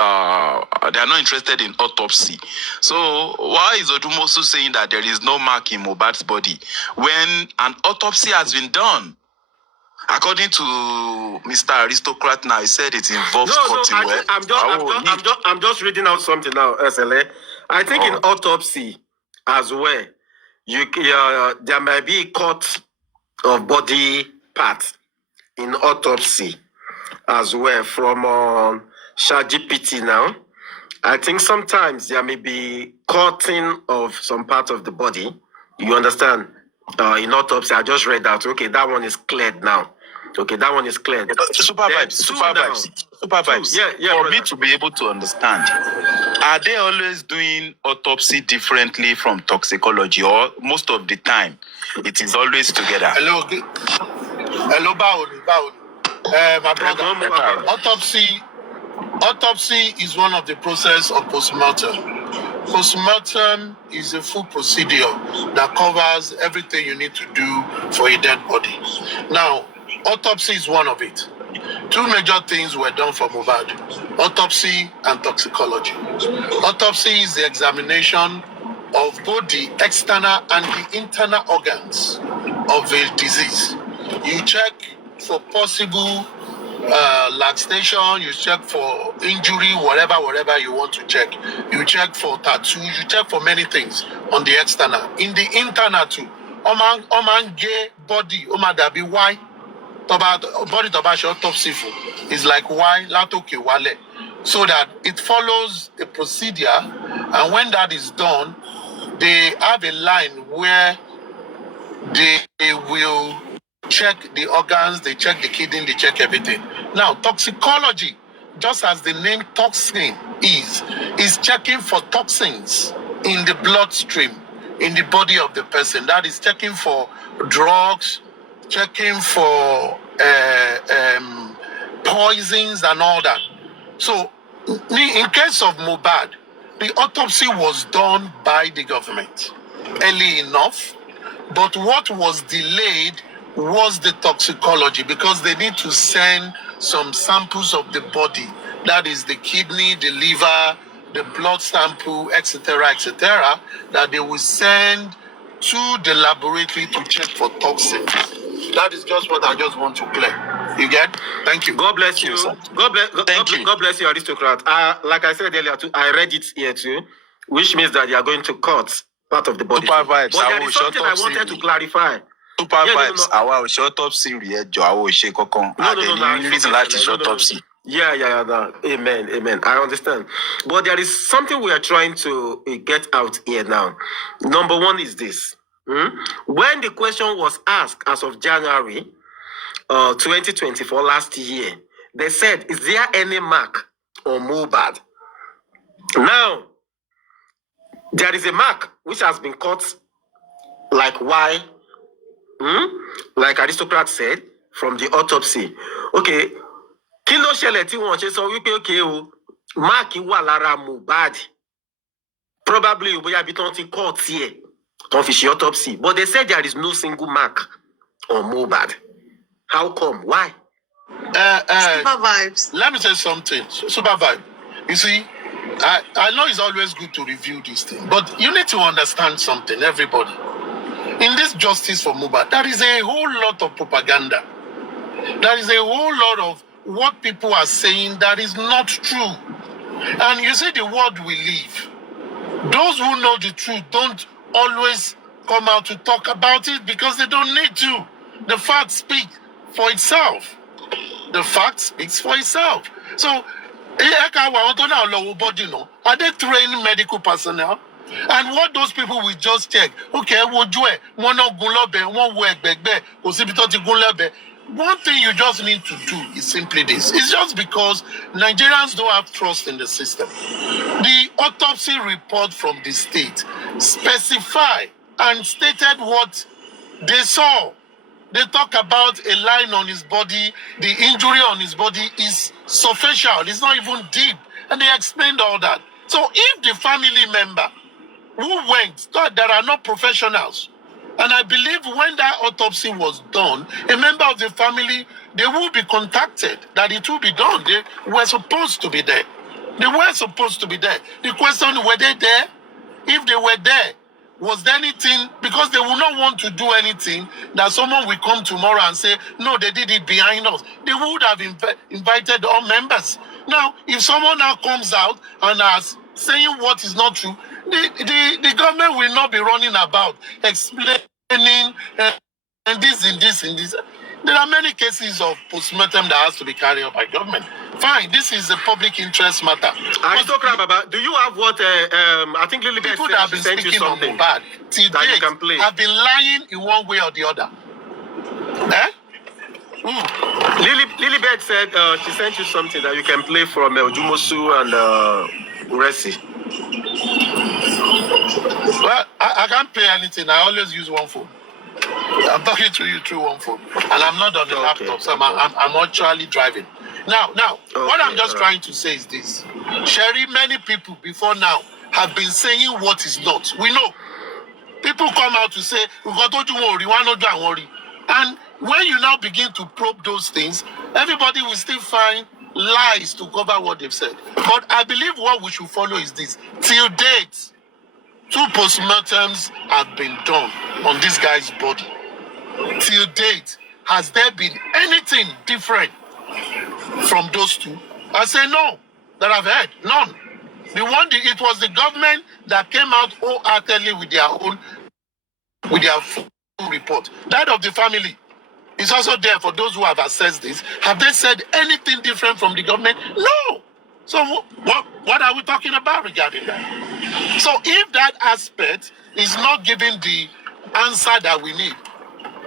they are not interested in autopsy. So why is Odumosu saying that there is no mark in Mohbad's body when an autopsy has been done? According to Mr. Aristocrat now, he said it involves cutting. I'm just reading out something now, SLA. I think in autopsy as well, there might be cut of body parts in autopsy as well from ChatGPT now. I think sometimes there may be cutting of some part of the body. You understand? In autopsy, I just read that. Okay, that one is cleared now. Okay, that one is cleared. Supervibez. Yeah, for me to be able to understand, are they always doing autopsy differently from toxicology, or most of the time it is always together? Hello, Baoli. My brother. Autopsy is one of the process of postmortem. Postmortem is a full procedure that covers everything you need to do for a dead body. Now, autopsy is one of it. Two major things were done for Mohbad: autopsy and toxicology. Autopsy is the examination of both the external and the internal organs of a disease. You check for possible laxation, you check for injury, whatever you want to check. You check for tattoos, you check for many things on the external. In the internal too, oman gay body, dabi why? Body toba autopsy is like why latoke wale, so that it follows a procedure, and when that is done, they have a line where they will check the organs, they check the kidney, they check everything. Now, toxicology, just as the name toxin is checking for toxins in the bloodstream, in the body of the person. That is checking for drugs, checking for poisons and all that. So, in case of Mohbad, the autopsy was done by the government early enough, but what was delayed was the toxicology, because they need to send some samples of the body, that is the kidney, the liver, the blood sample, etc., that they will send to the laboratory to check for toxins. That is just what I just want to clear. You get? Thank you. God bless you. God bless you, Aristocrat. Like I said earlier, too, I read it here too, which means that you are going to cut part of the body. Supervibez, but there is something I wanted to clarify. Supervibez, our short autopsy, Yeah. Amen. I understand. But there is something we are trying to get out here now. Number one is this. When the question was asked as of January 2024 last year, they said, is there any mark on Mohbad? Now, there is a mark which has been cut, like why? Like Aristocrat said, from the autopsy. Okay, kilo ṣẹlẹ̀ tí wọ́n ṣe sọ wípé okay o, mark wà lára Mohbad. Probably bóyá bí tán ti cut here, tán fi ṣe autopsy. But they said there is no single mark on Mohbad. How come? Why? Supervibez. Let me say something. Supervibez. You see, I know it's always good to review this thing, but you need to understand something, everybody. In this justice for Mohbad, there is a whole lot of propaganda. There is a whole lot of what people are saying that is not true. And you see the world we live. Those who know the truth don't always come out to talk about it because they don't need to. The fact speaks for itself. The fact speaks for itself. So, are they trained medical personnel? And what those people will just check, okay, one thing you just need to do is simply this. It's just because Nigerians don't have trust in the system. The autopsy report from the state specified and stated what they saw. They talk about a line on his body, the injury on his body is superficial, it's not even deep. And they explained all that. So if the family member who went, there are not professionals. And I believe when that autopsy was done, a member of the family, they will be contacted that it will be done. They were supposed to be there. They weren't supposed to be there. The question, were they there? If they were there, was there anything? Because they will not want to do anything that someone will come tomorrow and say, no, they did it behind us. They would have invited all members. Now, if someone now comes out and is saying what is not true, the government will not be running about explaining and this. There are many cases of postmortem that has to be carried out by government. Fine, this is a public interest matter. Aristocrat Baba, do you have what I think Lily people that have been speaking on mohbad till date have been lying in one way or the other? Lilybeth said she sent you something that you can play from Ojumosu and Gurexy. Well, I can't play anything. I always use one phone. I'm talking to you through one phone, and I'm not on the laptop, so I'm actually driving. Now, what I'm just trying to say is this: Sherry, many people before now have been saying what is not. We know people come out to say, "We got to do worry, why not worry?" And when you now begin to probe those things, everybody will still find lies to cover what they've said. But I believe what we should follow is this: till date, 2 postmortems have been done on this guy's body. Till date, has there been anything different from those 2? I say no, that I've heard, none. It was the government that came out wholeheartedly with their full report. That of the family is also there for those who have assessed this. Have they said anything different from the government? No. So what are we talking about regarding that? So if that aspect is not giving the answer that we need,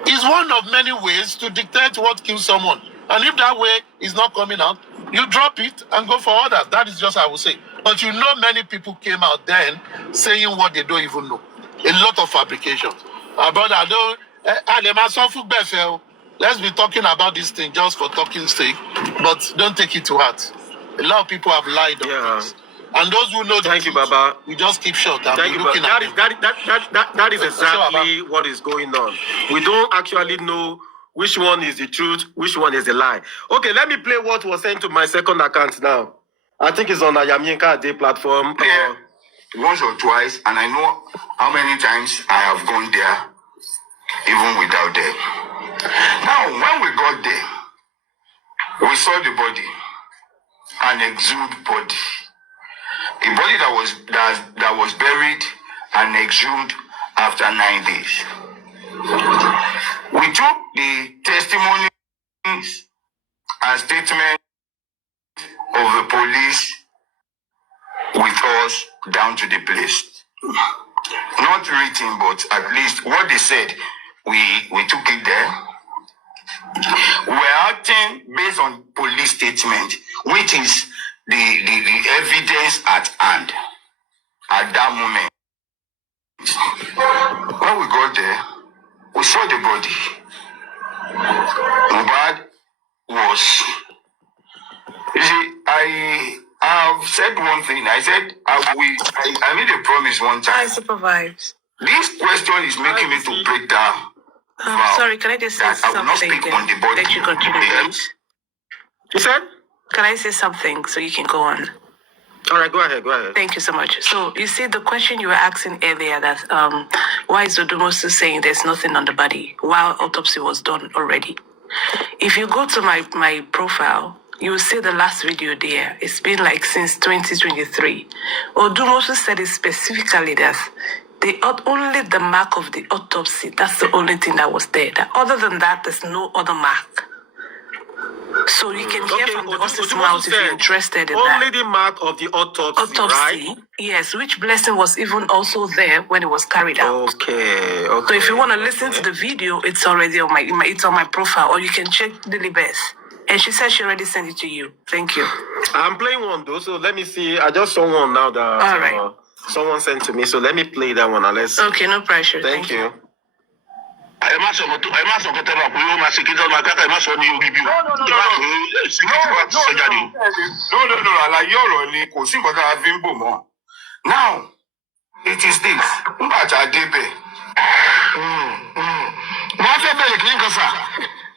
it's one of many ways to dictate what kills someone. And if that way is not coming out, you drop it and go for others. That is just how I would say. But you know, many people came out then saying what they don't even know. A lot of fabrications. But let's be talking about this thing just for talking's sake, but don't take it to heart. A lot of people have lied on this. And those who know Thank you, Baba. we just keep short and Thank be you, looking Baba. at That is exactly what is going on. We don't actually know which one is the truth, which one is the lie. Okay, let me play what was sent to my second account now. I think it's on the Yamienka Day platform. Yeah, once or twice, and I know how many times I have gone there, even without them. Now, when we got there, we saw the body, an exhumed body. A body that was buried and exhumed after 9 days. We took the testimonies and statements of the police with us down to the place. Not written, but at least what they said, we took it there. We're acting based on police statement, which is the evidence at hand at that moment. When we got there, we saw the body. Mohbad was. You see, I have said one thing. I said I made a promise one time. I Supervibez. This question is making me to break down. Sorry, can I just say something? I will not speak on the body. Let you continue, please. You said? Can I say something so you can go on? All right, go ahead. Thank you so much. So you see the question you were asking earlier that why is Odumosu saying there's nothing on the body while autopsy was done already? If you go to my profile, you will see the last video there. It's been like since 2023. Odumosu said it specifically that only the mark of the autopsy, that's the only thing that was there. That other than that, there's no other mark. So you can hear from the horse's mouth if you're interested in that. Only the mark of the autopsy, right? Yes, which blessing was even also there when it was carried out. Okay. So if you want to listen to the video, it's already on my profile, or you can check Lilybeth. And she said she already sent it to you. Thank you. I'm playing one though, so let me see. I just saw one now that all right. Someone sent to me, so let me play that one and let's see. Okay, no pressure. Thank you. Now, it is this.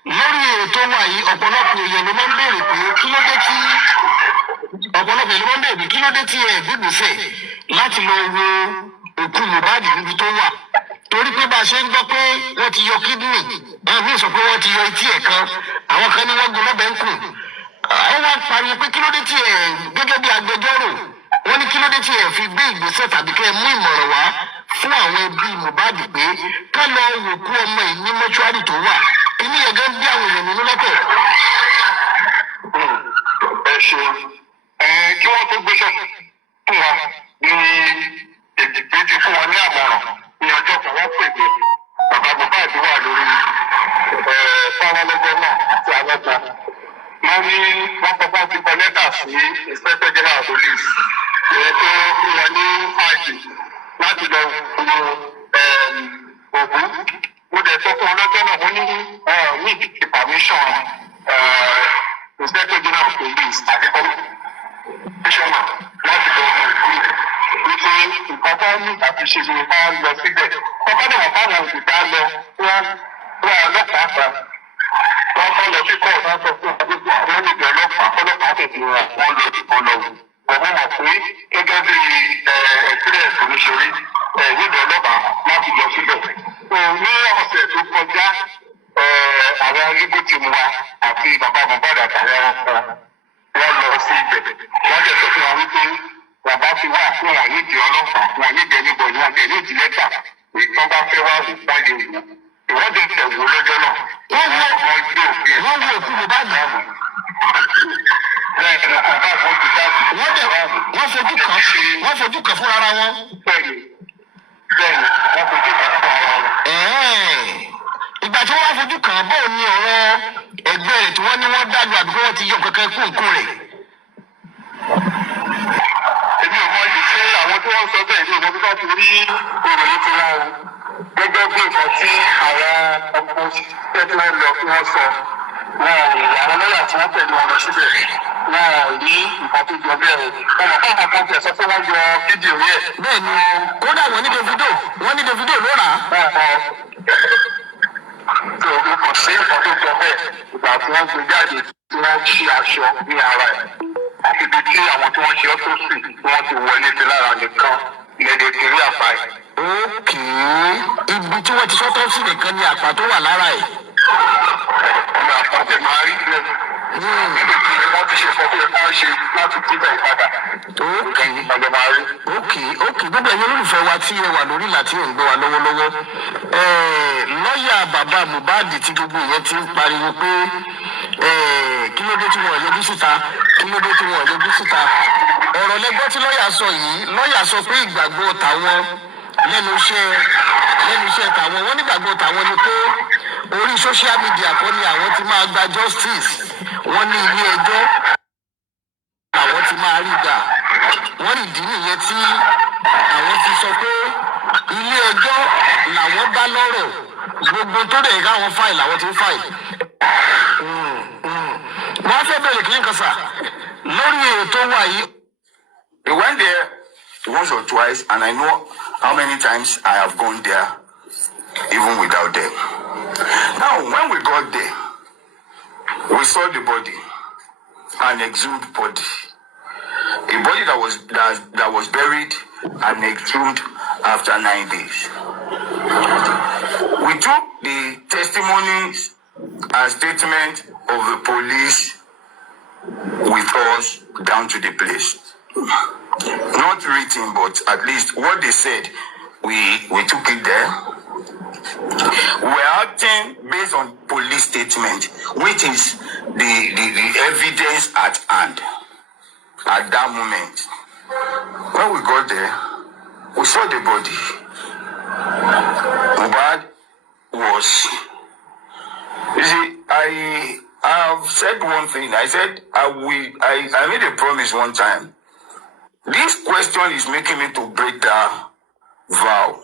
lórí ètò wa yìí ọ̀pọ̀lọpọ̀ èèyàn ló máa ń béèrè pé kí ló dé tí ọ̀pọ̀lọpọ̀ ìlú wọn bẹ̀rẹ̀ kí ló dé tí ẹ gbígbèsè láti lọ wo òkú Mohbad níbi tó wà torí pé bá a ṣe ń gbọ́ pé wọ́n ti yọ kídìnì àwọn míì sọ pé wọ́n ti yọ etí ẹ̀ kan àwọn kan ní wọ́n gun lọ́bẹ̀ ń kù àwọn wá pariwo pé kí ló dé tí ẹ gẹ́gẹ́ bí agbẹjọ́rò wọ́n ní kí ló dé tí ẹ fi gbé ìgbésẹ̀ tàbí kẹ́ ẹ mú ìmọ̀ràn wá fún àwọn ẹbí Mohbad pé ká lọ wòkú ọmọ yìí ní mọ́ṣúárì tó wà kíní yẹn gan bí àwọn èèyàn nínú lọ́tọ̀. Ẹ ṣe kí wọ́n tó gbéṣẹ́ fún wa ní èdè ti fún wa ní àmọ̀ràn ní ọjọ́ kan wọ́n pè mí bàbá Mohbad wà lórí fọ́nrán lọ́jọ́ náà àti àwọn kan. Wọ́n ní wọ́n kọ́kọ́ ti kọ lẹ́tà sí Inspector General Police èyí tó fún wọn ní fáìlì láti lọ wo òkú. Mo dẹ̀ sọ fún ọlọ́jọ́ náà wọ́n ní permission Inspector General Police àti commissioner láti lọ wo òkú rẹ̀. Wípé nǹkan tó ní àti ṣe ni ká lọ síbẹ̀. Kọ́kọ́ náà wọ́n bá wọn òṣìṣẹ́ lọ wọ́n ọlọ́pàá pa. Wọ́n kọ́ lọ sí kọ́ọ̀ náà sọ fún àdúgbò àwọn níbi ọlọ́pàá tètè wà wọ́n lọ sí ọlọ́wọ́. Ọ̀gbọ́n mọ̀ pé gẹ́gẹ́ bí experience oníṣòrí níbi ọlọ́pàá láti lọ síbẹ̀. Ní ọ̀sẹ̀ tó kọjá àwọn onígbò ti mú wa àti bàbá Mohbad àtàwọn ọkọ wọn lọ sí ibẹ̀. Wọ́n jẹ́ sọ fún wa wípé bàbá ti wà fún wọn nídìí ọlọ́pàá wọn nídìí ẹnìbọ̀ ní wọn tẹ̀ nídìí lẹ́tà èyí tó bá fẹ́ wá wò wọ́n lè wò. Ìwọ́de ìtẹ̀wò lọ́jọ́ náà. Wọ́n wo òkú Mohbad. Wọ́n fojú kàn fún ara wọn. Bẹ́ẹ̀ni, wọ́n fojú kàn fún ara wọn. Ìgbà tí wọ́n fojú kàn bọ́ọ̀ ni ọ̀rọ̀ ẹgbẹ́ rẹ̀ tí wọ́n ní wọ́n dájú àbí wọ́n ti yọ kankan kú nǹkú rẹ̀. Èmi ò mọ ibi tí àwọn tí wọ́n sọ bẹ́ẹ̀ ní ìwọ́n tó bá ti rí ìròyìn tí wọ́n gẹ́gẹ́ bí nǹkan tí àwọn ọkọ̀ tẹ́tẹ́ lọ kí wọ́n sọ. Àwọn lọ́yà tí wọ́n tẹ̀lé wọn lọ síbẹ̀ wọn ò rí nǹkan tó jọ bẹ́ẹ̀. Ọmọ káwọn kan tẹ̀ sọ pé wọ́n yọ fídíò yẹ. Bẹ́ẹ̀ni, kódà wọ́n ní Davido ló rà á. Kò sí nǹkan tó jọ bẹ́ẹ̀ ìgbà tí wọ́n gbé jáde tí wọ́n ṣí aṣọ ní ara ẹ̀. Àti ibi tí àwọn tí wọ́n ṣe ọ́tọ́sì tí wọ́n ti wọlé sí lára nìkan lẹ́dẹ̀ ti rí àpá ẹ̀. Ókè, ibi tí wọ́n ti sọ́tọ́ sí nìkan ni àpá tó wà lára ẹ̀. Ọ̀nà àpàtẹ máa rí bẹ́ẹ̀. Wọ́n ti ṣe fọ́tò ẹ̀ máa ń ṣe láti dídá ìpadà. Ókè, Ọ̀nà máa rí. gbogbo ẹ̀yin olólùfẹ́ wa tí ẹ wà lórí ìlà tí ẹ ń gbọ́ wa lọ́wọ́lọ́wọ́. Lọ́ọ̀yà bàbá Mohbad tí gbogbo ìyẹn ti ń pariwo pé kí ló dé tí wọ́n yọjú síta ọ̀rọ̀ lẹ́gbọ́ tí lọ́ọ̀yà sọ yìí lọ́ọ̀yà sọ pé ìgbàgbọ́ tàwọn lẹ́nu iṣẹ́ tàwọn wọ́n nígbàgbọ́ tàwọn ni pé orí social media kọ́ ni àwọn ti máa gba justice wọ́n ní ilé ẹjọ́ àwọn ti máa rí gbà wọ́n ní ìdí nìyẹn tí àwọn ti sọ pé ilé ẹjọ́ làwọn bá lọ́rọ̀ gbogbo tó dẹ̀ káwọn fáìlì àwọn ti ń fáìlì. Wọ́n fẹ́ bẹ̀rẹ̀ kí n kan sà lórí ètò wa yìí. We went there once or twice, and I know how many times I have gone there, even without them. Now, when we got there, we saw the body, an exhumed body, a body that was buried and exhumed after 9 days. We took the testimonies and statements of the police with us down to the place. Not written, but at least what they said, we took it there. We're acting based on police statement, which is the evidence at hand at that moment. When we got there, we saw the body. Mohbad was, you see, I have said one thing. I said I made a promise one time. This question is making me to break the vow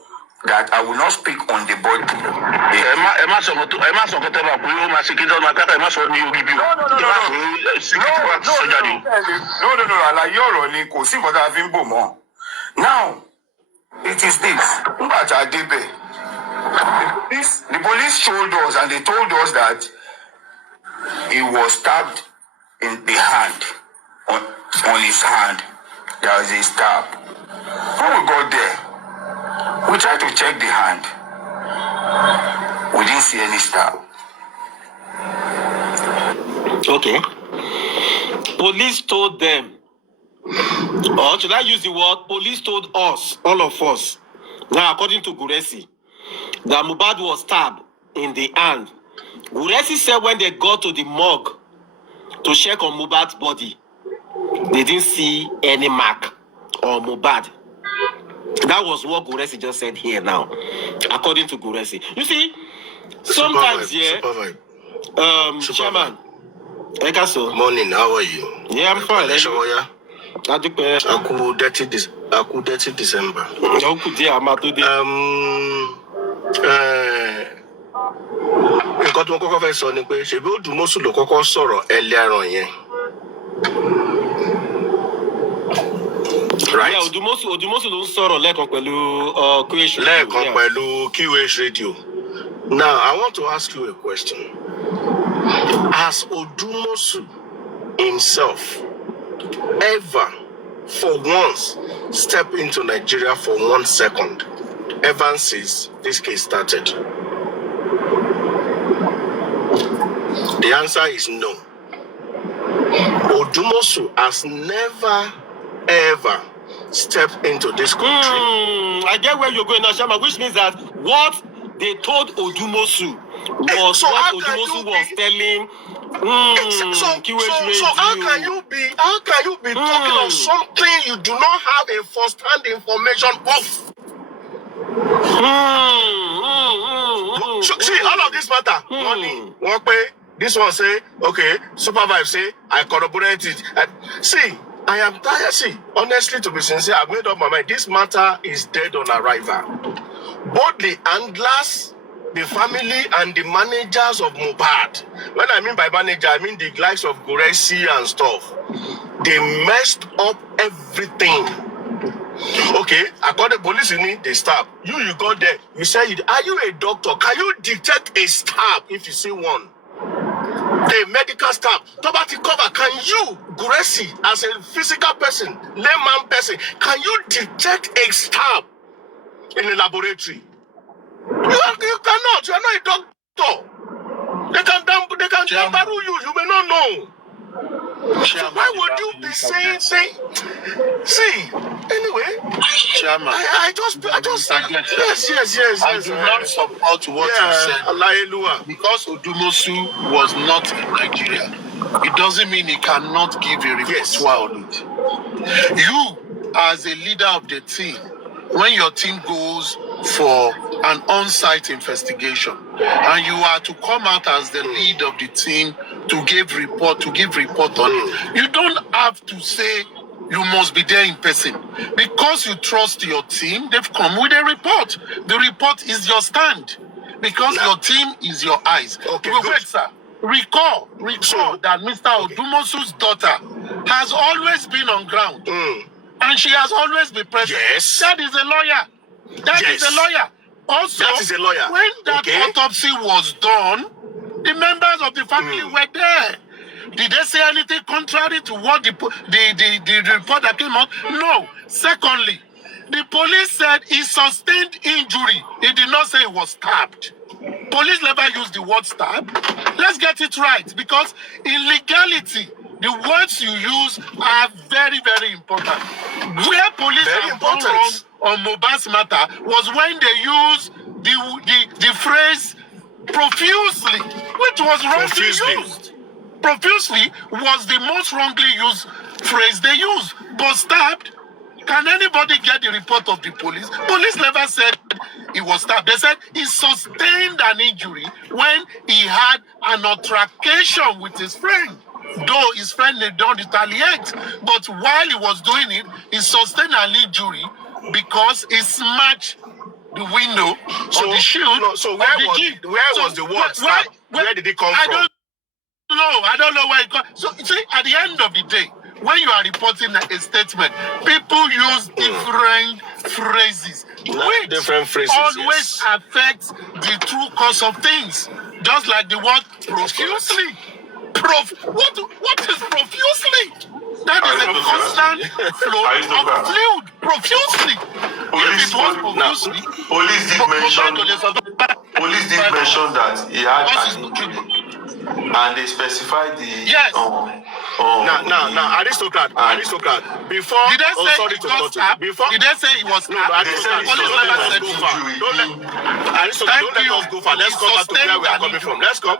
that I will not speak on the body. No. Now, it is this. The police showed us and they told us that he was stabbed in the hand on his hand, there was a stab. When we got there, we tried to check the hand. We didn't see any stab. Okay. Police told them, or should I use the word? Police told us, all of us, now according to Gurexy, that Mohbad was stabbed in the hand. Gurexy said when they got to the morgue to check on Mohbad's body, they didn't see any mark on Mohbad. That was what Gurexy just said here now, according to Gurexy. You see, sometimes, Chairman, morning, how are you? Yeah, I'm fine. Aku 30 December. Nǹkan tí mo kọ́kọ́ fẹ́ sọ ni pé ṣebí Odumosu ló kọ́kọ́ sọ̀rọ̀ ẹlẹ́ran yẹn. Right? Yeah, Odumosu ló ń sọ̀rọ̀ lẹ́ẹ̀kan pẹ̀lú QH radio. Lẹ́ẹ̀kan pẹ̀lú QH radio. Now, I want to ask you a question. Has Odumosu himself ever, for once, stepped into Nigeria for 1 second, ever since this case started? The answer is no. Odumosu has never, ever stepped into this country. I get where you're going now, Shama, which means that what they told Odumosu was So what how can Odumosu you was be- telling So how can you be talking of something you do not have a first-hand information of? So, see, all of this matter. Money, one pay. This one say, okay, Supervibez say, I corroborate it. See, I am tired. See, honestly, to be sincere, I've made up my mind. This matter is dead on arrival. Both the handlers, the family, and the managers of Mohbad. When I mean by manager, I mean the likes of gurexy and stuff. They messed up everything. Okay, according to police, they stab. You got there. You said, are you a doctor? Can you detect a stab if you see one? The medical staff, Tobati cover, can you, Gurexy, as a physical person, layman person, can you detect a stab in a laboratory? You cannot. You are not a doctor. They can tamper you. You may not know. So why would you be saying? See, anyway. Chairman, I just. Yes. I do not support what you said. Hallelujah. Because Odumosu was not in Nigeria, it doesn't mean he cannot give a report on it. You, as a leader of the team, when your team goes for an on-site investigation and you are to come out as the lead of the team to give report on it, you don't have to say you must be there in person. Because you trust your team, they've come with a report. The report is your stand. Because your team is your eyes. Okay, Wait, sir. Recall that Mr. Odumosu's daughter has always been on ground. And she has always been present. Yes. That is a lawyer. That is a lawyer. Also, That is a lawyer. when that autopsy was done, the members of the family were there. Did they say anything contrary to what the report that came out? No. Secondly, the police said he sustained injury. He did not say he was stabbed. Police never used the word stab. Let's get it right, because in legality, the words you use are very, very important. Where police have gone wrong on Mohbad's matter was when they used the phrase profusely, which was wrongly used. Profusely was the most wrongly used phrase they used. But stabbed, can anybody get the report of the police? Police never said he was stabbed. They said he sustained an injury when he had an altercation with his friend. Though his friend did not retaliate, but while he was doing it, he sustained an injury because he smashed the window of the shield. No, so where was the word stabbed? Where did it come from? I don't know where it comes. So see, at the end of the day, when you are reporting a statement, people use different phrases, which different phrases, always affects the true cause of things. Just like the word profusely. What is profusely? That is a constant flow of fluid profusely. If it was profusely, Police did mention that he had an injury, and they specified the Now, aristocrat. Before, did they say sorry he to got cut stabbed? you. Before, Did they say he was no, stabbed? aristocrat. Police never said so far. Aristocrat, don't let us go far. Let's come back to where we are coming from. Let's come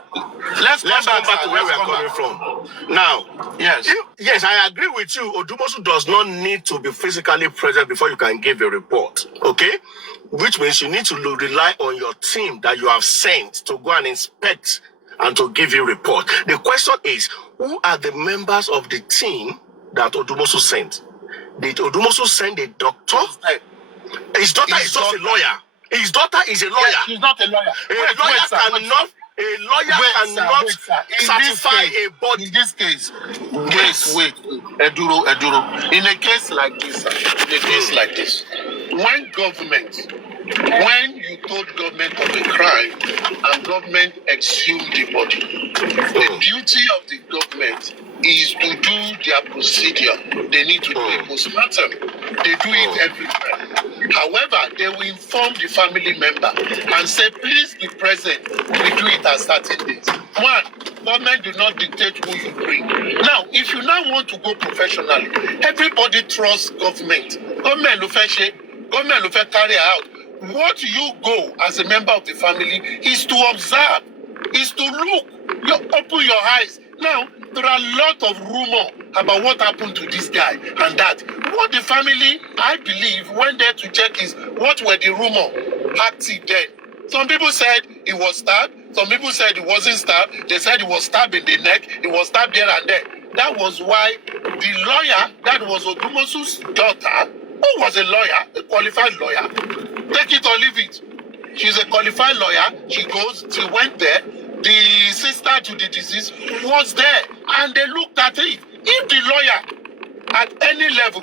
back to where we are coming from. Now, yes, I agree with you. Odumosu does not need to be physically present before you can give a report. Okay? Which means you need to rely on your team that you have sent to go and inspect and to give you a report. The question is, who are the members of the team that Odumosu sent? Did Odumosu send a doctor? His daughter is just a lawyer. His daughter is a lawyer. Yes, she's not a lawyer. A lawyer cannot certify a body. In this case, wait. Eduro. In a case like this, when you told government of a crime and government exhumed the body, the duty of the government is to do their procedure. They need to do a postmortem. They do it every time. However, they will inform the family member and say, please be present. We do it at certain dates. One, government do not dictate who you bring. Now, if you now want to go professionally, everybody trusts government. Government will carry out. What you go as a member of the family is to observe, is to look. You open your eyes. Now, there are a lot of rumor about what happened to this guy and that. What the family, I believe, went there to check is what were the rumor active then. Some people said he was stabbed. Some people said he wasn't stabbed. They said he was stabbed in the neck. He was stabbed there and there. That was why the lawyer, that was Odumosu's daughter, who was a lawyer, a qualified lawyer. Take it or leave it. She's a qualified lawyer. She went there. The sister to the deceased was there. And they looked at it. If the lawyer at any level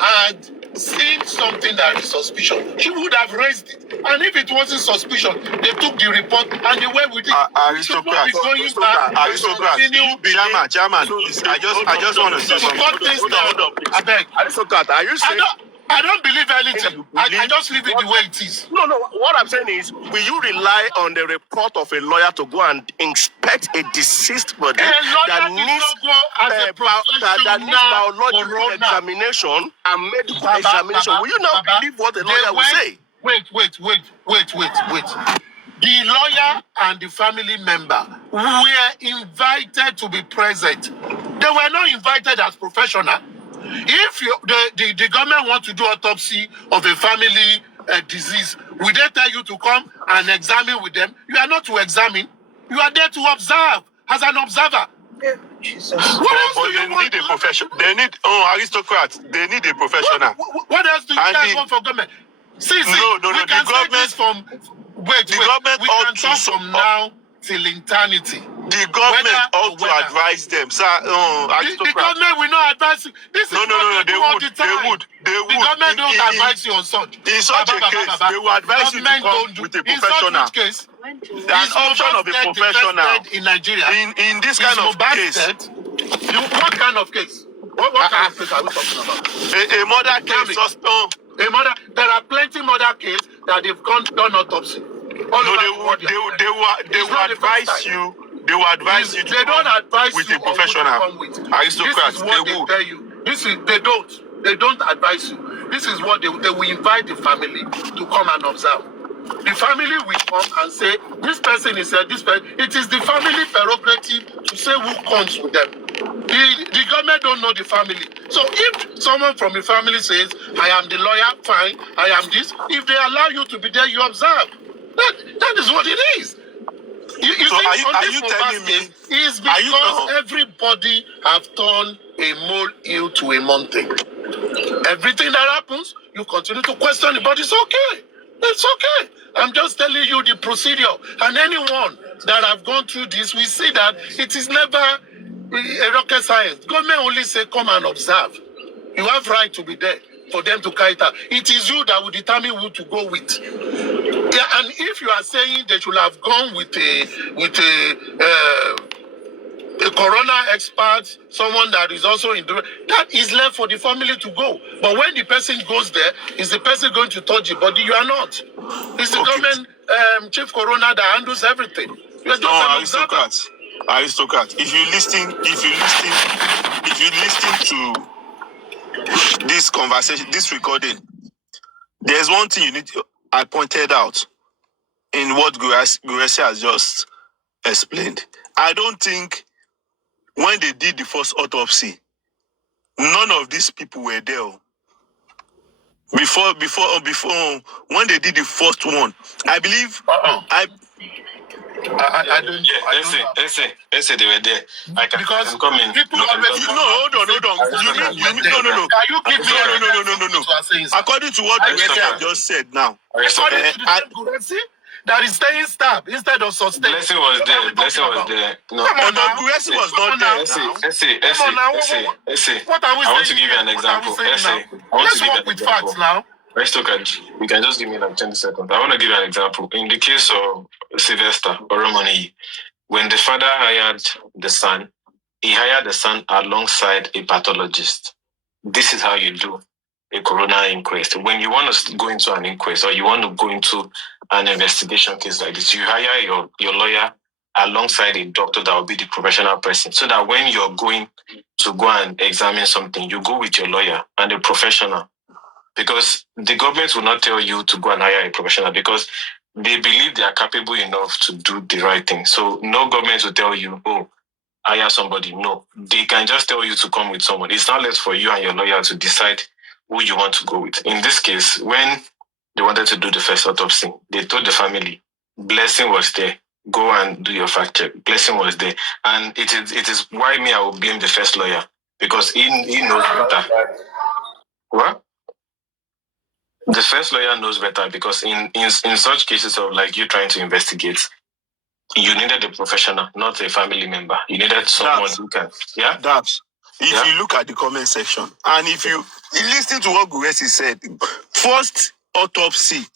had seen something that is suspicious, she would have raised it. And if it wasn't suspicious, they took the report and they went with it. Aristocrat, chairman, I just want to say something. I beg. Aristocrat, are you saying? I don't believe anything. I just leave it the way it is. No. What I'm saying is, will you rely on the report of a lawyer to go and inspect a deceased body that needs biological examination and medical examination? Will you not believe what the lawyer will say? Wait. The lawyer and the family member were invited to be present. They were not invited as professional. If the government want to do autopsy of a family disease, will they tell you to come and examine with them? You are not to examine. You are there to observe as an observer. But they need a professional. They need aristocrats. They need a professional. What else do you guys want from government? See, no. We can say this from we can talk from now till eternity. The government ought to advise them, sir. The government will not advise you. This is what they do all the time. They would. The government don't advise you on such. In such a case, they will advise you to come with a professional. In such case, an option of a professional. In Nigeria, in this kind of case. What kind of case? What kind of case are we talking about? A murder case. A murder. There are plenty murder cases that they've done autopsy. They will advise you. They will advise you to come with a professional. Aristocrats, they will tell you. They don't advise you. This is what they will invite the family to come and observe. The family will come and say, this person is this person. It is the family prerogative to say who comes with them. The government don't know the family. So if someone from the family says, I am the lawyer, fine, I am this. If they allow you to be there, you observe. That is what it is. You so see, are you telling me? It's because everybody have turned a molehill to a mountain. Everything that happens, you continue to question it, but it's okay. It's okay. I'm just telling you the procedure. And anyone that have gone through this, we see that it is never a rocket science. Government only say, come and observe. You have right to be there for them to carry it out. It is you that will determine who to go with. Yeah, and if you are saying they should have gone with a coroner expert, someone that is also in that is left for the family to go. But when the person goes there, is the person going to touch the body? You are not. It's the government chief coroner that handles everything. You are just an observer. Aristocrat. If you listen to this conversation, this recording, there's one thing I pointed out in what gurexy has just explained. I don't think when they did the first autopsy, none of these people were there. Before when they did the first one, I believe I don't. Let's say they were there. Because come in. people always hold on. You mean no. Can you give me No. According to what gurexy have just said now, according to the gurexy that is staying stabbed instead of sustained. Blessing was there. Blessing was there. No, Come on now. gurexy was not there. What are we saying? I want to give you an example. Let's work with facts now. Let's look at. You can just give me like 20 seconds. I want to give you an example. In the case of Sylvester or Romani, when the father hired the son, he hired the son alongside a pathologist. This is how you do a coroner inquest. When you want to go into an inquest or you want to go into an investigation case like this, you hire your lawyer alongside a doctor that will be the professional person, so that when you're going to go and examine something, you go with your lawyer and a professional. Because the government will not tell you to go and hire a professional because they believe they are capable enough to do the right thing. So no government will tell you, oh, hire somebody. No, they can just tell you to come with someone. It's not left for you and your lawyer to decide who you want to go with. In this case, when they wanted to do the first autopsy, they told the family, Blessing was there. Go and do your fact check. Blessing was there. And it is why me, I will blame the first lawyer. Because he knows better. What? The first lawyer knows better, because in such cases of like you trying to investigate, you needed a professional, not a family member. You needed someone who can. Yeah? If you look at the comment section and if you listen to what gurexy said, first autopsy,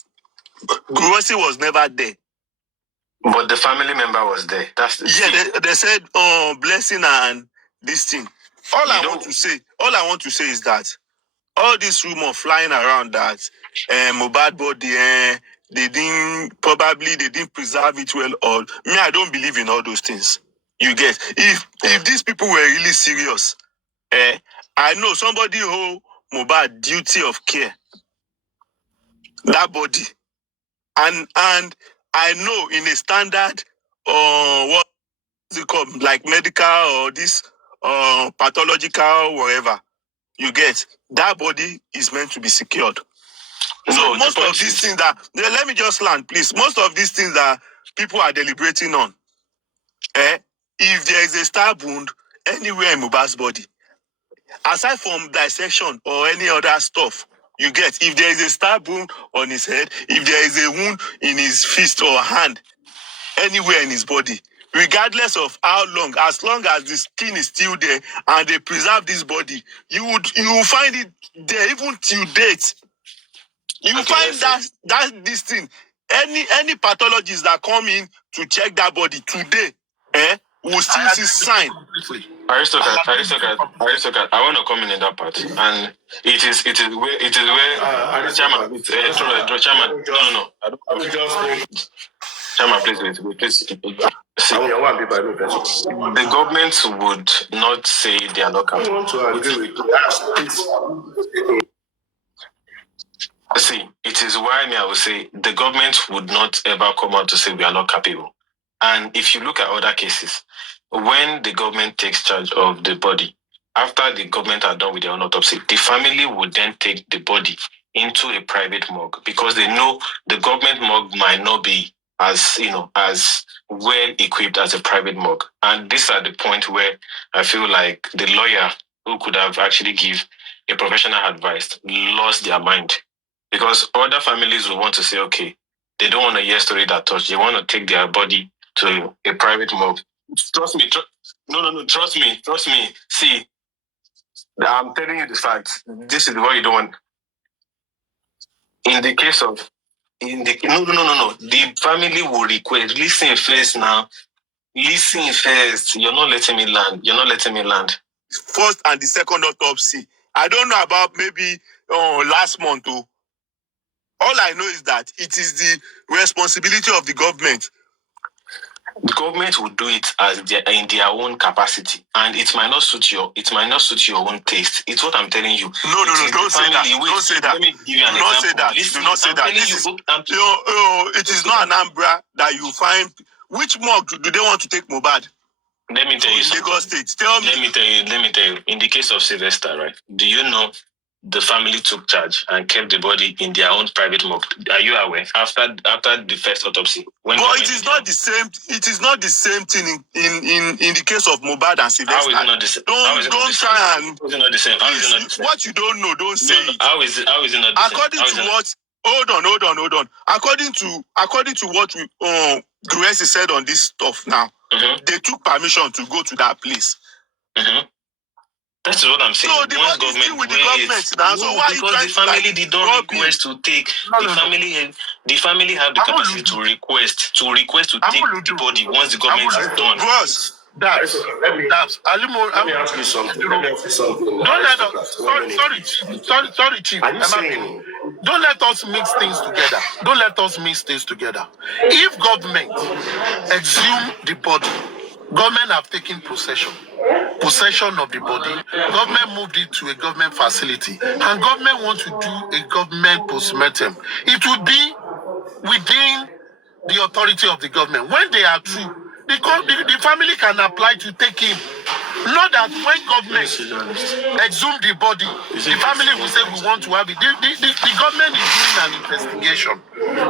gurexy was never there. But the family member was there. That's the they said Blessing and this thing. All I want to say is that all this rumor flying around that mohbad body, they didn't preserve it well. Or me, I don't believe in all those things. You get, if these people were really serious, I know somebody hold mohbad duty of care that body, and I know in a standard what is it called, like medical or this pathological whatever. You get, that body is meant to be secured. So most of these things that, let me just land, please. Most of these things that people are deliberating on, if there is a stab wound anywhere in mohbad's body, aside from dissection or any other stuff, you get, if there is a stab wound on his head, if there is a wound in his fist or hand, anywhere in his body, regardless of how long, as long as the skin is still there and they preserve this body, you will find it there even till date. You will find that this thing. Any pathologist that come in to check that body today, will still see sign. Aristocrat, I want to come in that part, and it is where Chairman, Chairman, no, I don't. Chairman, please wait. See, the government would not say they are not capable. I want to agree with you. See, it is why I will say the government would not ever come out to say we are not capable. And if you look at other cases, when the government takes charge of the body, after the government are done with their own autopsy, the family would then take the body into a private morgue, because they know the government morgue might not be as well equipped as a private morgue. And this is at the point where I feel like the lawyer who could have actually give a professional advice lost their mind, because other families will want to say, okay, they don't want to hear story that touch. They want to take their body to a private morgue. Trust me. Trust me. See, I'm telling you the facts. This is what you don't want. No. The family will request, listen first now. Listen first. You're not letting me land. First and the second autopsy. I don't know about maybe last month. All I know is that it is the responsibility of the government. The government will do it in their own capacity, and it might not suit your own taste. It's what I'm telling you. No, don't say that. Don't say that. Let me give you an Do not say example. that. Listen, Do not say that. It is not an Anambra that you find. Which mug do they want to take Mohbad? Let me tell you something. Lagos State. Tell me. Let me tell you. In the case of Sylvester, right? Do you know the family took charge and kept the body in their own private morgue? Are you aware? After the first autopsy, but it is not the same. It is not the same thing in the case of Mohbad and Sylvester. How is it not the same? Don't try and. How is it not the same? How is it not the same? What you don't know, don't say it. How is it not the same? According to what? Hold on. According to what gurexy said on this stuff now, they took permission to go to that place. That is what I'm saying. So the body is still with the government now. So why because the family did not request to take the family have the capacity to request to take the body once the government is done. Bros, That's Ali Mo. Let me ask you something. Don't let us. Sorry, Chief. Don't let us mix things together. If government exhume the body, government have taken possession of the body, government moved it to a government facility, and government wants to do a government postmortem, it would be within the authority of the government. When they are true, the family can apply to take him. Not that when government exhume the body, the family will say we want to have it. The government is doing an investigation.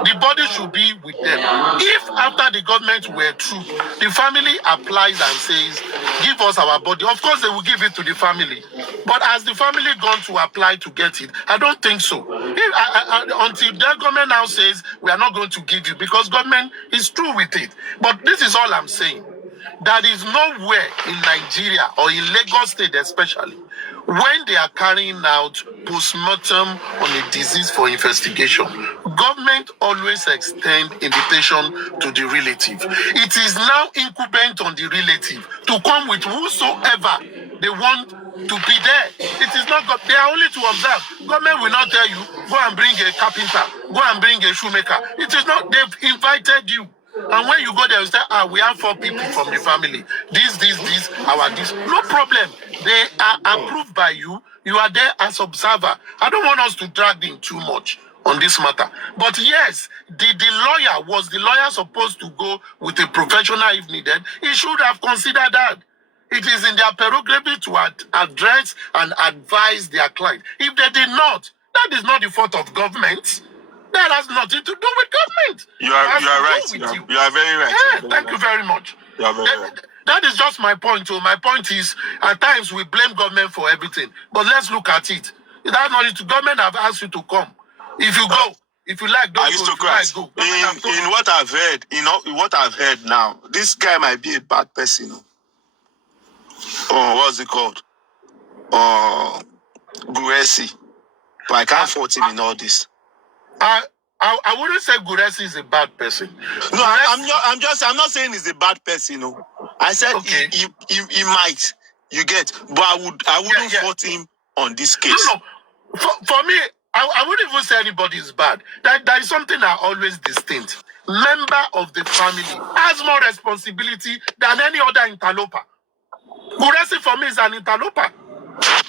The body should be with them. If after the government were true, the family applies and says, give us our body, of course they will give it to the family. But has the family gone to apply to get it? I don't think so. Until the government now says, we are not going to give you, because government is true with it. But this is all I'm saying. There is nowhere in Nigeria or in Lagos State especially when they are carrying out postmortem on a disease for investigation, government always extend invitation to the relative. It is now incumbent on the relative to come with whosoever they want to be there. It is not, they are only to observe. Government will not tell you, go and bring a carpenter, go and bring a shoemaker. It is not, they've invited you. And when you go there, you say, we have 4 people from the family. This, our this. No problem. They are approved by you. You are there as observer. I don't want us to drag in too much on this matter. But yes, was the lawyer supposed to go with a professional if needed? He should have considered that. It is in their prerogative to address and advise their client. If they did not, that is not the fault of government. That has nothing to do with government. You are right. You are very right. Yeah, thank you very much. You are very right. That is just my point. So my point is, at times we blame government for everything. But let's look at it. That money to government have asked you to come. If you go, if you like, don't go. If you like, go. In what I've heard, what I've heard now, this guy might be a bad person. Oh, what's it called? Gurexy. But I can't fault him in all this. I wouldn't say gurexy is a bad person. No, I'm not saying he's a bad person. No. I said okay. he might. You get, but I wouldn't fault him on this case. No. For me, I wouldn't even say anybody is bad. There is something that always distinct. Member of the family has more responsibility than any other interloper. Gurexy for me is an interloper.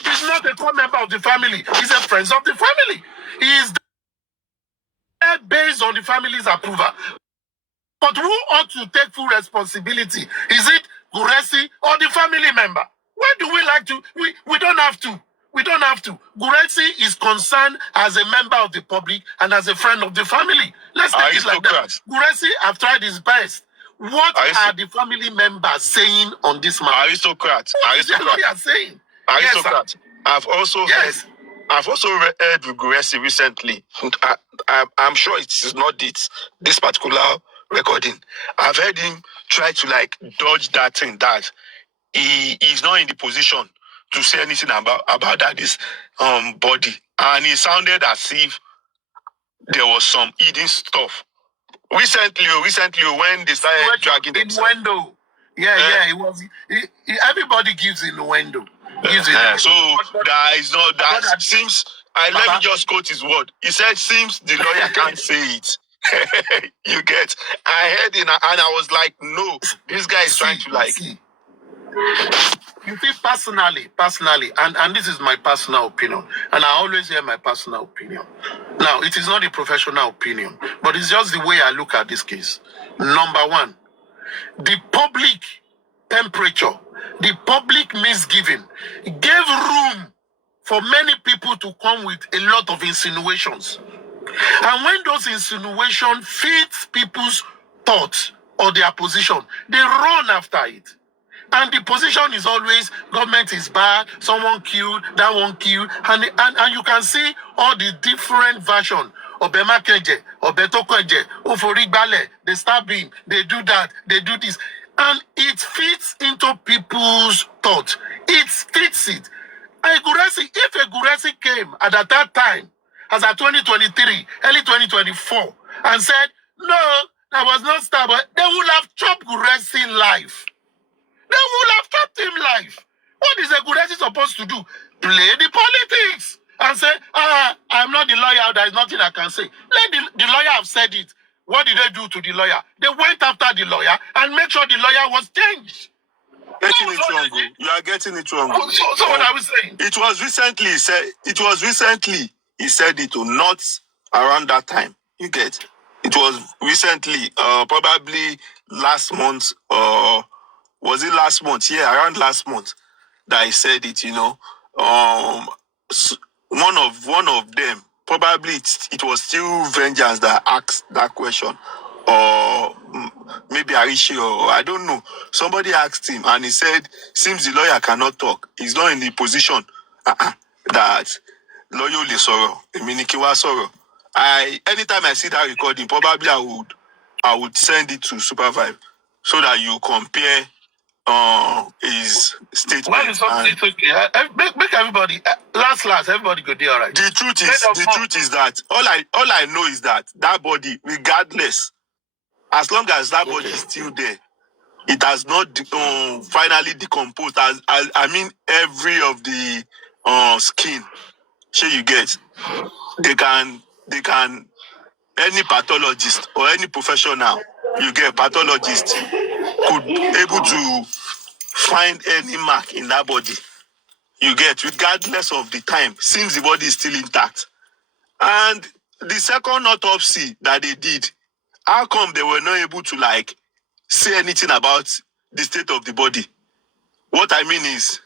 He's not a core member of the family. He's a friend of the family. He is based on the family's approval. But who ought to take full responsibility? Is it Gurexy or the family member? Where do we like to? We don't have to. We don't have to. Gurexy is concerned as a member of the public and as a friend of the family. Let's take it like that. Gurexy have tried his best. What are the family members saying on this matter? Aristocrat. What is the lawyer saying? Aristocrat. Yes, I've also heard with Gurexy recently. I'm sure it is not this particular recording. I've heard him try to dodge that thing that he is not in the position to say anything about that this body, and it sounded as if there was some hidden stuff. Recently, when they started dragging themselves. Yeah, it was. Everybody gives innuendo. So there is no that seems. Let me just quote his word. He said, "Seems the lawyer can't say it." You get? I heard it and I was like, "No, this guy is trying to like." You see, personally, and this is my personal opinion, and I always hear my personal opinion. Now, it is not a professional opinion, but it's just the way I look at this case. Number one, the public temperature, the public misgiving gave room for many people to come with a lot of insinuations. And when those insinuations fit people's thoughts or their position, they run after it. And the position is always government is bad, someone killed, that one killed, and you can see all the different versions. Obemakeje, Obetokoje, Oforigbale, they stab him, they do that, they do this. And it fits into people's thoughts. It fits it. If a Gurexy came at that time, as at 2023, early 2024, and said, no, that was not stab, they would have chopped Gurexy life. They would have kept him live. What is a Gurexy supposed to do? Play the politics and say, I'm not the lawyer, there is nothing I can say. Let the lawyer have said it. What did they do to the lawyer? They went after the lawyer and make sure the lawyer was changed. Getting it wrong. You are getting it wrong. So what I was saying? It was recently he said it, or not around that time. You get? It was recently, probably last month, or was it last month? Yeah, around last month that he said it. One of them, probably it was still Vengeance that asked that question, or maybe Arishi, or I don't know. Somebody asked him, and he said, "Seems the lawyer cannot talk. He's not in the position that lawyer le sọ̀rọ̀, èmi ni kí wá sọ̀rọ̀." Anytime I see that recording, probably I would send it to Supervibez so that you compare his statement. Well, it's okay. Make everybody last, everybody go there, all right. The truth is that all I know is that body, regardless, as long as that body is still there, it has not finally decomposed. I mean, every of the skin, sure you get, they can any pathologist or any professional, you get pathologist could able to find any mark in that body. You get, regardless of the time, since the body is still intact. And the second autopsy that they did, how come they were not able to say anything about the state of the body? What I mean is,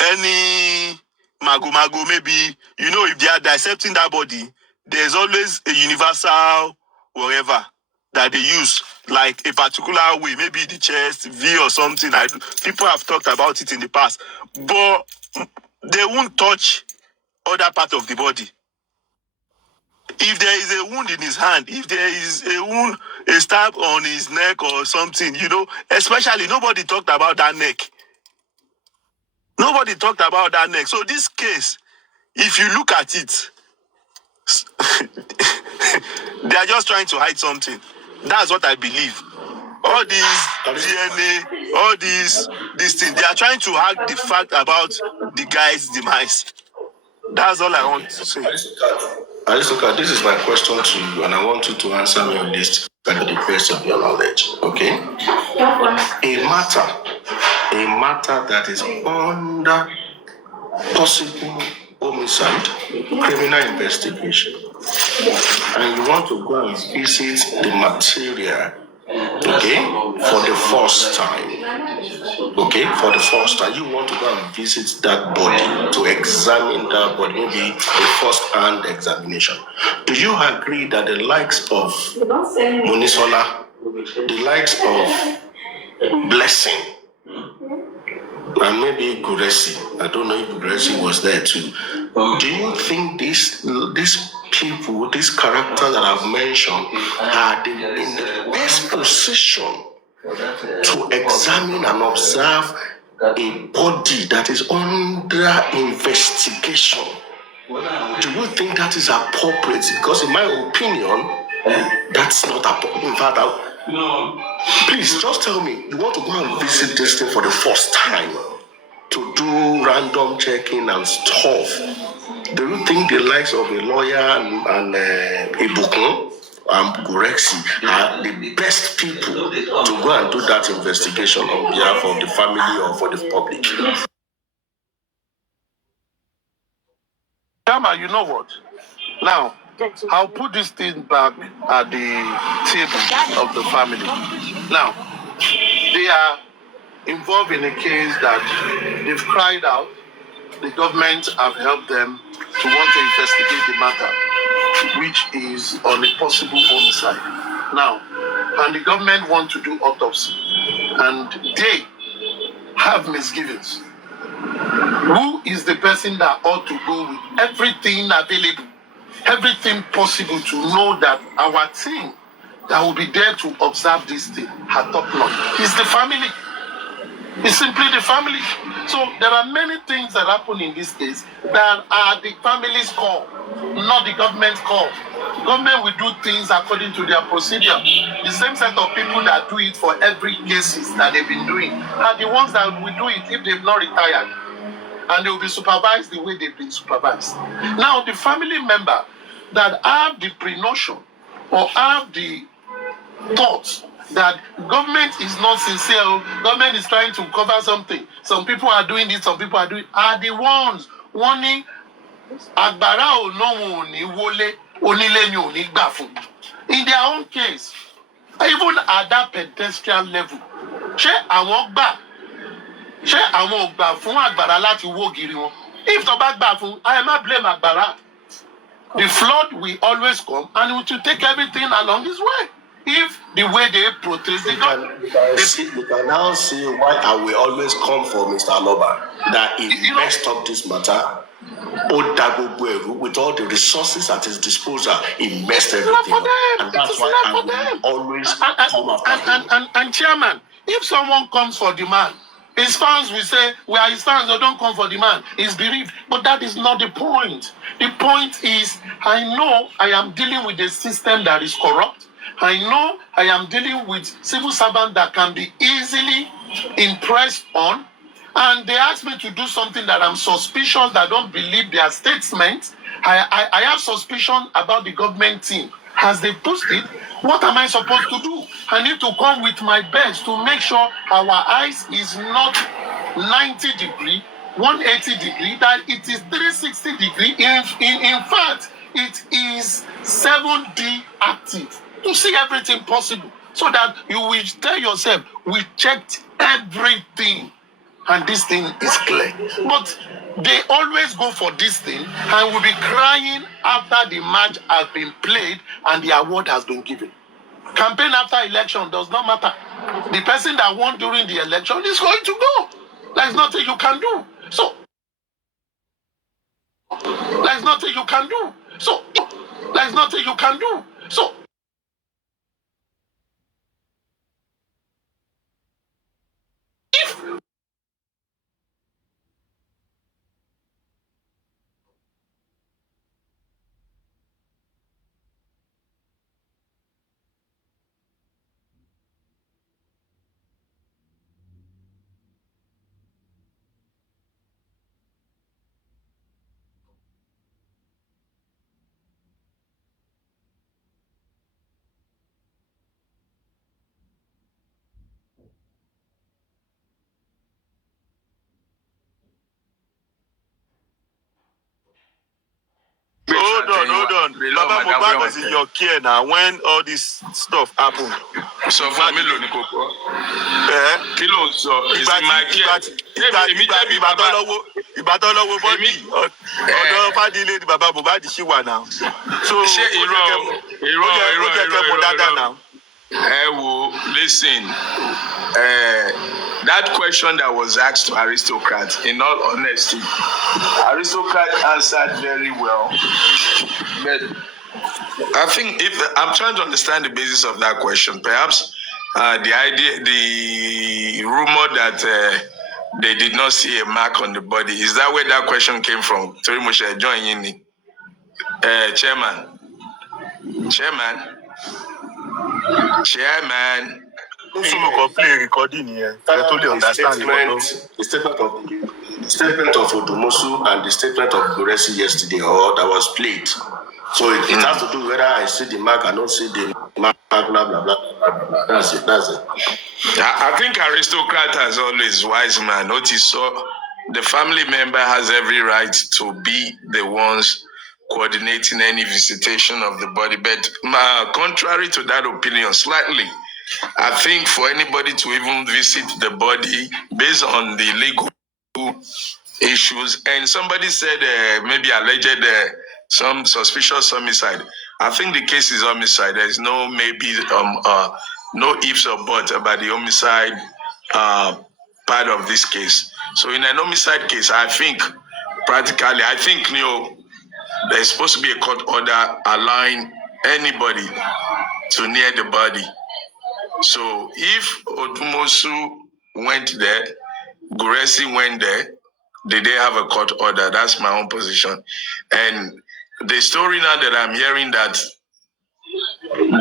any mago, maybe, if they are dissecting that body, there's always a universal whatever that they use, like a particular way, maybe the chest, V or something. People have talked about it in the past, but they won't touch other part of the body. If there is a wound in his hand, if there is a stab on his neck or something, especially nobody talked about that neck. Nobody talked about that neck. So this case, if you look at it, they are just trying to hide something. That's what I believe. All these DNA, all these things, they are trying to hide the fact about the guy's demise. That's all I want to say. Aristotle, this is my question to you, and I want you to answer me on this to the best of your knowledge. Okay? A matter that is under possible homicide, criminal investigation, and you want to go and visit the material, okay, for the first time. Okay, for the first time, you want to go and visit that body, to examine that body, maybe a first-hand examination. Do you agree that the likes of Monisola, the likes of Blessing, and maybe Gurexy, I don't know if Gurexy was there too, do you think these people, these characters that I've mentioned, are in the best position to examine and observe a body that is under investigation? Do you think that is appropriate? Because in my opinion, that's not appropriate. In fact, Please, just tell me, you want to go and visit this thing for the first time to do random checking and stuff. Do you think the likes of a lawyer and Ibukun and Gurexy are the best people to go and do that investigation on behalf of the family or for the public? Chama, you know what? Now, I'll put this thing back at the table of the family. Now, they are involved in a case that they've cried out. The government have helped them to want to investigate the matter, which is on a possible homicide. Now, and the government want to do autopsy, and they have misgivings. Who is the person that ought to go with everything available, everything possible to know that our team that will be there to observe this thing are top notch? It's the family. It's simply the family. So there are many things that happen in this case that are the family's call, not the government's call. Government will do things according to their procedure. The same set of people that do it for every cases that they've been doing are the ones that will do it if they've not retired. And they will be supervised the way they've been supervised. Now, the family member that have the pre-notion or have the thoughts that government is not sincere, government is trying to cover something. Some people are doing this, some people are doing, are the ones warning agbára ò no ní wọlé, onílé ni ò ní gbà fún. In their own case, even at that pedestrian level, ṣé àwọn gbà? Ṣé àwọn ò gbà fún agbára láti wó giri wọn? If tó bá gbà fún, I am not blame agbára. The flood will always come and it will take everything along its way. If the way they protest the government. You can now see why I will always come for Mr. Aloba, that he messed up this matter. With all the resources at his disposal, he messed everything up. And that's why I will always come after him. And chairman, if someone comes for the man, his fans will say, we are his fans, so don't come for the man. He's bereaved. But that is not the point. The point is, I know I am dealing with a system that is corrupt. I know I am dealing with civil servants that can be easily impressed on. And they ask me to do something that I'm suspicious, that I don't believe their statements. I have suspicion about the government team. As they post it, what am I supposed to do? I need to come with my best to make sure our eyes is not 90 degree, 180 degree, that it is 360 degree. In fact, it is 7D active to see everything possible, so that you will tell yourself, we checked everything and this thing is clear. But they always go for this thing and will be crying after the match has been played and the award has been given. Campaign after election does not matter. The person that won during the election is going to go. There's nothing you can do. So, there's nothing you can do. So, there's nothing you can do. So, Hold on. Baba Mohbad was in your care now when all this stuff happened. So for me, kilo so is in my care. Ìbátan lọ́wọ́ bọ́dì ọ̀dọ́ Fádilé ni Baba Mohbad ṣì wà náà. So ó jẹ́ kẹ́ mọ̀ dáadáa náà. Listen, that question that was asked to Aristocrat, in all honesty, Aristocrat answered very well. But I think if I'm trying to understand the basis of that question, perhaps the rumor that they did not see a mark on the body, is that where that question came from? Tori Moshe, join in. Chairman. Chairman. So we can play recording here. I totally understand The statement of Odumosu and the statement of gurexy yesterday, or that was played. So it has to do whether I see the mark, I don't see the mark, blah blah blah blah blah. That's it. I think aristocrat has always wise man. Notice so the family member has every right to be the ones coordinating any visitation of the body. But contrary to that opinion, slightly, I think for anybody to even visit the body based on the legal issues, and somebody said maybe alleged some suspicious homicide. I think the case is homicide. There is no maybe no ifs or buts about the homicide part of this case. So in an homicide case, I think practically, there's supposed to be a court order allowing anybody to near the body. So if Odumosu went there, gurexy went there, did they have a court order? That's my own position. And the story now that I'm hearing that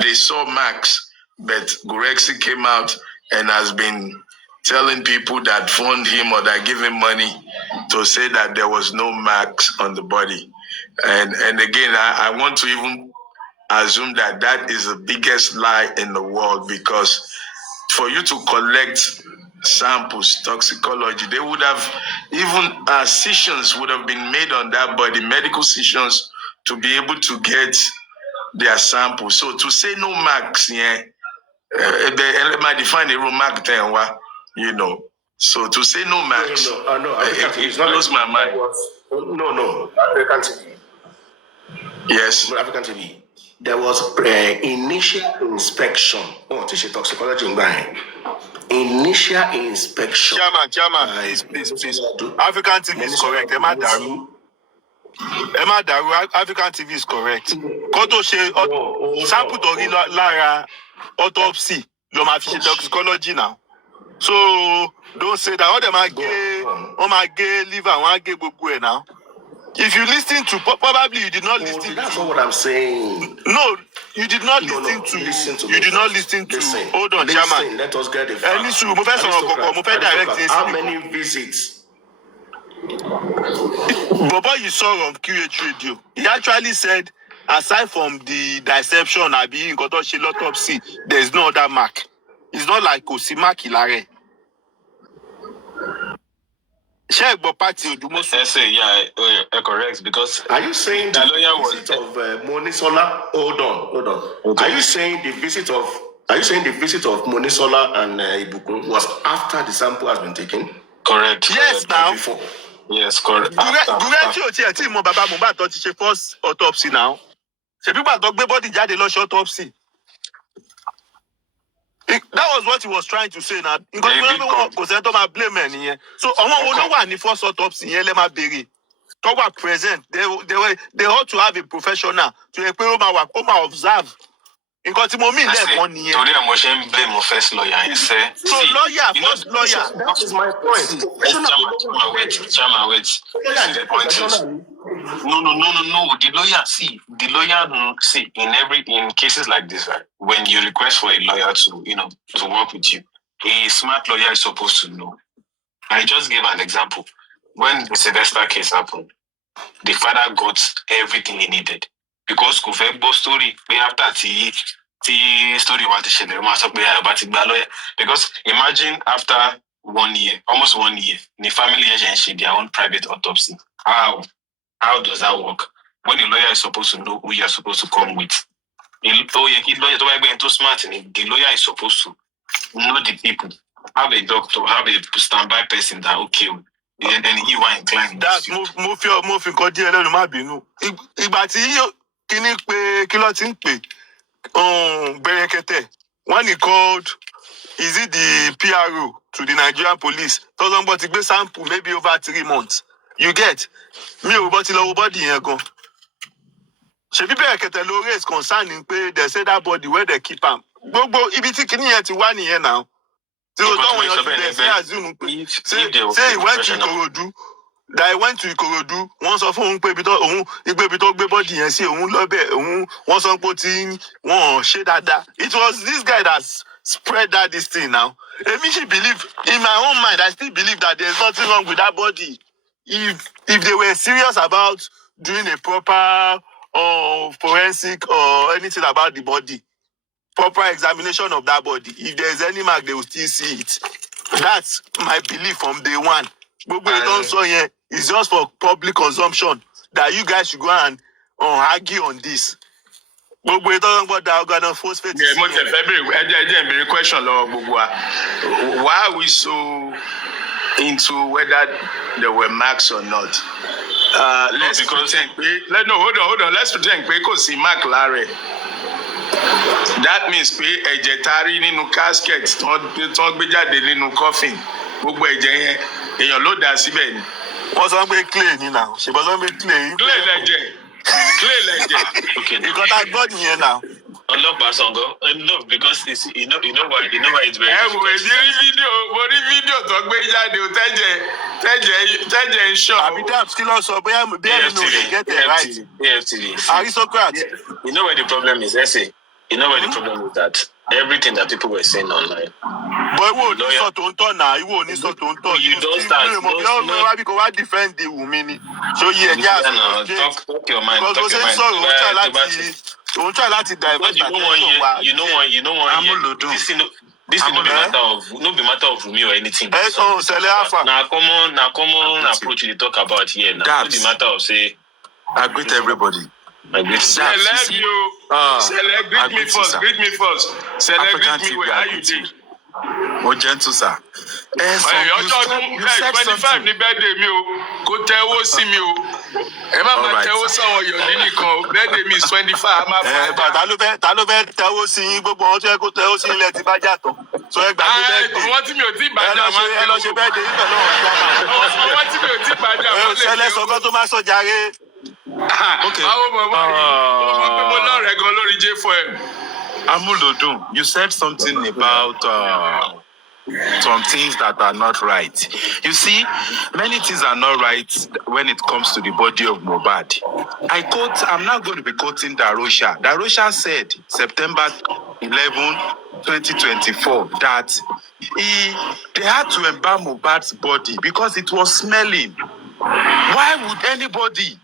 they saw Max, but gurexy came out and has been telling people that phoned him or that gave him money to say that there was no marks on the body. And again, I want to even assume that that is the biggest lie in the world, because for you to collect samples, toxicology, they would have even sessions would have been made on that body, medical sessions, to be able to get their samples. So to say no marks, they might define a mark then, So to say no marks, it blows my mind. No, African TV. Yes. African TV. There was initial inspection. Oh, this is toxicology in Bahrain. Initial inspection. Chairman, please. African TV is correct. Emma Daru, African TV is correct. Koto she sample tori lara autopsy. Lo ma fi toxicology now. So don't say that all them are gay liver, one gay gbogbo now. If you listen to, probably you did not listen. That's not what I'm saying. No, you did not listen to. You did not listen to. Hold on, Chairman. Let us get the facts. How many visits? Baba, you saw on QH radio. He actually said, aside from the dissection, Abi, autopsy, there's no other mark. It's not like Osima Kilare. Check party correct, because are you saying the lawyer visit of Monisola? Hold on. Okay. Are you saying the visit of Monisola and Ibukun was after the sample has been taken? Correct. Yes, now. Before. Yes, correct. Baba Mohbad thought she first autopsy now. She people talk about the jade lost autopsy. That was what he was trying to say now. Because blame any. So on the first autopsy, let me bury. Talk about present. They ought to have a professional to observe. Because Timomi left 1 year. Today I'm watching blame of first lawyer. So first lawyer. That is my point. Chairman, wait. The point is, no. The lawyer see in cases like this, right? When you request for a lawyer to work with you, a smart lawyer is supposed to know. I just gave an example. When the Sylvester case happened, the father got everything he needed. Because Kufebo story, we after the story was the lawyer. Because imagine after 1 year, almost 1 year, the family agency their own private autopsy. How does that work? When the lawyer is supposed to know who you are supposed to come with. The lawyer is supposed to know the people. Have a doctor, have a standby person that then he will incline. That's move your code here. Berekete. When he called, is it the PRO to the Nigerian police? Doesn't but it sample maybe over 3 months. You get me over till body here go. Shebi Berekete Lore is concerning pay they say that body where they keep him. Go ibiti kini here to 1 year now. So don't say he went to Ikorodu that I went to Ikorodu, once of òun pé ibi tó gbé body yẹn sí, òun lọ bẹ̀, òun wọ́n sọ pé ó ti wọ́n ṣe dáadáa. It was this guy that spread that this thing now. Emi she believe, in my own mind, I still believe that there's nothing wrong with that body. If they were serious about doing a proper forensic or anything about the body, proper examination of that body, if there's any mark, they will still see it. That's my belief from day one. Gbogbo ìtàn sọ yẹn is just for public consumption, that you guys should go and argue on this. Gbogbo ìtàn gbọ́dọ̀ organ phosphate. Yeah, mo tẹ fẹ́ bèrè question lọ́wọ́ gbogbo wa. Why are we so into whether there were marks or not? Let's pretend hold on. Let's pretend pé kò sí mark lára ẹ̀. That means pé ẹ̀jẹ̀ tá rí nínú casket tán gbé jáde nínú coffin, gbogbo ẹ̀jẹ̀ yẹn èèyàn ló dà síbẹ̀ ni. Wọ́n sọ pé clay ni now. Ṣèbọn sọ pé clay. Clay lẹ̀jẹ̀. Okay. Because I got here now. Ọlọ́pàá Sango, no, because you know why it's very. Ẹ wò èdè mo rí fídíò tó gbé jáde o tẹ́jẹ̀ ń ṣọ́. Àbí Dabs kí ló sọ bóyá they get it right. AFTV. Aristocrat. You know where the problem is, Essay? You know where the problem is that everything that people were saying online. But ìwọ ò ní sọ tó ń tọ̀ náà, ìwọ ò ní sọ tó ń tọ̀. You don't start. No, why because why defend the Wunmi? So yeah, just talk your mind. Because Talk your mind. Don't try to divert you know one. This is no be matter of Wunmi or anything. Now common approach you talk about here now. No be matter of say. I greet everybody. I greet Select you. Select greet me first. Greet me first. Select greet me where are you did? Mo gentle sir. You said 25 ní birthday mi o. Kò tẹ́wọ́ sí mi o. Ẹ má máa tẹ́wọ́ sáwọn yọ̀dí nìkan. Birthday mi is 25. Ta ló fẹ́ tẹ́wọ́ sí yín gbogbo àwọn tó yẹ kó tẹ́wọ́ sí ilẹ̀ tí bá jà tán. So ẹ gbàgbé birthday. Wọ́n tí mi ò tí bàjá máa ẹ lọ ṣe birthday yín pẹ̀lú ọ̀hún ìjọba. Wọ́n tí mi ò tí bàjá máa lè ṣe. Ṣẹlẹ̀ sọ̀gọ́ tó máa sọ jàre. Okay. Mo lọ́rẹ̀ẹ́ gan lórí J4M. Amulodun, you said something about some things that are not right. You see, many things are not right when it comes to the body of Mohbad. I'm not going to be quoting Darosha. Darosha said September 11, 2024 that they had to embalm Mohbad's body because it was smelling. Why would anybody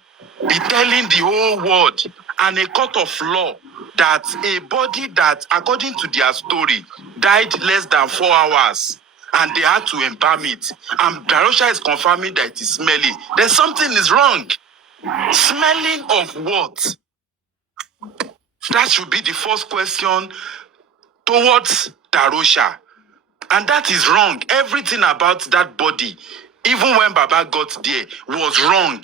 be telling the whole world and a court of law that a body that, according to their story, died less than 4 hours and they had to embalm it, and Darosha is confirming that it is smelling? Then something is wrong. Smelling of what? That should be the first question towards Darosha. And that is wrong. Everything about that body, even when Baba got there, was wrong.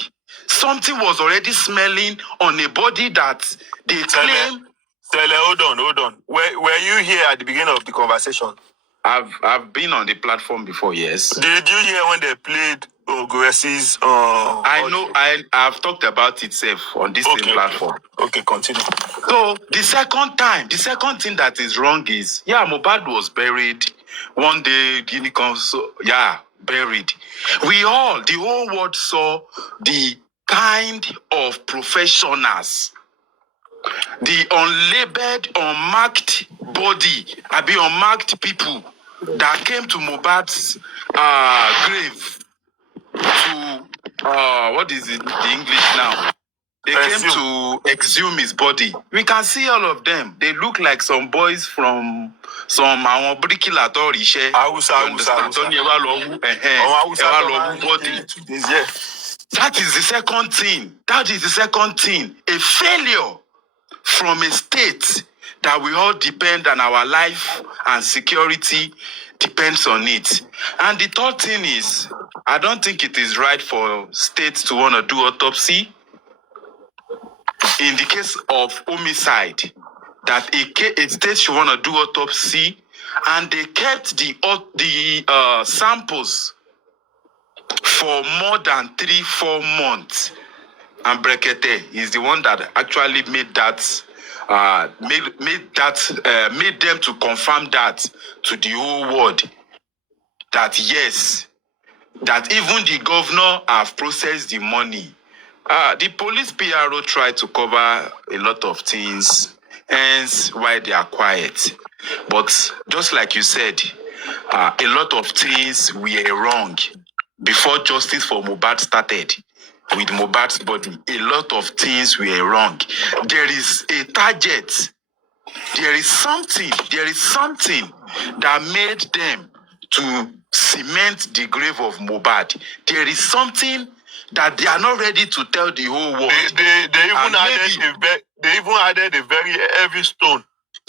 Something was already smelling on a body that they claim. Stella, hold on. Were you here at the beginning of the conversation? I've been on the platform before, yes. Did you hear when they played gurexy's? I know. I've talked about it on this same platform. Okay, continue. So the second thing that is wrong is, Mohbad was buried one day. Buried. The whole world saw the kind of professionals, the unlabeled, unmarked body, unmarked people that came to Mohbad's grave to, what is it, the English now? They came to exhume his body. We can see all of them. They look like some boys from some bricklayer Torishe. That is the second thing. A failure from a state that we all depend on, our life and security depends on it. And the third thing is, I don't think it is right for states to want to do autopsy. In the case of homicide, that a state should want to do autopsy, and they kept the samples for more than 3-4 months. And Brekete is the one that actually made that, made them to confirm that to the whole world, that yes, that even the governor have processed the money. The police PRO tried to cover a lot of things, hence why they are quiet. But just like you said, a lot of things were wrong before justice for Mohbad started. With Mohbad's body, a lot of things were wrong. There is a target. There is something that made them to cement the grave of Mohbad. There is something that they are not ready to tell the whole world. They even added a very heavy stone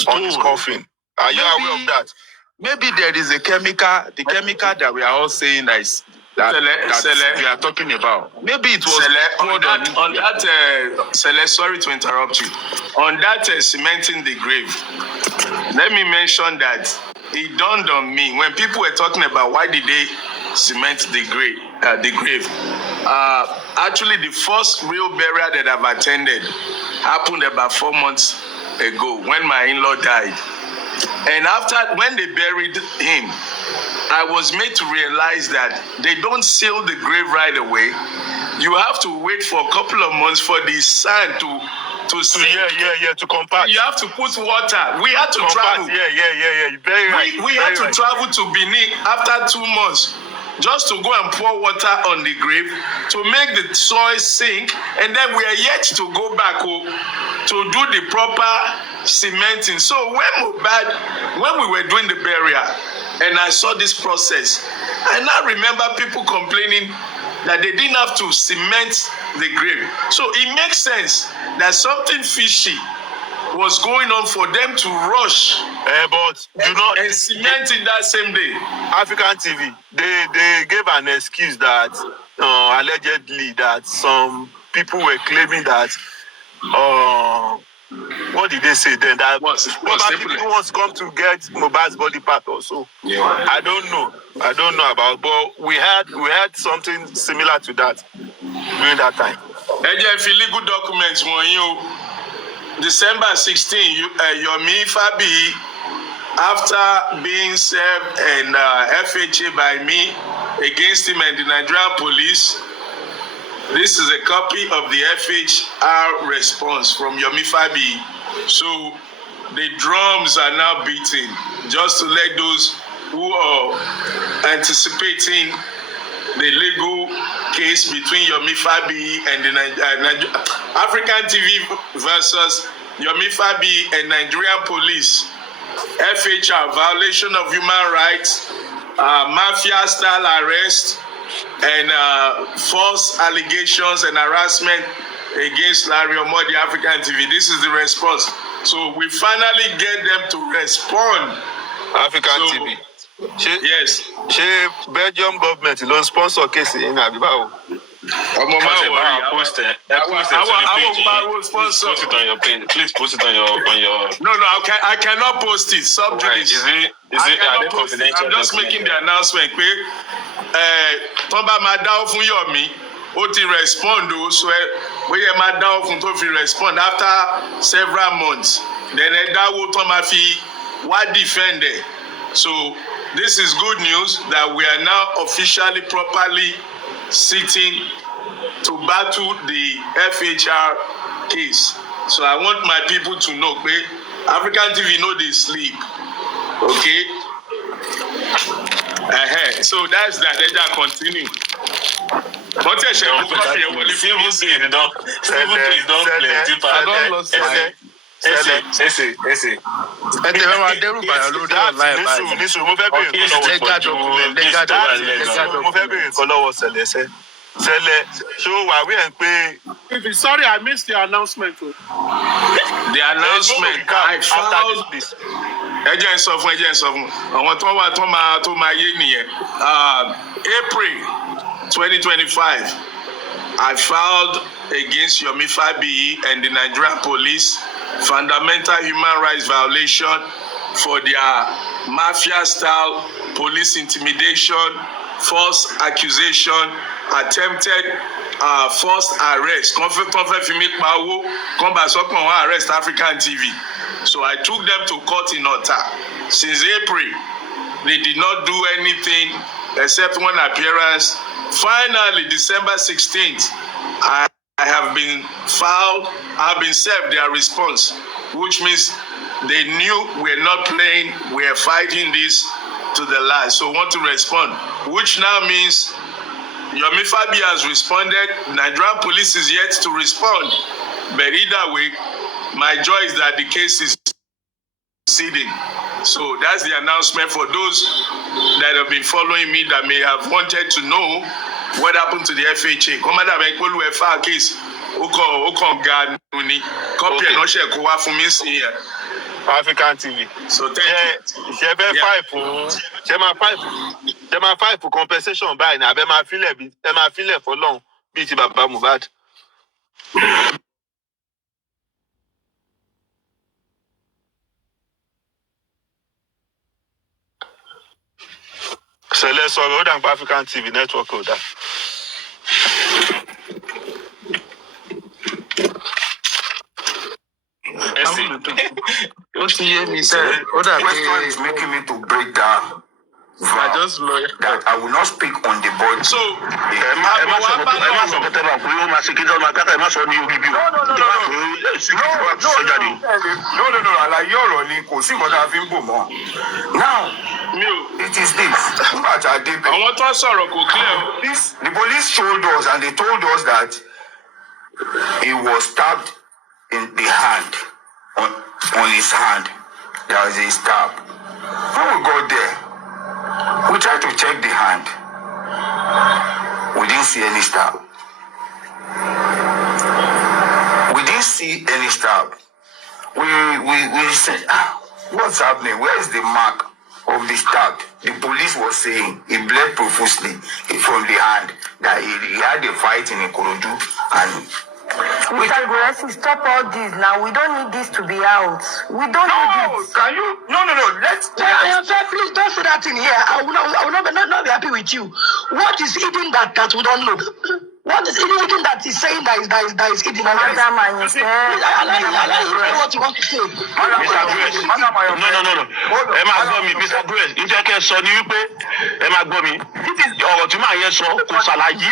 on his coffin. Are you aware of that? Maybe there is a chemical, the chemical that we are all saying that we are talking about. Maybe it was Sele, sorry to interrupt you. On that cementing the grave, let me mention that it dawned on me when people were talking about why did they cement the grave. Actually, the first real burial that I've attended happened about 4 months ago when my in-law died. And when they buried him, I was made to realize that they don't seal the grave right away. You have to wait for a couple of months for the sand to sink. To compact. You have to put water. We had to travel. Very right. We had to travel to Benin after 2 months just to go and pour water on the grave to make the soil sink, and then we are yet to go back to do the proper cementing. So when we were doing the burial and I saw this process, I now remember people complaining that they didn't have to cement the grave. So it makes sense that something fishy was going on for them to rush and cement it that same day. African TV, they gave an excuse that allegedly that some people were claiming that what did they say then? That people wants to come to get Mohbad's body part also. Yeah. I don't know about, but we had something similar to that during that time. If you legal documents when you December 16, Yomi Fabi, after being served and FHA by me against him and the Nigerian police, this is a copy of the FHR response from Yomi Fabi. So the drums are now beating just to let those who are anticipating the legal case between Yomi Fabi and the African TV versus Yomi Fabi and Nigerian police. FHR, violation of human rights, mafia style arrest, and false allegations and harassment against Larry Omodi, African TV. This is the response. So we finally get them to respond. African TV. Yes. Belgium government don't sponsor case in Abibawo. Post it on your page. Please post it on your. No, I cannot post it. Subjudice. Are they confidential? I'm just making the announcement. Tomba Madao fun Yomi, ó ti respond o, so we Madao fun tó fi respond after several months. Then Edawo Tomba fi wa defend it. So this is good news that we are now officially properly sitting to battle the FHR case. So I want my people to know, African TV know they sleep. Okay? So that's that. Let that continue. What you say? Don't play. Sorry, I missed the announcement. The announcement I found. April 2025, I filed against Yomi Fabi and the Nigerian police fundamental human rights violation for their mafia-style police intimidation, false accusation, attempted forced arrest. Arrest African TV. So I took them to court in Ota. Since April, they did not do anything except one appearance. Finally, December 16th, I have been filed, I've been served their response, which means they knew we're not playing, we're fighting this to the last. So want to respond, which now means Yomi Fabi has responded, Nigerian police is yet to respond. But either way, my joy is that the case is proceeding. So that's the announcement for those that have been following me that may have wanted to know what happened to the FHA. Commander Benkolu FA case, African TV. So thank you. Ṣé five for compensation báyìí ní abẹ́ máa fílẹ̀ for long bíi ti bàbá Mohbad. Ṣẹlẹ̀ sọ̀rọ̀ ó dà ń pa African TV network ó dà. What question is making me to break down that I will not speak on the body. So, Now, it is this. The police showed us and they told us that he was stabbed in the hand, on his hand. There was a stab. When we got there, we tried to check the hand. We didn't see any stab. We didn't see any stab. We said, what's happening? Where is the mark of the stab? The police was saying he bled profusely from the hand, that he had a fight in Ikorodu and Mr. Gurexy, stop all this now. We don't need this to be out. We don't need this. Can you? No. Please don't say that in here. I will not be happy with you. What is hidden that we don't know? What is hidden that is saying that is hidden? Madam, I what you want to say. Mr. Grace, no. Emma Gomi, Mr. Grace, you take a son, you pay. Emma Gomi, this is your to my yes, so Kusalaye.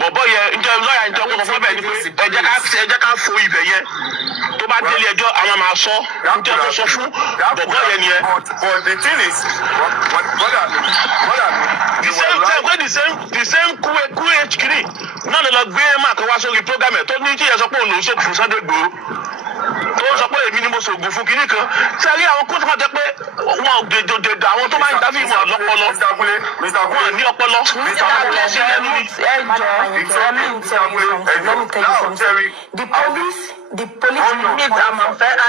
Bọ̀bọ̀ yẹ ǹjẹ́ lọ́yà ǹjẹ́ kó fọ́ bẹ́ẹ̀ ni pé ẹ̀jẹ̀ ká fo ibẹ̀ yẹn tó bá délé ẹjọ́ àwọn máa sọ ǹjẹ́ kó sọ fún bọ̀bọ̀ yẹn nìyẹn. But the thing is, the same QH kiri náà lè lọ gbé máa kan wá sórí program ẹ̀ tó ní kí ẹ sọ pé òun lòún ṣètò fún Sunday Igboho tó sọ pé èmi ni mo ṣògùn fún kinní kan sẹ́rí àwọn kóòtù kan jẹ́ pé wọn dèdè àwọn tó máa ń dábì wọn lọ́pọlọ wọn ní ọpọlọ. The police need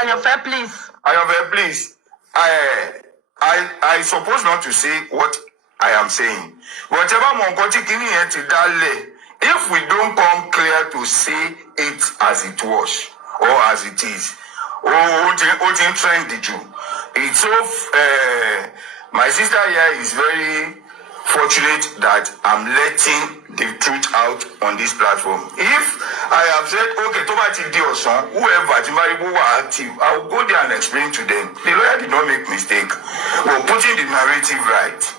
Ayanfe, please. Ayanfe, please. I suppose not to say what I am saying. Whatever Monkoti Kini ti dale, if we don't come clear to say it as it was or as it is, it's so my sister here is very fortunate that I'm letting the truth out on this platform. If I have said, okay, Tomati Dioson, whoever, Timaribu were active, I will go there and explain to them. The lawyer did not make mistake. We're putting the narrative right.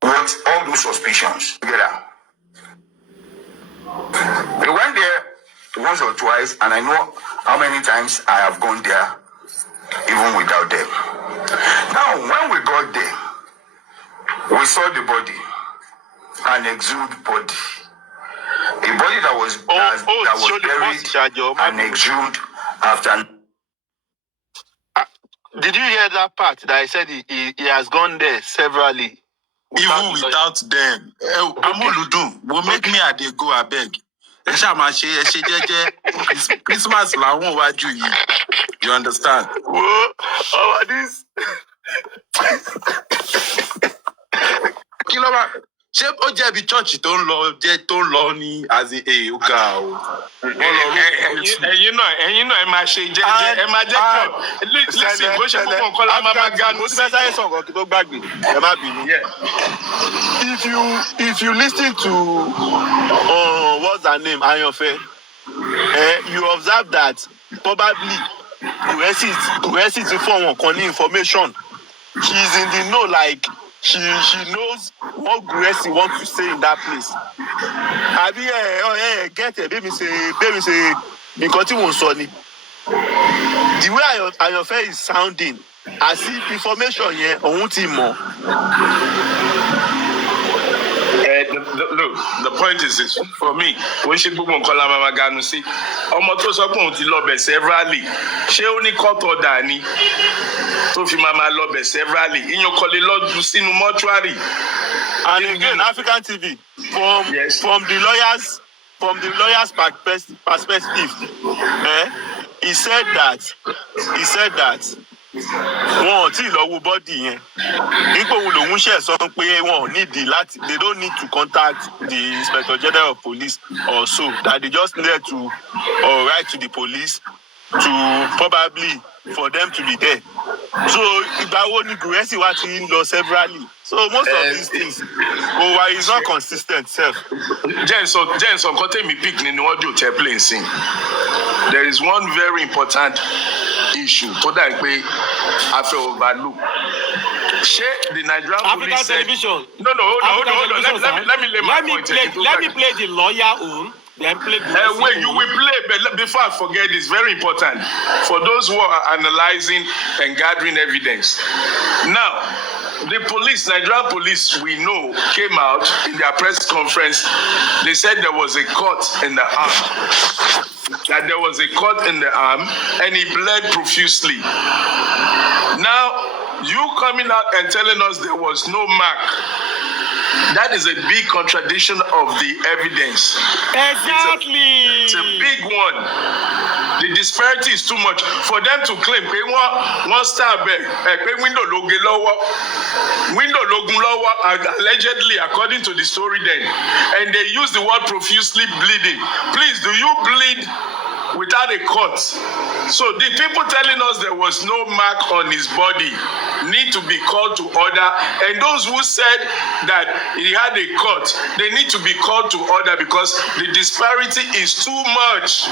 What all those suspicions together. We went there once or twice, and I know how many times I have gone there, even without them. Now, when we got there, we saw the body, an exhumed body. A body that was buried and exhumed after. Did you hear that part that I said he has gone there severally? Even without them. Amoludu will make me a day go a beg. Christmas you understand? Whoa, this. ṣé ó jẹ̀bi church tó ń lọ ní as a ó ga o. ẹ̀yin náà ẹ máa ṣe jẹ́jẹ́ ẹ máa jẹ́ kí listen bó ṣe gbogbo nǹkan la máa ganu sí. mo fẹ́ sọ̀rọ̀ kí tó gbàgbé ẹ má bínú. if you listen to what's her name Ayanfe, you observe that probably gurexy ti fún àwọn kan ní information. She's in the know, like she knows what gurexy wants to say in that place. Àbí get it, baby say nǹkan tí mò ń sọ ni. The way Ayanfe is sounding as if information yẹn òun ti mọ̀. Look, the point is this for me. When she gbogbo nǹkan la máa ganu sí, ọmọ tó sọ pé òun ti lọ bẹ̀ severally, ṣé ó ní court order ni tó fi máa lọ bẹ̀ severally? Ìyẹn kò lè lọ jù sínú mortuary. And again, African TV from the lawyers perspective, he said that wọn ò tí ì lọ wo bọ́dì yẹn nípò òun lòun ṣe sọ pé wọn ò nídìí láti they don't need to contact the Inspector General of Police or so, that they just need to write to the police to probably for them to be there. So ìgbà wo ni gurexy wá ti ń lọ severally? So most of these things is not consistent sef. Jenson nǹkan tẹ́mi pick nínú audio tẹ́ play sing. There is one very important issue tó dà pé a fẹ́ overlook. Ṣé the Nigerian police said... television. No, hold on. Let me lay my point. Let me play the lawyer own. Then play wait, you will play, but before I forget, it's very important for those who are analyzing and gathering evidence. Now, the police, Nigerian police, we know, came out in their press conference. They said there was a cut in the arm. That there was a cut in the arm and he bled profusely. Now, you coming out and telling us there was no mark. That is a big contradiction of the evidence. Exactly. It's a big one. The disparity is too much for them to claim pé wọ́n star bẹ́ẹ̀ pé window logun lọ́wọ́ allegedly according to the story then, and they use the word profusely bleeding. Please, do you bleed without a cut? So the people telling us there was no mark on his body need to be called to order, and those who said that he had a cut, they need to be called to order because the disparity is too much.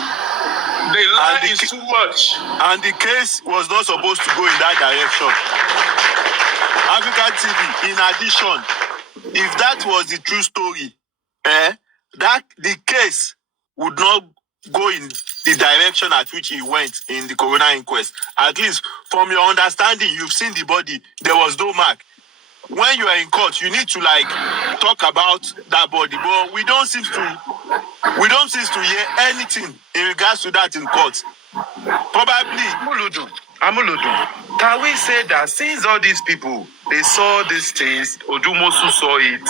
The lie is too much. And the case was not supposed to go in that direction. African TV, in addition, if that was the true story, that the case would not go in the direction at which he went in the coroner inquest. At least from your understanding, you've seen the body, there was no mark. When you are in court, you need to talk about that body, but we don't seem to hear anything in regards to that in court. Probably Amuludu, can we say that since all these people, they saw these things, Odumosu saw it,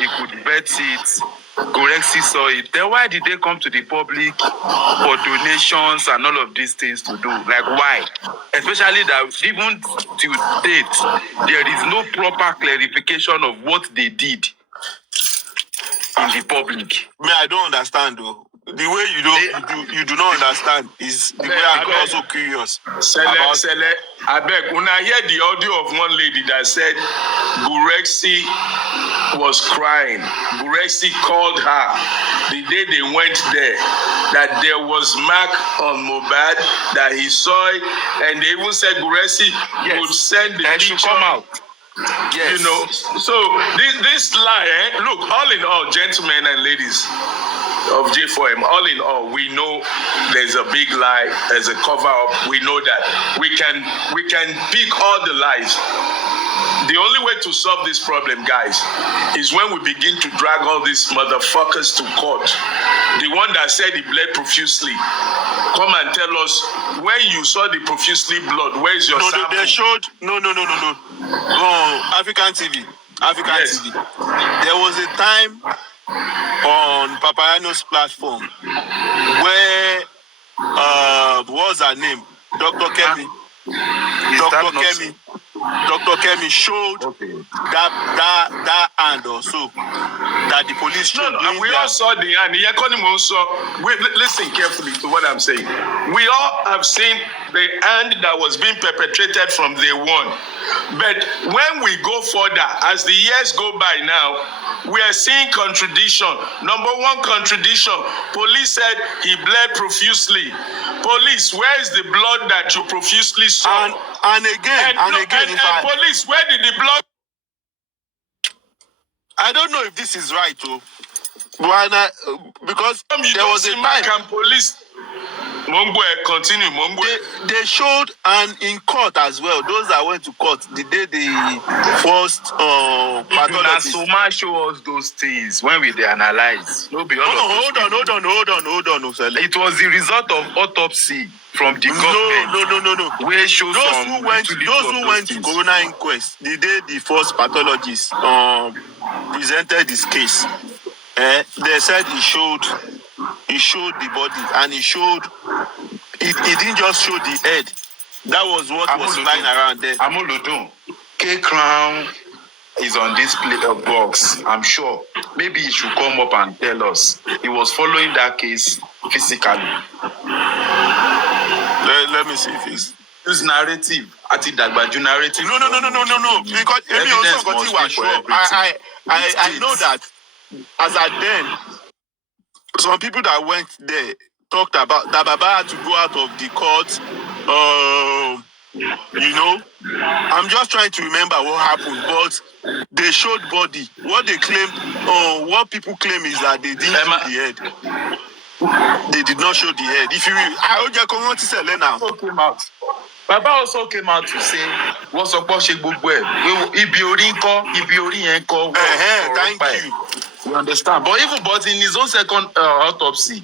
he could bet it, gurexy saw it, then why did they come to the public for donations and all of these things to do? Like, why? Especially that even to date, there is no proper clarification of what they did in the public. I don't understand though. The way you do not understand is the way I'm also curious. Sele, I beg, when I hear the audio of one lady that said gurexy was crying, gurexy called her the day they went there, that there was mark on mohbad, that he saw it, and they even said gurexy would send the picture. Come out. Yes. You know, so this lie, look, all in all, gentlemen and ladies of J4M, all in all, we know there's a big lie, there's a cover up. We know that we can pick all the lies. The only way to solve this problem, guys, is when we begin to drag all these motherfuckers to court. The one that said he bled profusely, come and tell us when you saw the profusely blood. Where's your sample? They showed no. African TV. TV. There was a time on Papayano's platform where what's her name? Dr. Kemi. Dr. Kemi showed that hand or so that the police showed. No, we all saw the hand. Listen carefully to what I'm saying. We all have seen the hand that was being perpetrated from day one. But when we go further, as the years go by now, we are seeing contradiction. Number one contradiction, police said he bled profusely. Police, where is the blood that you profusely saw? And again, police, where did the blood? I don't know if this is right, too. Because there was a time. Can police? Continue. They showed, and in court as well, those that went to court, the day the first pathologist. Soma show us those things when we analyze. Hold on. It was the result of autopsy from the government. No. Where shows those who went to coroner inquest, the day the first pathologist presented his case, they said he showed the body, and he didn't just show the head. That was what was lying around there. Amuludun, K-Crown is on this box, I'm sure. Maybe he should come up and tell us. He was following that case physically. Let me see if it's... Use narrative. Atidagbaju narrative. No. Because evidence must be for everything. I know that as at then, some people that went there talked about that Baba had to go out of the court. I'm just trying to remember what happened, but they showed body. What they claimed, what people claim is that they didn't show the head. They did not show the head. If you, I would just come on to say now. Came out. Baba also came out to say, "What's up, Shegubwe? Thank you. You understand? But in his own second autopsy,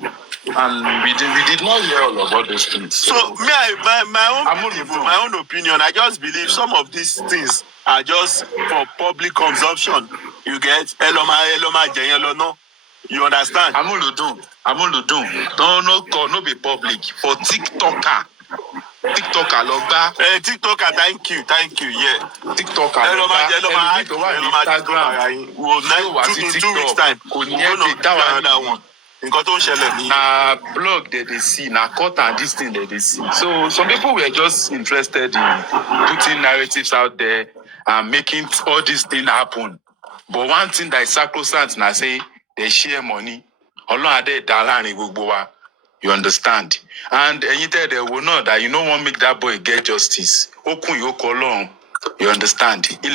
and we did not hear all about those things. So my own opinion, I just believe some of these things are just for public consumption. You get Eloma, you understand? Amuludun. No be public for TikToker. TikToker, thank you, yeah. TikToker, in 2 weeks time, another one. Na blog that they see, na court and this thing that they see. So some people were just interested in putting narratives out there and making all these things happen. But one thing that is sacrosanct, na say they share money. You understand? And you tell they will know that you don't want to make that boy get justice. You understand? Let's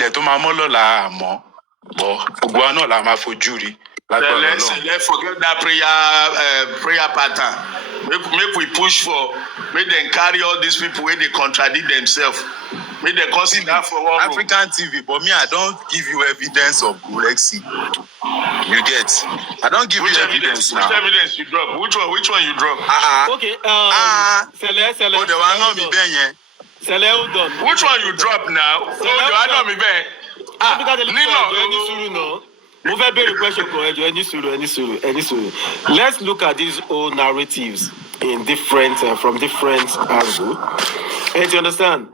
forget that prayer pattern. Make we push for, make them carry all these people when they contradict themselves. Make them consider that for one African TV, but me, I don't give you evidence of gurexy. You get? I don't give you evidence now. Which evidence you drop? Which one you drop? Okay. Sele. Oh, the one not me ben Sele, hold on. Which one you drop now? Oh, the one not me ben. Let's look at these old narratives in different from different angles. And you understand,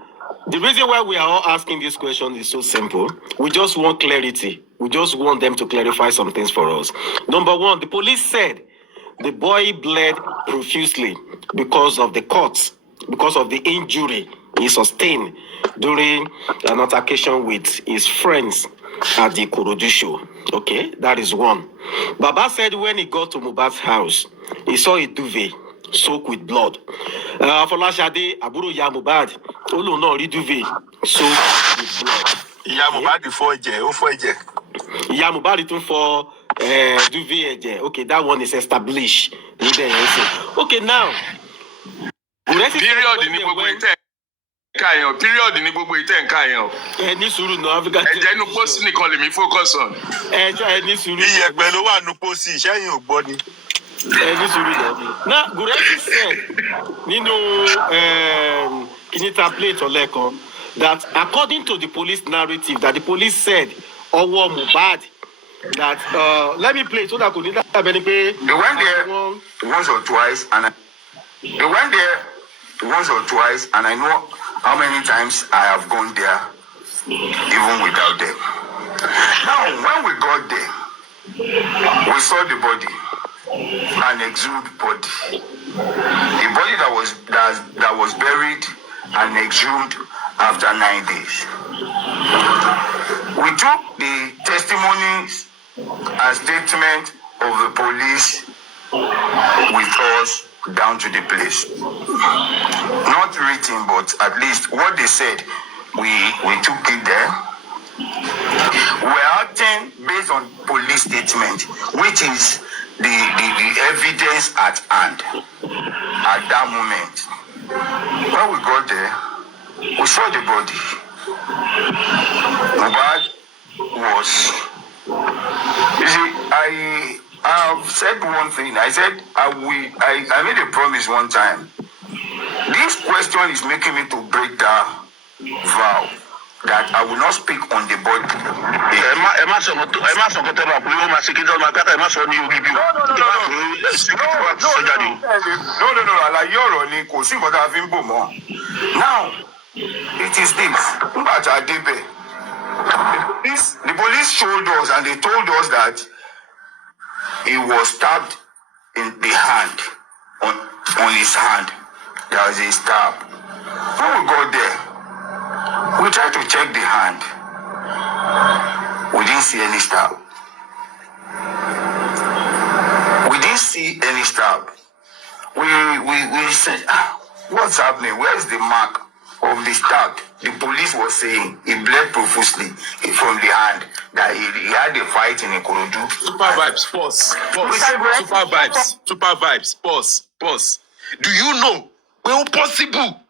the reason why we are all asking this question is so simple. We just want clarity. We just want them to clarify some things for us. Number one, the police said the boy bled profusely because of the cuts, because of the injury he sustained during an altercation with his friends at the Ikorodu show. Okay, that is one. Baba said when he got to Mohbad's house, he saw a duvet soaked with blood. Folashade, Aburo Ya Mohbad, Olu no duvet soaked with blood. Ya Mohbad before Ya Mohbad it for duvet. Okay, that one is established. Okay, now. Period in period ní gbogbo ìtẹ́ nǹkan yẹn o. Ní sùúrù náà Africa. Ẹ̀jẹ̀ inú pósí nìkan lèmi focus on. Ní sùúrù. Iyẹ̀pẹ̀ ló wà nínú pósí, ìṣẹ́yìn ò gbọ́ ni. Ní sùúrù náà. Now, gurexy said nínú Kinita plate ọ̀lẹ́kan that according to the police narrative that the police said ọwọ́ Mohbad that let me play so that kò ní dábẹ́ ni pé. They went there once or twice and I know how many times I have gone there even without them. Now, when we got there, we saw the body, an exhumed body. A body that was buried and exhumed after 9 days. We took the testimonies and statement of the police with us down to the place. Not written, but at least what they said, we took it there. We're acting based on police statement, which is the evidence at hand at that moment. When we got there, we saw the body. Mohbad was, you see, I have said one thing. I said I made a promise one time. This question is making me to break that vow that I will not speak on the body. Now, it is this. The police showed us and they told us that he was stabbed in the hand, on his hand. There was a stab. When we got there, we tried to check the hand. We didn't see any stab. We didn't see any stab. We said, what's happening? Where's the mark of the stab? The police was saying he bled profusely from the hand, that he had a fight in Ikorodu. Supervibez, pause. Supervibez, pause. Do you know? Well, possible.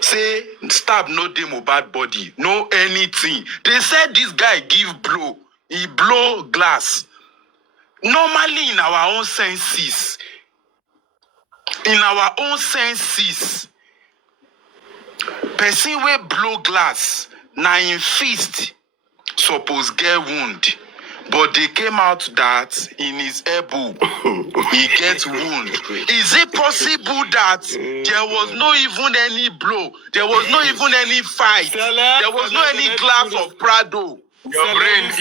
Say, stab no demo bad body, no anything. They said this guy give blow. He blow glass. Normally in our own senses, person wey blow glass, na in fist suppose get wound. But they came out that in his elbow, he gets wound. Is it possible that there was no even any blow? There was no even any fight. There was no any glass of Prado. Your brain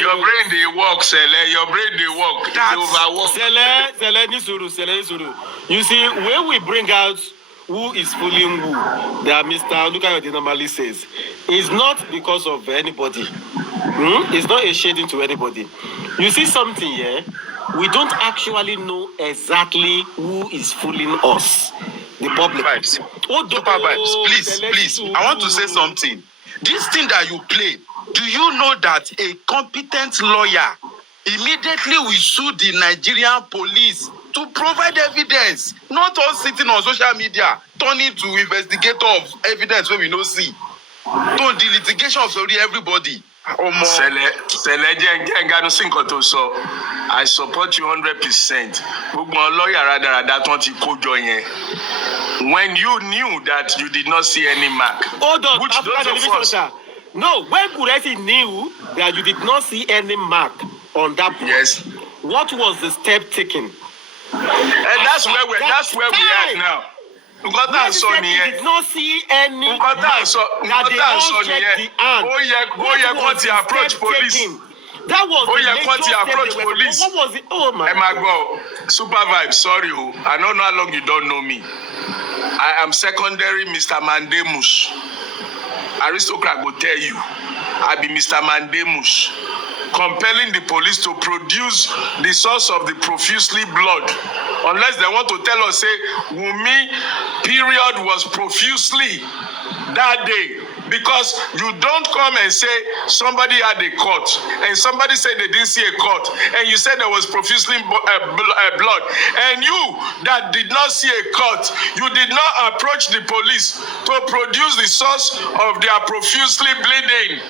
they work, Sele. Your brain they work. They overwork. Sele. You see, when we bring out who is fooling who, that Mr. Lukayode normally says, is not because of anybody. It's not a shading to anybody. You see something here, we don't actually know exactly who is fooling us. The public. Supervibez, please. I want to say something. This thing that you played, do you know that a competent lawyer immediately will sue the Nigerian police to provide evidence, not all sitting on social media, turning to investigator of evidence when we don't see. Don't the litigation of sorry everybody. I support you 100%. When you knew that you did not see any mark, which those of us... No, when gurexy knew that you did not see any mark on that point, yes. What was the step taken? And that's where we're at now. You did not see any mark that they all checked the hand. What was approach police? That was the approach police. What was it? Oh my God. Supervibez, sorry. I don't know how long you don't know me. I am secondary Mr. Mandemus. Aristocrat will tell you. I be Mr. Mandemus. Compelling the police to produce the source of the profusely blood. Unless they want to tell us, say, Wumi period was profusely that day. Because you don't come and say somebody had a cut and somebody said they didn't see a cut and you said there was profusely blood, and you that did not see a cut, you did not approach the police to produce the source of their profusely bleeding.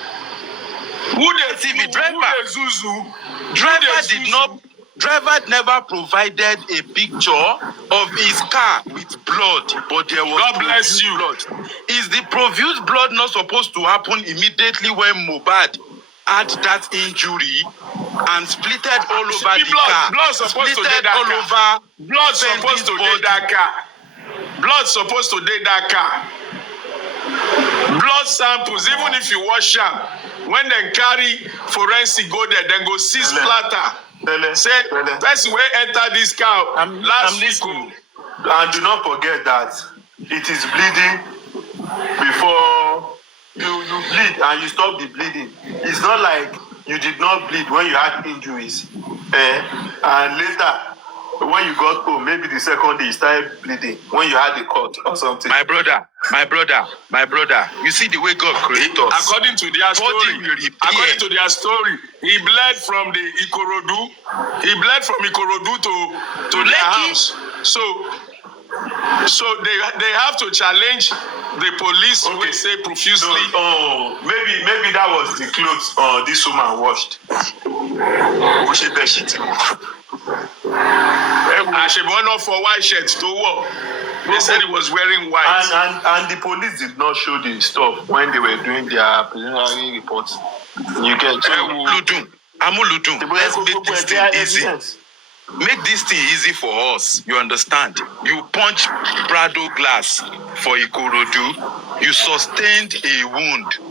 Driver never provided a picture of his car with blood, but there was God bless you. Blood. Is the profuse blood not supposed to happen immediately when Mohbad had that injury and splitted all over the car? Blood supposed to do that car. Blood supposed to do that car. Blood supposed to do that car. blood samples, even if you wash am, when they carry forensic go there, then go see splatter. Say, person wey enter this car last week. And do not forget that it is bleeding before you bleed and you stop the bleeding. It's not like you did not bleed when you had injuries. And later, when you got home, maybe the second day you started bleeding when you had a cut or something. My brother, you see the way God created us. According to their story, he bled from the Ikorodu. He bled from Ikorodu to their house. So they have to challenge the police. Okay. Who say profusely. Maybe that was the clothes this woman washed. She went off for white shirt to war. They said he was wearing white. And the police did not show the stuff when they were doing their preliminary reports. You get Ludum. Let's make this thing easy. Make this thing easy for us. You understand? You punch Prado glass for Ikorodu. You sustained a wound. In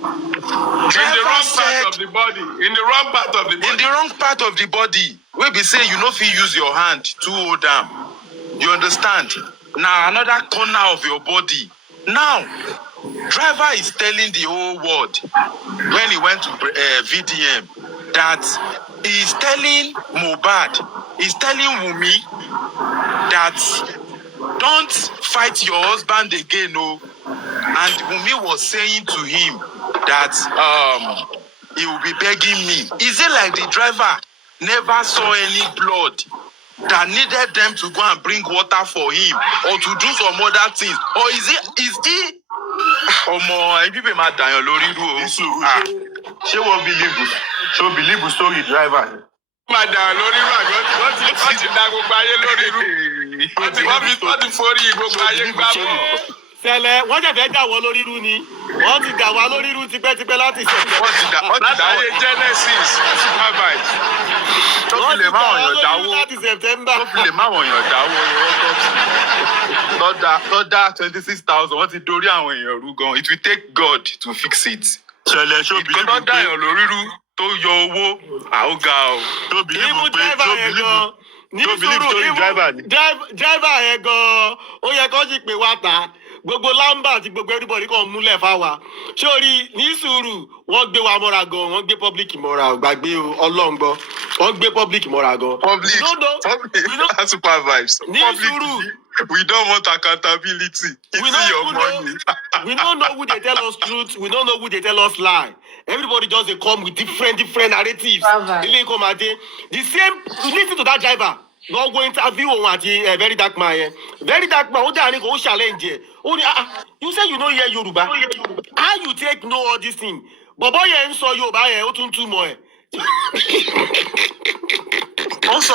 the wrong part of the body. Wey be say you no fit use your hand to hold am. You understand? Now another corner of your body. Now, driver is telling the whole world when he went to VDM that he's telling Mohbad, he's telling Wunmi that don't fight your husband again, no. And Wunmi was saying to him that he will be begging me. Is it like the driver never saw any blood that needed them to go and bring water for him or to do some other things? Or is he people might die on lórí ru o. She won't believe the story driver. Máa dà lórí ru àjọ wọ́n ti dá gbogbo ayé lórí ru. Wọ́n ti forí gbogbo ayé gbá mọ́. Ṣẹlẹ̀ wọ́n jẹ̀fẹ́ dà wọ́n lórí ru ni. Wọ́n ti dà wá lórí ru tipẹ́tipẹ́ láti ṣẹ̀fẹ̀. Látàyè Genesis Supervibez. Tó fi lè má wọ̀nyàn dáwó. Láti September. Tó fi lè má wọ̀nyàn dáwó. Lọ́dà 26,000 wọ́n ti dorí àwọn èèyàn rú gan. It will take God to fix it. Ṣẹlẹ̀ ṣó believe ìkọ́nà dáyàn lórí rú tó yọ owó àóga o. Tó believe driver yẹn gan ó yẹ kó sì pé wá ta gbogbo lamba àti gbogbo everybody kan múlẹ̀ fáwa sórí ní sùúrù wọ́n gbé wa mọ́ra gan wọ́n gbé public mọ́ra gbàgbé ọlọ́ngbọ́ wọ́n gbé public mọ́ra gan. Public Supervibez. ní sùúrù. We don't want accountability. We don't know who they tell us truth. We don't know who they tell us lie. Everybody just they come with different narratives. The same. Listen to that driver. Go interview at the very dark man. Very dark man. Who challenge? You say you know hear Yoruba. How you take know all this thing? But boy, you saw Yoruba. You too more. Also.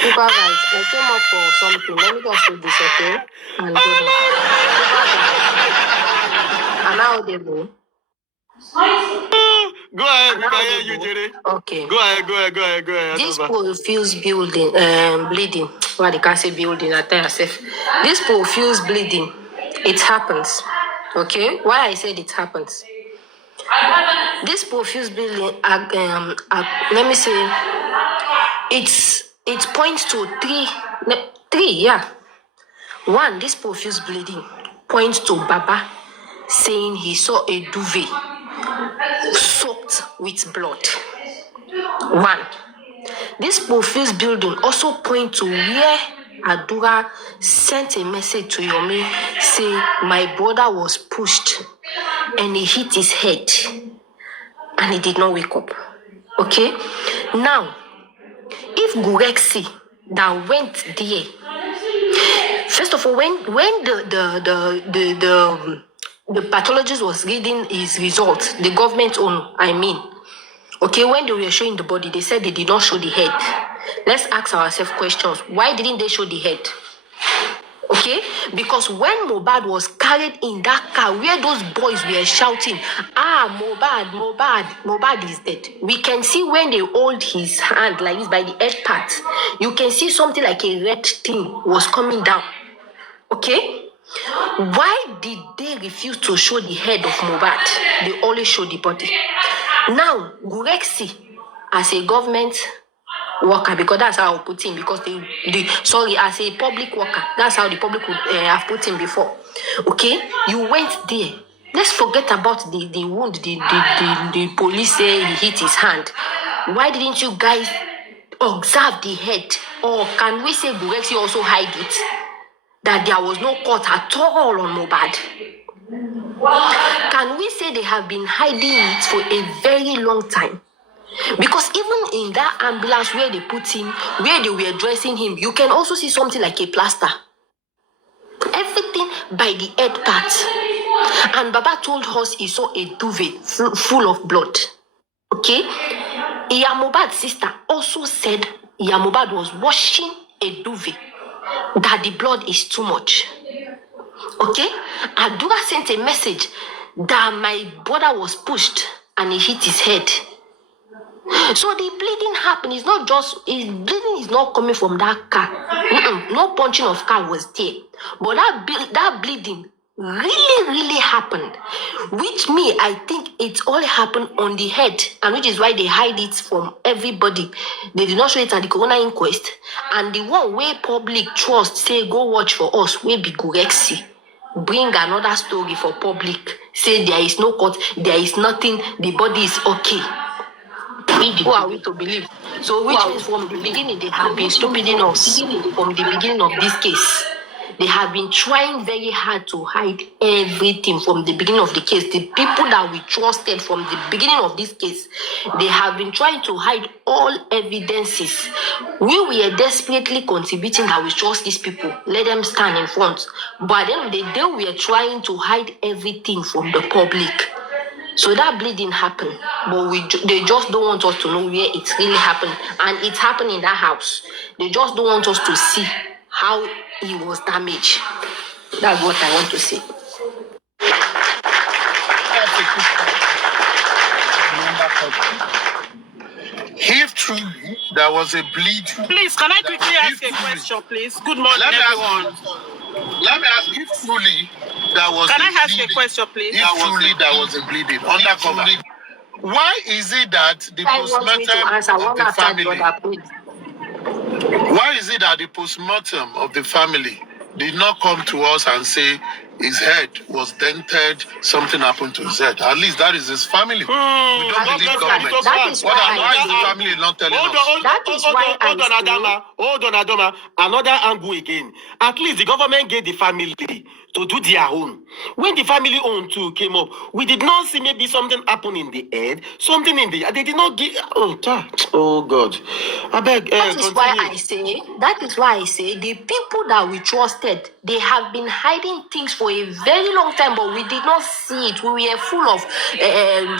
Supervibez, I came up for something. Let me just say this, okay? And am I audible? Go ahead, you Jerry. Okay. Go ahead. This profuse bleeding. Well, they can't say building, I tell yourself. This profuse bleeding, it happens. Okay? Why I said it happens? This profuse bleeding, let me say, it points to three, yeah. One, this profuse bleeding points to Baba saying he saw a duvet soaked with blood. One, this profuse bleeding also points to where Adura sent a message to Yomi, say my brother was pushed and he hit his head and he did not wake up. Okay? Now, if gurexy that went there, first of all, when the pathologist was reading his results, the government own, okay, when they were showing the body, they said they did not show the head. Let's ask ourselves questions. Why didn't they show the head? Okay, because when Mohbad was carried in that car where those boys were shouting, Mohbad is dead. We can see when they hold his hand like this by the head part, you can see something like a red thing was coming down. Okay, Why did they refuse to show the head of Mohbad? They only show the body. Now, gurexy, as a government worker, because that's how I put him, because as a public worker, that's how the public would have put him before. Okay, you went there. Let's forget about the wound. The police say he hit his hand. Why didn't you guys observe the head? Or can we say gurexy also hide it? That there was no cut at all on Mohbad? Can we say they have been hiding it for a very long time? Because even in that ambulance where they put him, where they were dressing him, you can also see something like a plaster. Everything by the head part. And Baba told us he saw a duvet full of blood. Okay? Mohbad's sister also said Mohbad was washing a duvet, that the blood is too much. Okay? Adura sent a message that my brother was pushed and he hit his head. So the bleeding happened. It's not just, bleeding is not coming from that car. No punching of car was there. But that bleeding really happened. Which I think it all happened on the head. And which is why they hide it from everybody. They did not show it at the corona inquest. And the one where public trust say go watch for us will be gurexy. Bring another story for public. Say there is no cut, there is nothing, the body is okay. Who are we to believe? So which means from the beginning they have been stupiding us. From the beginning of this case, they have been trying very hard to hide everything from the beginning of the case. The people that we trusted from the beginning of this case, they have been trying to hide all evidences. We were desperately contributing that we trust these people, let them stand in front. But at the end of the day, we are trying to hide everything from the public. So that bleeding happened, but they just don't want us to know where it really happened. And it happened in that house. They just don't want us to see how he was damaged. That's what I want to say. If truly there was a bleed... Please, can I quickly ask a question, please? Good morning, everyone. Let me ask, if truly there was Can a I ask bleeding, a question, please? If truly there was a bleeding, undercover, why is it that the postmortem of the family... Why is it that the postmortem of the family did not come to us and say his head was dented, something happened to his head? At least that is his family. We don't believe government. That is why is the family not telling us? Hold on, Adoma. Another angle again. At least the government gave the family to do their own. When the family own too came up, we did not see maybe something happen in the head, something in the... They did not give... Oh God. I beg. That is why I say the people that we trusted, they have been hiding things for a very long time, but we did not see it. We were full of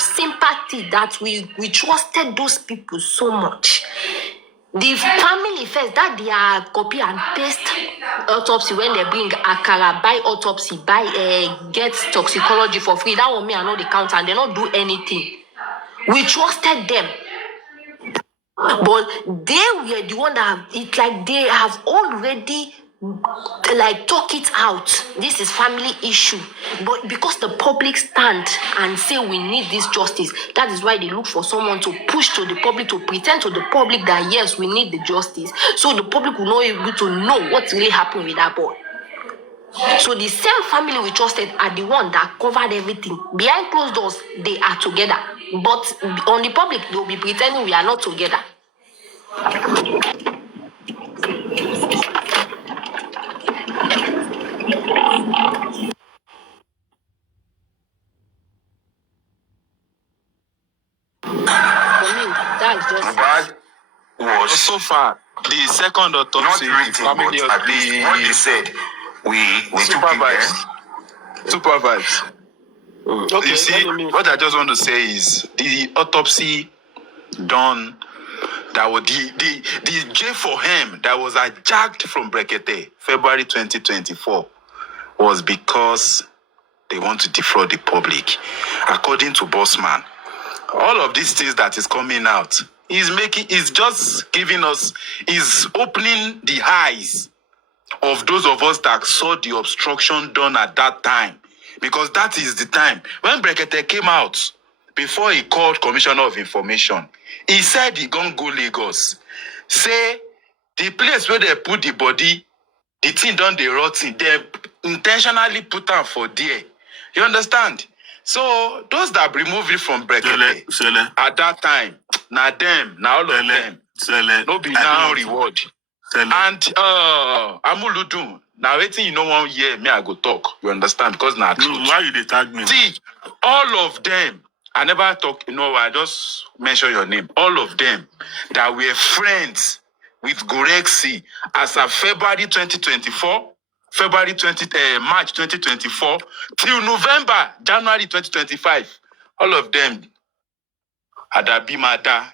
sympathy that we trusted those people so much. The family first, that they are copy and paste autopsy when they bring Akara, buy autopsy, get toxicology for free. That one I know the count and they don't do anything. We trusted them. But they were the one that it's like they have already talk it out. This is family issue. But because the public stand and say we need this justice, that is why they look for someone to push to the public, to pretend to the public that yes, we need the justice. So the public will not be able to know what really happened with that boy. So the same family we trusted are the one that covered everything. Behind closed doors, they are together. But on the public, they will be pretending we are not together. Mohbad was so far the second autopsy, not written, family but of at least what they said, we Supervibez. Supervibez. Okay, You see, what I just want to say is the autopsy done, that was the J for him that was hijacked from Brekete, February 2024, was because they want to defraud the public. According to Bossman, all of these things that is coming out is just giving us, is opening the eyes of those of us that saw the obstruction done at that time. Because that is the time. When Brekete came out, before he called Commissioner of Information, he said he gonna go Lagos. Say, the place where they put the body, the thing done the rotting, they intentionally put am for there. You understand? So, those that removed it from Brekete, at that time, now them, now all of them, no be now reward. And Amuludun, now waiting you know 1 year, me I go talk. You understand? Because now why you dey tag me? See, all of them, I never talk, I just mention your name. All of them that were friends with Gurexy as of February 2024, March 2024, till November, January 2025. All of them. Adabi Mata,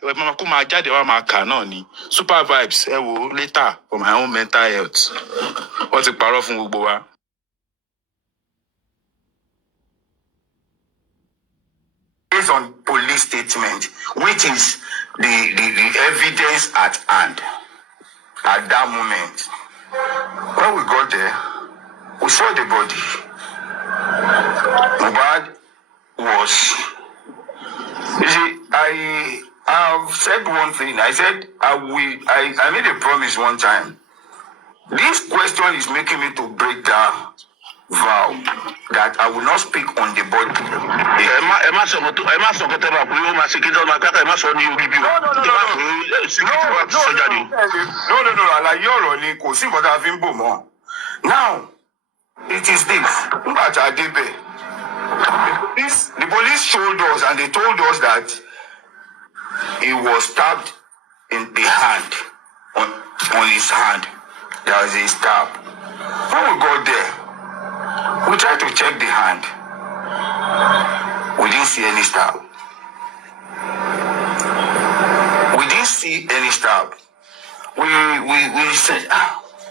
Supervibez, later for my own mental health. What's the power of Ngbowa? Based on police statement, which is the evidence at hand at that moment. When we got there, we saw the body. Mohbad was. You see, I have said one thing. I said I made a promise one time. This question is making me to break down vow that I will not speak on the body. Now, it is this. The police showed us and they told us that he was stabbed in the hand, on his hand. There was a stab. When we got there, we tried to check the hand. We didn't see any stab. We said,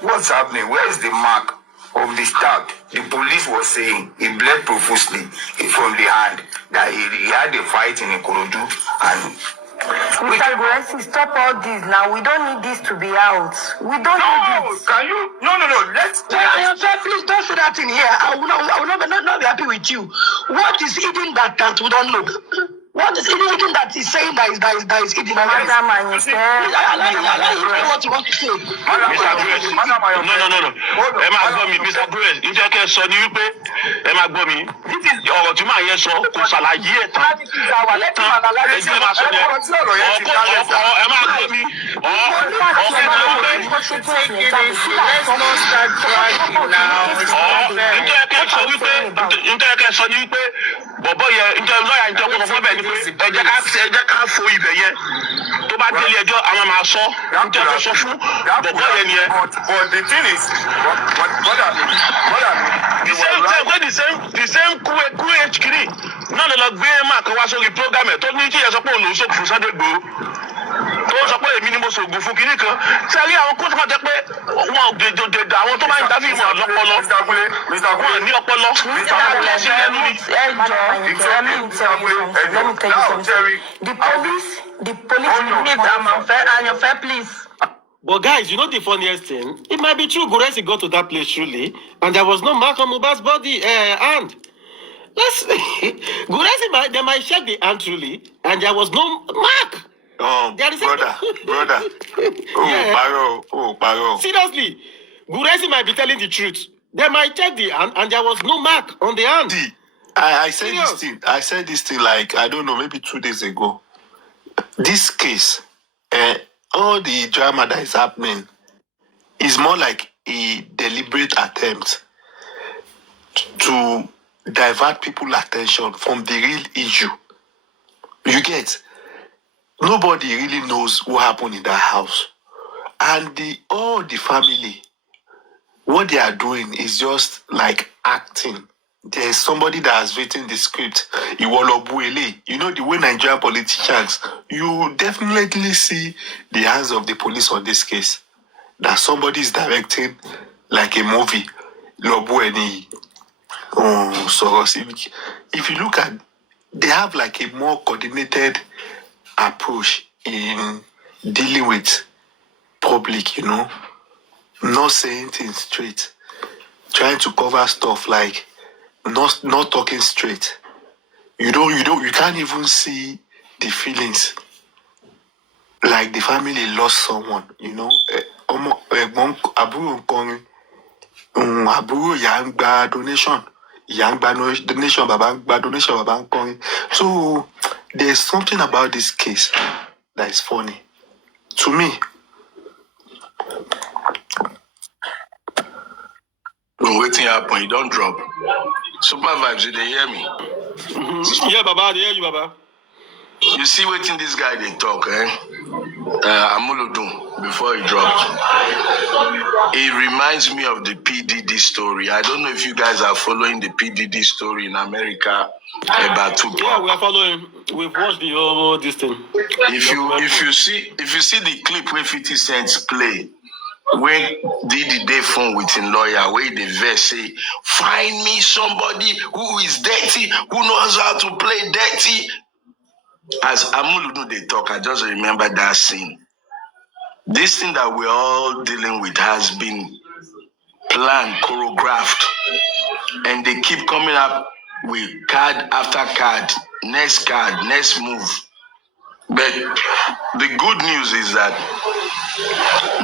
what's happening? Where is the mark of the stab? The police was saying he bled profusely from the hand, that he had a fight in Ikorodu and Mr. Gurexy, stop all this now. We don't need this to be out. We don't need this. Can you? No. Please don't say that in here. I will not be happy with you. What is hidden that we don't know? What is hidden that is saying that is hidden? Madam, I like what you want to say. No. Emma Gomi, Mr. Grace, you just can't say you pay. Emma Gomi, this is your to my yes, so Kusalaye. But the thing is, the same QHK. None of the Mark was on the program. Told me as a polo so for Sunday go. Those are a minimum so go for Kinika. Tell you, I will put my I want to mind that you are not Mr. Gule, your polo. Let me tell you something. The police need and your fair, please. But guys, you know the funniest thing? It might be true Gurexy got to that place truly, and there was no mark on Mohbad's body hand. Gurexy they might check the hand truly, and there was no mark. Brother. Baro. Seriously, Gurexy might be telling the truth. They might check the hand, and there was no mark on the hand. I said this thing like, I don't know, maybe 2 days ago. This case, all the drama that is happening is more like a deliberate attempt to divert people's attention from the real issue. You get? Nobody really knows what happened in that house. And all the family, what they are doing is just like acting. There's somebody that has written the script. You know the way Nigerian politicians, you definitely see the hands of the police on this case. That somebody is directing like a movie. If you look at, they have like a more coordinated approach in dealing with public, not saying things straight, trying to cover stuff, like not talking straight. You can't even see the feelings. Like the family lost someone, àbúrò ìyá ń gba donation, bàbá ń gba donation, bàbá ń kọrin. So there's something about this case that is funny to me. Waiting happen, you don't drop. Supervibez, did they hear me? Yeah, Baba, they hear you, Baba. You see waiting this guy they talk, Amuludun, before he dropped. It reminds me of the PDD story. I don't know if you guys are following the PDD story in America about Tupac. Yeah, we are following. We've watched the whole this thing. If you see the clip where 50 Cent play, when Diddy dey phone with his lawyer, where the verse say, find me somebody who is dirty, who knows how to play dirty. As Amuludu they talk, I just remember that scene. This thing that we're all dealing with has been planned, choreographed, and they keep coming up with card after card, next move. But the good news is that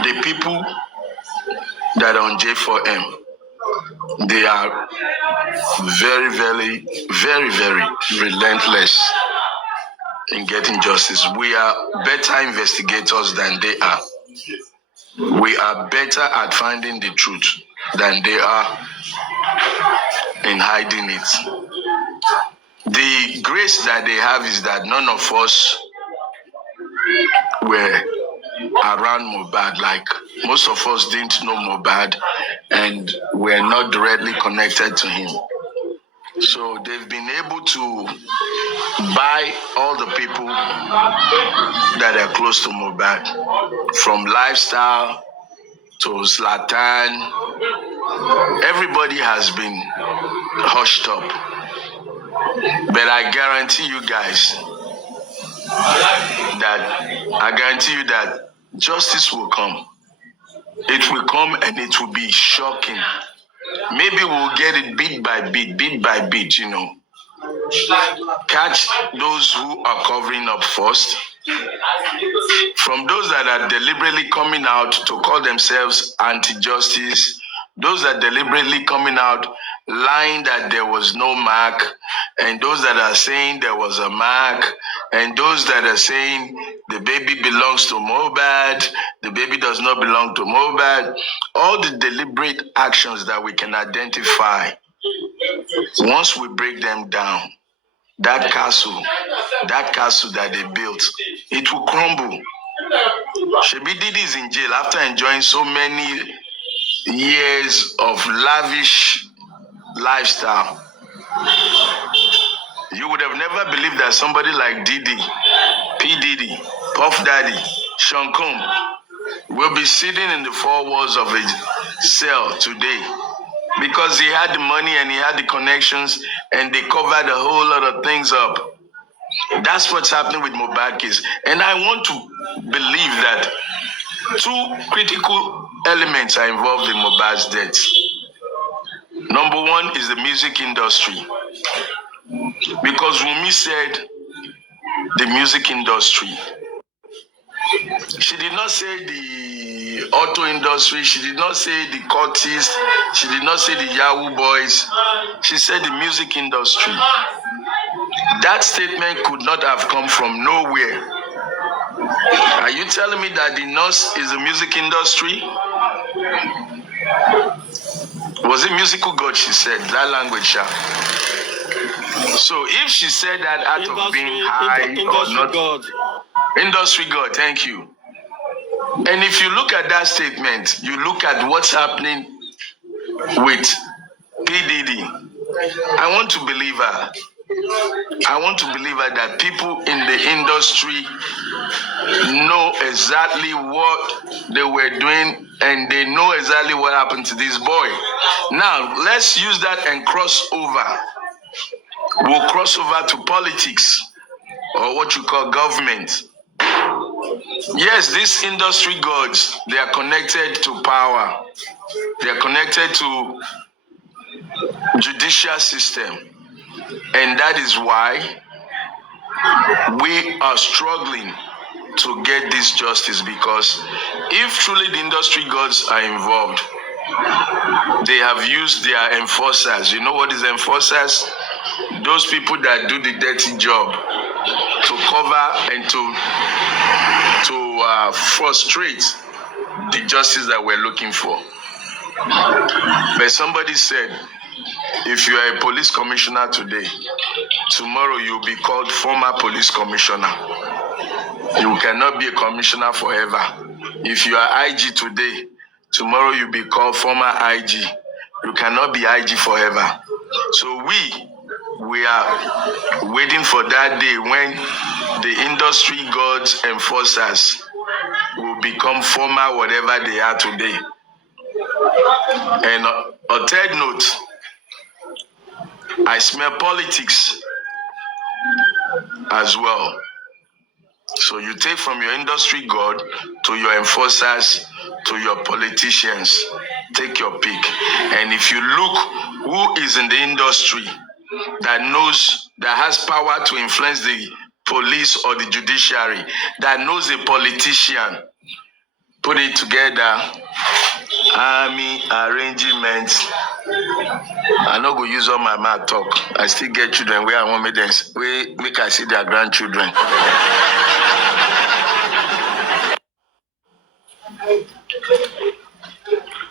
the people that are on J4M, they are very, very, very, very relentless in getting justice. We are better investigators than they are. We are better at finding the truth than they are in hiding it. The grace that they have is that none of us were around mohbad. Like, most of us didn't know mohbad and we're not directly connected to him. So they've been able to buy all the people that are close to mohbad, from lifestyle to Zlatan. Everybody has been hushed up. But I guarantee you guys that justice will come. It will come and it will be shocking. Maybe we'll get it bit by bit, Catch those who are covering up first, from those that are deliberately coming out to call themselves anti-justice, those that are deliberately coming out lying that there was no mark, and those that are saying there was a mark, and those that are saying the baby belongs to mohbad, the baby does not belong to mohbad. All the deliberate actions that we can identify, once we break them down, that castle that they built, it will crumble. Shebi Didi is in jail after enjoying so many years of lavish lifestyle. You would have never believed that somebody like Didi, P. Diddy, Puff Daddy, Sean Combs will be sitting in the four walls of a cell today, because he had the money and he had the connections and they covered a whole lot of things up. That's what's happening with mohbad case. And I want to believe that two critical elements are involved in mohbad's death. Number one is the music industry. Because Wunmi said the music industry. She did not say the auto industry. She did not say the cultists. She did not say the Yahoo boys. She said the music industry. That statement could not have come from nowhere. Are you telling me that the nurse is the music industry? Was it musical God she said? That language, yeah. So if she said that out of being high or not, God. Industry God, thank you. And if you look at that statement, you look at what's happening with P. Diddy, I want to believe her. I want to believe her that people in the industry know exactly what they were doing and they know exactly what happened to this boy. Now, let's use that and cross over. We'll cross over to politics, or what you call government. Yes, these industry gods, they are connected to power. They are connected to judicial system. And that is why we are struggling to get this justice, because if truly the industry gods are involved, they have used their enforcers. You know what is enforcers? Those people that do the dirty job to cover and to frustrate the justice that we're looking for. But somebody said, if you are a police commissioner today, tomorrow you'll be called former police commissioner. You cannot be a commissioner forever. If you are IG today, tomorrow you'll be called former IG. You cannot be IG forever. So we are waiting for that day when the industry gods enforcers will become former whatever they are today. And a third note, I smell politics as well. So you take from your industry god to your enforcers to your politicians. Take your pick. And if you look who is in the industry that knows, that has power to influence the police or the judiciary, that knows a politician, put it together, army arrangements. I no go use all my mouth talk. I still get children where I want make them, where make I see their grandchildren.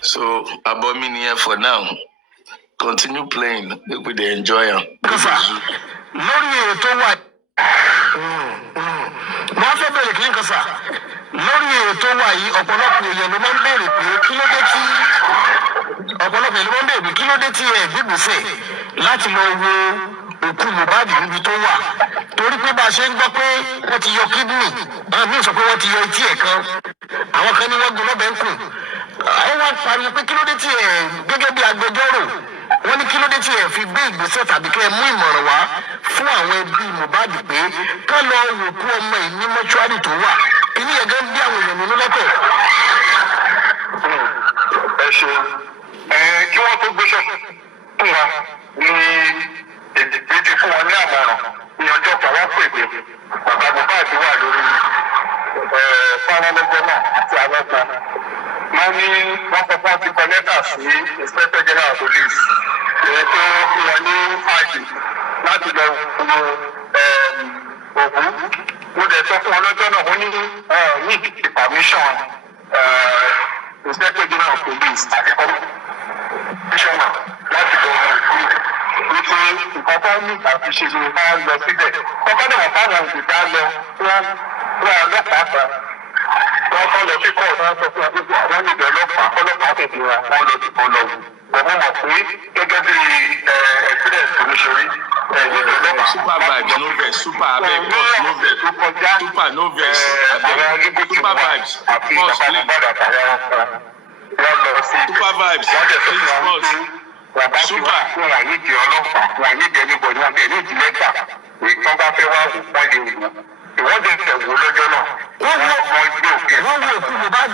So Abomi here for now. Continue playing. Make we dey enjoy am. Lórí ètò wa wọ́n fẹ́ bẹ̀rẹ̀ kí n kàn sà. Lórí ètò wa yìí ọ̀pọ̀lọpọ̀ èèyàn ló máa ń béèrè pé kí ló dé tí ẹ̀ gbígbèsè láti lọ wo òkú Mohbad níbi tó wà. Torí pé bá a ṣe ń gbọ́ pé wọ́n ti yọ kídìnì, àwọn míì sọ pé wọ́n ti yọ etí ẹ̀ kan, àwọn kan ní wọ́n gun lọ́bẹ̀ ń kù. Àwọn wá pariwo pé kí ló dé tí ẹ̀ gẹ́gẹ́ bí agbẹjọ́rò, wọ́n ní kí ló dé tí ẹ̀ fi gbé ìgbésẹ̀ tàbí kẹ́ ẹ mú ìmọ̀ràn wá fún àwọn ẹbí Mohbad pé ká lọ wòkú ọmọ yìí ní mọ́ṣúárì tó wà. Ìní yẹn gan bí àwọn èèyàn nínú lọ́tọ̀. Ẹ ṣeun. Kí wọ́n tó gbéṣẹ́ fún wa ní èdè ti fún wọn ní àmọ̀ràn ní ọjọ́ kan wọ́n pè pé bàbá Mohbad wà lórí fọ́nrán náà àti àwọn kan. Wọ́n ní wọ́n sọ fún wọn ti kọ lẹ́tà sí Inspector General Police èyí tó fún wọn ní ààyè láti lọ wo òkú. Mo dẹ̀ sọ fún wọn lọ́jọ́ náà wọ́n ní permission Inspector General Police àti commissioner láti lọ wo òkú rẹ̀. Wípé nǹkan tó ní àti ṣe ni wọ́n lọ síbẹ̀. Kọ́kọ́ náà wọ́n báwọn òṣìṣẹ́ á lọ wọ́n ọlọ́pàá kan. Wọ́n kọ́ lọ sí kọ́ọ̀tù wọn sọ fún wọn pé àwọn níbi ọlọ́pàá tẹ̀lé wọn wọ́n lọ sí ọlọ́wù. Bọ̀dọ̀ mọ̀ pé gẹ́gẹ́ bí experience tó ní ṣe rí. Supervibez, no vex, super abeg, boss, no vex, super no vex, abeg, Supervibez, boss, please. Supervibez, please, boss. Super. Wọ́n ní ìdí ọlọ́pàá, wọ́n ní ìdí ẹnìbọ̀dì, wọ́n ní ìdí lẹ́tà. Ìtàn bá fẹ́ wá wọ́n lè wò. Ìwọ́de ìṣẹ̀wò lọ́jọ́ náà. Wọ́n wo òkú Mohbad.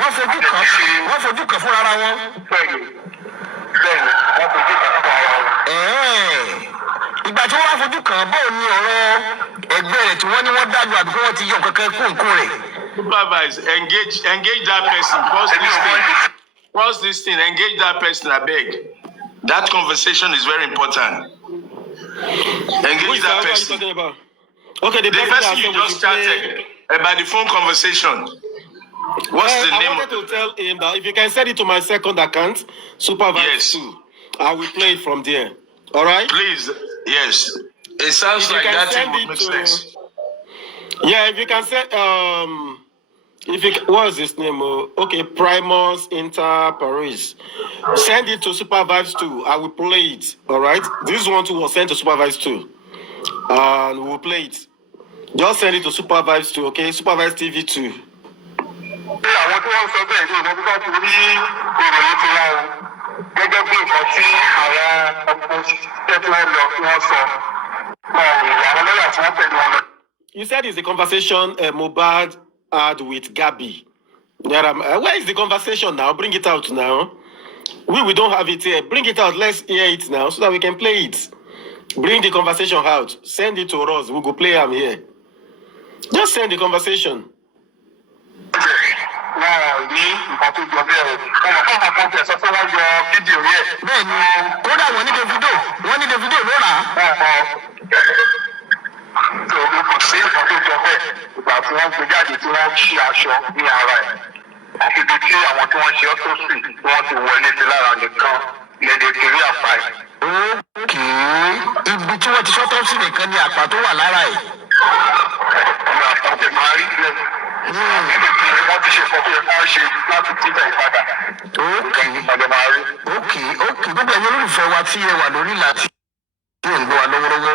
Wọ́n fojú kan fún ara wọn. Bẹ́ẹ̀ni, wọ́n fojú kan fún ara wọn. Ìgbà tí wọ́n wá fojú kan báwo ni ọ̀rọ̀ ẹgbẹ́ rẹ̀ tí wọ́n ní wọ́n dájú àbí kí wọ́n ti yọ kankan kó nǹkan rẹ̀. Supervibez, engage that person. Pause this thing, engage that person, abeg. That conversation is very important. Engage that person. Okay, the person you just started about the phone conversation. What's the name? I wanted to tell him that if you can send it to my second account, Supervibez 2, I will play it from there. All right? Please, yes. It sounds like that thing would make sense. Yeah, if you can send, what's his name? Okay, Primus Inter Paris. Send it to Supervibez 2. I will play it. All right? This one too was sent to Supervibez 2. And we'll play it. Just send it to Supervibez 2, okay? Supervibez TV 2. Àwọn tí wọ́n sọ bẹ́ẹ̀ ní ìwọ́n bá ti rí ìròyìn ti wá o. Gẹ́gẹ́ bí nǹkan tí àwọn ọmọ òṣìṣẹ́ tí wọ́n lọ tí wọ́n sọ. Àwọn lọ́yà you said it's the conversation Mohbad had with Gabby. Where is the conversation now? Bring it out now. We don't have it here. Bring it out. Let's hear it now so that we can play it. Bring the conversation out. Send it to us. We'll go play them here. Just send the conversation. Àti ibi tí àwọn tí wọ́n ṣe ọ́tọ́sì wọ́n ti wọlé sí lára nìkan lẹ́dẹ̀ tí rí àpá ẹ̀. Ókè, ibi tí wọ́n ti ṣe ọ́tọ́sì nìkan ni àpá tó wà lára ẹ̀. Ìgbà àpá ti máa rí sílẹ̀. Wọ́n ti ṣe fọ́kọ́ yẹn ká ṣe láti títẹ̀ ìpadà. Ókè, ìpàdé máa rí. ókè, gbogbo ẹ̀yin olólùfẹ́ wa tí ẹ wà lórí láti ṣe ń gbọ́ wa lọ́wọ́lọ́wọ́.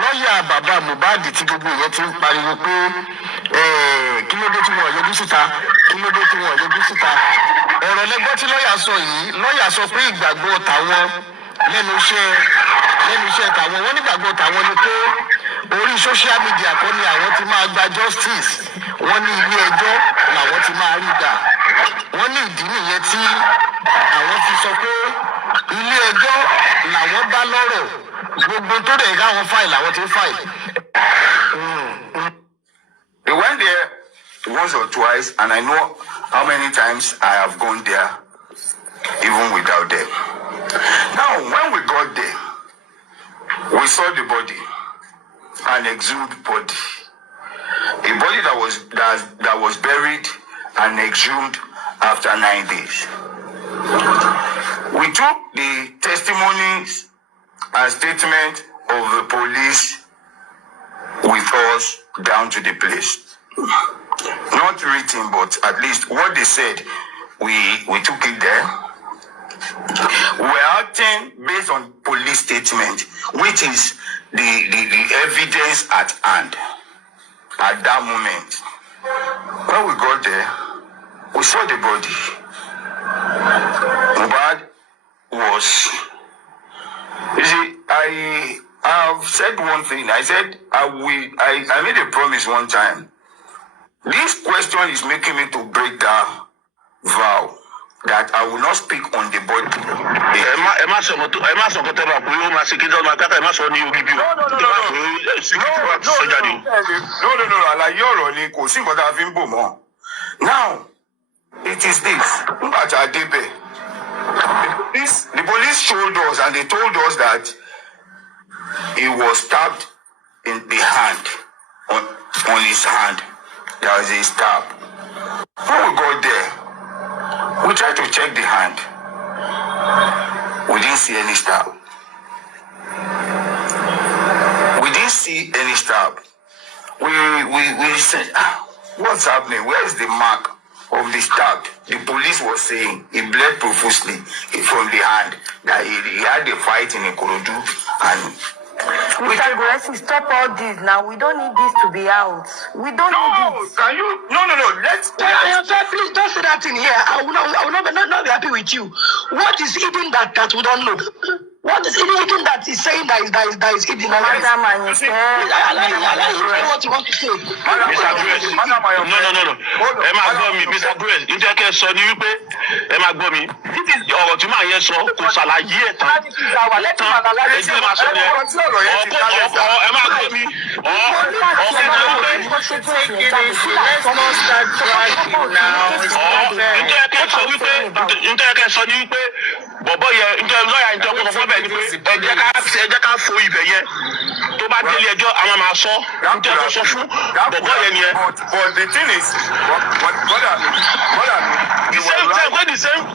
Lọ́ọ̀yà bàbá Mohbad tí gbogbo ìyẹn ti ń pariwo pé kí ló dé tí wọ́n yọjú síta, kí ló dé tí wọ́n yọjú síta. Ọ̀rọ̀ lẹ́gbọ́n tí lọ́ọ̀yà sọ yìí, lọ́ọ̀yà sọ pé ìgbàgbọ́ tàwọn lẹ́nu iṣẹ́ tàwọn, wọ́n nígbàgbọ́ tàwọn ni pé orí social media kọ́ ni àwọn ti máa gba justice, wọ́n ní ilé ẹjọ́ làwọn ti máa rí gbà. Wọ́n ní ìdí nìyẹn tí àwọn ti sọ pé ilé ẹjọ́ làwọn bá lọ́rọ̀, gbogbo tó dẹ̀ káwọn fáìlì làwọn ti ń fáìlì. They went there once or twice, and I know how many times I have gone there, even without them. Now, when we got there, we saw the body, an exhumed body, a body that was buried and exhumed after 9 days. We took the testimonies and statement of the police with us down to the place. Not written, but at least what they said, we took it there. We're acting based on police statement, which is the evidence at hand at that moment. When we got there, we saw the body. Mohbad was, you see, I have said one thing. I said I made a promise one time. This question is making me to break that vow that I will not speak on the body. Now, it is this. The police showed us and they told us that he was stabbed in the hand, on his hand. There was a stab. When we got there, we tried to check the hand. We didn't see any stab. We didn't see any stab. We said, what's happening? Where is the mark of the stab? The police was saying he bled profusely from the hand, that he had a fight in Ikorodu and Mr. Gurexy, stop all this now. We don't need this to be out. We don't need it. Can you? No. Let's. Please don't say that in here. I will not be happy with you. What is hidden that we don't know? What is hidden that is saying that is hidden? Madam, allow you say what you want to say. Mr. Grace, no. Emma gbọ́ mi, Mr. Grace. Ǹjẹ́ kẹ́ sọ ní wípé Emma gbọ́ mi. Ọ̀rọ̀ tí màá yẹ sọ kò ṣàlàyé ẹ̀ tán. Ẹgbẹ́ máa sọ yẹn. Emma gbọ́ mi. Ǹjẹ́ kẹ́ sọ ní wípé bọ̀bọ̀ yẹ ǹjẹ́ lọ́ọ̀yà ǹjẹ́ kó fọ́ bẹ́ẹ̀ ni pé ẹ jẹ́ ká fo ibẹ̀ yẹn tó bá délé ẹjọ́ àwọn máa sọ ǹjẹ́ tó sọ fún bọ̀bọ̀ yẹn ni ẹ. But the thing is,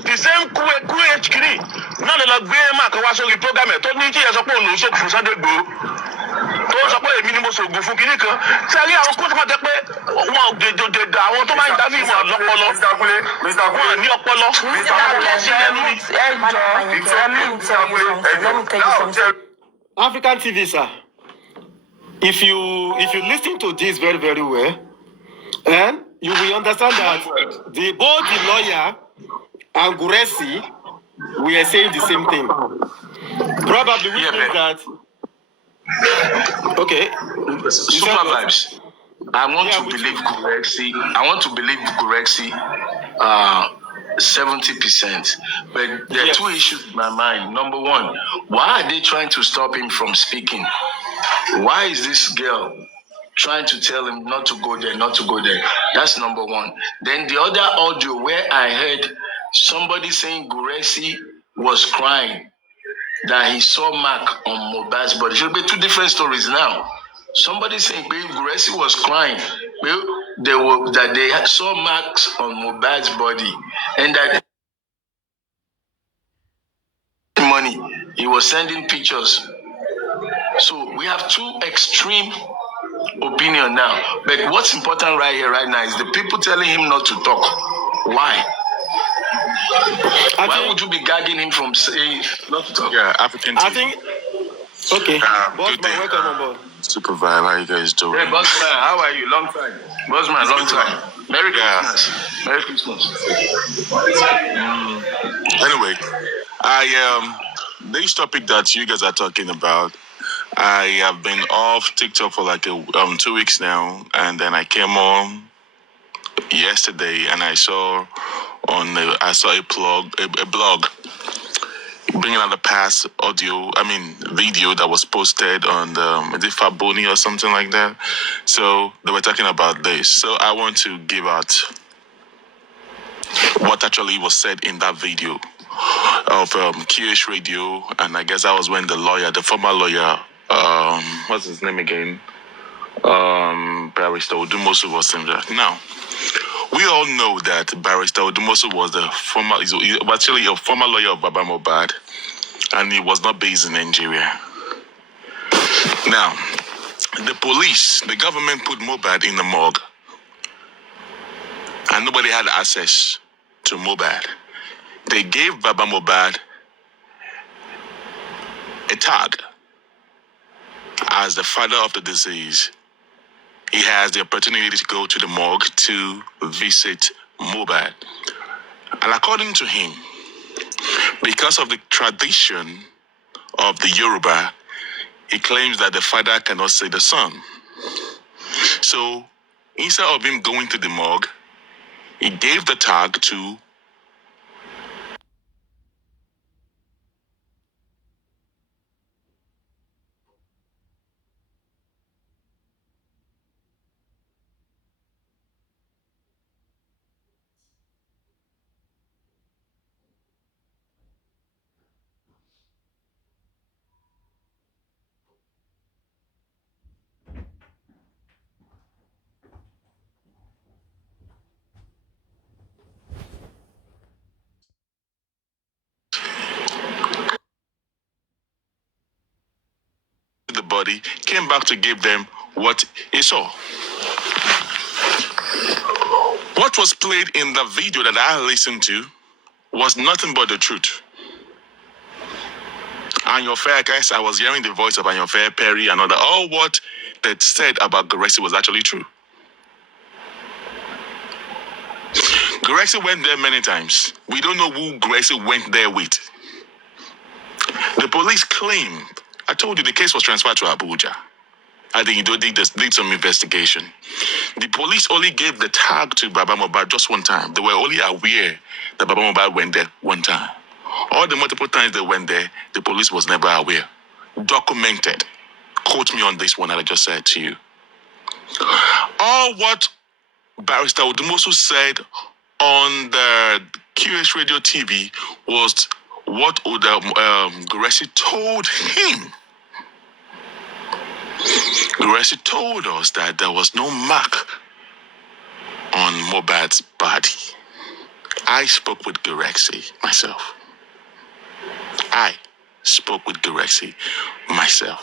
the same QH kiri náà lè lọ gbé máàkì wá sórí program ẹ̀ tó ní kí ẹ sọ pé òun ló ń ṣòkò fún Sunday Igboho tó sọ pé èmi ni mo ṣògùn fún kinní kan sẹ́rí àwọn kóòtù kan jẹ́ pé wọn dèdè àwọn tó máa ń dábì wọn lọ́pọlọ wọn ní ọpọlọ. African TV, sir. If you listen to this very, very well, you will understand that both the lawyer and Gurexy we are saying the same thing. Probably which means that Okay. Supervibes. I want to believe gurexy. I want to believe gurexy 70%. But there are two issues in my mind. Number one, why are they trying to stop him from speaking? Why is this girl trying to tell him not to go there, not to go there? That's number one. Then the other audio where I heard somebody saying gurexy was crying, that he saw mark on mohbad's body. It should be two different stories now. Somebody saying gurexy was crying, that they saw marks on mohbad's body, and that money he was sending pictures. So we have two extreme opinion now. But what's important right here, right now, is the people telling him not to talk. Why? Why would you be gagging him from saying not to talk? Yeah, African TV. I think. Okay. Good day. Welcome on board. Supervibez, how you guys doing? Hey, Bossman, how are you? Long time. Bossman, long time. Merry Christmas. Merry Christmas. Anyway, this topic that you guys are talking about, I have been off TikTok for like 2 weeks now, and then I came on yesterday, and I saw a blog bringing out the past video that was posted on the Faboni or something like that. So they were talking about this. So I want to give out what actually was said in that video of QH Radio, and I guess that was when the former lawyer, what's his name again? Barrister Odumosu was saying that. Now, we all know that Barrister Odumosu was actually a former lawyer of Baba Mohbad, and he was not based in Nigeria. Now, the government put Mohbad in the morgue, and nobody had access to Mohbad. They gave Baba Mohbad a tag as the father of the disease. He has the opportunity to go to the morgue to visit Mohbad. And according to him, because of the tradition of the Yoruba, he claims that the father cannot see the son. So instead of him going to the morgue, he gave the tag to the body, came back to give them what he saw. What was played in the video that I listened to was nothing but the truth. Anyofair, guys, I was hearing the voice of Anyofair, Perry, and all what they said about gurexy was actually true. Gurexy went there many times. We don't know who gurexy went there with. The police claimed, I told you the case was transferred to Abuja. I think you did some investigation. The police only gave the tag to Baba Mohbad just one time. They were only aware that Baba Mohbad went there one time. All the multiple times they went there, the police was never aware. Documented. Quote me on this one that I just said to you. All what Barrister Odumosu said on the QH Radio TV was what gurexy told him. Gurexy told us that there was no mark on Mohbad's body. I spoke with gurexy myself. I spoke with gurexy myself.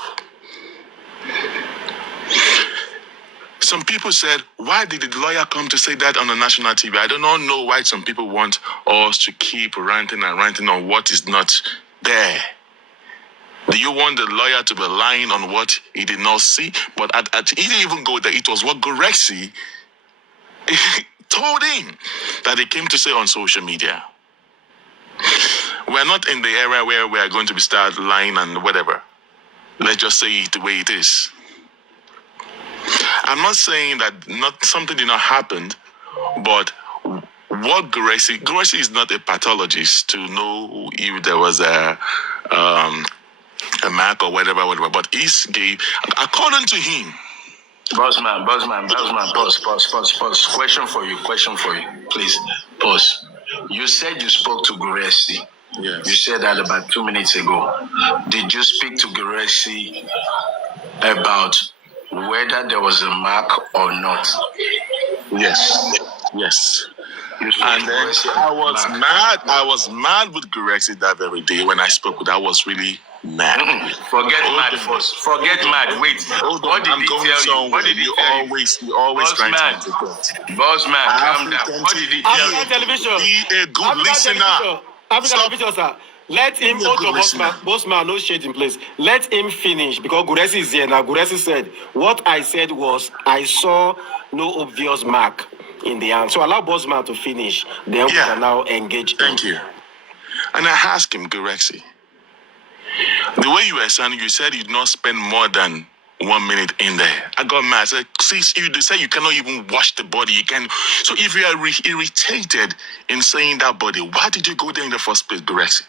Some people said, why did the lawyer come to say that on the national TV? I do not know why some people want us to keep ranting and ranting on what is not there. Do you want the lawyer to be lying on what he did not see? But he didn't even go there. It was what gurexy told him that he came to say on social media. We're not in the era where we are going to be start lying and whatever. Let's just say it the way it is. I'm not saying that not something did not happen, but what gurexy is not a pathologist to know if there was a mark or whatever, but he gave, according to him. Bossman, pause. Question for you, please. Pause. You said you spoke to gurexy. Yes. You said that about 2 minutes ago. Did you speak to gurexy about whether there was a mark or not? Yes. And then I was mad with gurexy that very day when I spoke with her. I was really mad. Forget mad first. Forget mad. Wait. What did he tell you? What did he tell you? You always trying to interrupt. Bossman, calm down. What did he tell you? Television. Be a good listener. African television, sir. Let him hold your bossman, no shade in place. Let him finish because Gurexy is here now. Gurexy said, what I said was, I saw no obvious mark in the hand. So allow bossman to finish. Then we can now engage. Thank you. And I asked him, Gurexy, the way you were sounding, you said you did not spend more than 1 minute in there. I got mad. I said, see, you say you cannot even wash the body. You can. So if you are irritated in saying that body, why did you go there in the first place, Gurexy?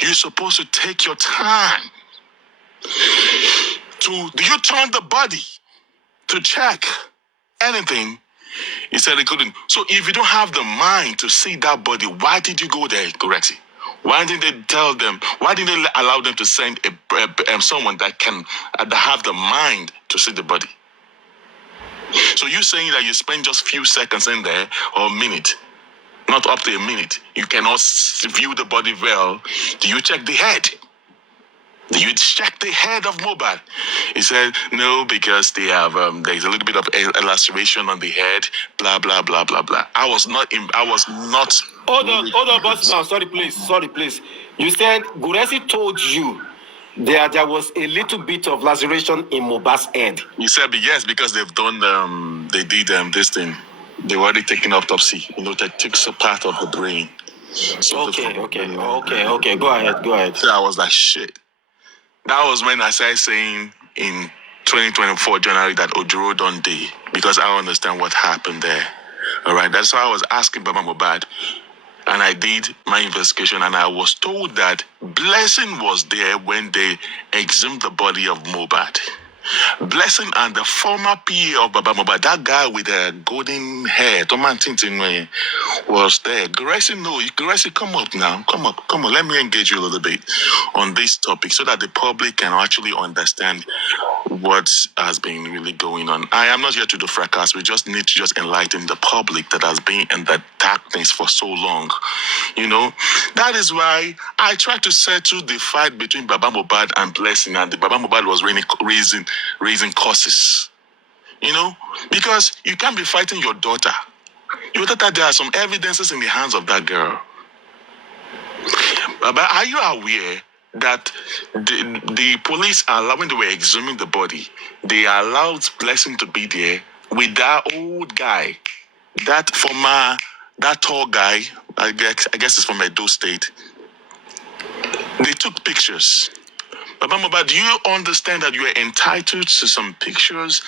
You're supposed to take your time do you turn the body to check anything? He said he couldn't. So if you don't have the mind to see that body, why did you go there, Gurexy? Why didn't they tell them? Why didn't they allow them to send someone that can that have the mind to see the body? So you're saying that you spend just few seconds in there or a minute, not up to a minute. You cannot view the body well. Do you check the head? Do you check the head of mohbad? He said no, because they have there's a little bit of a laceration on the head. Blah blah blah blah blah. I was not. Hold on, boss. Sorry, please. You said Gurexy told you there was a little bit of laceration in Mohbad's head. He said yes, because they've done they did this thing. They were already taking autopsy. That takes a part of the brain. So okay. Go ahead. So I was like, shit. That was when I started saying in 2024 January that Ojoro don't die, because I understand what happened there. All right, that's why I was asking Baba Mohbad, and I did my investigation, and I was told that Blessing was there when they exhumed the body of Mohbad. Blessing and the former PA of Baba Mohbad, that guy with the golden hair, Toman Tintin, was there. Gurexy, come up now. Come on. Let me engage you a little bit on this topic so that the public can actually understand what has been really going on. I am not here to do fracas. We just need to enlighten the public that has been in the darkness for so long. That is why I tried to settle the fight between Baba Mohbad and Blessing, and the Baba Mohbad was raising causes. Because you can't be fighting your daughter. Your daughter, there are some evidences in the hands of that girl. But are you aware that the police, when they were exhuming the body, they allowed Blessing to be there with that old guy, that tall guy, I guess it's from Edo State. They took pictures. Baba Mohbad, do you understand that you are entitled to some pictures?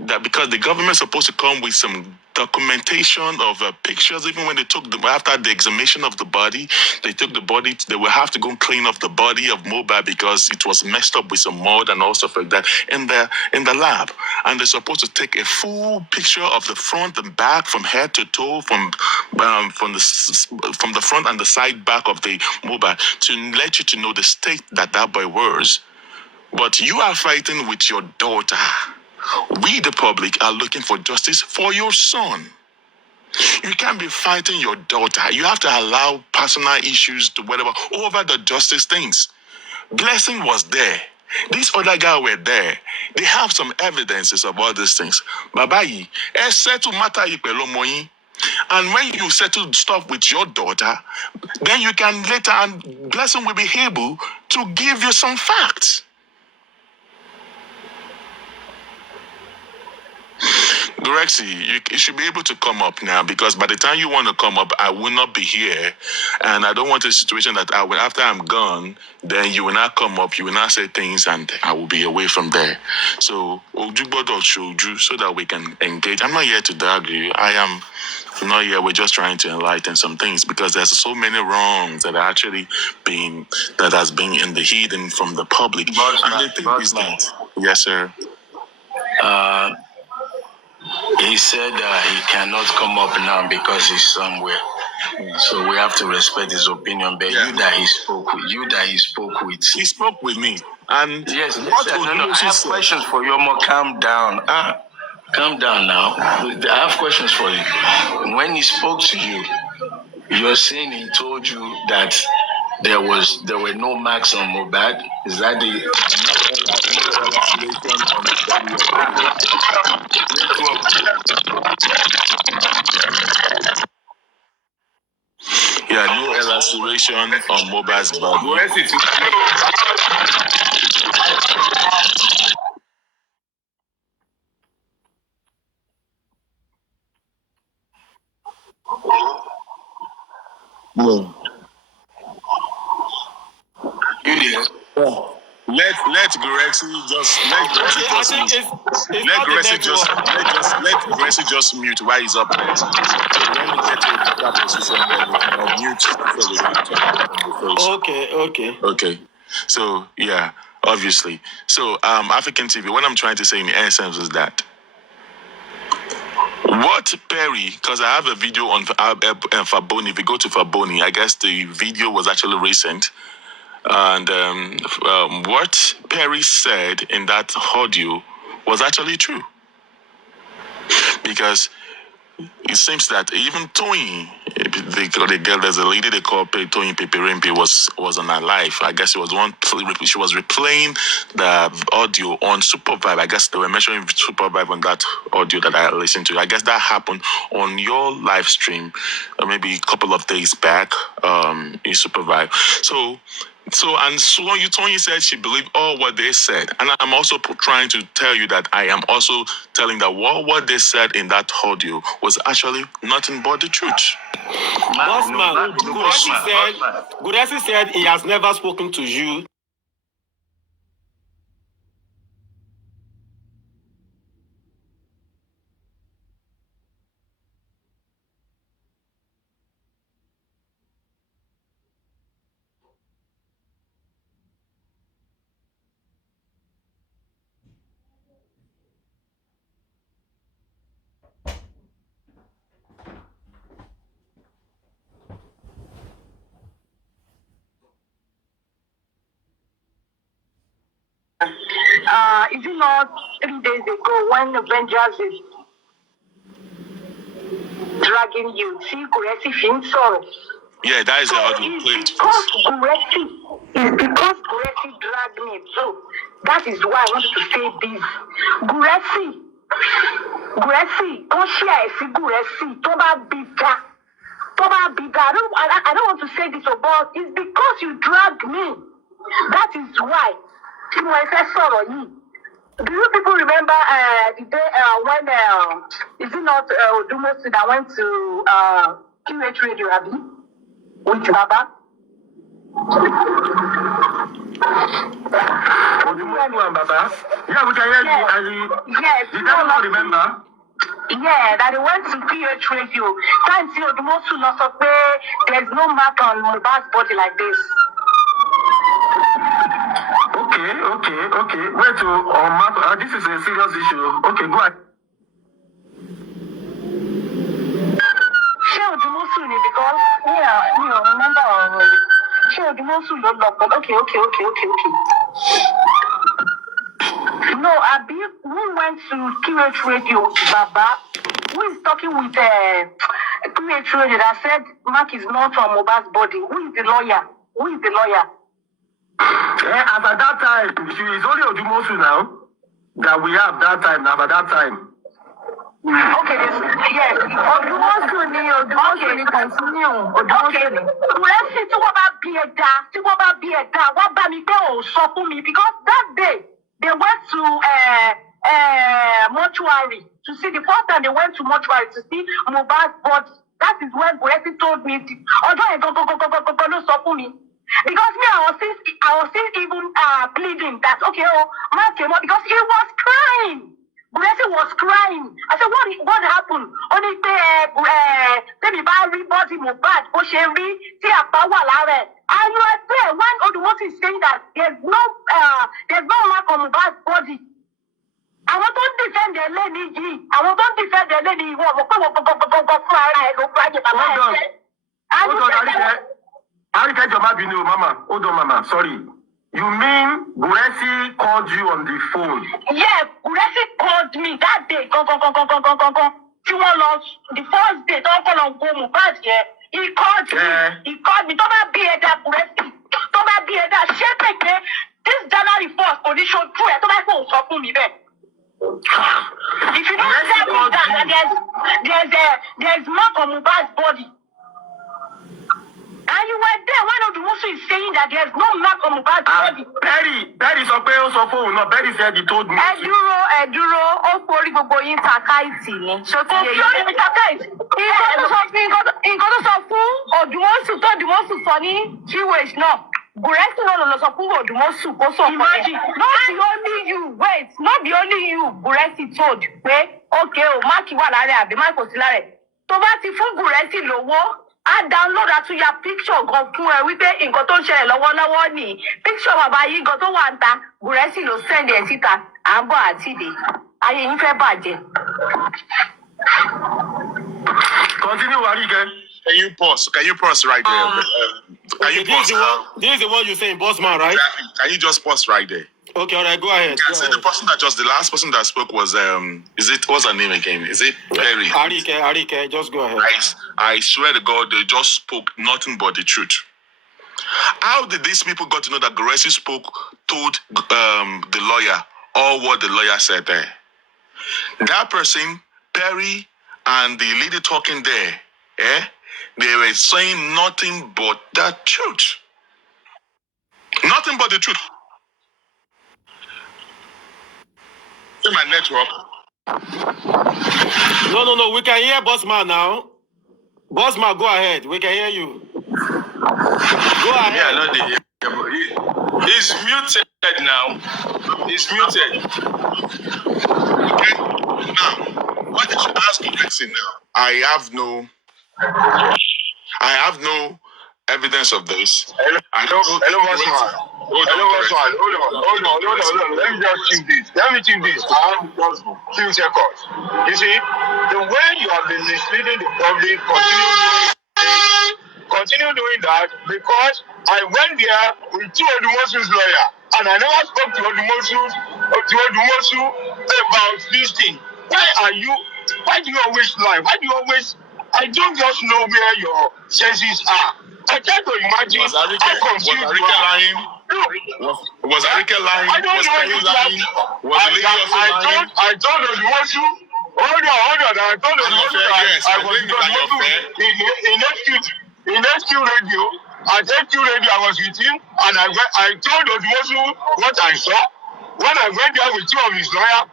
That because the government is supposed to come with some documentation of pictures, even when they took after the exhumation of the body, they took the body. They will have to go and clean off the body of Mohbad because it was messed up with some mud and all stuff like that in the lab. And they're supposed to take a full picture of the front and back, from head to toe, from the front and the side back of the Mohbad, to let you to know the state that boy was. But you are fighting with your daughter. We, the public, are looking for justice for your son. You can't be fighting your daughter. You have to allow personal issues to whatever over the justice things. Blessing was there. These other guys were there. They have some evidences of all these things. Babayi, settle matter ipelomoyi. And when you settle stuff with your daughter, then you can later, and Blessing will be able to give you some facts. Gurexy, you should be able to come up now, because by the time you want to come up, I will not be here, and I don't want a situation that after I'm gone, then you will not come up, you will not say things, and I will be away from there. So Ojubodo showed you so that we can engage. I'm not here to argue. I am not here. We're just trying to enlighten some things, because there's so many wrongs that are actually has been in the hidden from the public. Yes, sir. He said he cannot come up now because he's somewhere. So we have to respect his opinion. But you that he spoke with, he spoke with me. And yes, I have questions for you. More calm down. Calm down now. I have questions for you. When he spoke to you, you're saying he told you that there were no marks on mohbad. Is that the no elaceration on mohbad's body. Let Gurexy just mute while he's up there. So when we get to that position, then we can unmute so we can talk Okay. So yeah, obviously. So African TV, what I'm trying to say in essence is that what Perry, because I have a video on Faboni. If you go to Faboni, I guess the video was actually recent. And what Perry said in that audio was actually true. Because it seems that even Toyin, the girl, there's a lady they call Toyin Peperimpe, was on her live. I guess it was she was replaying the audio on Supervibez. I guess they were mentioning Supervibez on that audio that I listened to. I guess that happened on your live stream, maybe a couple of days back in Supervibez. So Tony said she believed all what they said. And I'm also trying to tell you that I am also telling that what they said in that audio was actually nothing but the truth. Gurexy said he has never spoken to you. Is it not 3 days ago when Avengers is dragging you? See, Gurexy feels sorrow. Yeah, that is the audio played. Because Gurexy dragged me. So that is why I wanted to say this. Gurexy, don't share Gurexy. Toba bigger. I don't want to say this, but it's because you dragged me. That is why. Do you people remember the day when is it not Odumosu that went to QH Radio Abi with Baba? Odumosu and Baba? Yeah, we can hear you. Yes. You don't remember? Yeah, that they went to QH Radio. Can't see Odumosu not so there's no mark on Mohbad's body like this. Okay. Wait to this is a serious issue. Okay, go ahead. Because remember okay. No, Abi, who went to QH Radio, Baba, who is talking with QH Radio that said Mark is not on Mohbad's body. Who is the lawyer? As at that time, she is only Odumosu now that we have that time. As at that time. Okay, yes. Odumosu continue. Okay. Let's see to what about what about me because that day they went to mortuary mortuary to see the first time they went to mortuary to see Mohbad's body. That is when Gurexy told me, although I go, stop me. Because me, I was still even pleading that, okay, man came up because he was crying. Gurexy was crying. I said, what happened? Only baby body Mohbad, Osheri, see a power lare. And you are there when Odumosu is saying that there's no mark on Mohbad's body. I want to defend the lady. I want to defend the lady. Hold on, Mama. Sorry. You mean Gurexy called you on the phone? Yes, Gurexy called me that day. The first day, don't call on Mohbad here. He called me. He called me. Don't be at that Gurexy. Don't be at that. This January 1st, condition true. Don't go stop me there. If you don't tell me that there's mark on Mohbad's body, and you were there when Odumosu is saying that there's no mark on Mohbad's body. Perry is okay also phone. No, Perry said he told me. Eduro, ó forí gbogbo yín takaiti ni. So ti ye yín takaiti. Nǹkan tó sọ fún Odumosu tó Odumosu sọ ní 2 ways náà. Gurexy no sọ fún Odumosu kó sọ fún ẹ. Not the only you Gurexy told pé okay o máàkì wà lára àbí máàkì kò sí lára ẹ̀. Tó bá ti fún Gurexy lówó, á download àtúnyà picture gan fún ẹ wípé nǹkan tó ń ṣẹlẹ̀ lọ́wọ́lọ́wọ́ ni picture bàbá yìí gan tó wà ń ta Gurexy ló send ẹ̀ síta à ń bọ̀ àti ìdè ayé yín fẹ́ bàjẹ́. Continue, Warike. Can you pause right there? This is the one you say in Bossman, right? Exactly. Can you just pause right there? Okay, all right, go ahead. Can I say the last person that spoke was what's her name again? Is it Perry? Arike, just go ahead. I swear to God, they just spoke nothing but the truth. How did these people got to know that Gurexy told the lawyer all what the lawyer said there? That person, Perry, and the lady talking there, they were saying nothing but the truth. Nothing but the truth. See my network. No. We can hear Bossman now. Bossman, go ahead. We can hear you. Go ahead. Yeah, no, he's muted now. He's muted. Okay. Now, what did you ask Gurexy now? I have no evidence of this. Hello, Bossman. Hold on. Let me just check this. I have just few seconds. You see, the way you have been misleading the public, continue doing that because I went there with Odumosu's lawyer and I never spoke to Odumosu about this thing. Why do you always lie? I don't just know where your senses are. I try to imagine how confused you are. Lying? Was Arike lying? I don't was know Perry lying? Was the lady also lying? I told Odumosu. Hold on. I told Odumosu that I was with Odumosu in SQ radio. At SQ radio, I was with him, and I told Odumosu what I saw. When I went there with two of his lawyers,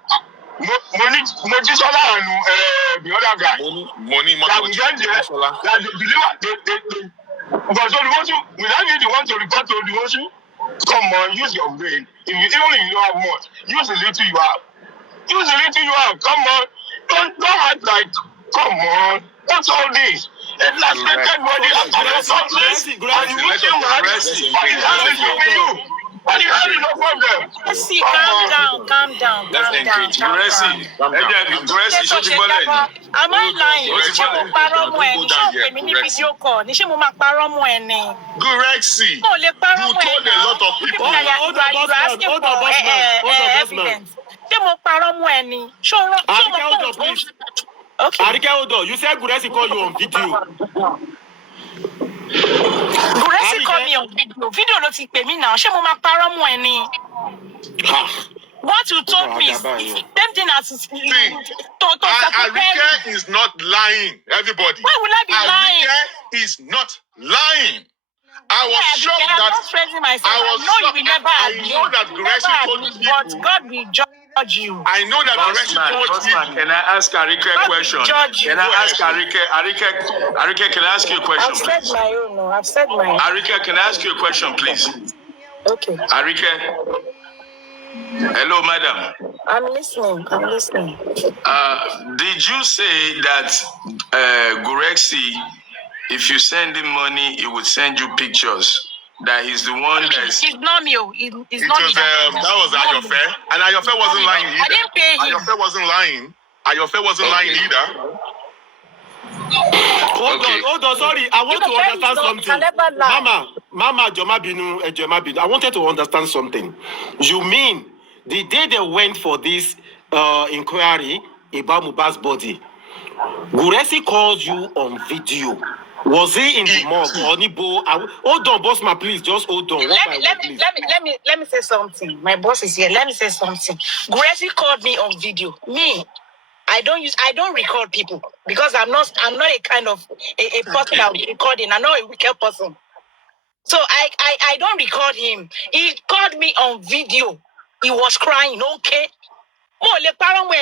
Mojisola and the other guy. That we went there, that they deliver. Because Odumosu, will I be the one to report to Odumosu? Come on, use your brain. Even if you don't have much, use the little you have. Come on. Don't act like, come on. What's all this? A last-naked body after something, and you wish him that, what is happening with you? What is happening? No problem. See, calm down. Gurexy, ṣó ti gbọ́ lẹ́yìn. Am I lying? Ṣé mo parọ́ mọ́ ẹ ní? Ṣé o pè mí ní fídíò kọ̀? Ní ṣé mo máa parọ́ mọ́ ẹ ní? Gurexy, Mo lè parọ́ you mọ́ ẹ told a lot of people. Hold on, Bossman. Ṣé mo parọ́ mọ́ ẹ ní? Arike, hold on, please. Okay. Arike, hold on. You said Gurexy called you on video. Gurexy call me on video. Video ló ti pè mí náà. Ṣé mo máa parọ́ mọ́ ẹ ní? What you told me is same thing as Arike is not lying, everybody. Why would I be lying? Arike is not lying. I was shocked I'm not stressing myself. I know you will never agree. I know that Gurexy told people. But God will judge. I know that Bossman, can I ask Arike a question? Can I ask Arike, can I ask you a question, I've said please? my own. No, I've said my own. Arike, can I ask you a question, please? Okay. Arike. Hello, madam. I'm listening. Did you say that gurexy, if you send him money, he would send you pictures? That he's the one that's... It's not me. It's not me. That was Ayofe. And Ayofe wasn't lying either. I didn't pay him. Ayofe wasn't lying. Ayofe wasn't lying either. Hold on, sorry. I want to understand something. Mama, Joma Binu, I wanted to understand something. You mean the day they went for this inquiry about Mohbad's body, Gurexy called you on video. Was he in the morgue or Nibo? Hold on, bossman, please. Just hold on. Let me say something. My boss is here. Let me say something. Gurexy called me on video. Me, I don't record people because I'm not a kind of a person that will recording. I'm not a wicked person. So I don't record him. He called me on video. He was crying, okay.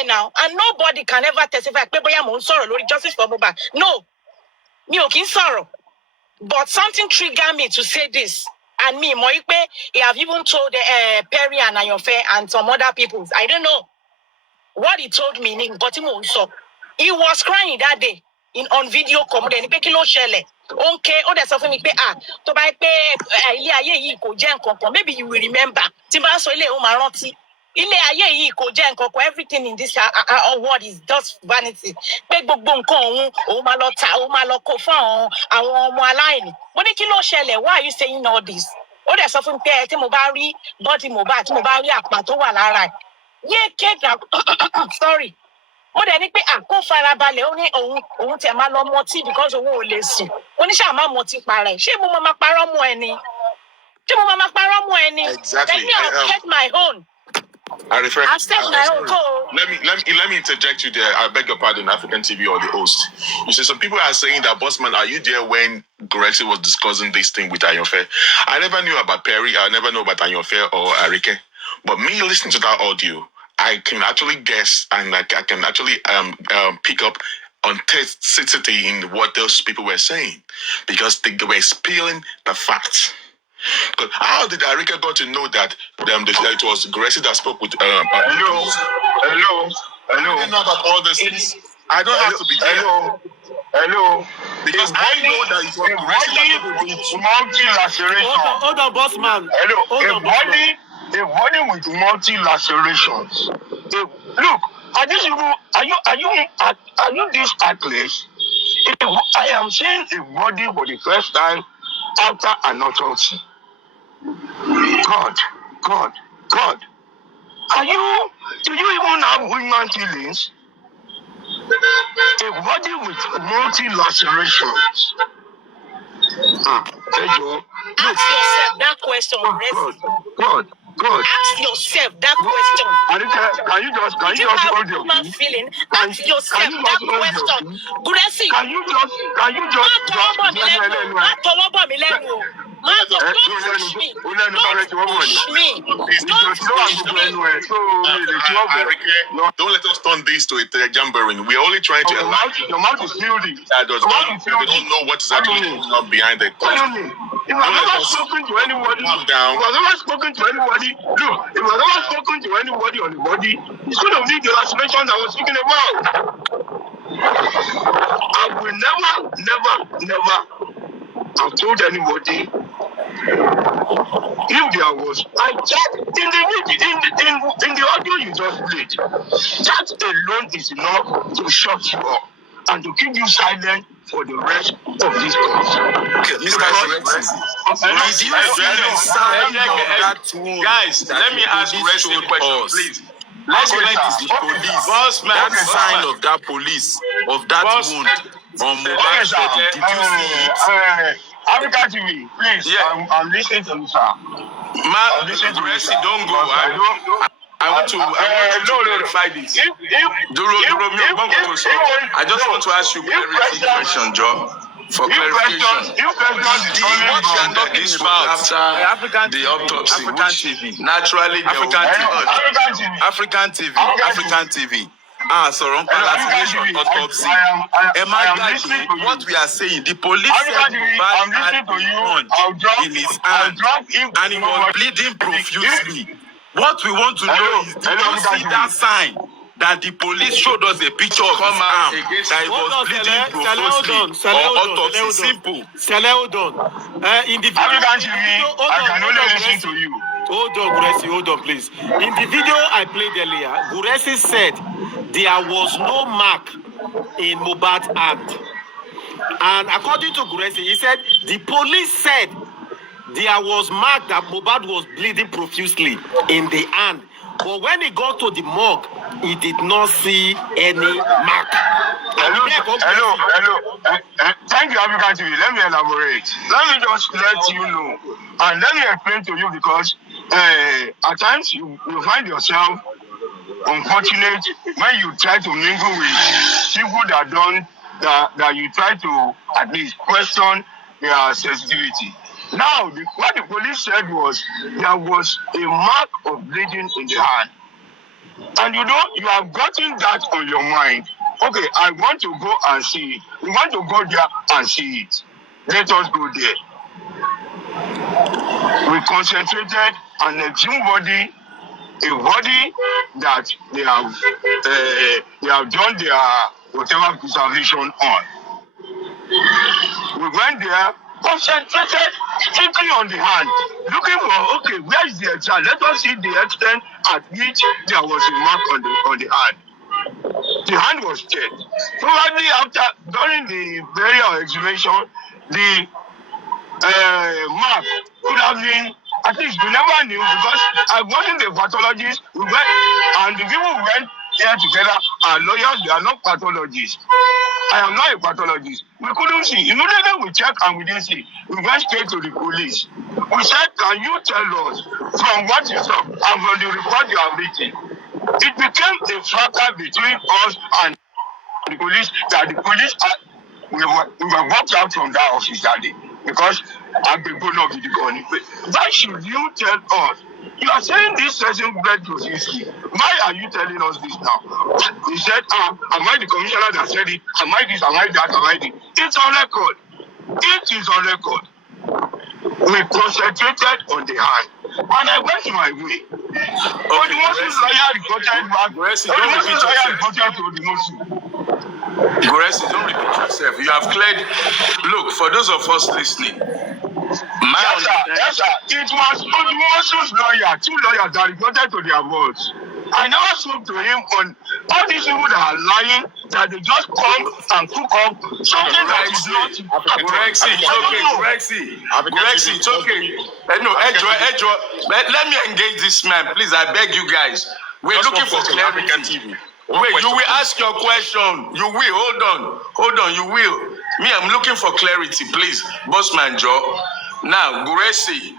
Now, and nobody can ever testify. Justice for Mohbad. No. Me okay sorrow. But something triggered me to say this. And me, Moikbe, he have even told Perry and Ayofe and some other people. I don't know what he told me. He was crying that day on video. Okay, there's something maybe you will remember. Everything in this world is just vanity. Why are you saying all this? There's something sorry. Because Exactly. I've my own. I've said my own. Let me interject you there. I beg your pardon, African TV or the host. You see, some people are saying that, bossman, are you there when Gurexy was discussing this thing with Ayofe? I never knew about Perry. I never knew about Ayofe or Arike. But me listening to that audio, I can actually guess and I can actually pick up authenticity in what those people were saying because they were spilling the facts. Because how did Arike got to know that it was Gurexy that spoke with Hello. I didn't know about all this things. I don't have to be there. Hello. Because I know that it was Gurexy that spoke with Hold on, boss man. Hello. A body with multi lacerations. Look, are you this athlete? I am seeing a body for the first time after an autopsy. God. Do you even have human feelings? A body with multi lacerations. Ask yourself that question. God. Ask yourself that question. Can you just hold your peace? Feeling? Ask yourself that question. Gurexy. Can you push me. Don't let us turn this to a jamboree. We're only trying to enlighten. Your mouth is filthy. They don't know what is actually going on behind the question. If I've ever spoken to anybody, calm down. Look, if I've ever spoken to anybody on the body, it's going to be the lacerations I was speaking about. I will never have told anybody if there was. I checked in the audio you just played. That alone is enough to shut you up and to keep you silent for the rest of this course. Guys, let me ask Gurexy a question, please. Let's connect the police. That sign of that police, of that wound on Mohbad's body. Did you see it? Africa TV, please. Yeah. I'm listening to you, sir. Gurexy, don't go. I want to clarify this. I just want to ask you a question, Joe. for clarification. If questions is only What you are from talking about after the autopsy, African TV. Naturally, African TV. So on hallucination autopsy. What we are saying, the police said Mohbad had a punch in his hand and he was bleeding profusely. What we want to know is, did you see that sign that the police showed us a picture of his arm that he was bleeding profusely or autopsy? Simple. Hold on. In the video, I can only listen to you. Hold on, Gurexy, hold on, please. In the video I played earlier, Gurexy said there was no mark in Mohbad's hand. And according to Gurexy, he said the police said there was mark that Mohbad was bleeding profusely in the hand. But when he got to the morgue, he did not see any mark. Hello. Thank you, African TV. Let me elaborate. Let me just let you know. And let me explain to you because at times you find yourself unfortunate when you try to mingle with people that you try to at least question their sensitivity. Now, what the police said was there was a mark of bleeding in the hand. And you have gotten that on your mind. Okay, I want to go and see it. We want to go there and see it. Let us go there. We concentrated on a exhumed body, a body that they have done their whatever preservation on. We went there, concentrated strictly on the hand, looking for, okay, where is the exam? Let us see the extent at which there was a mark on the hand. The hand was dead. Probably during the burial exhumation, the mark could have been, at least we never knew because I wasn't a pathologist. We went, and the people who went here together are lawyers, they are not pathologists. I am not a pathologist. We couldn't see. Immediately we checked and we didn't see. We went straight to the police. We said, can you tell us from what you saw and from the report you have written? It became a fracas between us and the police that the police we were walked out from that office that day because I've been going up with the gun. Why should you tell us? You are saying this person bled profusely. Why are you telling us this now? He said, am I the commissioner that said it? Am I this? Am I that? Am I this? It's on record. It is on record. We concentrated on the hand. And I went my way. But the Muslims lawyer reported back. Gurexy, don't repeat yourself. You have cleared. Look, for those of us listening, yes, sir. It was Odumosu's lawyer, two lawyers that reported to their boss. I never spoke to him on all these people that are lying, that they just come and cook up something that is not. Gurexy, it's okay. Let me engage this man, please. I beg you guys. We're looking for clarity. Wait, you will ask your question. You will. Hold on. You will. Me, I'm looking for clarity, please, Bossman Joe. Now, Gurexy,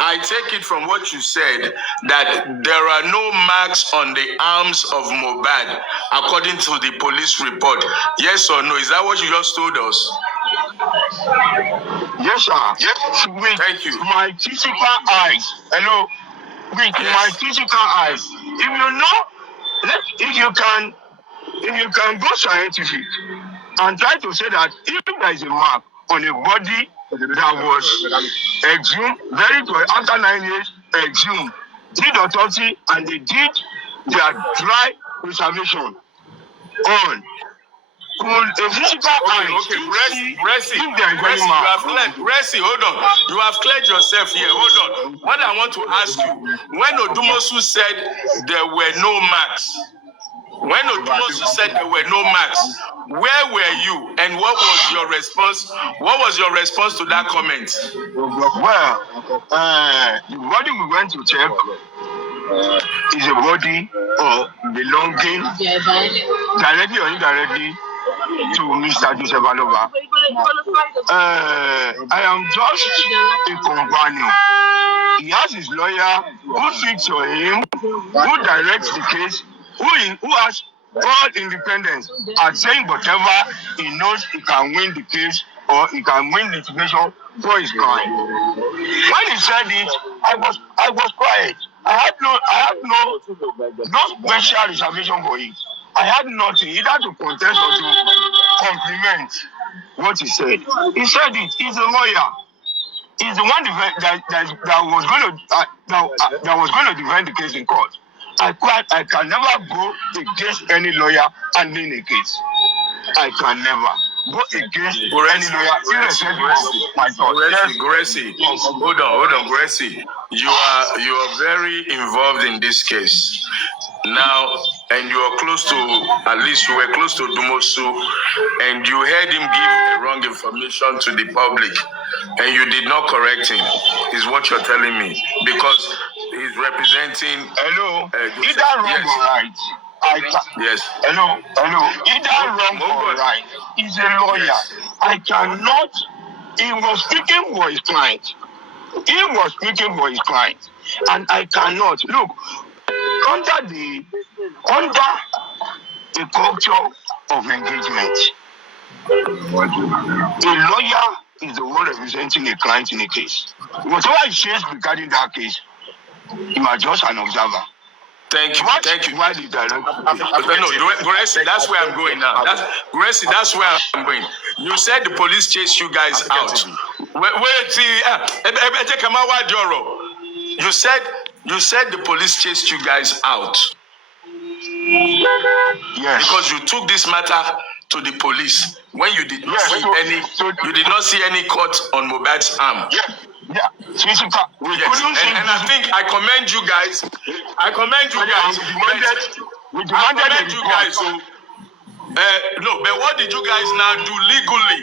I take it from what you said that there are no marks on the arms of Mohbad, according to the police report. Yes or no? Is that what you just told us? Yes, sir. Yes. Thank you. My physical eyes. Hello. My physical eyes. If you know, if you can go scientific and try to say that if there is a mark on a body that was exhumed, after 9 years, exhumed, did autopsy, and they did their dry preservation on. A physical Gurexy, hold on. You have cleared yourself here. Hold on. What I want to ask you, when Odumosu said there were no marks, where were you, and what was your response? What was your response to that comment? Well, the body we went to check is a body belonging directly or indirectly to Mr. Joseph Alova. I am just a companion. He has his lawyer who speaks for him, who directs the case, who has God independence are saying whatever he knows he can win the case or he can win litigation for his client. When he said it, I was quiet. I have no special reservation for it. I had nothing either to contest or to compliment what he said. He said it. He's a lawyer. He's the one that was going to defend the case in court. I can never go against any lawyer handling a case. I can never go against any lawyer irrespective of my thoughts. Gurexy, hold on, Gurexy. You are very involved in this case now, and you are close to, at least you were close to Dumosu, and you heard him give wrong information to the public, and you did not correct him, is what you're telling me, because he's representing. Hello, either wrong or right. Yes. Hello. Either wrong or right. He's a lawyer. Yes. I cannot. He was speaking for his client. And I cannot look under the culture of engagement. A lawyer is the one representing a client in a case. Whatever he says regarding that case, you are just an observer. Thank you. Why did I Gurexy, that's where I'm going now. That's where I'm going. You said the police chased you guys out. You said the police chased you guys out. Yes. Because you took this matter to the police when you did not see any cut on Mohbad's arm. Yeah. Yes. And I think I commend you guys. No, but what did you guys now do legally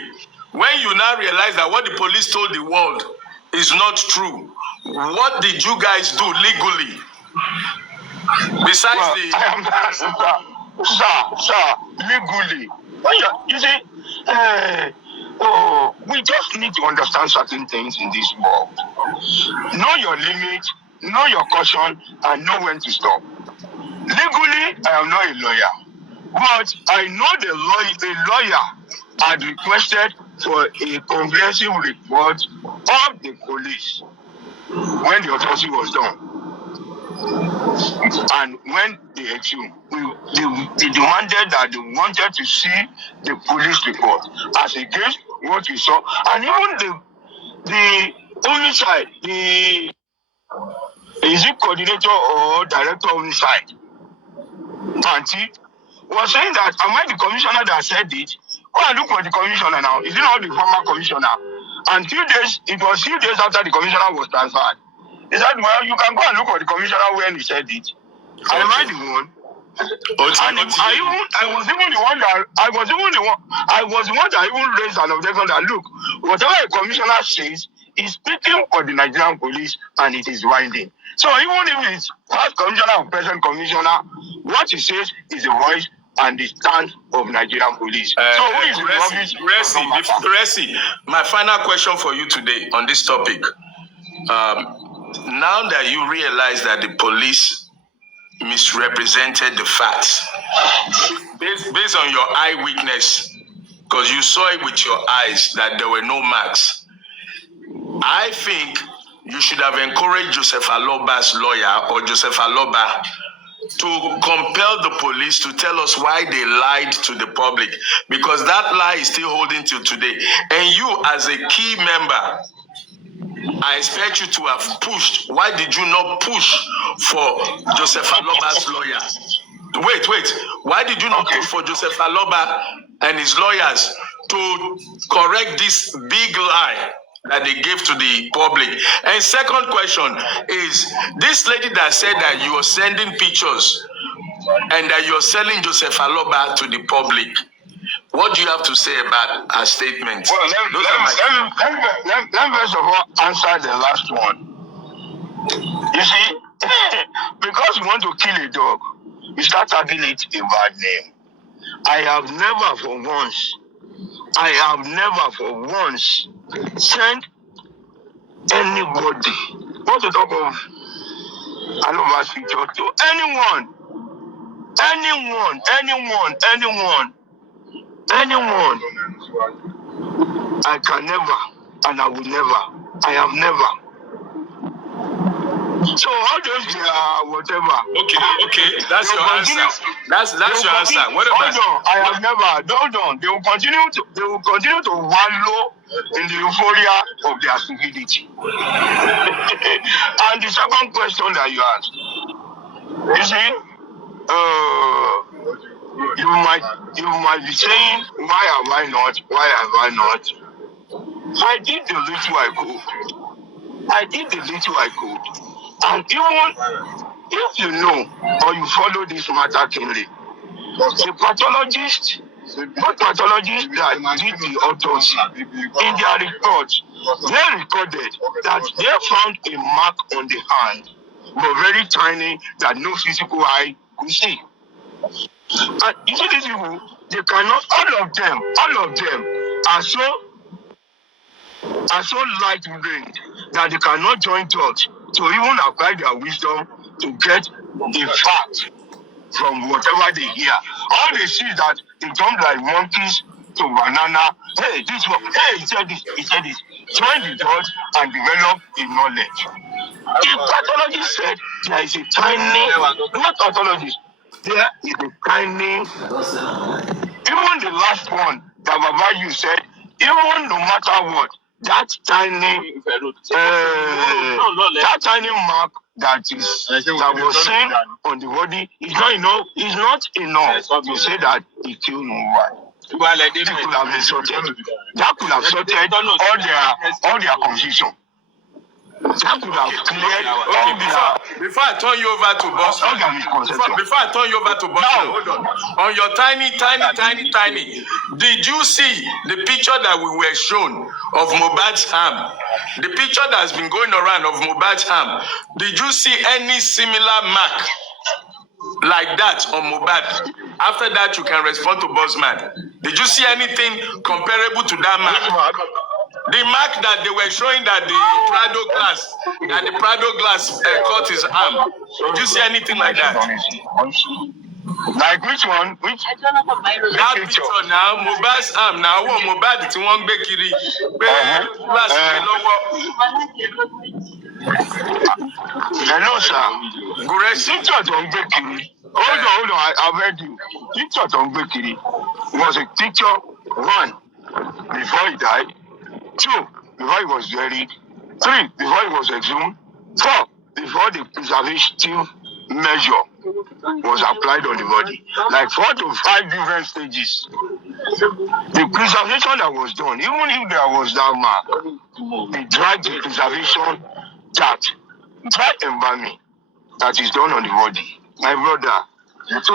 when you now realize that what the police told the world is not true? What did you guys do legally? Besides legally. You see, we just need to understand certain things in this world. Know your limit, know your caution, and know when to stop. Legally, I am not a lawyer, but I know a lawyer had requested for a comprehensive report of the police when the autopsy was done. And when they exhumed, they demanded that they wanted to see the police report as against what we saw. And even the homicide, is it coordinator or director of homicide, Auntie, was saying that, am I the commissioner that said it? Go and look for the commissioner now. Is it not the former commissioner? And it was 2 days after the commissioner was transferred. He said, well, you can go and look for the commissioner when he said it. Okay. Am I the one? I was the one that even raised an objection that, look, whatever a commissioner says is speaking for the Nigerian police and it is binding. So even if it's past commissioner or present commissioner, what he says is the voice and the stand of Nigerian police. So who is Gurexy, my final question for you today on this topic. Now that you realize that the police misrepresented the facts, based on your eyewitness, because you saw it with your eyes that there were no marks, I think you should have encouraged Joseph Aloba's lawyer or Joseph Aloba to compel the police to tell us why they lied to the public, because that lie is still holding till today. And you, as a key member, I expect you to have pushed. Why did you not push for Joseph Aloba's lawyer? Wait. Why did you not push for Joseph Aloba and his lawyers to correct this big lie that they gave to the public? And second question is, this lady that said that you are sending pictures and that you're selling Joseph Aloba to the public, what do you have to say about her statement? Well, let me first of all answer the last one. You see, because you want to kill a dog, you start tagging it a bad name. I have never for once sent anybody, not to talk of Aloba's picture, to anyone anyone, I can never, and I will never, I have never. So all those whatever. Okay, that's your answer. That's your answer. What about? Hold on, I have never. Hold on. They will continue to wallow in the euphoria of their stupidity. And the second question that you asked, you see, you might be saying, why have I not? I did the little I could. And even if you know or you follow this matter keenly, the pathologists that did the autopsy, in their report, they recorded that they found a mark on the hand, but very tiny, that no physical eye could see. And you see these people, they cannot, all of them are so light-brained that they cannot join thoughts to even apply their wisdom to get the fact from whatever they hear. All they see is that they jump like monkeys to banana. Hey, this one. Hey, he said this. Join the dots and develop a knowledge. The pathologist said there is a tiny, not pathologist, there is a tiny, even the last one that Baba you said, even no matter what, that tiny mark that was seen on the body is not enough. It's not enough to say that he killed Mohbad. That could have been sorted. That could have sorted all their confusion. That could have cleared all before I turn you over to boss. Before I turn you over to boss, hold on. On your tiny, did you see the picture that we were shown of Mohbad's arm? The picture that has been going around of Mohbad's arm. Did you see any similar mark like that on Mohbad? After that, you can respond to Bossman. Did you see anything comparable to that mark? The mark that they were showing that the Prado glass caught his arm. Did you see anything like that? Like which one? That picture now, Mohbad's arm now. What Mohbad tí wọ́n gbé kiri? Glass hello, sir. Picture tó ń gbé kiri. Hold on. I've heard you. Picture tó ń gbé kiri was a picture, one, before he died. 2, before he was buried. 3, before he was exhumed. 4, before the preservative measure was applied on the body. Like 4 to 5 different stages. The preservation that was done, even if there was that mark, they tried the preservation dry embalming that is done on the body. My brother, at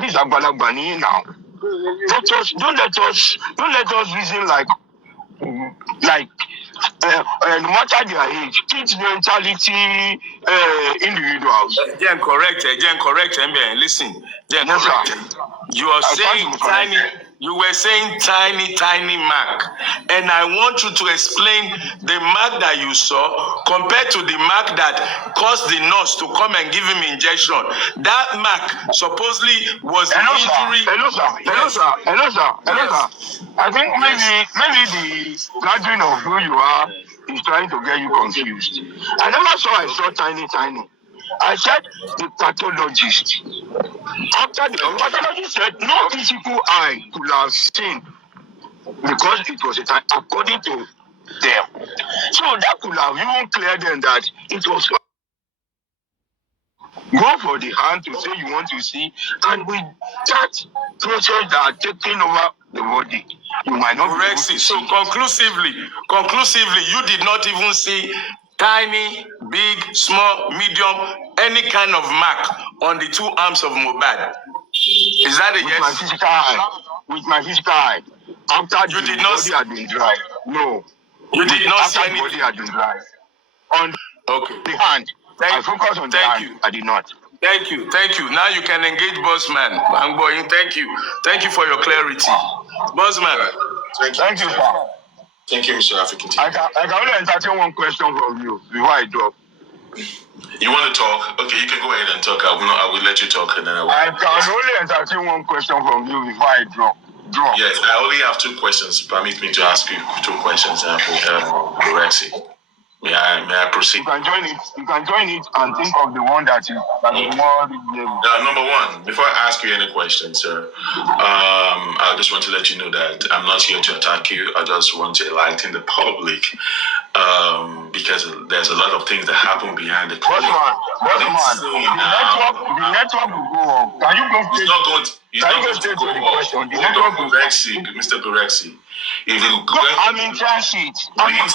least Agbalagbani now. Don't let us reason like no matter their age, teach mentality individuals. Again, correct. Listen, you are saying tiny. You were saying tiny mark, and I want you to explain the mark that you saw compared to the mark that caused the nurse to come and give him injection. That mark supposedly was the injury. Hello, sir. I think maybe the gathering of who you are is trying to get you confused. I saw tiny. I said the pathologist. After the pathologist said no physical eye could have seen because it was a time according to them. So that could have even cleared them that it was go for the hand to say you want to see, and with that process that are taking over the body, you might not be able to see. So conclusively, you did not even see tiny, big, small, medium, any kind of mark on the 2 arms of Mohbad. Is that a yes? With my physical eye. After you the did not body had been dry. No. You did not see anything. After the body had been dry. On the hand. I focus on the hand. I did not. Thank you. Now you can engage Bossman. Thank you for your clarity. Bossman. Thank you, sir. Thank you, Mr. African. I can only entertain one question from you before I drop. You want to talk? Okay, you can go ahead and talk. I will let you talk, and then I can only entertain one question from you before I drop. Yes, I only have 2 questions. Permit me to ask you 2 questions. Gurexy. May I proceed? You can join it and think of the one that is more reasonable. Number 1, before I ask you any questions, sir, I just want to let you know that I'm not here to attack you. I just want to enlighten the public, because there's a lot of things that happen behind the curtain. The network will go off. Can you go straight? It's not going to go off. The network will Mr. Gurexy. I'm in transit. Network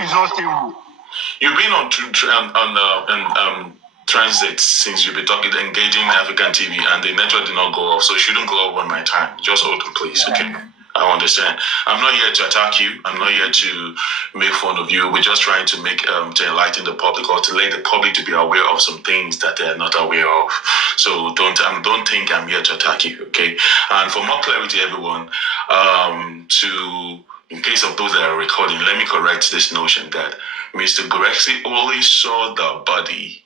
is not stable. You've been on transit since you've been engaging African TV, and the network did not go off, so it shouldn't go off on my time. Just hold on, please, okay? I understand. I'm not here to attack you. I'm not here to make fun of you. We're just trying to make to enlighten the public, or to let the public to be aware of some things that they're not aware of. So don't think I'm here to attack you, okay? And for more clarity, everyone, in case of those that are recording, let me correct this notion that Mr. Gurexy only saw the body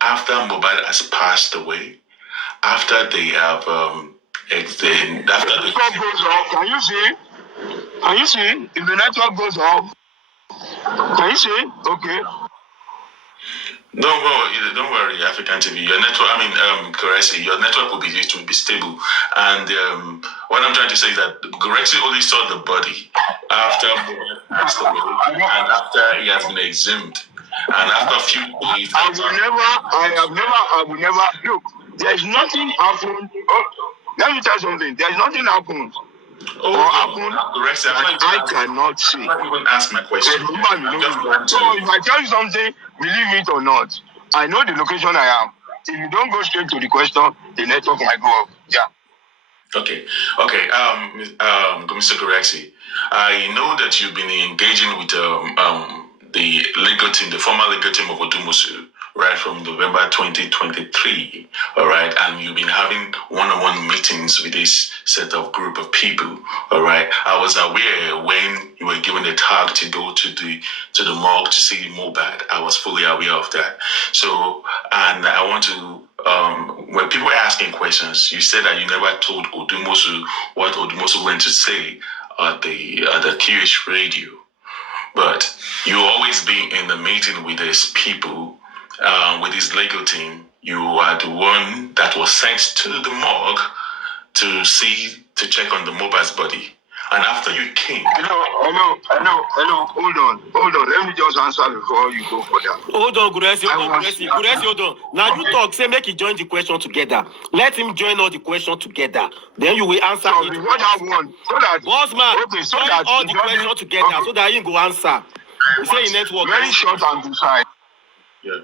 after mohbad has passed away, after they have after the network goes off. Can you see? If the network goes off, can you see? Okay. Don't worry, African TV. Your network, Gurexy, your network will be stable. And what I'm trying to say is that Gurexy only saw the body after mohbad passed away, and after he has been exhumed, and after a few days. I will never look. There's nothing happened. Let me tell you something. There's nothing happened. Gurexy, I cannot see. I'm not even ask my question. So if I tell you something, believe it or not, I know the location I am. If you don't go straight to the question, the network might go up. Yeah. Okay. Mr. Gurexy, I know that you've been engaging with the legal team, the former legal team of Odumosu, right from November 2023, all right, and you've been having one-on-one meetings with this set of group of people, all right. I was aware when you were given the tag to go to the morgue to see mohbad. I was fully aware of that. So, and I want to. When people were asking questions, you said that you never told Odumosu what Odumosu went to say at the QH radio, but you always be in the meeting with these people, with his legal team. You are the one that was sent to the morgue to check on the mohbad's body. And after you came... Hello. Hold on. Let me just answer before you go for that. Hold on, Gurexy, hold on. Now you talk, say make he join the question together. Let him join all the questions together. Then you will answer so it. What I want, so that... Boss man, join all the questions together so that he go answer. You say in network. Very short and precise. Yeah.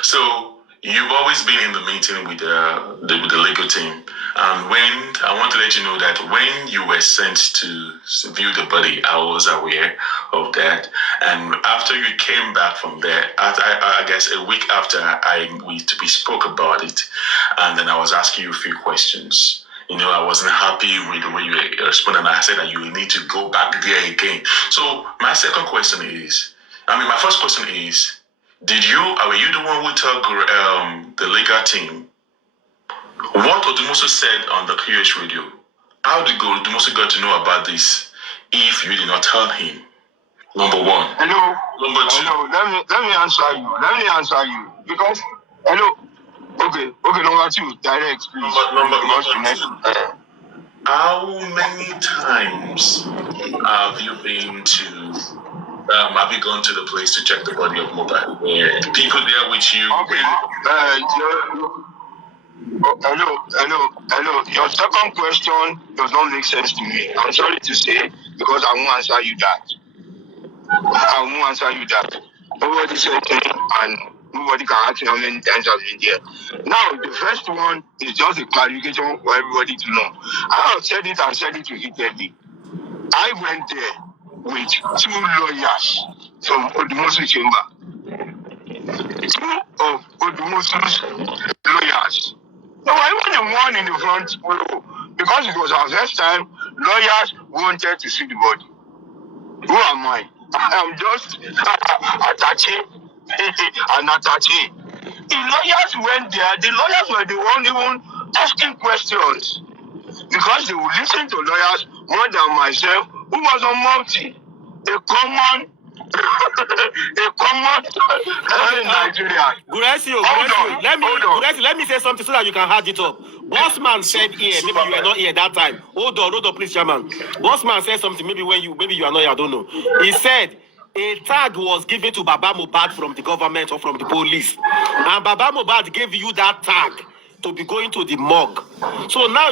So you've always been in the meeting with the legal team, and when I want to let you know that when you were sent to view the body, I was aware of that. And after you came back from there, I guess a week after, we spoke about it, and then I was asking you a few questions. I wasn't happy with the way you responded, and I said that you need to go back there again. So my second question is, my first question is, were you the one who told the legal team what Odumosu said on the QH radio? How did Odumosu got to know about this if you did not tell him? Number one. Hello. Number two. Hello. Let me answer you. Because Okay. Number two. Direct, please. Number two. How many times have you been to? Have you gone to the place to check the body of mohbad? People there with you. Okay. Hello. Your second question does not make sense to me. I'm sorry to say, because I won't answer you that. Nobody said to me, and nobody can ask me how many times I've been there. Now, the first one is just a clarification for everybody to know. I have said it and said it repeatedly. I went there with 2 lawyers from Odumosu chamber. 2 of Odumosu's lawyers. No, I was the one in the front row, because it was our first time. Lawyers wanted to see the body. Who am I? I am just attaching and attaching. The lawyers went there. The lawyers were the one even asking questions because they would listen to lawyers more than myself, who was on multi, a common, Nigerian. Gurexy, let me say something so that you can hard it up. Bossman said here, maybe you were not here that time. Hold on, please, Chairman. Bossman said something, maybe you are not here, I don't know. He said a tag was given to Baba Mohbad from the government or from the police. And Baba Mohbad gave you that tag to be going to the morgue. So now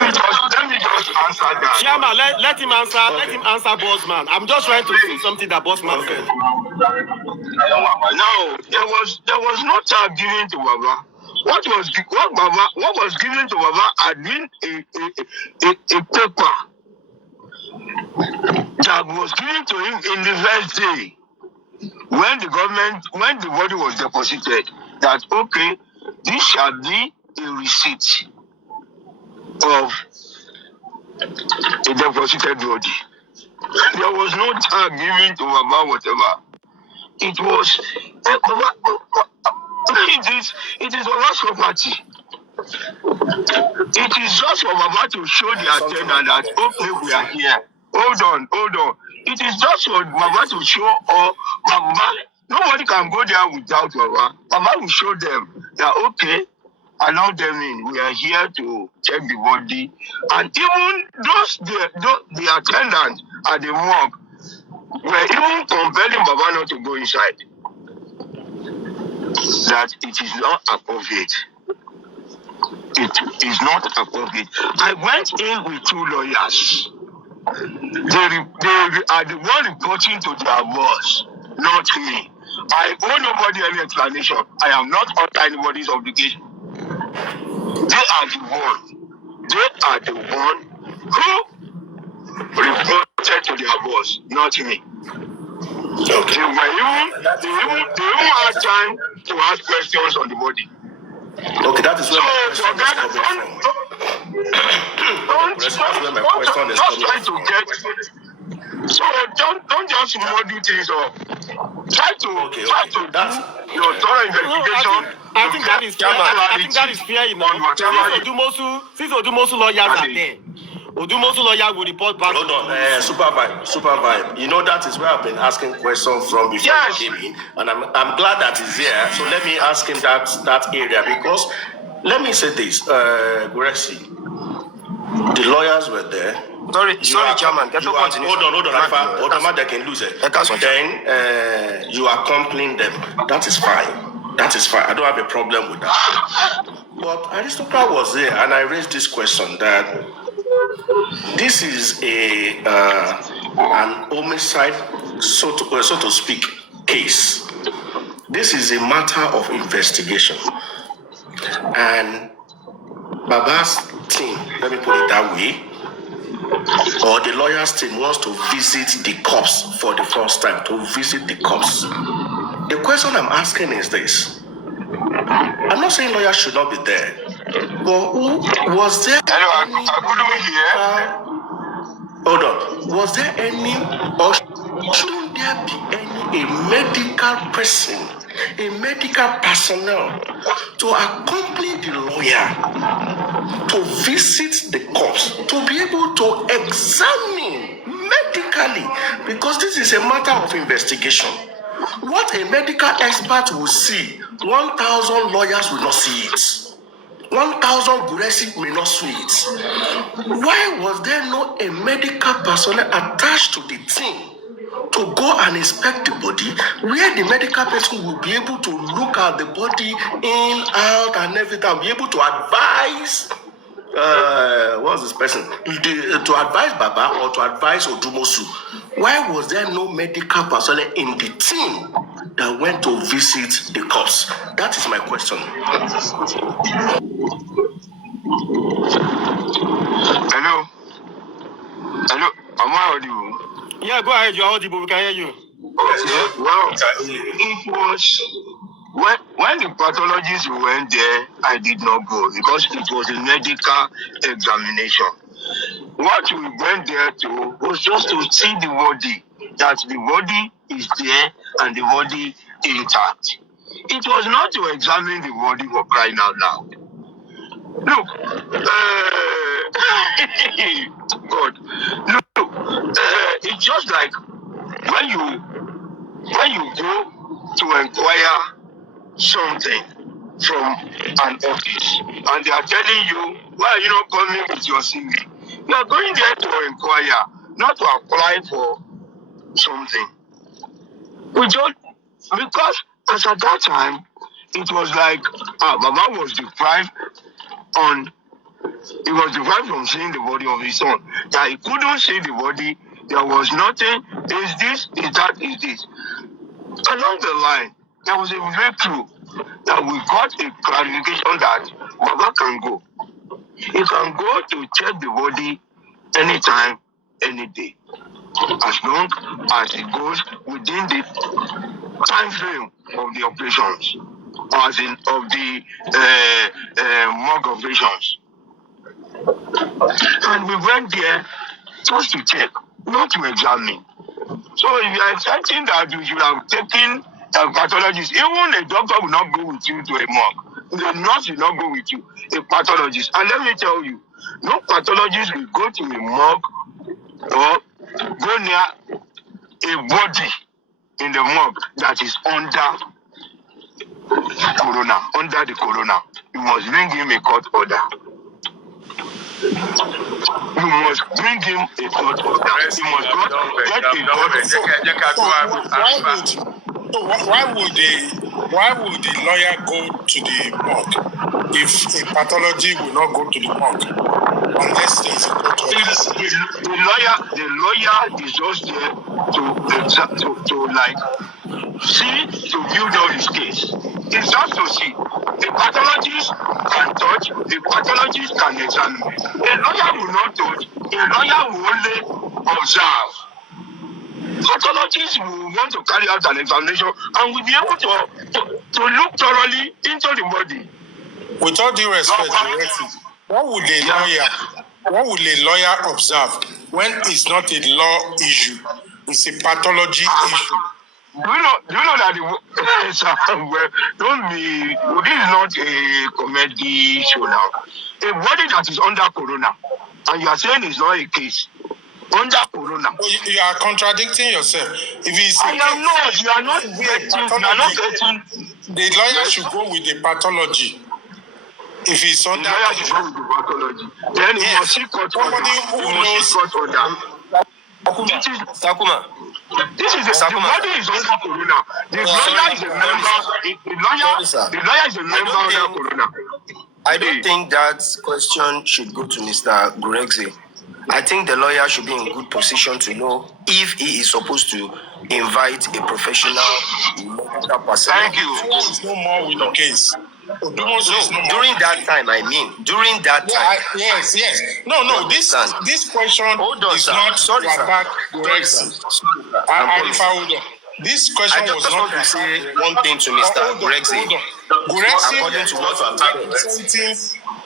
Let me just answer that. Chairman, let him answer. Okay. Let him answer, Bossman. I'm just trying to see something that Bossman said. No, there was no tag given to Baba. What was given to Baba had been a paper that was given to him in the first day when the body was deposited. That okay, this shall be a receipt of a deposited body. There was no tag given to Baba whatever. It was it is Baba's property. It is just for Baba to show the attendant that okay, we are here. Hold on. It is just for Baba to show Baba. Nobody can go there without Baba. Baba will show them that okay, allow them in. We are here to check the body. And even the attendants at the morgue were even compelling Baba not to go inside. That it is not appropriate. It is not appropriate. I went in with 2 lawyers. They are the one reporting to their boss, not me. I owe nobody any explanation. I am not under anybody's obligation. They are the one who reported to their boss, not me. Okay. They even had time to ask questions on the body. Okay, that is where my question is coming from. Don't just model things up. Try to do your thorough investigation. I think that is fair. I think that is fair enough. Since Odumosu lawyers are there, Odumosu lawyer will report back. Hold on, Supervibez. You know that is where I've been asking questions from before you came in, and I'm glad that he's here. So let me ask him that area, because let me say this, Gurexy, the lawyers were there. Sorry, Chairman. Hold on, they can lose it. Then you are accompanying them. That is fine. I don't have a problem with that. But Aristocrat was there, and I raised this question that this is an homicide, so to speak, case. This is a matter of investigation, and Baba's team, let me put it that way, or the lawyer's team wants to visit the cops for the first time, The question I'm asking is this. I'm not saying lawyers should not be there, but was there hold on. Was there any, or shouldn't there be any, a medical person, a medical personnel to accompany the lawyer to visit the cops, to be able to examine medically, because this is a matter of investigation. What a medical expert will see, 1,000 lawyers will not see it. 1,000 gurexy may not see it. Why was there not a medical personnel attached to the team to go and inspect the body, where the medical person will be able to look at the body in, out, and everything, and be able to advise what's this person? To advise Baba or to advise Odumosu? Why was there no medical personnel in the team that went to visit the cops? That is my question. I audible? Yeah, go ahead. You're audible. We can hear you. Okay. Well, it was when the pathologists went there, I did not go because it was a medical examination. What we went there to was just to see the body, that the body is there and the body intact. It was not to examine the body for crying out loud. Look, God, look, it's just like when you go to inquire something from an office and they are telling you, why are you not coming with your CV? You are going there to inquire, not to apply for something. We just, because as at that time, it was like, Baba was deprived from seeing the body of his son. That he couldn't see the body, there was nothing, is this, is that, is this. Along the line, there was a breakthrough that we got a clarification that Baba can go. He can go to check the body anytime, any day, as long as it goes within the time frame of the operations, as in of the morgue operations. And we went there just to check, not to examine. So if you are expecting that you should have taken a pathologist, even a doctor will not go with you to a morgue. The nurse will not go with you, a pathologist. And let me tell you, no pathologist will go to a morgue or go near a body in the morgue that is under the corona. You must bring him a court order. You must bring him a court order. You must get a court order. Why would the lawyer go to the morgue if a pathology will not go to the morgue unless there is a court order? The lawyer is just there to build up his case. It's just to see. A pathologist can touch, a pathologist can examine. A lawyer will not touch, a lawyer will only observe. Pathologists will want to carry out an examination and will be able to look thoroughly into the body. With all due respect, what would a lawyer observe when it's not a law issue? It's a pathology issue. Do you know that this is not a comedy show now. A body that is under corona, and you are saying it's not a case. Under corona. You are contradicting yourself. If it's you are not getting. The lawyer should go with the pathology. If it's under the lawyer should go with the pathology. Then he must see court order. Sakuma. This is the body is under corona. The lawyer is a member. The lawyer is a member under corona. I don't think that question should go to Mr. Gurexy. I think the lawyer should be in good position to know if he is supposed to invite a professional medical person. Thank you. There's no more with the case. During that time, I mean. During that time. Yes. No. This question is not to attack Gurexy. Hold on. This question was not want to say one thing to Mr. Gurexy. Gurexy was representing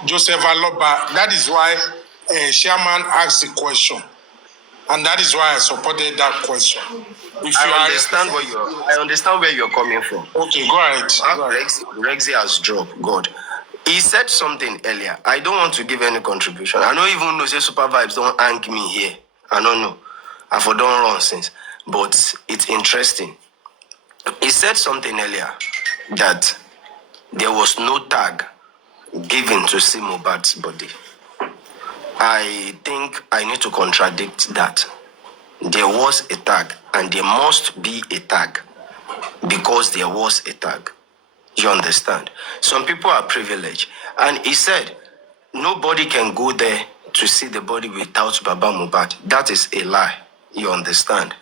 Joseph Aloba. That is why Chairman asked the question, and that is why I supported that question. I understand where you're coming from. Okay, go ahead. Gurexy has dropped. God, he said something earlier. I don't want to give any contribution. I don't even know. Say Supervibez don't hang me here. I don't know. I've done wrong since, but it's interesting. He said something earlier that there was no tag given to see mohbad's body. I think I need to contradict that. There was a tag, and there must be a tag because there was a tag. You understand? Some people are privileged. And he said, nobody can go there to see the body without Baba Mohbad. That is a lie. You understand?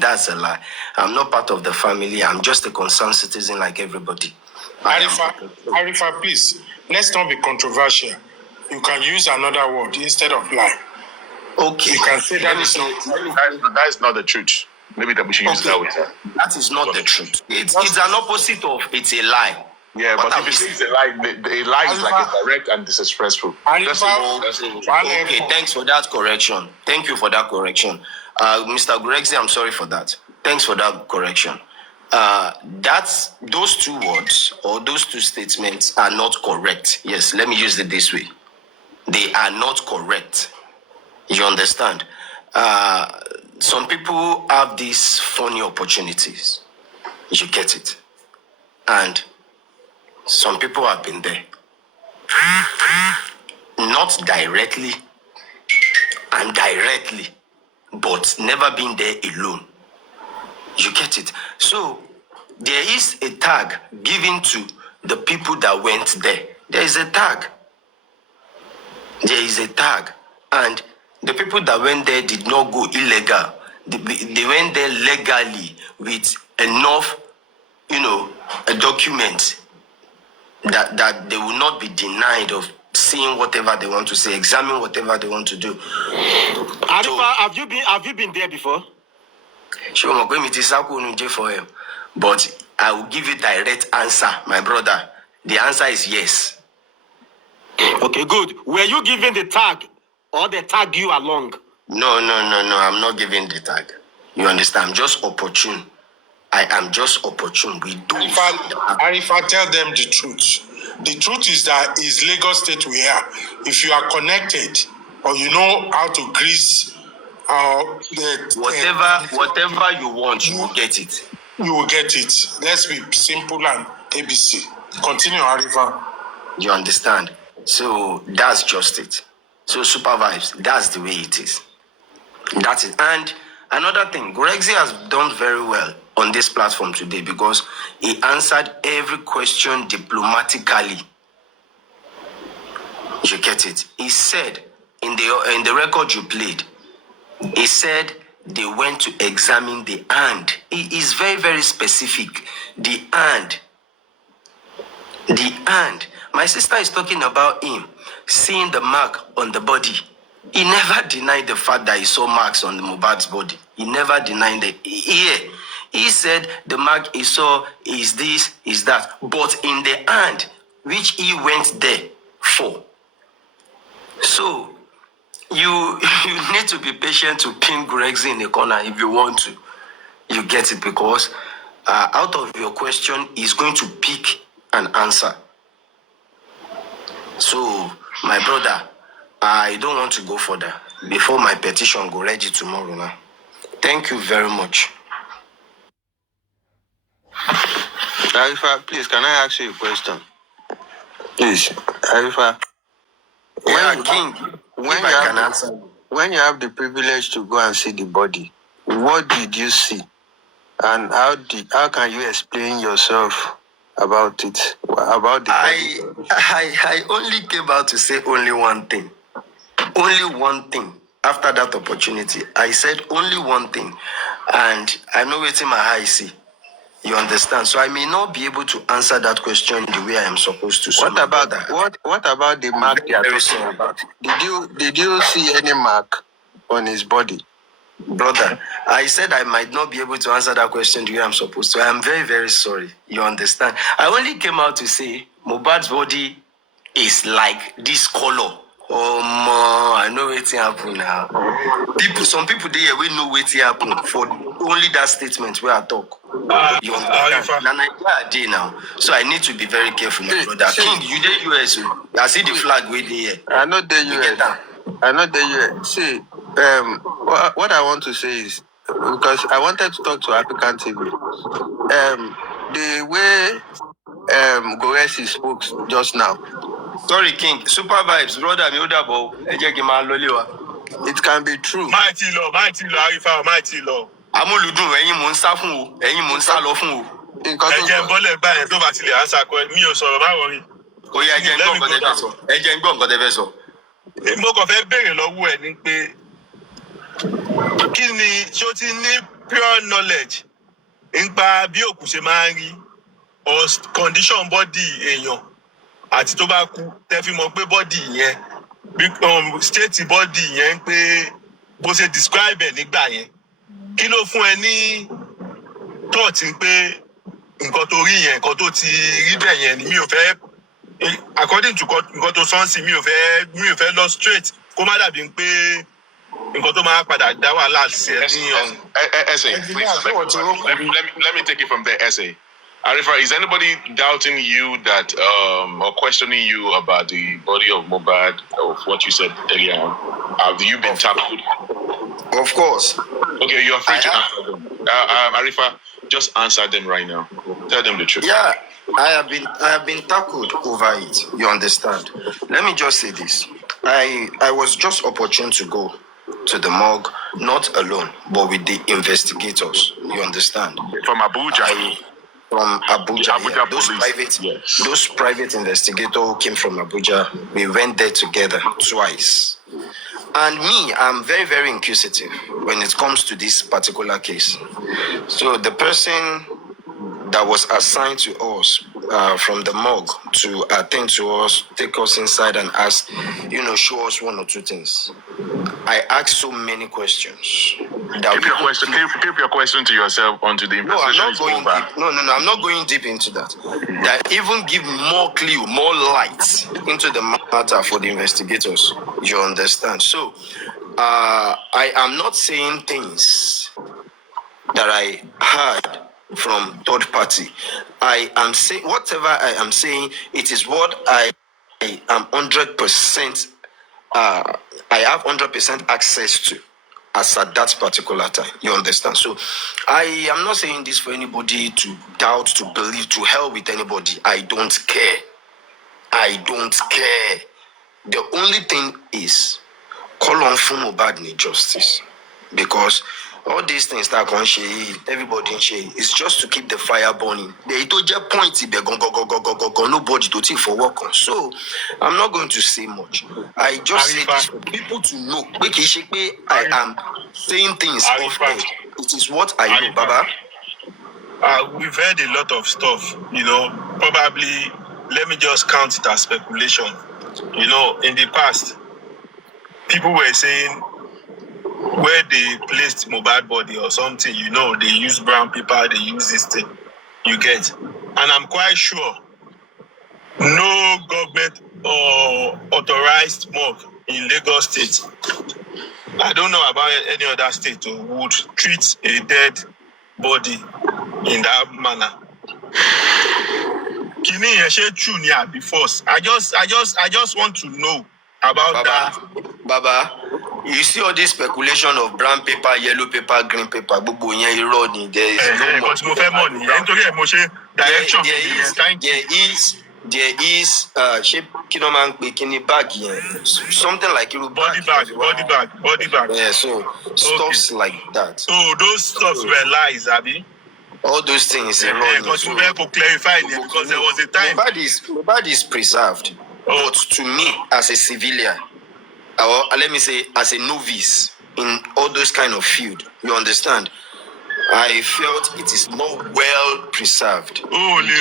That's a lie. I'm not part of the family. I'm just a concerned citizen like everybody. Arifa, please, let's not be controversial. You can use another word instead of lie. Okay. You can say that is That is not the truth. Maybe that we should use that way. That is not the truth. It's an opposite of it's a lie. Yeah, but if you say it's a lie, a lie is like a direct and disrespectful. Okay, thanks for that correction. Thank you for that correction. Mr. gurexy, I'm sorry for that. Thanks for that correction. Those two words or those two statements are not correct. Yes, let me use it this way. They are not correct. You understand? Some people have these funny opportunities. You get it? And some people have been there. Not directly and directly, but never been there alone. You get it? So there is a tag given to the people that went there. There is a tag. There is a tag. And the people that went there did not go illegal. They went there legally with enough, a document that they will not be denied of seeing whatever they want to say, examine whatever they want to do. Arifa, have you been there before? Sure, I'm going to say for him, but I will give you direct answer, my brother. The answer is yes. Okay, good. Were you given the tag or they tag you along? No. I'm not giving the tag. You understand? I'm just opportune. I am just opportune. We do. Arifa, tell them the truth. The truth is that it's Lagos State we are. If you are connected or you know how to grease whatever you want, you will get it. You will get it. Let's be simple and ABC. Continue, Arifa. You understand? So that's just it. So Supervibez, that's the way it is. That's it. And another thing, gurexy has done very well on this platform today because he answered every question diplomatically. You get it? He said in the record you played, he said they went to examine the hand. He is very, very specific. The hand. My sister is talking about him seeing the mark on the body. He never denied the fact that he saw marks on the mohbad's body. He never denied it. He said the mark he saw is this, is that. But in the hand, which he went there for. So, you need to be patient to pin gurexy in the corner if you want to. You get it? Because out of your question, he's going to pick an answer. So, my brother, I don't want to go further before my petition go ready tomorrow now. Thank you very much. Arifa, please, can I ask you a question? Please, Arifa. When you have the privilege to go and see the body, what did you see? And how can you explain yourself about it? About the body? I only came out to say only one thing. Only one thing. After that opportunity, I said only one thing. And I know it's in my eye see. You understand? So I may not be able to answer that question the way I am supposed to. What about the mark they are talking about? Did you see any mark on his body? Brother, I said I might not be able to answer that question the way I'm supposed to. I am very, very sorry. You understand? I only came out to say mohbad's body is like this color. I know what's happening now. Some people there will know what's happening for only that statement where I talk. You understand? Now, so I need to be very careful, my brother. King, you the US. I see the flag waiting here. I know the US. See, what I want to say is, because I wanted to talk to African TV. The way gurexy spoke just now. Sorry, King. Supervibez, brother. It can be true. Mighty law, Arifa, mighty law. Amúlùdùn ẹ̀yin mò ń sá fún o, ẹ̀yin mò ń sá lọ fún o. Ẹ̀jẹ̀ bọ́lẹ̀ báyẹn tó bá ti lè answer kọ́ mi ò sọ̀rọ̀ má wọrí. Ó yá ẹ̀jẹ̀ ń gbọ́ nǹkan tẹ́ fẹ́ sọ. Ẹ̀jẹ̀ ń gbọ́ nǹkan tẹ́ fẹ́ sọ. Mo kàn fẹ́ béèrè lọ́wọ́ ẹ̀ ni pé kí ni ṣé o ti ní pure knowledge nípa bí òkú ṣe máa ń rí or condition body èèyàn àti tó bá kú tẹ́ fi mọ̀ pé body yẹn state body yẹn pé bó ṣe describe ẹ̀ nígbà yẹn kí ló fún ẹ ní thought pé nǹkan tó rí yẹn nǹkan tó ti rí bẹ́ẹ̀ yẹn ni mi ò fẹ́ according to nǹkan tó sọ́nsì mi ò fẹ́ lọ straight kó má dàbí pé nǹkan tó máa padà dá wàhálà sí ẹ ní ọ̀hún. Essay, please, let me take it from there. Essay. Arifa, is anybody doubting you that or questioning you about the body of Mohbad of what you said earlier on? Have you been tackled? Of course. Okay, you are free to answer them. Arifa, just answer them right now. Tell them the truth. Yeah, I have been tackled over it. You understand? Let me just say this. I was just opportune to go to the morgue, not alone, but with the investigators. You understand? From Abuja. From Abuja, yeah. Police. Those private investigators who came from Abuja, we went there together twice. And me, I'm very, very inquisitive when it comes to this particular case. So the person that was assigned to us from the morgue to attend to us, take us inside and ask, show us one or two things. I asked so many questions. Keep your question to yourself until the investigation is over. No, I'm not going deep into that. That even give more clue, more light into the matter for the investigators. You understand? So, I am not saying things that I heard from third party. I am saying whatever I am saying. It is what I am 100%. I have 100% access to as at that particular time. You understand? So I am not saying this for anybody to doubt, to believe, to hell with anybody. I don't care. The only thing is call on for mohbad justice, because all these things that can share, everybody share, it's just to keep the fire burning. They don't just point it, nobody to take for work on. So I'm not going to say much. I just say this for people to know. I am saying things off air. It is what I know, Baba. We've heard a lot of stuff, probably, let me just count it as speculation. In the past, people were saying where they placed Mohbad body or something, they use brown paper, they use this thing, you get. And I'm quite sure no government or authorized morgue in Lagos State, I don't know about any other state, would treat a dead body in that manner. Kini yeshe true niya before. I just want to know about that. Baba, you see all this speculation of brown paper, yellow paper, green paper, there is no money. There is shape bag here, something like body bag. Yeah, so stuffs like that. So those stuffs were lies, Abi. All those things are wrong. Because we have to clarify it, because there was a time. Mohbad is preserved. But to me, as a civilian, or let me say, as a novice in all those kind of field, you understand? I felt it is not well preserved. No, it is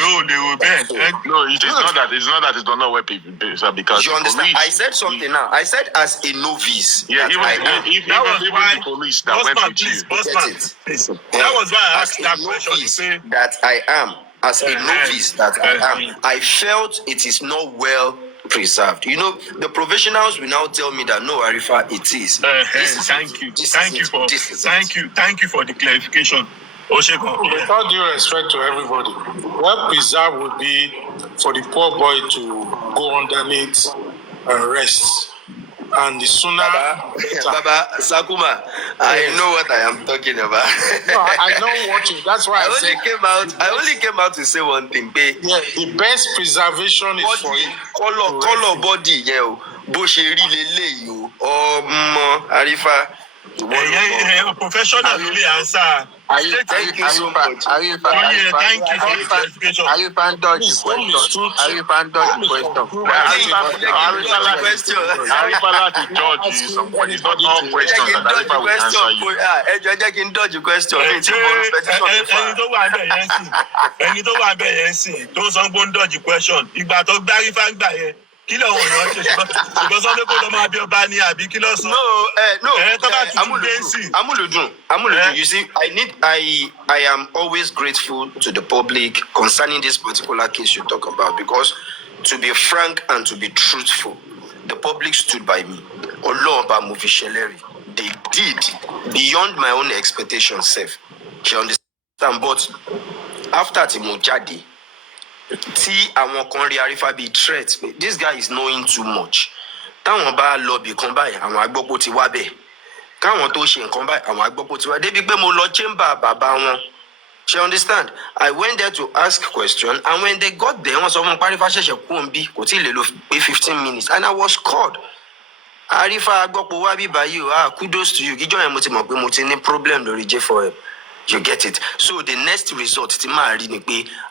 not that. It's not that it's not well preserved, because you understand. I said something now. I said as a novice. Yeah, even the police that went with you. That was why I asked that question. That I am, as a novice that I am, I felt it is not well preserved. The professionals will now tell me that no, Arifa, it is. Thank you for the clarification. With all due respect to everybody, well preserved would be for the poor boy to go underneath and rest. And the sooner Baba Sakuma, I know what I am talking about. No, I know what you. That's why I only came out to say one thing. The best preservation is for it. Color body, Arifa. Professional really answer. Thank you so much. Thank you for the clarification. Arifa dodge the question. Arifa like to judge you. Somebody. It's not all questions that Arifa will answer you. Ẹni tó wà bẹ́ẹ̀ yẹn sìn tó sọ pé ń dodge question. Ìgbà tó gbá Arifa gbà yẹn, Kilo because on the Amuludun. You see, I am always grateful to the public concerning this particular case you talk about, because to be frank and to be truthful, the public stood by me. They did beyond my own expectations, self. You understand? But after Timojadi, àwọn kan rí Arifa bíi threat. This guy is knowing too much. Táwọn bá lọ bí kan báyìí, àwọn agbọ́pọ̀ ti wá bẹ́ẹ̀. Káwọn tó ṣe nǹkan báyìí, àwọn agbọ́pọ̀ ti wá. Débi pé mo lọ chamber bàbá wọn. She understand? I went there to ask question, and when they got there, wọ́n sọ fún Arifa ṣẹ̀ṣẹ̀ kú òǹbí, kò tí ì lè lo pé 15 minutes, and I was called. Arifa agbọ́pọ̀ wá bí báyìí o, kudos to you. Kíjọ́ yẹn mo ti mọ̀ pé mo ti ní problem lórí J4M. You get it? So the next result,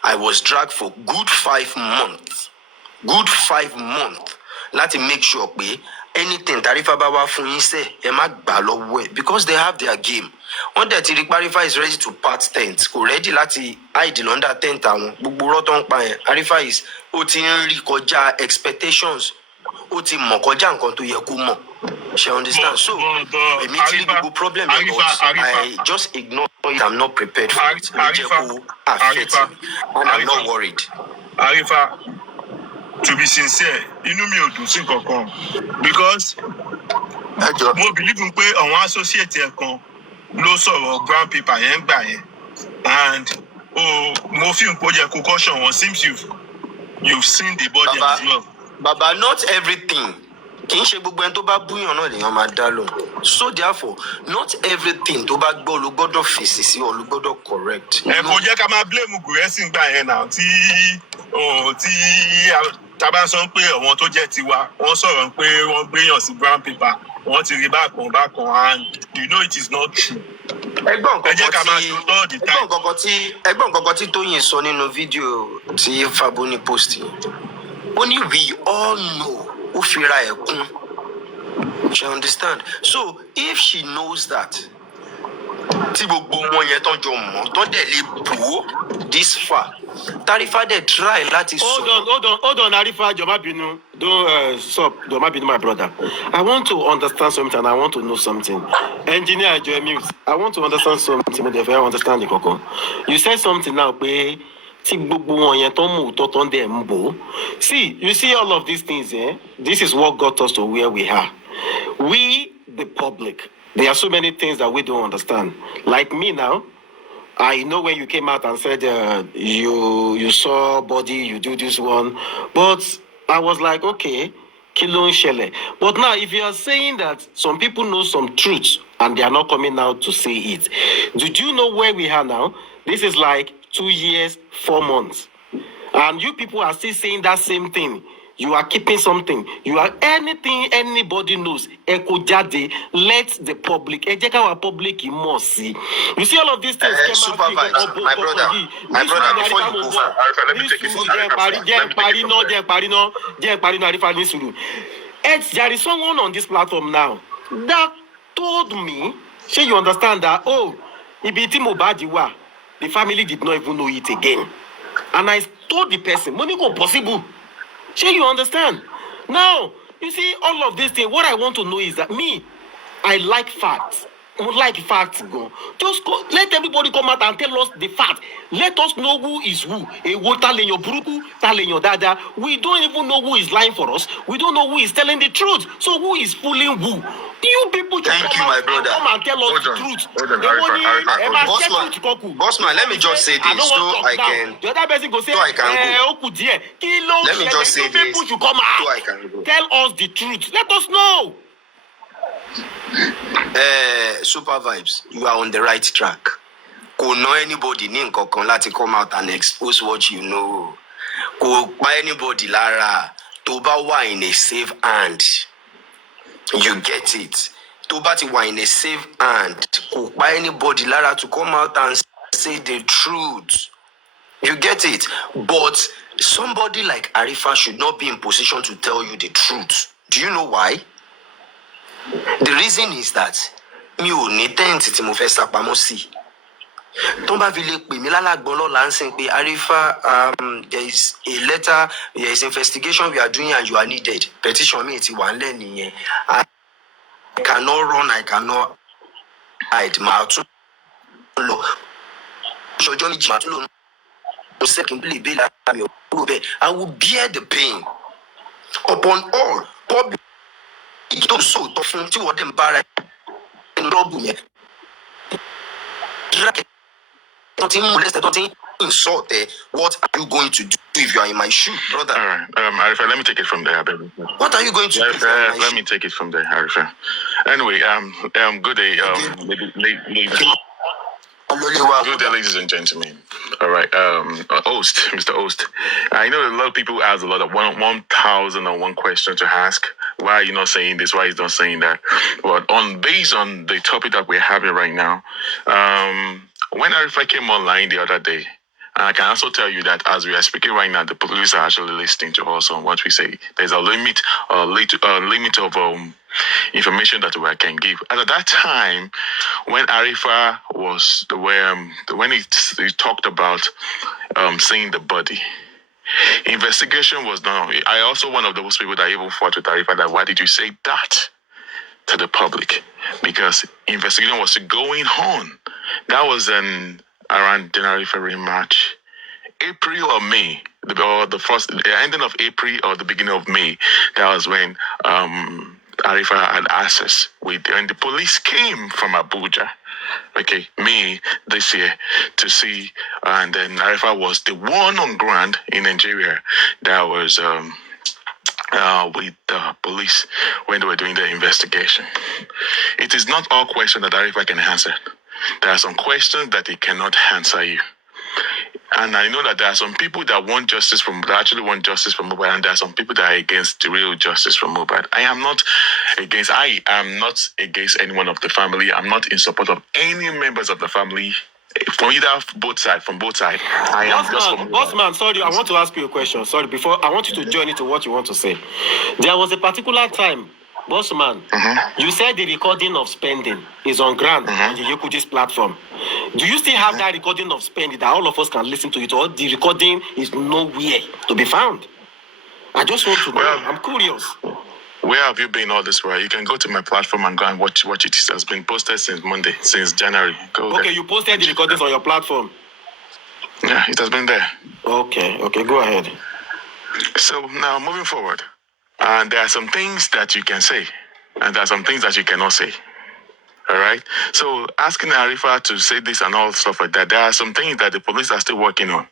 I was dragged for good 5 months. Good 5 months. Let me make sure anything Tarifa Baba Fuyin say, because they have their game. When the Tarifa is ready to part tent, ready lati hide under tent, Tarifa is koja expectations. She understands. So, immediately the problem I just ignore it. I'm not prepared for it. And I'm not worried. Arifa, to be sincere, because mo believe in on associate no sort ground paper and mo feel concussion. Seems you've seen the body as well. Baba, not everything. So therefore, not everything to back ball face or correct. Blame now. Tabason pé àwọn tó jẹ́ tiwa wọ́n sọ̀rọ̀ pé wọ́n gbéyàn sí brown paper wọ́n ti rí bákan and you know it is not true. Ẹgbọ́n kankan tí Tóyìn sọ nínú fídíò tí Faboni post only we all know who fira ẹkún. She understand? So if she knows that tí gbogbo wọn yẹn tán jọ mọ̀ tó dẹ̀ lè bò this far, Tarifa dey try láti sọ. Hold on, Arifa, Jomabinu. Don't stop, Jomabinu, my brother. I want to understand something and I want to know something. Engineer Joy Muse, I want to understand something, but if I understand the Koko. You said something now, see, you see all of these things, this is what got us to where we are. We, the public, there are so many things that we don't understand. Like me now, I know when you came out and said you saw body, you do this one, but I was like, okay, Kilon Shele. But now, if you are saying that some people know some truths and they are not coming out to say it, did you know where we are now? This is like 2 years, 4 months. And you people are still saying that same thing. You are keeping something. You are anything anybody knows. Eko jade, let the public. Our public must see. You see all of these things. Supervibez, my brother, before you go far, let me take it. There is someone on this platform now that told me, say you understand that, Ibiti Mohbad, the family did not even know it again. And I told the person, money go possible. Sure, you understand? Now, you see, all of these things, what I want to know is that I like facts. I would like facts, go. Just go, let everybody come out and tell us the fact. Let us know who is who. We don't even know who is lying for us. We don't know who is telling the truth. So who is fooling who? You people should Thank you, my brother. Come and tell us the truth. Bossman, let me just say this so I can. The other person go say, Let me just say this people should come out. so I can go. Tell us the truth. Let us know. Supervibez, you are on the right track. Kò ná anybody ní nǹkan kan láti come out and expose what you know. Kò pa anybody lára. Tó bá wà in a safe hand. You get it. Tó bá ti wà in a safe hand. Kò pa anybody lára to come out and say the truth. You get it. But somebody like Arifa should not be in position to tell you the truth. Do you know why? The reason is that mi ò ní tent tí mo fẹ́ sá pamọ́ sí. Tó bá fi lè pè mí lálàgbọ́n lọ́la ń sìn pé Arifa, there is a letter, there is investigation we are doing and you are needed. Petition mi ti wà nílẹ̀ nìyẹn. I cannot run, I cannot hide. Màá tún lọ. Ṣọjọ́ méjì màá tún lọ. Mo second play bail mi ò kúrò bẹ́ẹ̀. I will bear the pain upon all. Public tó sòótọ́ fún tí wọ́n dẹ̀ ń bára ẹni rọ́ọ̀bù yẹn. Don't molested, don't insult. What are you going to do if you are in my shoe, brother? All right, Arifa, let me take it from there, baby. What are you going to do? Let me take it from there, Arifa. Anyway, good day, good day, ladies and gentlemen. All right, Mr. Ost. I know a lot of people ask a lot of 1,001 questions to ask. Why are you not saying this? Why are you not saying that? But based on the topic that we're having right now, when Arifa came online the other day, I can also tell you that as we are speaking right now, the police are actually listening to us on what we say. There's a limit of information that we can give. And at that time, when Arifa was when he talked about seeing the body, investigation was done. I also one of those people that even fought with Arifa that why did you say that to the public? Because investigation was going on. That was around January, February, March, April or May, the ending of April or the beginning of May. That was when Arifa had access when the police came from Abuja, May this year to see, and then Arifa was the one on ground in Nigeria that was with the police when they were doing the investigation. It is not all questions that Arifa can answer. There are some questions that he cannot answer you. And I know that there are some people that actually want justice from mohbad, and there are some people that are against the real justice from mohbad. I am not against anyone of the family. I'm not in support of any members of the family from both sides. I am just from Bossman, sorry, I want to ask you a question. Sorry, before I want you to join into what you want to say. There was a particular time, Bossman, you said the recording of spending is on ground on the Yekuji's platform. Do you still have that recording of spending that all of us can listen to it, or the recording is nowhere to be found? I just want to know. I'm curious. Where have you been all this while? You can go to my platform and go and watch it. It has been posted since January. Okay, you posted the recordings on your platform? Yeah, it has been there. Okay, go ahead. So now moving forward, and there are some things that you can say, and there are some things that you cannot say. All right? So asking Arifa to say this and all stuff like that, there are some things that the police are still working on.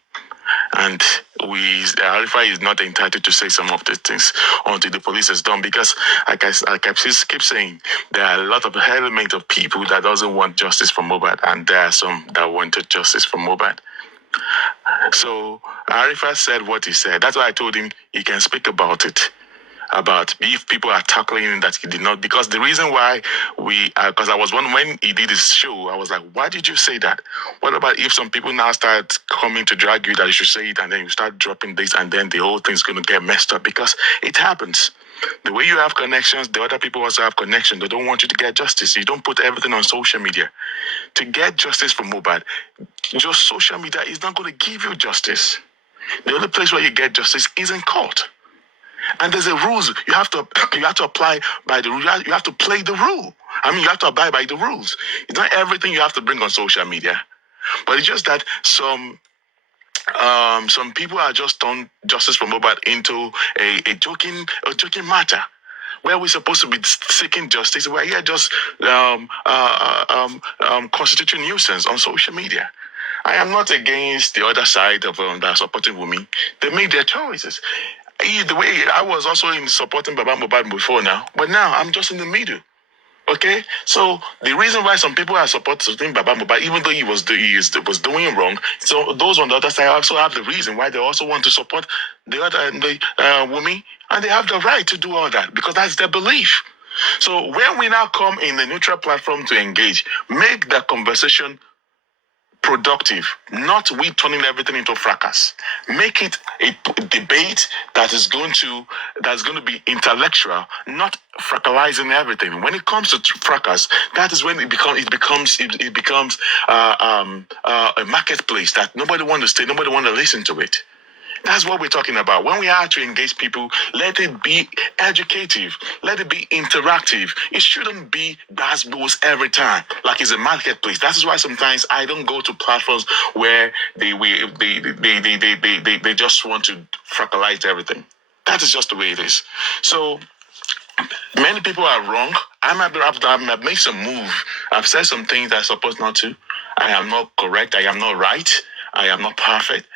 And Arifa is not entitled to say some of these things until the police is done, because like I keep saying, there are a lot of elements of people that doesn't want justice for mohbad, and there are some that wanted justice for mohbad. So Arifa said what he said. That's why I told him he can speak about it. About if people are tackling that he did not, because the reason why because I was when he did his show, I was like, why did you say that? What about if some people now start coming to drag you that you should say it, and then you start dropping this, and then the whole thing's going to get messed up? Because it happens. The way you have connections, the other people also have connections. They don't want you to get justice. You don't put everything on social media. To get justice from mohbad, just social media is not going to give you justice. The only place where you get justice is in court. And there's a rules you have to apply by the rule. You have to play the rule. I mean, you have to abide by the rules. It's not everything you have to bring on social media, but it's just that some people are just turned justice for mohbad into a joking matter, where we're supposed to be seeking justice. We're here just constituting nuisance on social media. I am not against the other side of that are supporting women. They made their choices. The way I was also in supporting Baba Mohbad before now, but now I'm just in the middle. Okay, so the reason why some people are supporting Baba Mohbad, even though he was doing wrong, so those on the other side also have the reason why they also want to support the woman, and they have the right to do all that because that's their belief. So when we now come in the neutral platform to engage, make the conversation productive, not we turning everything into fracas. Make it a debate that is going to be intellectual, not fracalizing everything. When it comes to fracas, that is when it becomes a marketplace that nobody wants to stay, nobody wants to listen to it. That's what we're talking about. When we have to engage people, let it be educative. Let it be interactive. It shouldn't be buzzwords every time, like it's a marketplace. That is why sometimes I don't go to platforms where they just want to fractalize everything. That is just the way it is. So many people are wrong. I've made some move. I've said some things that I'm supposed not to. I am not correct. I am not right. I am not perfect.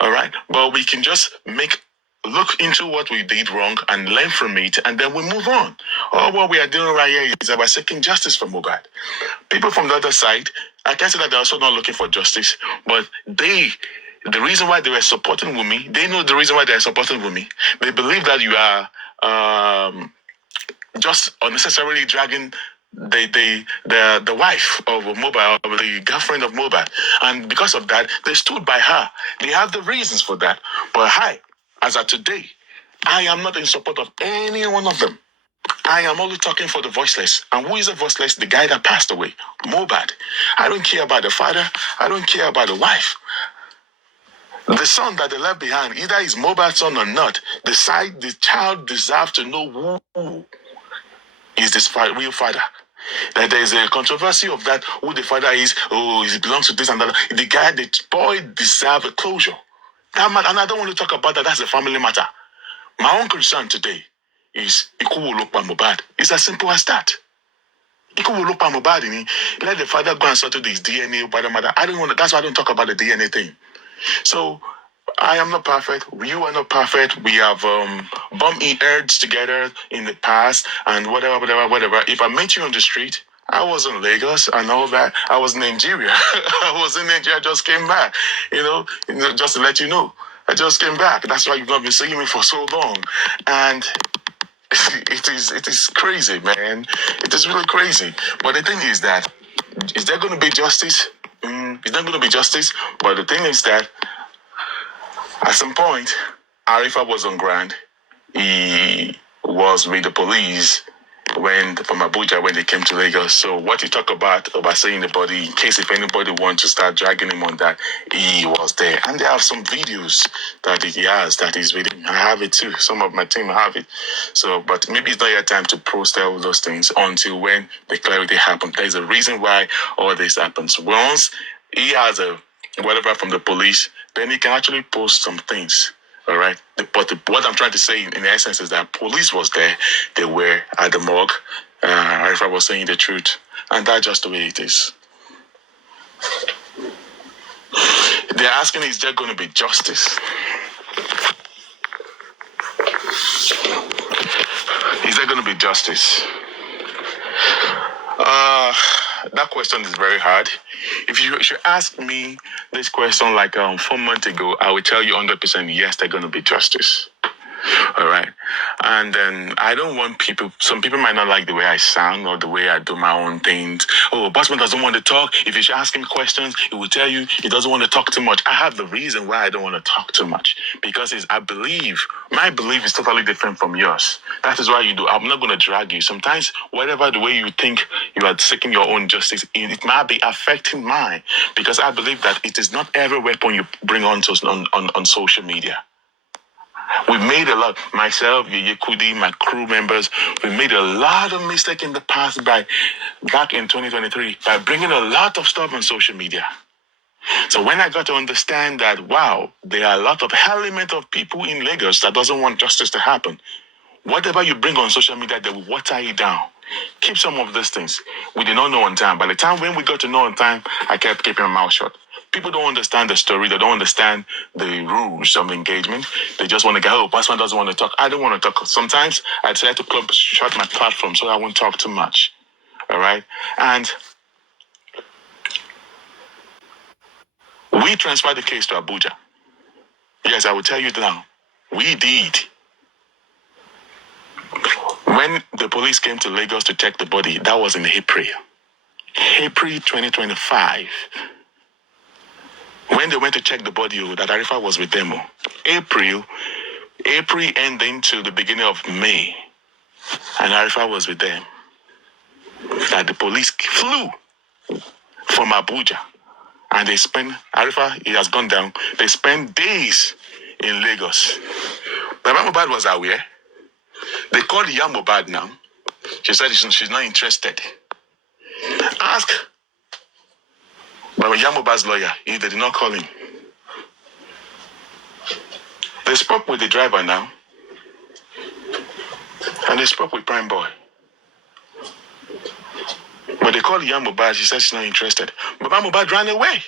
All right. But we can just look into what we did wrong and learn from it, and then we move on. All what we are doing right here is about seeking justice for mohbad. People from the other side, I can't say that they're also not looking for justice, but the reason why they were supporting Wunmi, they know the reason why they're supporting Wunmi. They believe that you are just unnecessarily dragging the wife of mohbad, or the girlfriend of mohbad, and because of that, they stood by her. They have the reasons for that. But as of today, I am not in support of any one of them. I am only talking for the voiceless. And who is the voiceless? The guy that passed away, mohbad. I don't care about the father. I don't care about the wife. The son that they left behind, either is mohbad's son or not, the child deserves to know who is this real father. That there is a controversy of that, who the father is, it belongs to this and that. The boy deserves a closure. That matter, and I don't want to talk about that. That's a family matter. My own concern today is Ikuwolokpa Mohbad. It's as simple as that. Ikuwolokpa Mohbad, let the father go and settle this DNA by the mother. That's why I don't talk about the DNA thing. So I am not perfect. You are not perfect. We have bumped heads together in the past and whatever. If I met you on the street, I was in Lagos and all that. I was in Nigeria. I was in Nigeria. I just came back. Just to let you know, I just came back. That's why you've not been seeing me for so long. And it is crazy, man. It is really crazy. But the thing is that, is there going to be justice? Is there going to be justice? But the thing is that, at some point, Arifa was on ground. He was with the police from Abuja when they came to Lagos. So what you talk about saying the body, in case if anybody wants to start dragging him on that, he was there. And there are some videos that he has that he's with him. I have it too. Some of my team have it. So, but maybe it's not your time to post all those things until when the clarity happens. There's a reason why all this happens. Once he has whatever from the police, then he can actually post some things. All right. But what I'm trying to say in essence is that police was there. They were at the morgue. If I was saying the truth. And that's just the way it is. They're asking, is there going to be justice? Is there going to be justice? That question is very hard. If you should ask me this question like 4 months ago, I would tell you 100% yes, there's going to be justice. All right. And then I don't want some people might not like the way I sound or the way I do my own things. Bossman doesn't want to talk. If you should ask him questions, he will tell you he doesn't want to talk too much. I have the reason why I don't want to talk too much. Because my belief is totally different from yours. That is why I'm not going to drag you. Sometimes, whatever the way you think you are seeking your own justice, it might be affecting mine. Because I believe that it is not every weapon you bring on social media. We made a lot, myself, Yekudi, my crew members, we made a lot of mistakes in the past back in 2023 by bringing a lot of stuff on social media. So when I got to understand that, wow, there are a lot of elements of people in Lagos that doesn't want justice to happen. Whatever you bring on social media, they will water it down. Keep some of these things. We did not know on time. By the time when we got to know on time, I kept keeping my mouth shut. People don't understand the story. They don't understand the rules of engagement. They just want to go, Passman doesn't want to talk. I don't want to talk. Sometimes I try to shut my platform so I won't talk too much. All right? And we transferred the case to Abuja. Yes, I will tell you now. We did. When the police came to Lagos to check the body, that was in April 2025. when they went to check the body, that Arifa was with them. April ending to the beginning of May, and Arifa was with them. That the police flew from Abuja, and they spent, Arifa, he has gone down, they spent days in Lagos. Baba Mohbad was aware. They called Iya Mohbad now. She said she's not interested. Ask Baba Iya Mohbad's lawyer if they did not call him. They spoke with the driver now, and they spoke with Prime Boy. But they called Iya Mohbad, she said she's not interested. Baba Mohbad ran away.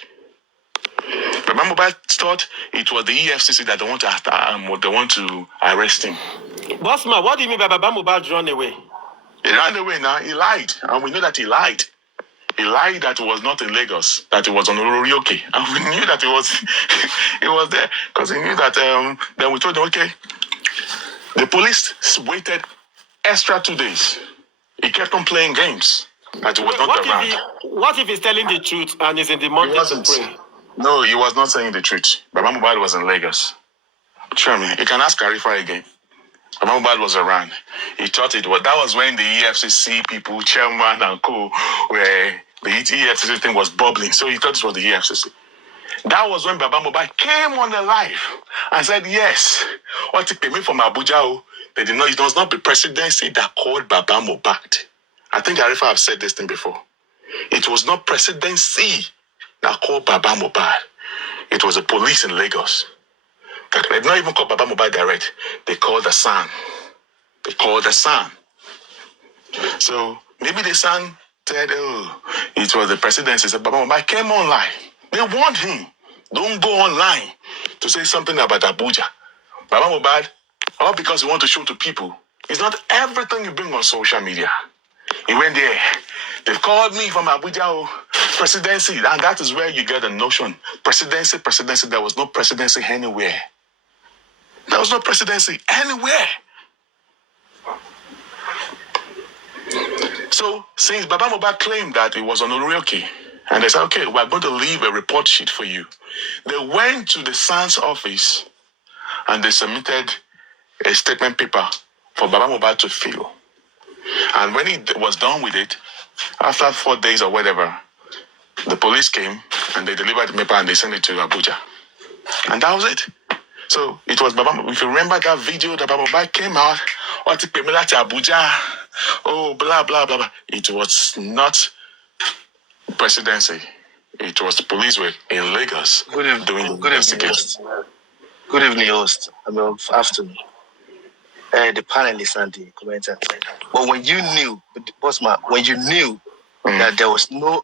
Baba Mohbad thought it was the EFCC that they want to arrest him. Bossman, what do you mean by Baba Mohbad run away? He ran away now, he lied. And we know that he lied. He lied that he was not in Lagos, that he was on Ororioke. And we knew that he was there. Because he knew that, then we told him, okay. The police waited extra 2 days. He kept on playing games. That he was not around. What if he's telling the truth and is in the mountains to pray? No, he was not saying the truth. Baba Mohbad was in Lagos. Sure, man. You can ask Arifa again. Baba Mohbad was around. He thought it was. That was when the EFCC people, chairman and co, where the EFCC thing was bubbling. So he thought it was the EFCC. That was when Baba Mohbad came on the live and said, yes, what he came in from Abuja, they did not. It was not the presidency that called Baba Mohbad. I think Arifa have said this thing before. It was not presidency that called Baba Mohbad. It was the police in Lagos. They did not even call Baba Mohbad direct. They called the San. So maybe the San said, it was the presidency. So Baba Mohbad came online. They warned him, don't go online to say something about Abuja. Baba Mohbad, all because you want to show to people, it's not everything you bring on social media. He went there. They've called me from Abuja, presidency. And that is where you get the notion. Presidency. There was no presidency anywhere. There was no presidency anywhere. So, since Baba Mohbad claimed that it was on Orioke, and they said, okay, we're going to leave a report sheet for you. They went to the SANS office and they submitted a statement paper for Baba Mohbad to fill. And when he was done with it, after 4 days or whatever, the police came and they delivered the paper and they sent it to Abuja. And that was it. So it was Baba. If you remember that video that Baba Mohbad came out, Abuja, blah, blah, blah, blah. It was not presidency. It was the police were in Lagos doing the investigation. Good evening, host. Afternoon. The panelists and the commenters. But when you knew, Bossman, that there was no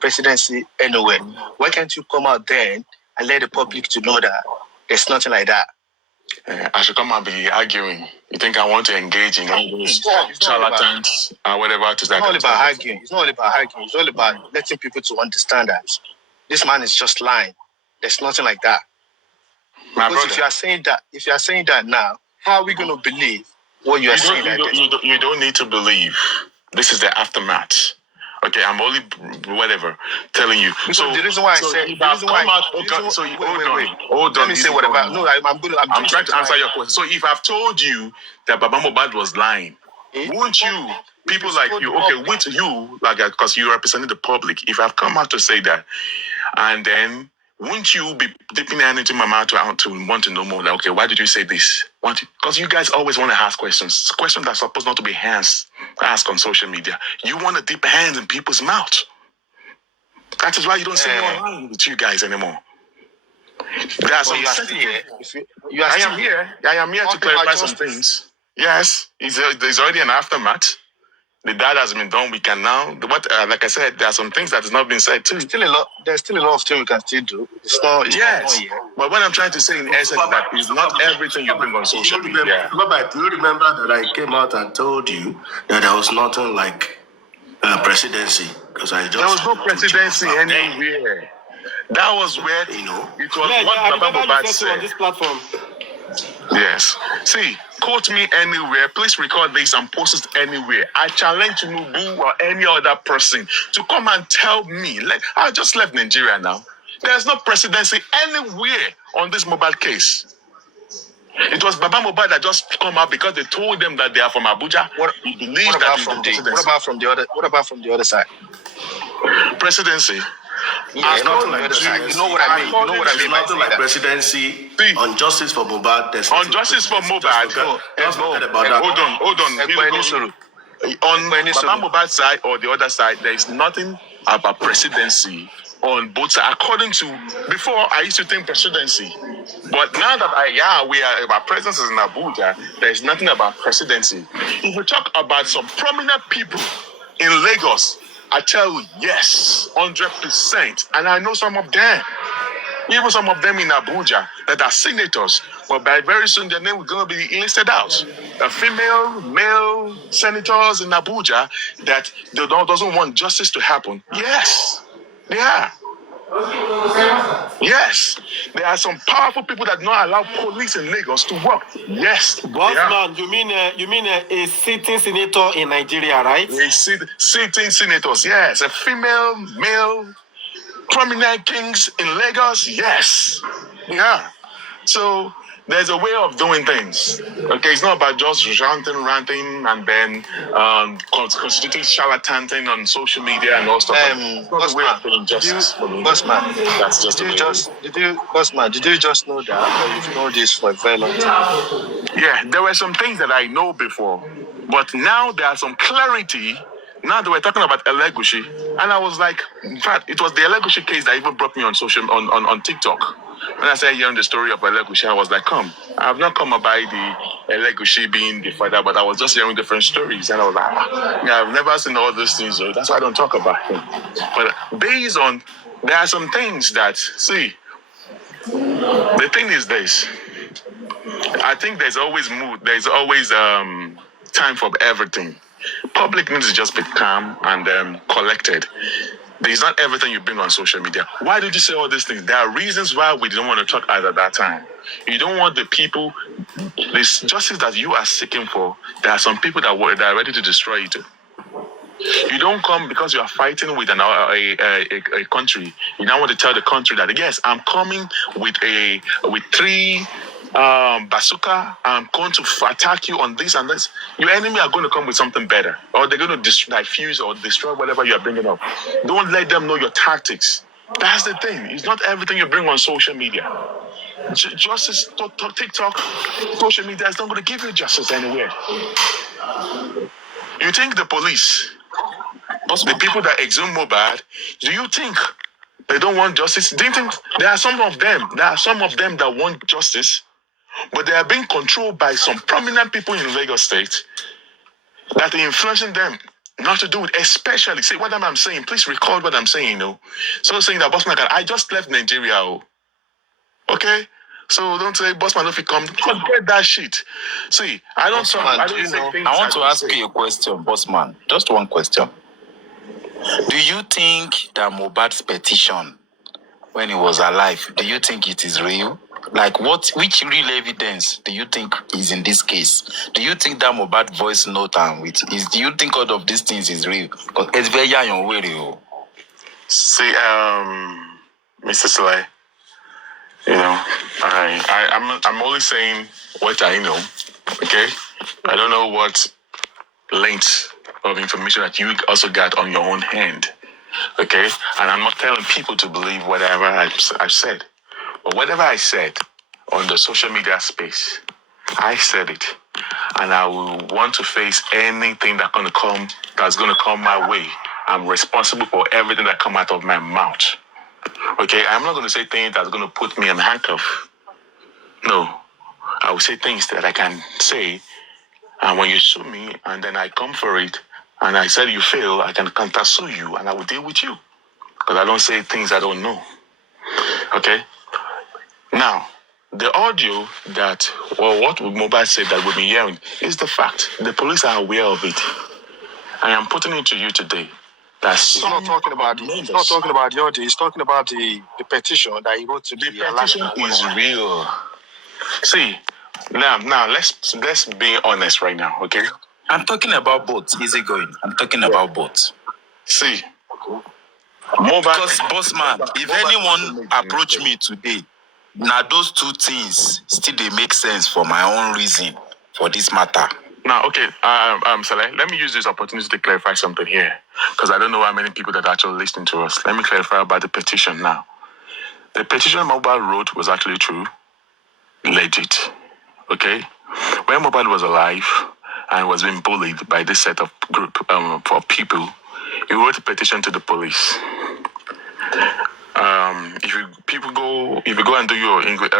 presidency anywhere, why can't you come out then and let the public to know that there's nothing like that? I should come and be arguing. You think I want to engage in all those charlatans or whatever to that? It's not all about arguing. It's all about letting people to understand that this man is just lying. There's nothing like that. Because if you are saying that now, how are we going to believe what you are saying? You don't need to believe. This is the aftermath. Okay, I'm only telling you. Because so the reason why I said, hold on. Let me say whatever. No, I'm trying to answer your question. So if I've told you that Baba Mohbad was lying, won't you, people like you, won't you, because you represented the public, if I've come out to say that, and then won't you be dipping into my mouth to want to know more? Like, okay, why did you say this? Because you guys always want to ask questions that are supposed not to be asked on social media. You want to dip hands in people's mouth. That is why you don't see me online with you guys anymore. There are some. I am here to clarify some things. Yes, there's already an aftermath. The data has been done. We can now. Like I said, there are some things that has not been said too. There's still a lot of things we can still do. It's not yet. But what I'm trying to say in essence that is not everything you bring on social media. Do you remember that I came out and told you that there was nothing like presidency? Because there was no presidency anywhere. That was where it was what Baba Mohbad said on this platform. Yes. See, quote me anywhere. Please record this and post it anywhere. I challenge Tinubu or any other person to come and tell me. I just left Nigeria now. There's no presidency anywhere on this Mohbad case. It was Baba Mohbad that just come out because they told them that they are from Abuja. He believes that What about from the other side? Presidency. Yeah, nothing like presidency. You know what I mean. You know what I mean. Nothing like presidency on justice for Mohbad. On justice for Mohbad. Hold on. On Baba Mohbad's side or the other side, there is nothing about presidency on both sides. According to before, I used to think presidency, but now that our presence is in Abuja, there is nothing about presidency. If we talk about some prominent people in Lagos, I tell you, yes, 100%. And I know some of them, even some of them in Abuja that are senators, but by very soon their name is going to be listed out. Female, male senators in Abuja that doesn't want justice to happen. Yes, they are. Yes, there are some powerful people that do not allow police in Lagos to work. Yes, Bossman, you mean a sitting senator in Nigeria, right? Sitting senators, yes. A female, male, prominent kings in Lagos, yes. Yeah. So there's a way of doing things. Okay, it's not about just ranting, and then constituting charlatan on social media and all stuff. It's not a way of doing justice for me. Bossman, that's just did you just know that, or you've known this for a very long time? Yeah, there were some things that I know before, but now there are some clarity. Now that we're talking about Elegushi, and I was like, in fact, it was the Elegushi case that even brought me on on TikTok. When I started hearing the story of Elegushi, I was like, I have not come about the Elegushi being the father, but I was just hearing different stories, and I was like, I've never seen all those things, so that's why I don't talk about him. But based on, there are some things that, see, the thing is this. I think there's always time for everything. Public needs to just be calm and collected. There's not everything you bring on social media. Why did you say all these things? There are reasons why we didn't want to talk at that time. You don't want the people, this justice that you are seeking for, there are some people that are ready to destroy you too. You don't come because you are fighting with a country. You now want to tell the country that, yes, I'm coming with 3 bazooka. I'm going to attack you on this and this. Your enemy are going to come with something better, or they're going to diffuse or destroy whatever you are bringing up. Don't let them know your tactics. That's the thing. It's not everything you bring on social media. Justice, TikTok, social media is not going to give you justice anywhere. You think the police, the people that exhume Mohbad, do you think they don't want justice? Do you think there are some of them that want justice, but they are being controlled by some prominent people in Lagos State that are influencing them not to do it, especially, see what I'm saying, please record what I'm saying, So saying that Bossman, I just left Nigeria, okay? So don't say Bossman if you come, forget that shit. See, I don't say things. I want to ask you a question, Bossman. Just one question. Do you think that Mohbad's petition, when he was alive, do you think it is real? Like, which real evidence do you think is in this case? Do you think that Mohbad voice note do you think all of these things is real? Because it's very young way. See, Mr. Slay, I'm only saying what I know, okay? I don't know what length of information that you also got on your own hand, okay? And I'm not telling people to believe whatever I've said. But whatever I said on the social media space, I said it. And I will want to face anything that's going to come my way. I'm responsible for everything that comes out of my mouth. Okay, I'm not going to say things that's going to put me in handcuff. No, I will say things that I can say. And when you sue me, and then I come for it, and I said you fail, I can counter sue you, and I will deal with you. Because I don't say things I don't know. Okay? Now, the audio what Mohbad said that we've been hearing is the fact. The police are aware of it. I am putting it to you today. He's not talking about the audio. He's talking about the petition that he wrote to the petition is real. See, now let's be honest right now, okay? I'm talking about both. Easy going. I'm talking about both. See, Because, boss man, if anyone approach me today, now those two things still they make sense for my own reason for this matter. Now, okay, Saleh, let me use this opportunity to clarify something here, because I don't know how many people that are actually listening to us. Let me clarify about the petition now. The petition Mohbad wrote was actually true, legit, okay? When Mohbad was alive and was being bullied by this set of group of people, he wrote a petition to the police. If you go and do your English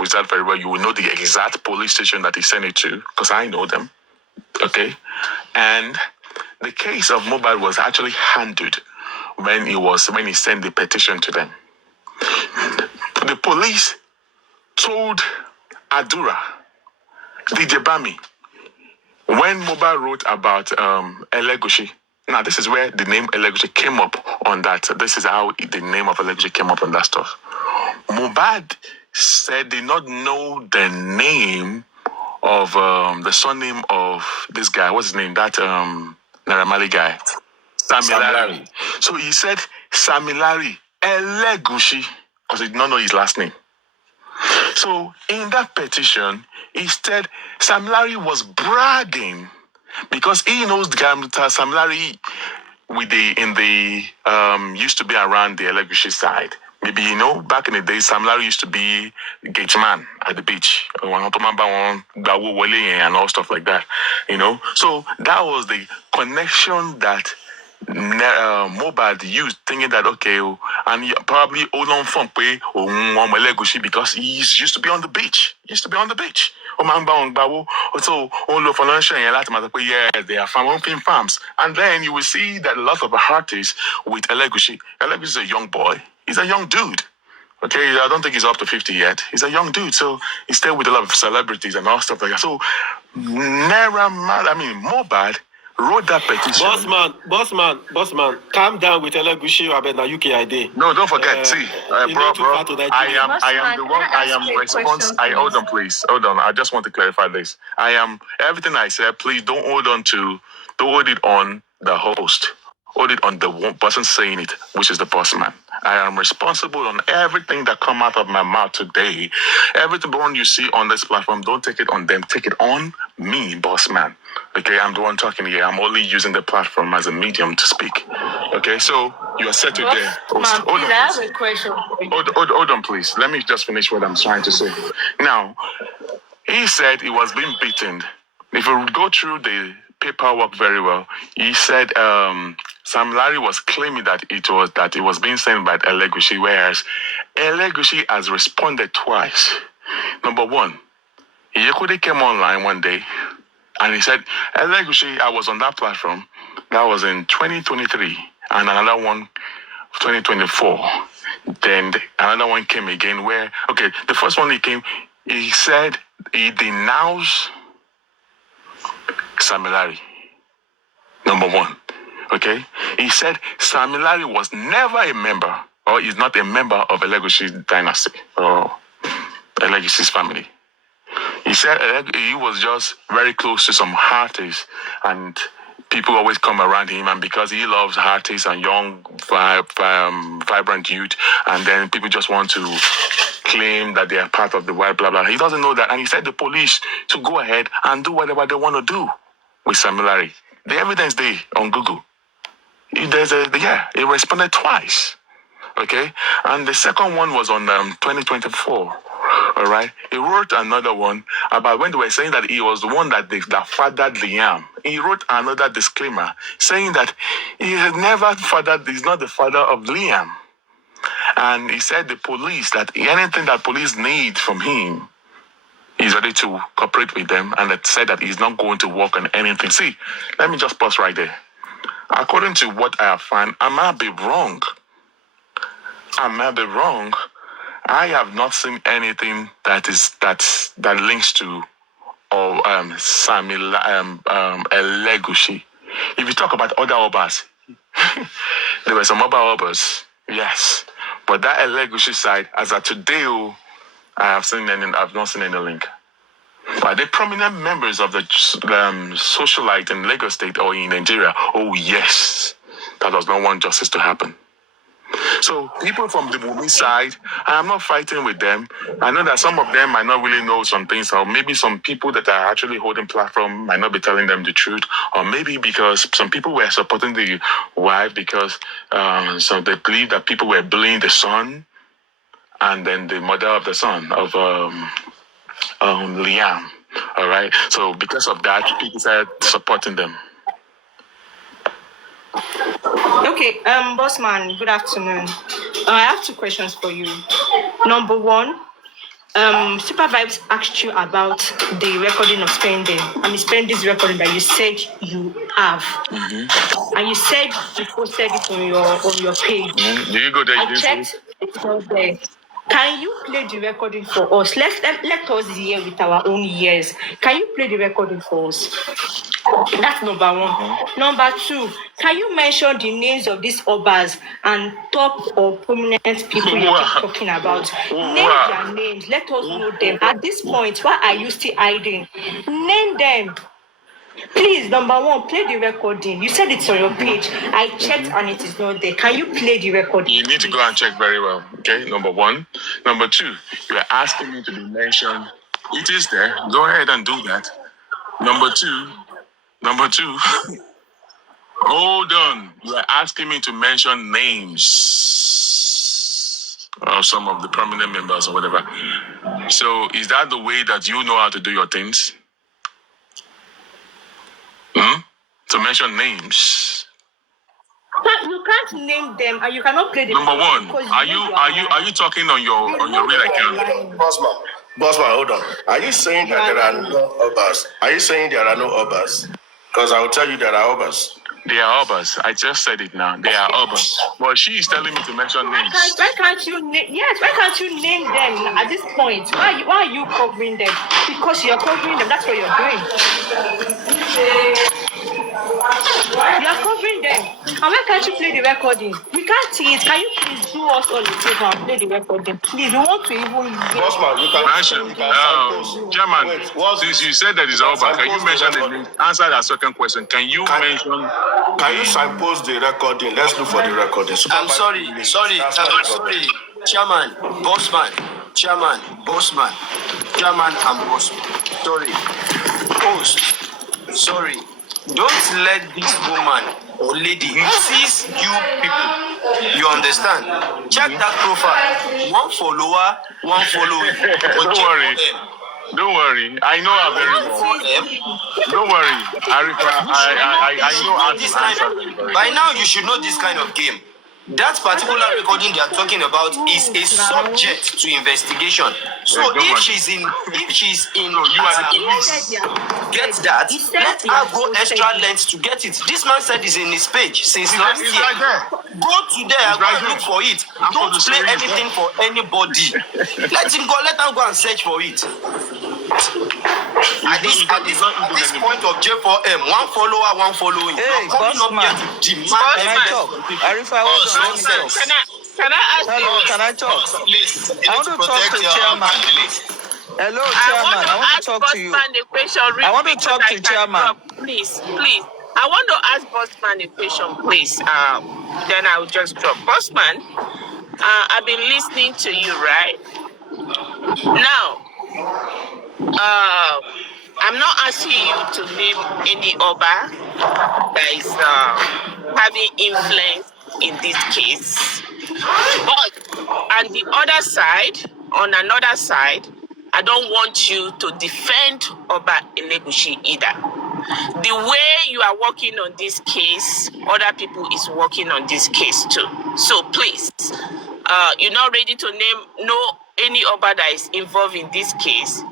with that very well, you will know the exact police station that he sent it to, because I know them. Okay, and the case of Mohbad was actually handled when he sent the petition to them. The police told Adura, DJ Bami, when Mohbad wrote about Elegushi. Now this is where the name Elegushi came up on that. This is how the name of Elegushi came up on that stuff. Mohbad said they not know the name of the surname of this guy. What's his name? That Naramali guy. Samilari. So he said Samilari Elegushi because he did not know his last name. So in that petition, he said Samilari was bragging because he knows the guy Samilari used to be around the Elegushi side. Maybe, back in the day, Samilari used to be gate man at the beach. And all stuff like that, So that was the connection that Mohbad used, thinking that, okay, and probably Olon Fompe or Elegushi because he used to be on the beach. So, yeah, they are farms. And then you will see that a lot of artists with Elegushi. Elegushi is a young boy. He's a young dude. Okay, I don't think he's up to 50 yet. He's a young dude, so he's still with a lot of celebrities and all stuff like that. So, Mohbad wrote that petition. Boss man, calm down with Elegushi about the UKID. No, don't forget. Bro, I am responsible. Hold on, please. Hold on. I just want to clarify this. Everything I said, please don't hold it on the host. Hold it on the one person saying it, which is the boss man. I am responsible on everything that come out of my mouth today. Everything you see on this platform, don't take it on them. Take it on me, boss man. Okay, I'm the one talking here. I'm only using the platform as a medium to speak. Okay, so you are set there. Hold on, I have a question. Hold on, please. Let me just finish what I'm trying to say. Now, he said he was being beaten. If you go through the paperwork very well, he said Sam Larry was claiming that it was being sent by Elegushi, whereas Elegushi has responded twice. Number one, Yekode came online one day and he said, Elegushi, I was on that platform. That was in 2023 and another one 2024. Then another one came again where, okay, the first one he said he denounced Samilari. Number one. Okay? He said Samilari was never a member or is not a member of Elegushi dynasty or Elegush's family. He said he was just very close to some artists and people always come around him, and because he loves artists and young, vibrant youth, and then people just want to claim that they are part of the white blah blah. He doesn't know that, and he said the police to go ahead and do whatever they want to do with Samilari. The evidence there on Google. He responded twice. Okay, and the second one was on 2024. All right, he wrote another one about when they were saying that he was the one that fathered Liam. He wrote another disclaimer saying that he had never fathered. He's not the father of Liam, and he said the police that anything that police need from him, he's ready to cooperate with them, and it said that he's not going to work on anything. See, let me just pause right there. According to what I have found, I might be wrong. I have not seen anything that links to Elegushi. If you talk about other Obas, there were some other Obas, yes. But that Elegushi side, as of today, I've not seen any link. Are they prominent members of the socialite in Lagos State or in Nigeria? Oh yes, that does not want justice to happen. So people from the Wumi side, I'm not fighting with them. I know that some of them might not really know some things, or maybe some people that are actually holding platform might not be telling them the truth, or maybe because some people were supporting the wife because so they believe that people were bullying the son and then the mother of the son of Liam. All right. So because of that, people started supporting them. Okay, Bossman, good afternoon. I have two questions for you. Number one, Supervibez asked you about the recording of spending. Spending's recording that you said you have. Mm-hmm. And you said you posted it on your page. Mm-hmm. Do you go there? I checked, it's not there. Can you play the recording for us? Let us hear with our own ears. Can you play the recording for us? That's number one. Mm-hmm. Number two, can you mention the names of these obas and top or prominent people you keep talking about? Name their names. Let us know them. At this point, why are you still hiding? Name them. Please, number one, play the recording. You said it's on your page. I checked and it is not there. Can you play the recording? You need to go and check very well. Okay, number one. Number two, you are asking me to be mentioned. It is there. Go ahead and do that. Number two, hold on. You are asking me to mention names of some of the prominent members or whatever. So is that the way that you know how to do your things? To mention names. You can't name them and you cannot play them. Number one, are you talking on your real account? Bossman, hold on. Are you saying that there are no obas? Are you saying there are no obas? Because I will tell you there are obas. They are obas. I just said it now. They are obas. But she is telling me to mention names. Why can't you name them at this point? Why are you covering them? Because you're covering them. That's what you're doing. You're covering them. And why can't you play the recording? We can't see it. Can you please do us all the favor and play the recording? Please, we want to even... Bossman, you can mention... Chairman, since you said that is obas, can you mention the name? Answer that second question. Can you mention... Can you signpost the recording? Let's look for the recording. I'm sorry. Chairman, Bossman, and Bossman. Sorry. Sorry. Don't let this woman or lady tease you people. You understand? Check that profile. One follower, one following. Don't worry. I know her very well. Don't worry. Arifa, I know how to answer them very well. By now, you should know this kind of game. That particular recording they are talking about is a subject to investigation. So if she's in, get that, let her go extra lengths to get it. This man said he's in his page since last year. Go to there, go and look for it. Don't play anything for anybody. Let him go, let her go and search for it. At this point of J4M, one follower, one following. Hey, Bossman. Can I talk? Arifa, can I ask you? Can I talk? Please, I want to talk to Chairman. Hello, Chairman. I want to talk to you. I want to talk to Chairman. Please. I want to ask Bossman a question, please. Then I'll just drop. Bossman, I've been listening to you, right? Now, I'm not asking you to name any Oba that is having influence in this case. But on another side, I don't want you to defend Oba Elegushi either. The way you are working on this case, other people is working on this case too. So please, you're not ready to name any Oba that is involved in this case.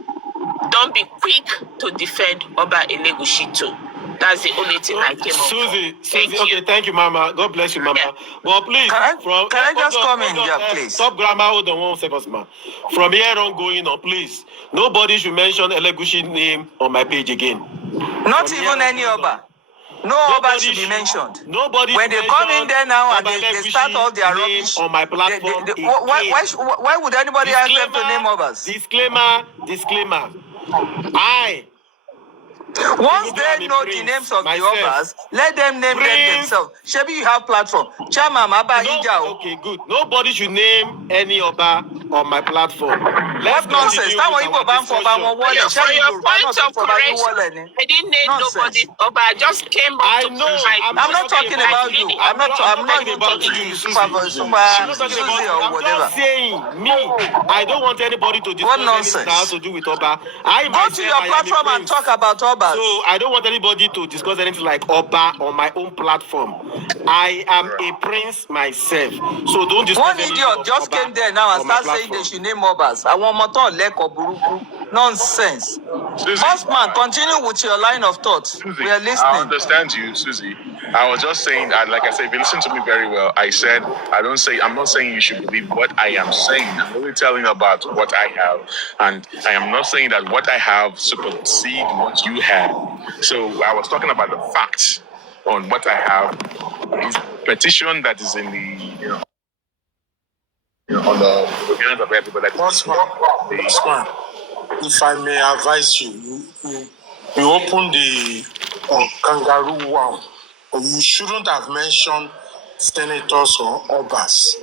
Don't be quick to defend Oba Elegushi too. That's the only thing I came up Susie, okay, thank you, Mama. God bless you, Mama. Yeah. But please, can I just come in here, please? Stop grammar, hold on 1 second, ma. From here on going on, please. Nobody should mention Elegushi name on my page again. Not even any Oba. No Oba should be mentioned. Nobody. When they come in there now and they start all their rubbish on my platform. Why would anybody ask them to name Obas? Disclaimer. Once they know the names of the Obas, let them name them themselves. Shebi, you have platform. Chairman, Okay, good. Nobody should name any Oba on my platform. What nonsense? That one you go ban for ban one wallet. For your point of correction, I didn't name nobody, but I just came up I to know. I'm not talking about you. I'm not even talking to you, Super Susie or whatever. I'm just saying, me, I don't want anybody to discuss anything that has to do with Oba. Go to your platform and talk about Obas. So I don't want anybody to discuss anything like Oba on my own platform. I am a prince myself. So don't discuss one idiot just came there now and started saying they should name Obas. I want Moton Leko Buruku. Nonsense. Bossman, continue with your line of thought. Susie, We are listening. I understand you, Susie. I was just saying, and like I said, if you listen to me very well, I said, I'm not saying you should believe what I am saying. I'm only telling you about what I have. And I am not saying that what I have supersedes what you have. So I was talking about the facts on what I have. Is petition that is in the, on the hands of everybody. Bossman, if I may advise you, you open the kangaroo one. You shouldn't have mentioned senators or obas.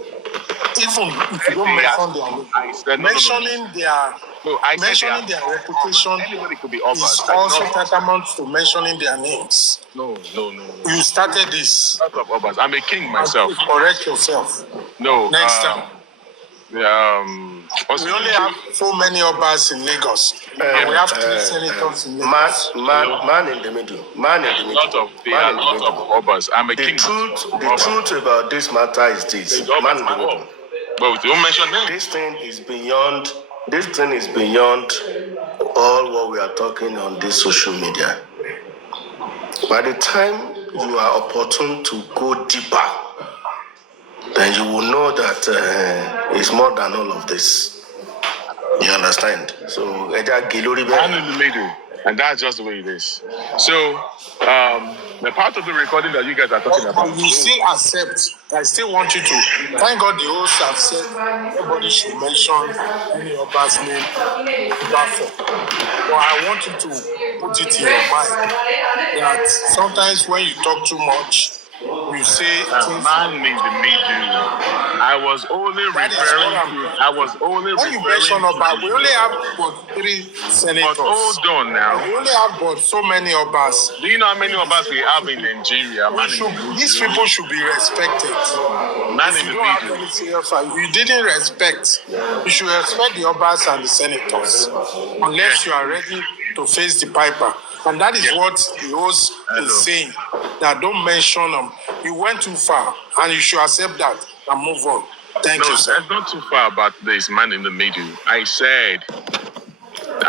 Even if you don't mention their name, mentioning their reputation is also tantamount to mentioning their names. No. You started this. I'm a king myself. Correct yourself. No. Next time. We only have so many obas in Lagos. And we have 3 senators in Lagos. Man in the middle. Man in the middle. Obas. I'm a king. The truth about this matter is this. Man in the middle. But don't mention names. This thing is beyond all what we are talking on this social media. By the time you are opportune to go deeper, then you will know that it's more than all of this. You understand? So, man in the middle, and that's just the way it is. So, the part of the recording that you guys are talking about. You still accept. I still want you to. Thank God the host have said nobody should mention any Oba's name platform. But I want you to put it in your mind that sometimes when you talk too much, you say man in the middle. I was only referring to. When you mention Oba, we only have but 3 senators. But hold on now. We only have but so many Obas. Do you know how many Obas we have in Nigeria? These people should be respected. You didn't respect. You should respect the Obas and the senators, unless you are ready to face the piper. And that is what the host is saying. That don't mention them. You went too far, and you should accept that and move on. Thank you, sir. That's not too far about this man in the middle. I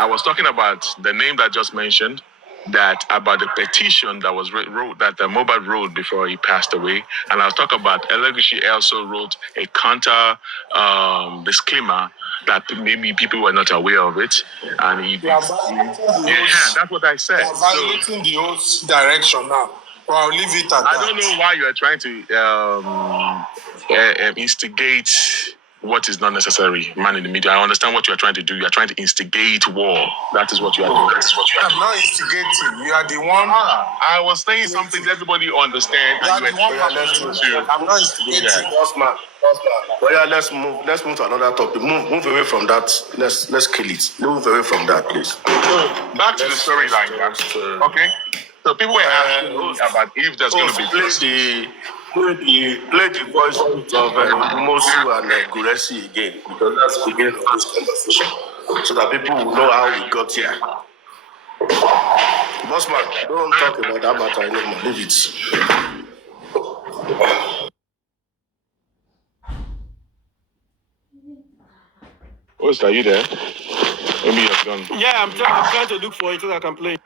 was talking about the name that I just mentioned, that about the petition that was wrote that the mohbad wrote before he passed away, and I was talking about Elegushi also wrote a counter disclaimer that maybe people were not aware of it, and that's what I said. You are violating the host direction now. Well, I'll leave it at that. I don't know why you are trying to instigate what is not necessary, man in the media. I understand what you are trying to do. You are trying to instigate war. That is what you are doing. I'm not instigating. You are the one. I was saying something that everybody understands. I'm not instigating. Well, yeah, let's move to another topic. Move away from that. Let's kill it. Move away from that, please. Back to the storyline. Okay. So people were asking about if there's going to be play the voice of Mosu and gurexy again, because that's the beginning of this conversation, so that people will know how we got here. Bossman, don't talk about that matter anymore. Leave it. What's that? You there? Maybe you're gone. Yeah, I'm trying to look for it so I can play.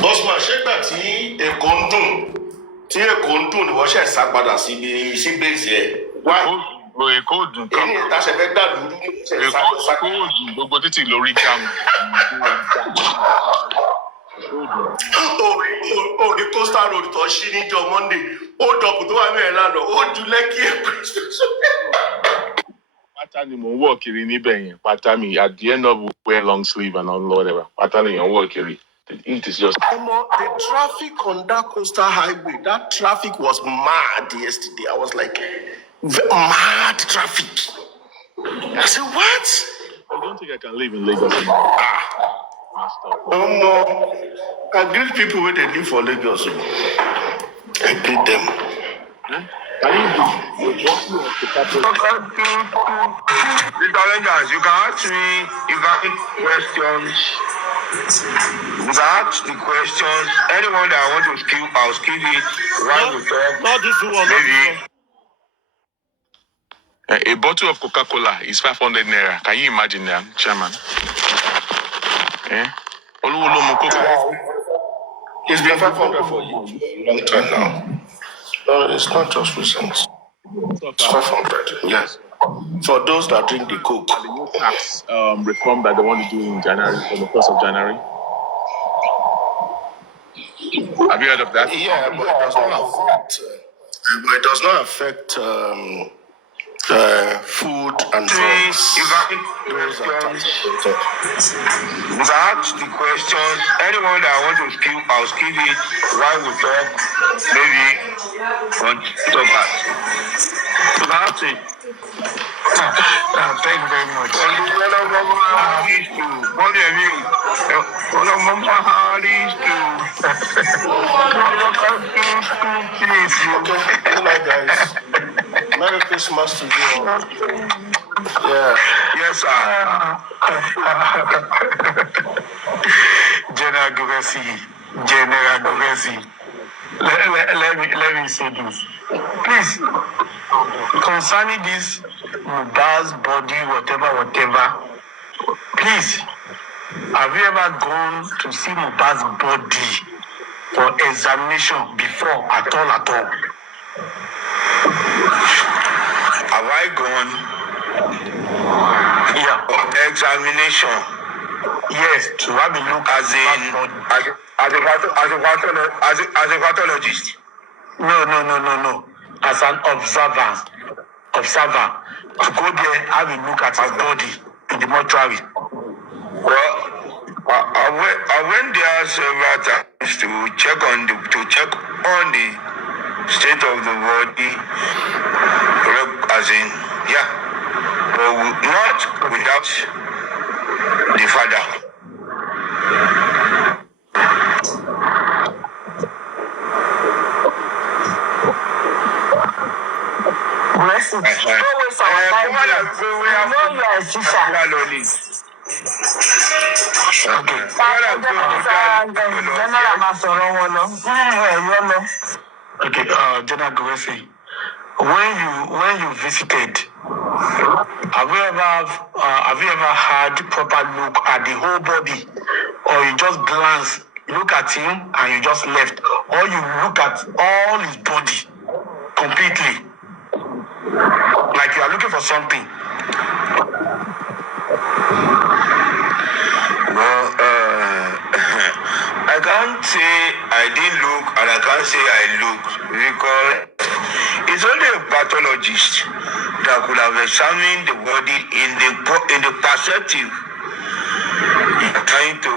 Bossman, ṣé gbà tí Èkó ń dùn ni wọ́n ṣe sá padà sí bèsì ẹ̀? Why? Èkó dùn kan. Èmi ìta ṣe fẹ́ gbàdúrú ní ìṣẹ̀lẹ̀ Èkó dùn gbogbo títì lórí jam. Ní Coastal Road tó ṣí níjọ́ Monday, ó dọ̀pù tó wà mẹ́rin lánàá, ó ju Lẹ́kì Express. Pátá ni mò ń wọ̀ kiri níbẹ̀ yẹn. Pátá mi at the end of wear long sleeve and all whatever. Pátá ni yẹn wọ̀ kiri. The heat is just. The traffic on that coastal highway, that traffic was mad yesterday. I was like, mad traffic. I said, what? I don't think I can live in Lagos anymore. I greet people when they live for Lagos. I greet them. You can ask me if I have questions. You can ask the questions. Anyone that I want to skill, I'll skill it. While we talk, Not this one. maybe. A bottle of Coca-Cola is 500 naira. Can you imagine that, Chairman? It's been 500 for you a long time now. No, it's not just recent. It's 500, yes. For those that drink the Coke. The new tax reform that they want to do in January, on the 1st of January. Have you heard of that? Yeah, but it does not affect food and drugs. Those are tax-affected. You can ask the questions. Anyone that I want to skill, I'll skill it. While we talk, maybe on talk back. You can ask it. Thank you very much. What do you mean? Okay, good night, guys. Merry Christmas to you all. Yeah. Yes, sir. General Gurexy. Let me say this. Please, concerning this Mohbad's body, whatever, please, have you ever gone to see Mohbad's body for examination before at all? Have I gone? Yeah. For examination. Yes, to have a look as a pathologist. No. As an observer. To go there, have a look at his body in the mortuary. Well, I went there several times to check on the state of the body, but not without the father. Okay, General Gurexy, when you visited, have you ever had proper look at the whole body, or you just look at him and you just left, or you look at all his body completely, like you are looking for something? Well, I can't say I didn't look, and I can't say I looked, because it's only a pathologist that could have examined the body in the perspective you're trying to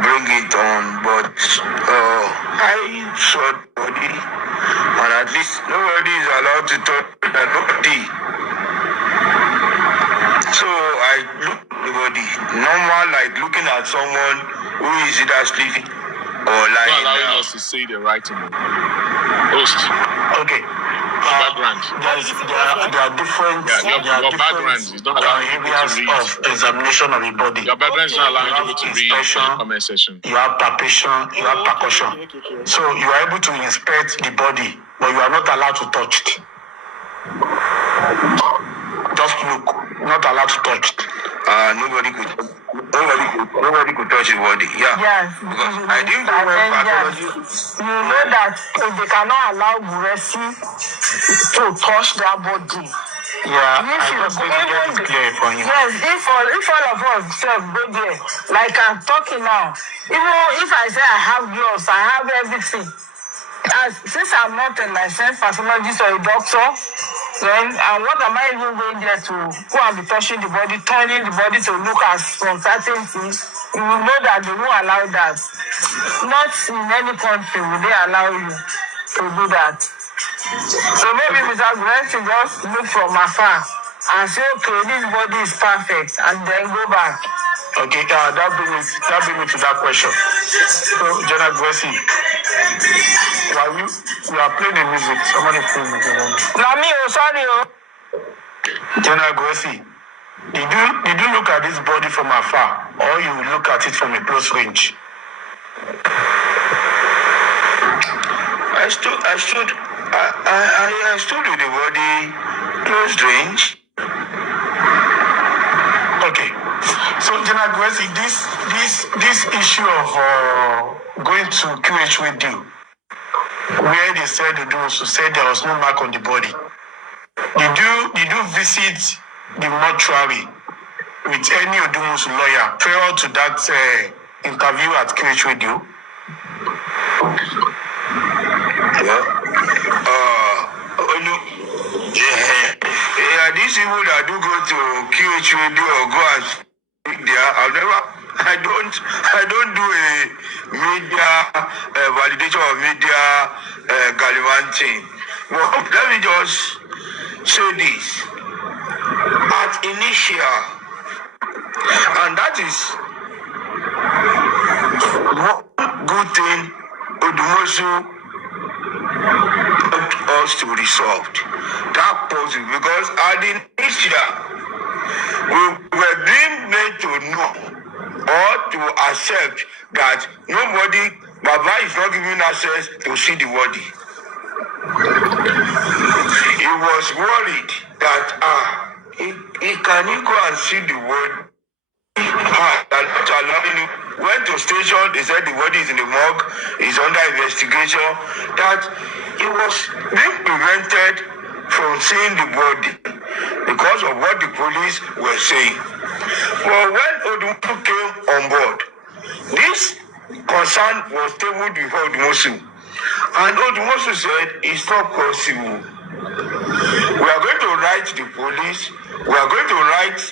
bring it on. But I saw the body, and at least nobody is allowed to touch the body. So I looked at the body, normal, like looking at someone who is either sleeping or lying. Not allowing us to say the writing. Host. Okay. Background. There are different Your background is not allowing people to read. Of examination of the body. Your background is not allowing people to read the comment section. You have palpation, you have percussion. So you are able to inspect the body, but you are not allowed to touch it. Just look, not allowed to touch it. Nobody could nobody could touch the body. Yeah. Yes. Because I didn't go well pathology. You know that they cannot allow gurexy to touch their body. Yeah, If I you just go, want to get it clear for you. yes, if all of us self go there, like I'm talking now, even if I say I have gloves, I have everything. Since I'm not a licensed pathologist or a doctor, then what am I even going there to go and be touching the body, turning the body to look at some certain things? You will know that they won't allow that. Not in any country will they allow you to do that. So maybe Mr. Grant should just look from afar and say, okay, this body is perfect, and then go back. Okay, that brings me to that question. So, Jenna Gressi, while you are playing the music, somebody playing the music. Now me, sorry. Jenna Gressi, did you look at this body from afar, or you look at it from a close range? I stood with the body close range. Okay. So, Jenna Gressi, this issue of going to QH with you, where they said there was no mark on the body. Did you visit the mortuary with any Odumusu lawyer prior to that interview at QH with you? These people that do go to QH radio or go and speak there, I don't do a media validation of media gallivanting. Well, let me just say this. At initial, and that is one good thing Odumusu us to resolve that positive, because at the initial we were being made to know or to accept that Baba is not giving access to see the body. He was worried that he can go and see the body. Not allowing him. Went to station, they said the body is in the morgue, is under investigation, that he was being prevented from seeing the body because of what the police were saying. But when Odumusu came on board, this concern was tabled before Odumusu, and Odumusu said it's not possible. We are going to write the police, we are going to write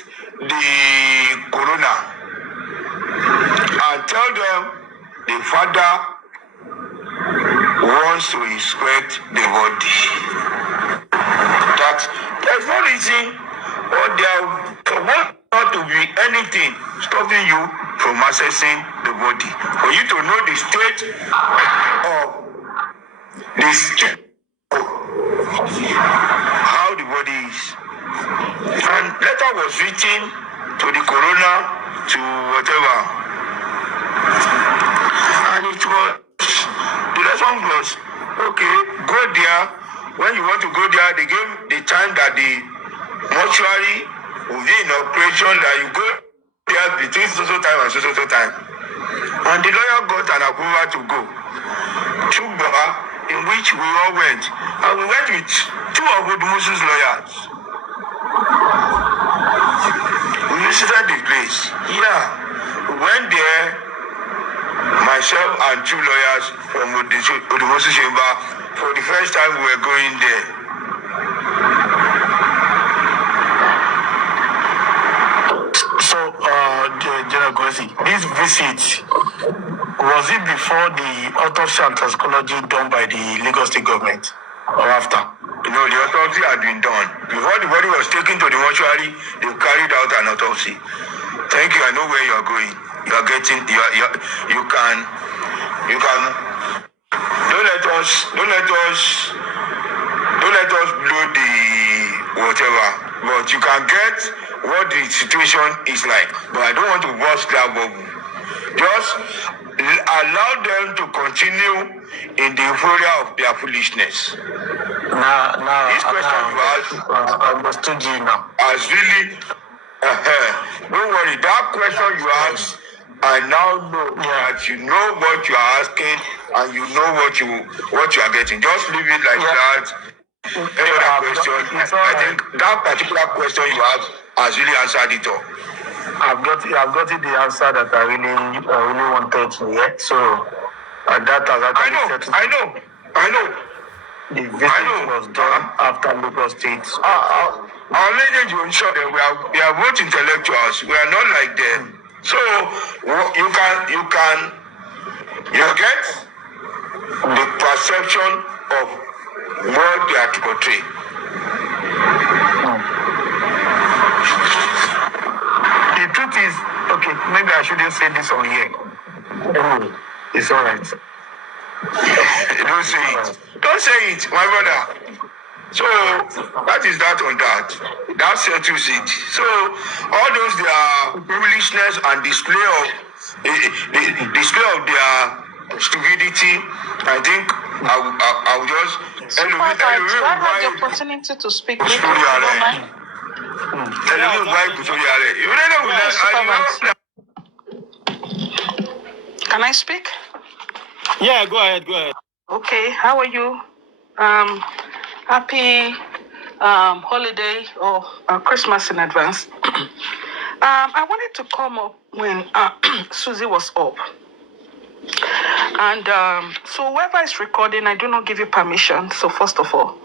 the coroner and tell them the father wants to inspect the body. That there's no reason or there not to be anything stopping you from accessing the body. For you to know the state of how the body is. And letter was written to the coroner, to whatever. And it was, the response was, okay, go there. When you want to go there, they gave the time that the mortuary will be in operation, that you go there between so time and so time. And the lawyer got an approval to go. Chuba, in which we all went. And we went with two of Odumusu's lawyers. We visited the place. Yeah. We went there, myself and two lawyers from Odumusu chamber. For the first time we were going there. So, General Gressi, this visit, was it before the autopsy and toxicology done by the Lagos State government or after? No, the autopsy had been done. Before the body was taken to the mortuary, they carried out an autopsy. Thank you, I know where you are going. You are getting, you can, don't let us blow the whatever, but you can get what the situation is like. But I don't want to burst that bubble. Just allow them to continue in the euphoria of their foolishness. Now, this question I understood you now. Has really Don't worry. That question you asked, I now know that you know what you are asking and you know what you are getting. Just leave it like that. Any other question? I think that particular question you asked has really answered it all. I've gotten the answer that I really wanted to hear. So that has actually I know. The visit was done after Lagos State. Our ladies will ensure that we are both intellectuals. We are not like them. So you get the perception of what they are to portray. The truth is, okay, maybe I shouldn't say this on here. Anyway, it's all right. Don't say it. Don't say it, my brother. So that is that on that. That settles it. So all those their foolishness and display of their stupidity, I think I will just. Do I have the opportunity to speak with you? Don't mind? Can I speak? Yeah, go ahead. Okay, how are you? Happy holiday or Christmas in advance. I wanted to come up when Susie was up. And so whoever is recording, I do not give you permission. So first of all,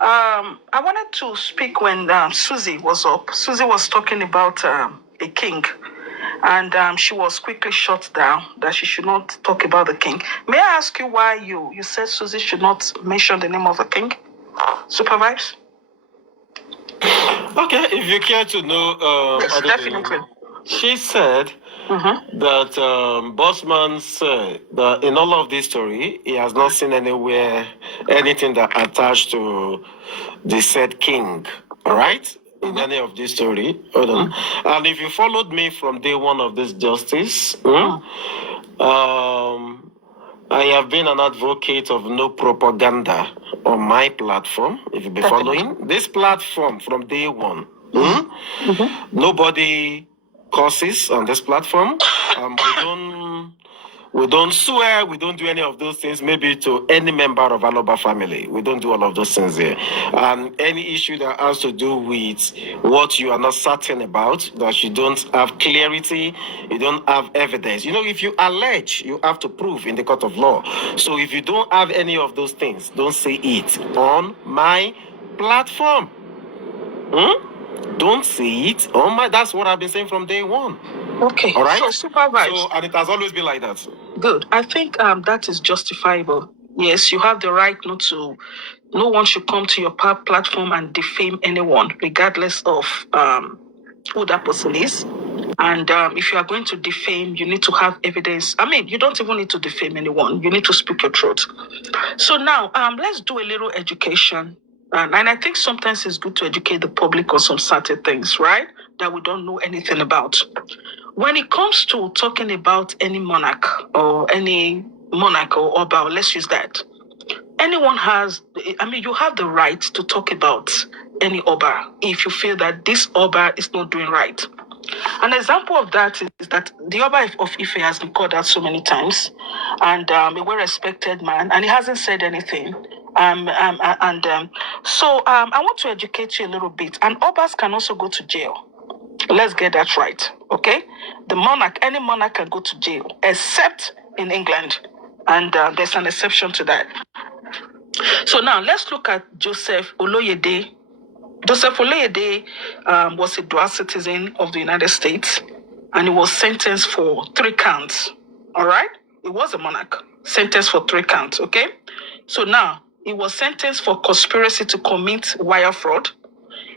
I wanted to speak when Susie was up. Susie was talking about a king. And she was quickly shut down that she should not talk about the king. May I ask you why you said Susie should not mention the name of the king? Supervibez? Okay, if you care to know, yes, definitely. She said that Bossman said that in all of this story, he has not seen anywhere anything that attached to the said king. All right? In any of this story. Hold on. And if you followed me from day one of this justice, I have been an advocate of no propaganda on my platform. If you be following this platform from day one, nobody curses on this platform. We don't swear. We don't do any of those things. Maybe to any member of Aloba family, we don't do all of those things here. And any issue that has to do with what you are not certain about, that you don't have clarity, you don't have evidence. You know, if you allege, you have to prove in the court of law. So if you don't have any of those things, don't say it on my platform. Don't say it on my. That's what I've been saying from day one. Okay. All right. So Supervibez. So, and it has always been like that. Good. I think that is justifiable. Yes, you have the right not to. No one should come to your platform and defame anyone, regardless of who that person is. And if you are going to defame, you need to have evidence. I mean, you don't even need to defame anyone. You need to speak your truth. So now, let's do a little education. And I think sometimes it's good to educate the public on some certain things, right? That we don't know anything about. When it comes to talking about any monarch or Oba, let's use that. Anyone has, you have the right to talk about any Oba if you feel that this Oba is not doing right. An example of that is that the Oba of Ife has been called out so many times, and a well-respected man, and he hasn't said anything. So I want to educate you a little bit. And Obas can also go to jail. Let's get that right, okay? Any monarch can go to jail, except in England. And there's an exception to that. So now let's look at Joseph Oloyede. Joseph Oloyede was a dual citizen of the United States, and he was sentenced for 3 counts, all right? He was a monarch, sentenced for 3 counts, okay? So now, he was sentenced for conspiracy to commit wire fraud.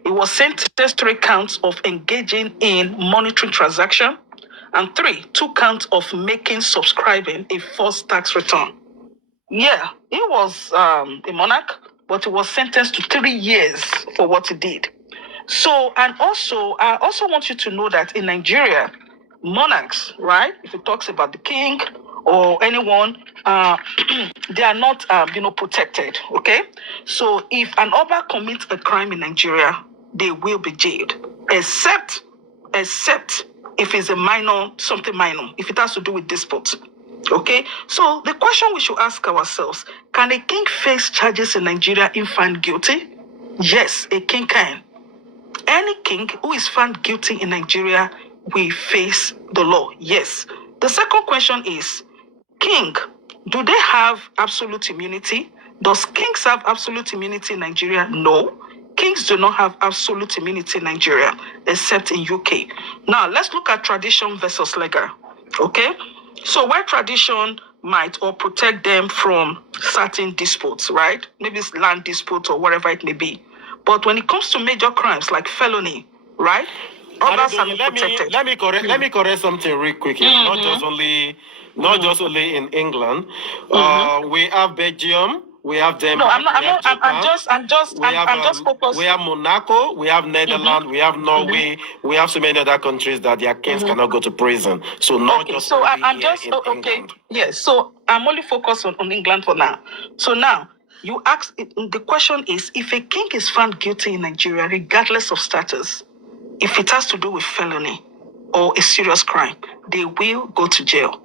He was sentenced 3 counts of engaging in monetary transaction, and 2 counts of subscribing a false tax return. Yeah, he was a monarch, but he was sentenced to 3 years for what he did. So, and also, I also want you to know that in Nigeria, monarchs, right? If it talks about the king or anyone, they are not, protected, okay? So if an Oba commits a crime in Nigeria, they will be jailed, except except if it's a minor, something minor, if it has to do with dispute. Okay, so the question we should ask ourselves, can a king face charges in Nigeria if found guilty? Yes, a king can. Any king who is found guilty in Nigeria will face the law. Yes. The second question is, king, do they have absolute immunity? Does kings have absolute immunity in Nigeria? No. Kings do not have absolute immunity in Nigeria, except in UK. Now, let's look at tradition versus legal. Okay? So where tradition might or protect them from certain disputes, right? Maybe it's land dispute or whatever it may be. But when it comes to major crimes like felony, right? Others are not protected. Let me correct something real quick here. Not just only in England. We have Belgium. We have Denmark. I'm just focused. We have Monaco. We have Netherlands. We have Norway. We have so many other countries that their kings cannot go to prison. So not just. So I'm just okay. Yes. So I'm only focused on England for now. So now you ask. The question is, if a king is found guilty in Nigeria, regardless of status, if it has to do with felony or a serious crime, they will go to jail.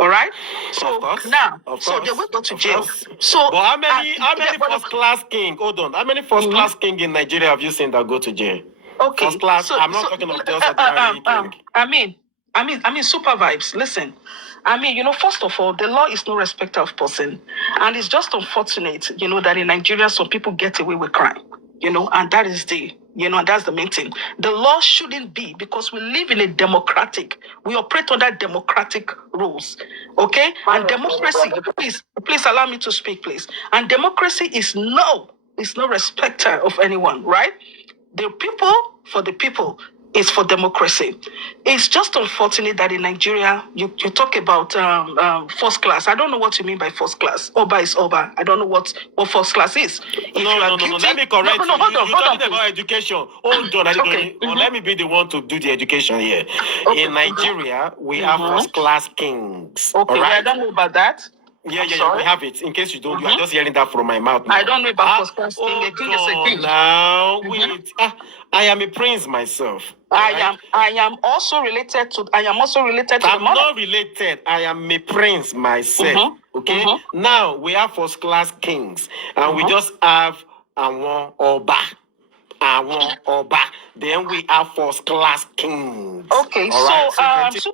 All right. So now, so they will go to jail. So, but how many first class king? Hold on. How many first class king in Nigeria have you seen that go to jail? Okay. First class. I'm not talking of just ordinary king. I mean, Supervibez. Listen. First of all, the law is no respecter of person, and it's just unfortunate, that in Nigeria some people get away with crime, and that is that's the main thing. The law shouldn't be, because we live in we operate under democratic rules, okay? And democracy, please allow me to speak, please. And democracy is no respecter of anyone, right? The people for the people is for democracy. It's just unfortunate that in Nigeria, you talk about first class. I don't know what you mean by first class. Oba is Oba. I don't know what first class is. No. Let me correct you. Hold on, about education. Hold on. Okay. Let me be the one to do the education here. Okay. In Nigeria, we have first class kings. Okay, right? I don't know about that. Yeah, we have it. In case you don't, you are just hearing that from my mouth now. I don't know about first class king. A king is a king. Now, wait. I am a prince myself. I am also related to I'm the monarch. not related. I am a prince myself. Okay. Now we have first class kings, and we just have Awon Oba. Then we have first class kings. Okay, right? So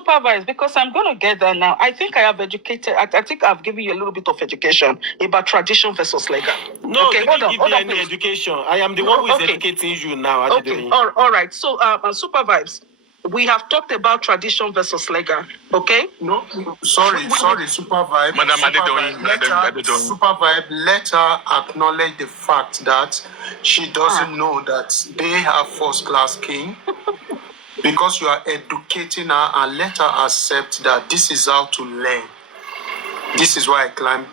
Supervibez, because I'm going to get there now. I think I have educated. I think I've given you a little bit of education about tradition versus legal. No, okay, you didn't give me any education. I am the one who is educating you now. Okay, all right. So, Supervibez, we have talked about tradition versus legal. Okay? No, sorry, Supervibez. Supervibez, let her acknowledge the fact that she doesn't know that they have first class king. Because you are educating her, and let her accept that this is how to learn. This is why I climb.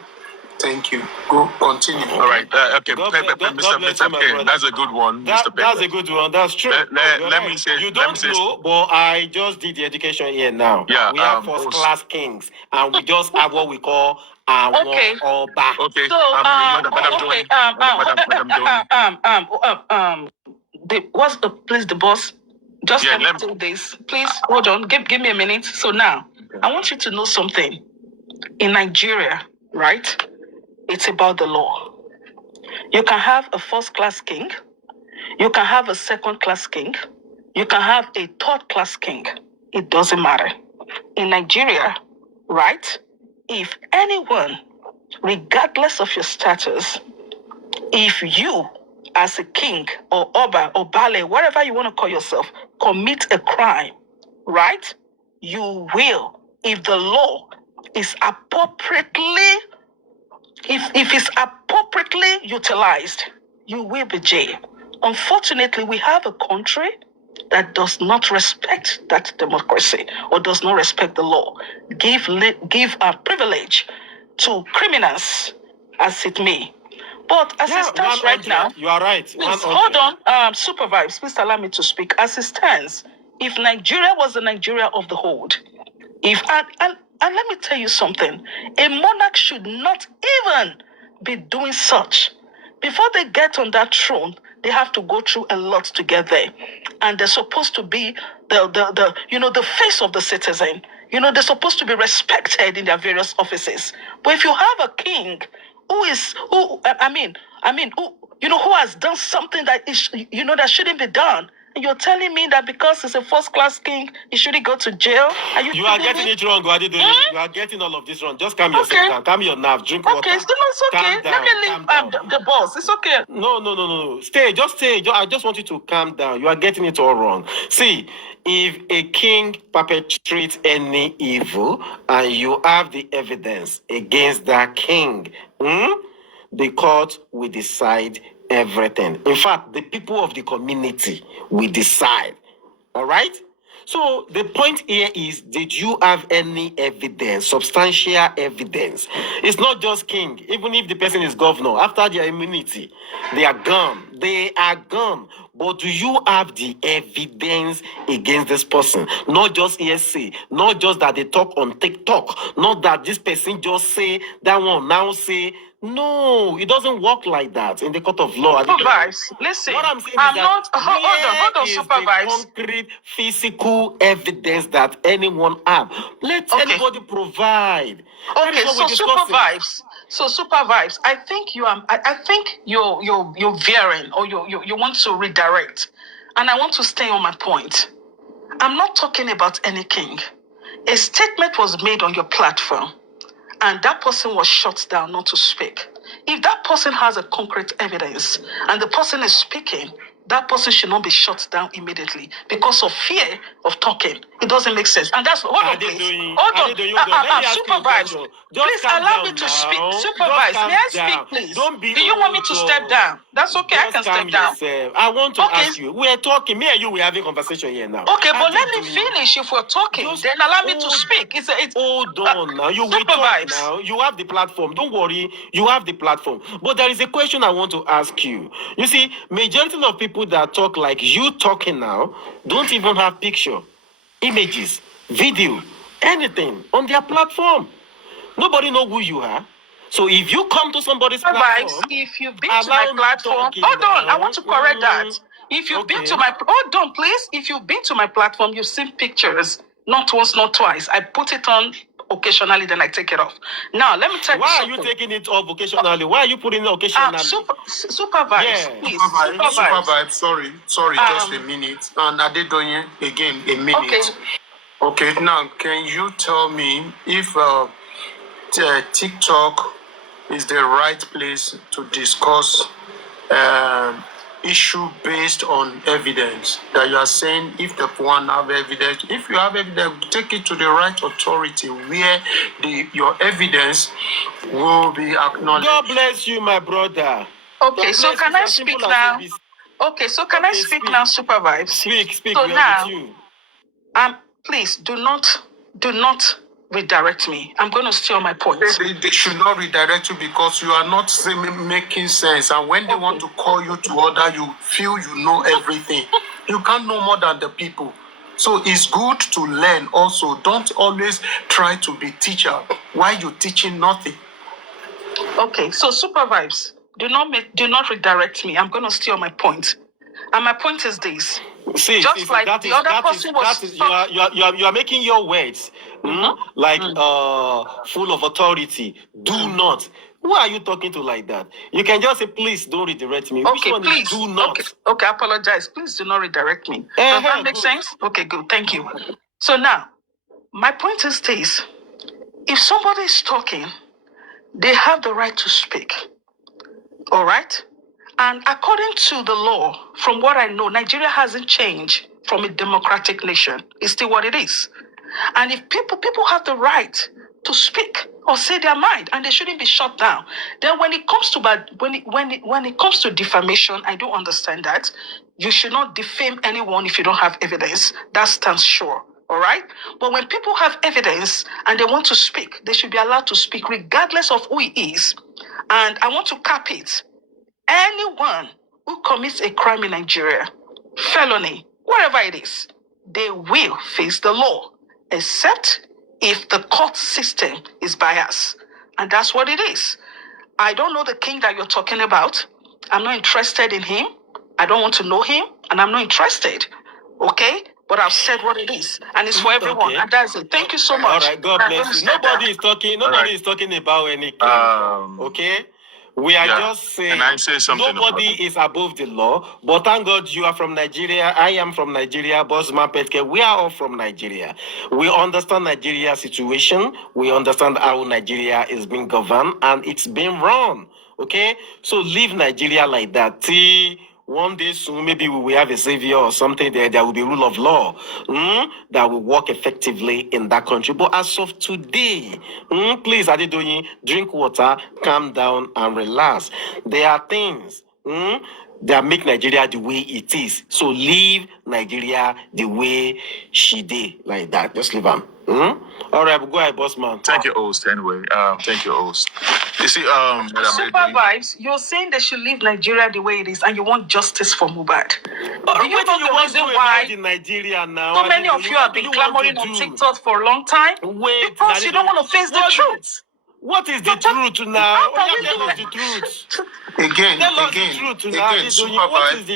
Thank you. Go continue. All right. Okay. Mr. King, that's a good one. That's a good one. That's true. Let me say. You don't know, but I just did the education here now. Yeah. We have first class kings, and we just have what we call Oba. Okay. So, please, the boss. Just let me do this. Please hold on. Give me a minute. So now, I want you to know something. In Nigeria, right? It's about the law. You can have a first-class king. You can have a second-class king. You can have a third-class king. It doesn't matter. In Nigeria, right? If anyone, regardless of your status, if you, as a king or Oba or Bale, whatever you want to call yourself, commit a crime, right? You will, if the law is appropriately, if it's appropriately utilized, you will be jailed. Unfortunately, we have a country that does not respect that democracy or does not respect the law. Give a privilege to criminals as it may. But as it stands right now, you are right. Please, hold on, Supervibez, please allow me to speak. As it stands, if Nigeria was the Nigeria of the whole, and let me tell you something, a monarch should not even be doing such. Before they get on that throne, they have to go through a lot to get there. And they're supposed to be the face of the citizen. They're supposed to be respected in their various offices. But if you have a king who has done something that that shouldn't be done, and you're telling me that because he's a first-class king, he shouldn't go to jail? You are getting it wrong, Guadido. You are getting all of this wrong. Just calm yourself down. Calm your nerves. Drink water. Okay, so it's okay. Calm down. Let me leave the boss. It's okay. No. Stay. Just stay. I just want you to calm down. You are getting it all wrong. See, if a king perpetrates any evil and you have the evidence against that king, the court will decide everything. In fact, the people of the community will decide. All right? So the point here is, did you have any evidence, substantial evidence? It's not just king. Even if the person is governor, after their immunity, they are gone. They are gone. But do you have the evidence against this person? Not just hearsay, not just that they talk on TikTok, not that this person just say, that one now say. No, it doesn't work like that in the court of law. Supervibez, listen. What I'm saying I'm is not. that Hold on, is Supervibez. the concrete physical evidence that anyone have. Let anybody provide. Okay, so Supervibez. I think you're veering, or you want to redirect, and I want to stay on my point. I'm not talking about any king. A statement was made on your platform, and that person was shut down not to speak. If that person has a concrete evidence and the person is speaking, that person should not be shut down immediately because of fear of talking. It doesn't make sense. And that's hold on, please. Hold on. Supervibez. Please allow me to speak. Supervibez. May I speak, please? Do you want me to step down? That's okay. I can step down. I want to ask you. We are talking. Me and you, we're having conversation here now. Okay, but let me finish. If we're talking, then allow me to speak. Hold on now. You will talk now. You have the platform. Don't worry. You have the platform. But there is a question I want to ask you. You see, majority of people that talk like you talking now don't even have picture, images, video, anything on their platform. Nobody know who you are. So if you come to somebody's platform, if you've been to my platform, hold on, I want to correct that. If you've been to my, hold on, please. If you've been to my platform, you've seen pictures, not once, not twice. I put it on occasionally, then I take it off. Now, let me tell you something. Why are you taking it off occasionally? Why are you putting it occasionally? Supervibez, please. Supervibez, sorry, just a minute. And Adedoyin, again, a minute. Okay, now, can you tell me if TikTok is the right place to discuss issue based on evidence? That you are saying if the one have evidence, if you have evidence, take it to the right authority where your evidence will be acknowledged. God bless you, my brother. Okay, so can I speak now? Okay, so can I speak now, Supervibez? Speak. So now, please do not redirect me. I'm going to stay on my point. They should not redirect you because you are not making sense. And when they want to call you to order, you feel you know everything. You can't know more than the people. So it's good to learn also. Don't always try to be teacher while you're teaching nothing. Okay, so Supervibez, do not redirect me. I'm going to stay on my point. And my point is this. See, you are making your words full of authority. Do not. Who are you talking to like that? You can just say, please don't redirect me. Okay, please do not. Okay, I apologize. Please do not redirect me. Does that make sense? Okay, good. Thank you. So now, my point is this. If somebody is talking, they have the right to speak. All right? And according to the law, from what I know, Nigeria hasn't changed from a democratic nation. It's still what it is. And if people have the right to speak or say their mind, and they shouldn't be shut down. Then when it comes to defamation, I do understand that you should not defame anyone if you don't have evidence. That stands sure. All right? But when people have evidence and they want to speak, they should be allowed to speak regardless of who he is. And I want to cap it. Anyone who commits a crime in Nigeria, felony, whatever it is, they will face the law, except if the court system is biased. And that's what it is. I don't know the king that you're talking about. I'm not interested in him. I don't want to know him, and I'm not interested. Okay? But I've said what it is, and it's for everyone, and that's it. Thank you so much. All right, God bless you. Nobody is talking. Nobody is talking about any case. Okay, we are just saying. Can I say something? Nobody is above the law. But thank God you are from Nigeria. I am from Nigeria. Bossman Petke. We are all from Nigeria. We understand Nigeria's situation. We understand how Nigeria is being governed, and it's being run. Okay, so leave Nigeria like that. See. One day soon, maybe we will have a savior or something there. There will be rule of law that will work effectively in that country. But as of today, please, Adedoyin, drink water, calm down, and relax. There are things that make Nigeria the way it is. So leave Nigeria the way she did, like that. Just leave them. All right, go ahead, boss man. Thank you, host. Anyway, thank you, host. You see, Supervibez, you're saying they should leave Nigeria the way it is, and you want justice for mohbad. Do you know the reason why in Nigeria now? so many of you have been clamoring on TikTok for a long time? Wait, because you don't want to face the truth. What is the truth now? How can we tell us the truth. Again, supervise,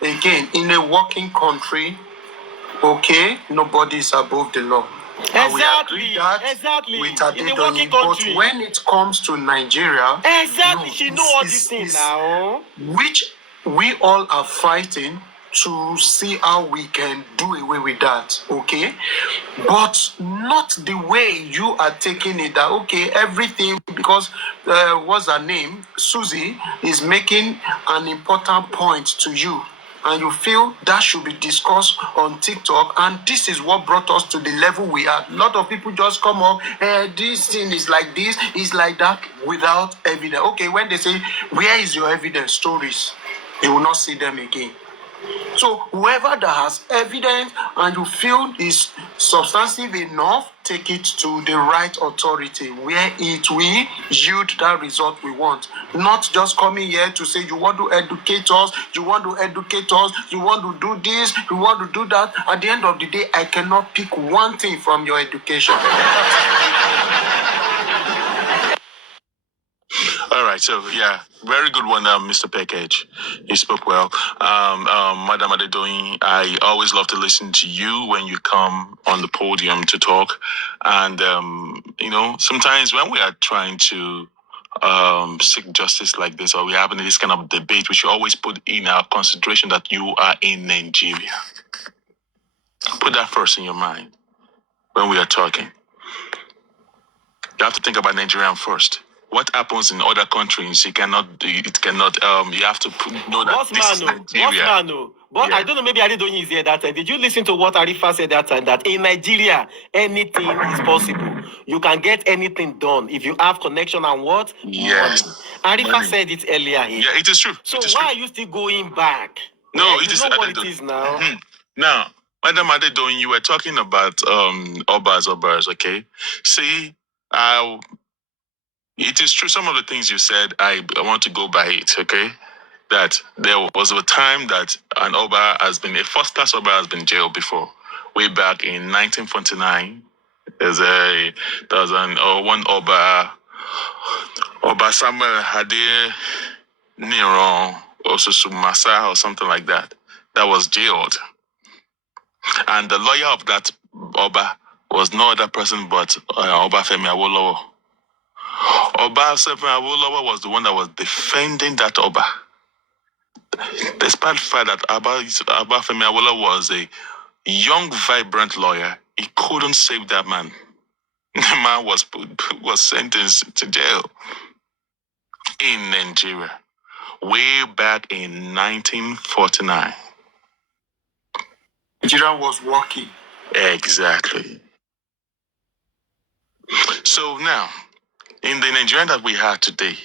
again, in a working country, okay, nobody is above the law. And we agree that with Adedoyin, but when it comes to Nigeria, she know all these things now, which we all are fighting to see how we can do away with that, okay? But not the way you are taking it, that, okay, everything, because what's her name? Susie is making an important point to you, and you feel that should be discussed on TikTok, and this is what brought us to the level we are. A lot of people just come up, this thing is like this, is like that, without evidence. Okay, when they say, where is your evidence? Stories, you will not see them again. So whoever that has evidence and you feel is substantive enough, take it to the right authority where it will yield that result we want. Not just coming here to say you want to educate us, you want to educate us, you want to do this, you want to do that. At the end of the day, I cannot pick one thing from your education. All right, so yeah, very good one, Mr. Package. You spoke well. Madam Adedoyin, I always love to listen to you when you come on the podium to talk. And, sometimes when we are trying to seek justice like this, or we're having this kind of debate, we should always put in our consideration that you are in Nigeria. Put that first in your mind when we are talking. You have to think about Nigeria first. What happens in other countries, you have to know that this is Nigeria. But I don't know, maybe Adedoyin is here that time. Did you listen to what Arifa said that time? That in Nigeria, anything is possible. You can get anything done if you have connection and what? Yes. Money. Arifa said it earlier here. Yeah, it is true. So why are you still going back? No, it is what it is now. Mm-hmm. Now, Madam Adedoyin, you were talking about Obas, okay? See, it is true. Some of the things you said, I want to go by it, okay? That there was a time that an Oba has been, a first-class Oba has been jailed before. Way back in 1949, there was one Oba Samuel Hade Niron Osusumasa or something like that, that was jailed. And the lawyer of that Oba was no other person but Oba Femi Awolowo. Oba Femi Awolowo was the one that was defending that Oba. Despite the fact that Oba Femi Awolowo was a young, vibrant lawyer, he couldn't save that man. The man was sentenced to jail in Nigeria way back in 1949. Nigeria was working. Exactly. So now, in the Nigeria that we have today,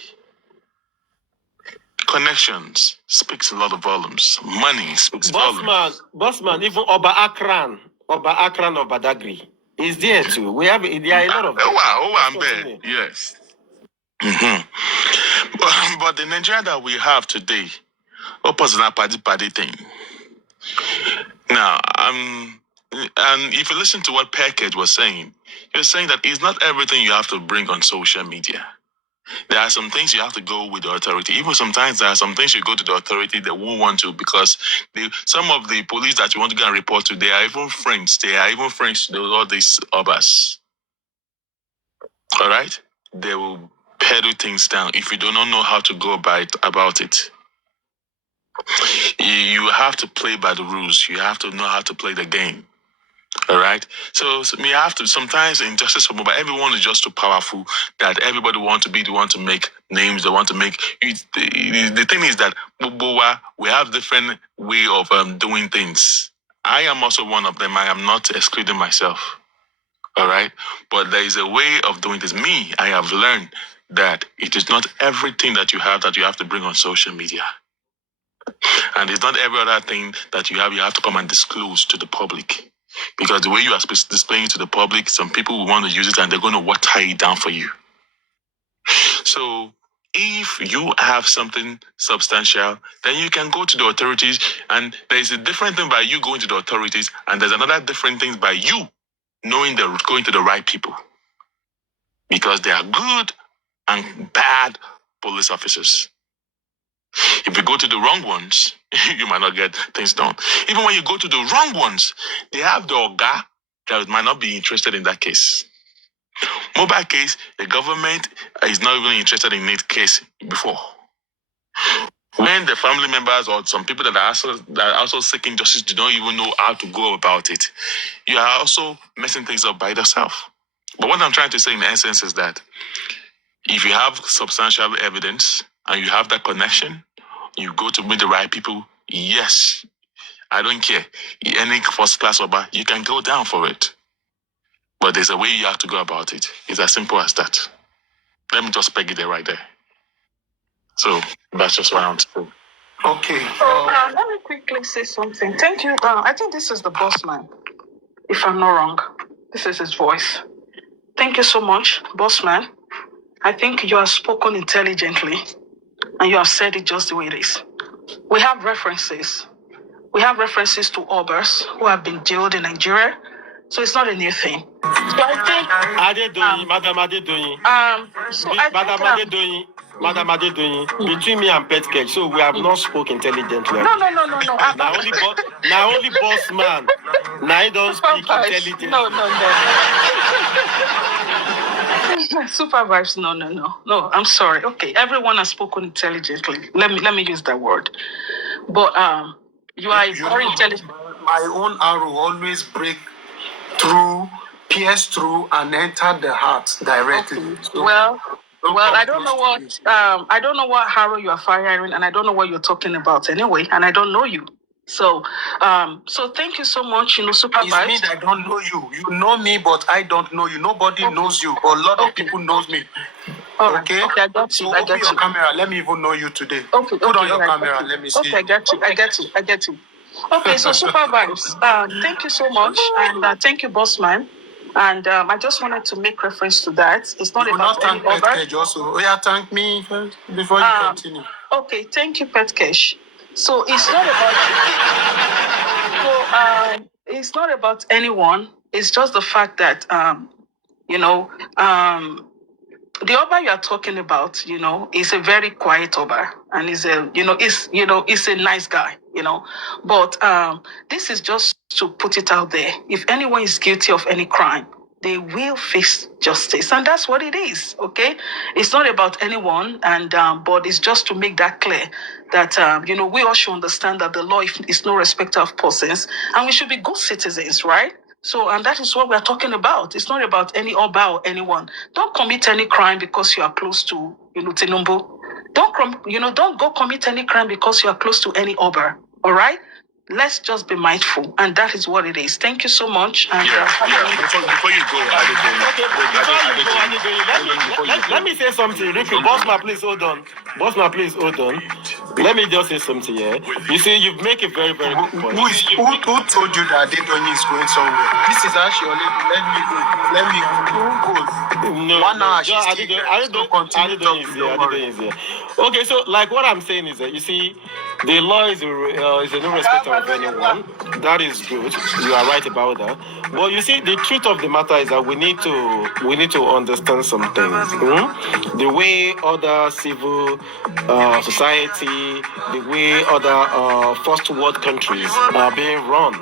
connections speaks a lot of volumes. Money speaks volumes. Bossman, even Oba Akran of Badagry is there too. There are a lot of them. I'm there. Yes. Mm-hmm. But the Nigeria that we have today, opposite that party thing. Now, and if you listen to what Package was saying, he was saying that it's not everything you have to bring on social media. There are some things you have to go with the authority. Even sometimes there are some things you go to the authority that won't want to, because some of the police that you want to go and report to, they are even friends. They are even friends to all these others. All right? They will peddle things down if you do not know how to go about it. You have to play by the rules. You have to know how to play the game. All right. So we have to, sometimes in justice for mobile, everyone is just too powerful that everybody wants to be the one to make names. They want to make the thing is that we have different way of doing things. I am also one of them. I am not excluding myself. All right. But there is a way of doing this. Me, I have learned that it is not everything that you have to bring on social media. And it's not every other thing that you have to come and disclose to the public. Because the way you are displaying it to the public, some people will want to use it and they're going to water it down for you. So if you have something substantial, then you can go to the authorities. And there's a different thing by you going to the authorities, and there's another different thing by you knowing they're going to the right people. Because they are good and bad police officers. If you go to the wrong ones, you might not get things done. Even when you go to the wrong ones, they have the oga that might not be interested in that case. Mobile case, the government is not even interested in that case before. When the family members or some people that are also seeking justice do not even know how to go about it, you are also messing things up by yourself. But what I'm trying to say in essence is that if you have substantial evidence and you have that connection, you go to meet the right people, yes, I don't care. Any first class Oba, you can go down for it. But there's a way you have to go about it. It's as simple as that. Let me just peg it there right there. So that's just what I want to say. Okay. Let me quickly say something. Thank you. I think this is the boss man, if I'm not wrong. This is his voice. Thank you so much, boss man. I think you have spoken intelligently and you have said it just the way it is. We have references. We have references to Obers who have been jailed in Nigeria. So it's not a new thing. So I think Madam Adedoyin. Madam Adedoyin, between me and Petcage, so we have not spoken intelligently. No. Now only boss man. Now I don't speak intelligently. No. Supervibez, no. I'm sorry. Okay, everyone has spoken intelligently. Let me use that word. But you are very intelligent. My own arrow always break through, pierce through, and enter the heart directly. Okay. So, well, I don't know what arrow you are firing, and I don't know what you're talking about anyway, and I don't know you. So thank you so much, Supervibez. It's me that don't know you. You know me, but I don't know you. Nobody knows you, but a lot of people knows me. All right. Okay, I got you. So open your camera. Let me even know you today. Okay. Put on your camera. Let me see. Okay, I get you. Okay, so Supervibez, thank you so much, and thank you, boss man. And I just wanted to make reference to that. It's not about any other. Petcage also. Oh yeah, thank me first before you continue. Okay, thank you, Petcage. So it's not about. It's not about anyone. It's just the fact that the Oba you are talking about, is a very quiet Oba, and is a nice guy, But this is just to put it out there. If anyone is guilty of any crime, they will face justice, and that's what it is. Okay, it's not about anyone, and but it's just to make that clear that we all should understand that the law is no respecter of persons, and we should be good citizens, right? So, and that is what we're talking about. It's not about any Oba or anyone. Don't commit any crime because you are close to, Tinubu. Don't go commit any crime because you are close to any Oba. All right? Let's just be mindful, and that is what it is. Thank you so much. And, Before you go, let me say something. Ricky, Bossman, please hold on. Let me just say something here. You see, you make a very, very good point. Who told you that Adedoyin is going somewhere? This is actually let me go. No, 1 hour. Adedoyin is here. Okay, so like what I'm saying is that you see, The law is a no respect of anyone. That is good. You are right about that. But you see, the truth of the matter is that we need to understand some things. The way other civil society, the way other first world countries are being run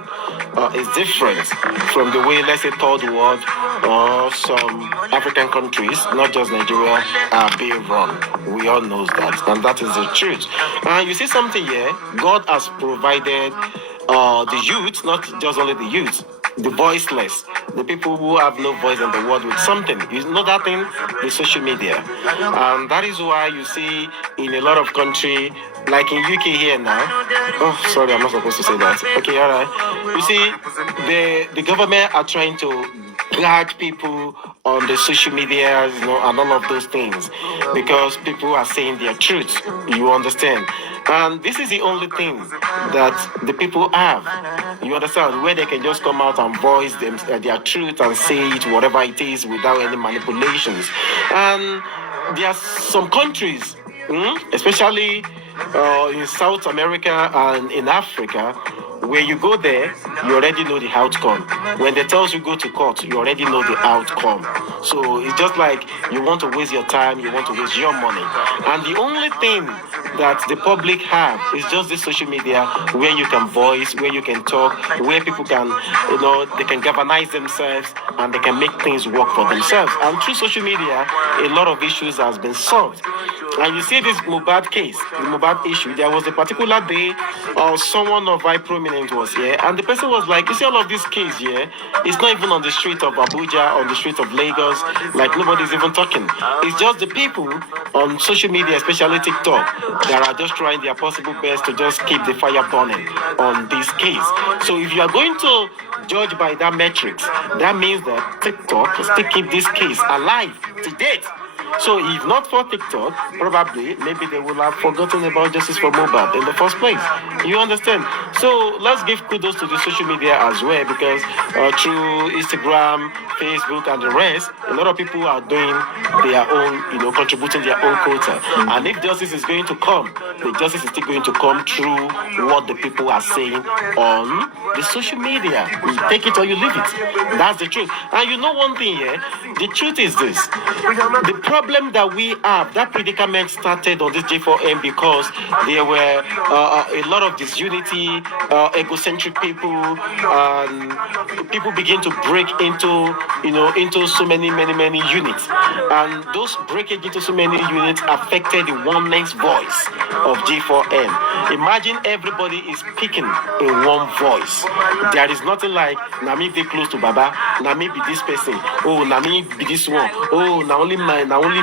is different from the way, let's say, third world or some African countries, not just Nigeria, are being run. We all know that, and that is the truth. And you see something here, God has provided the youth, not just only the youth, the voiceless, the people who have no voice in the world with something. You know that thing? The social media. And that is why you see in a lot of country, like in UK here now. Oh, sorry, I'm not supposed to say that. Okay, all right. You see, the government are trying to guard people on the social media, and all of those things, because people are saying their truth. You understand? And this is the only thing that the people have. You understand? Where they can just come out and voice their truth and say it, whatever it is, without any manipulations. And there are some countries, especially in South America and in Africa, where you go there, you already know the outcome. When they tell you go to court, you already know the outcome. So it's just like you want to waste your time, you want to waste your money. And the only thing that the public have is just the social media, where you can voice, where you can talk, where people can, they can galvanize themselves and they can make things work for themselves. And through social media, a lot of issues has been solved. And you see this mohbad case, the mohbad issue, there was a particular day someone of high prominence was here, and the person was like, you see all of this case here, it's not even on the street of Abuja, on the street of Lagos, like nobody's even talking. It's just the people on social media, especially TikTok, that are just trying their possible best to just keep the fire burning on this case. So if you are going to judge by that metrics, that means that TikTok still keep this case alive to date. So if not for TikTok, probably, maybe they will have forgotten about justice for mohbad in the first place. You understand? So let's give kudos to the social media as well, because through Instagram, Facebook, and the rest, a lot of people are doing their own, contributing their own quota. And if justice is going to come, the justice is still going to come through what the people are saying on the social media. You take it or you leave it. That's the truth. And you know one thing here, the truth is this. The problem that we have, that predicament started on this J4M because there were a lot of disunity, egocentric people, and people begin to break into so many units. And those breakage into so many units affected the oneness voice of J4M. Imagine everybody is speaking in one voice. There is nothing like, Nami be close to Baba, Nami be this person, oh, Nami be this one, oh, now only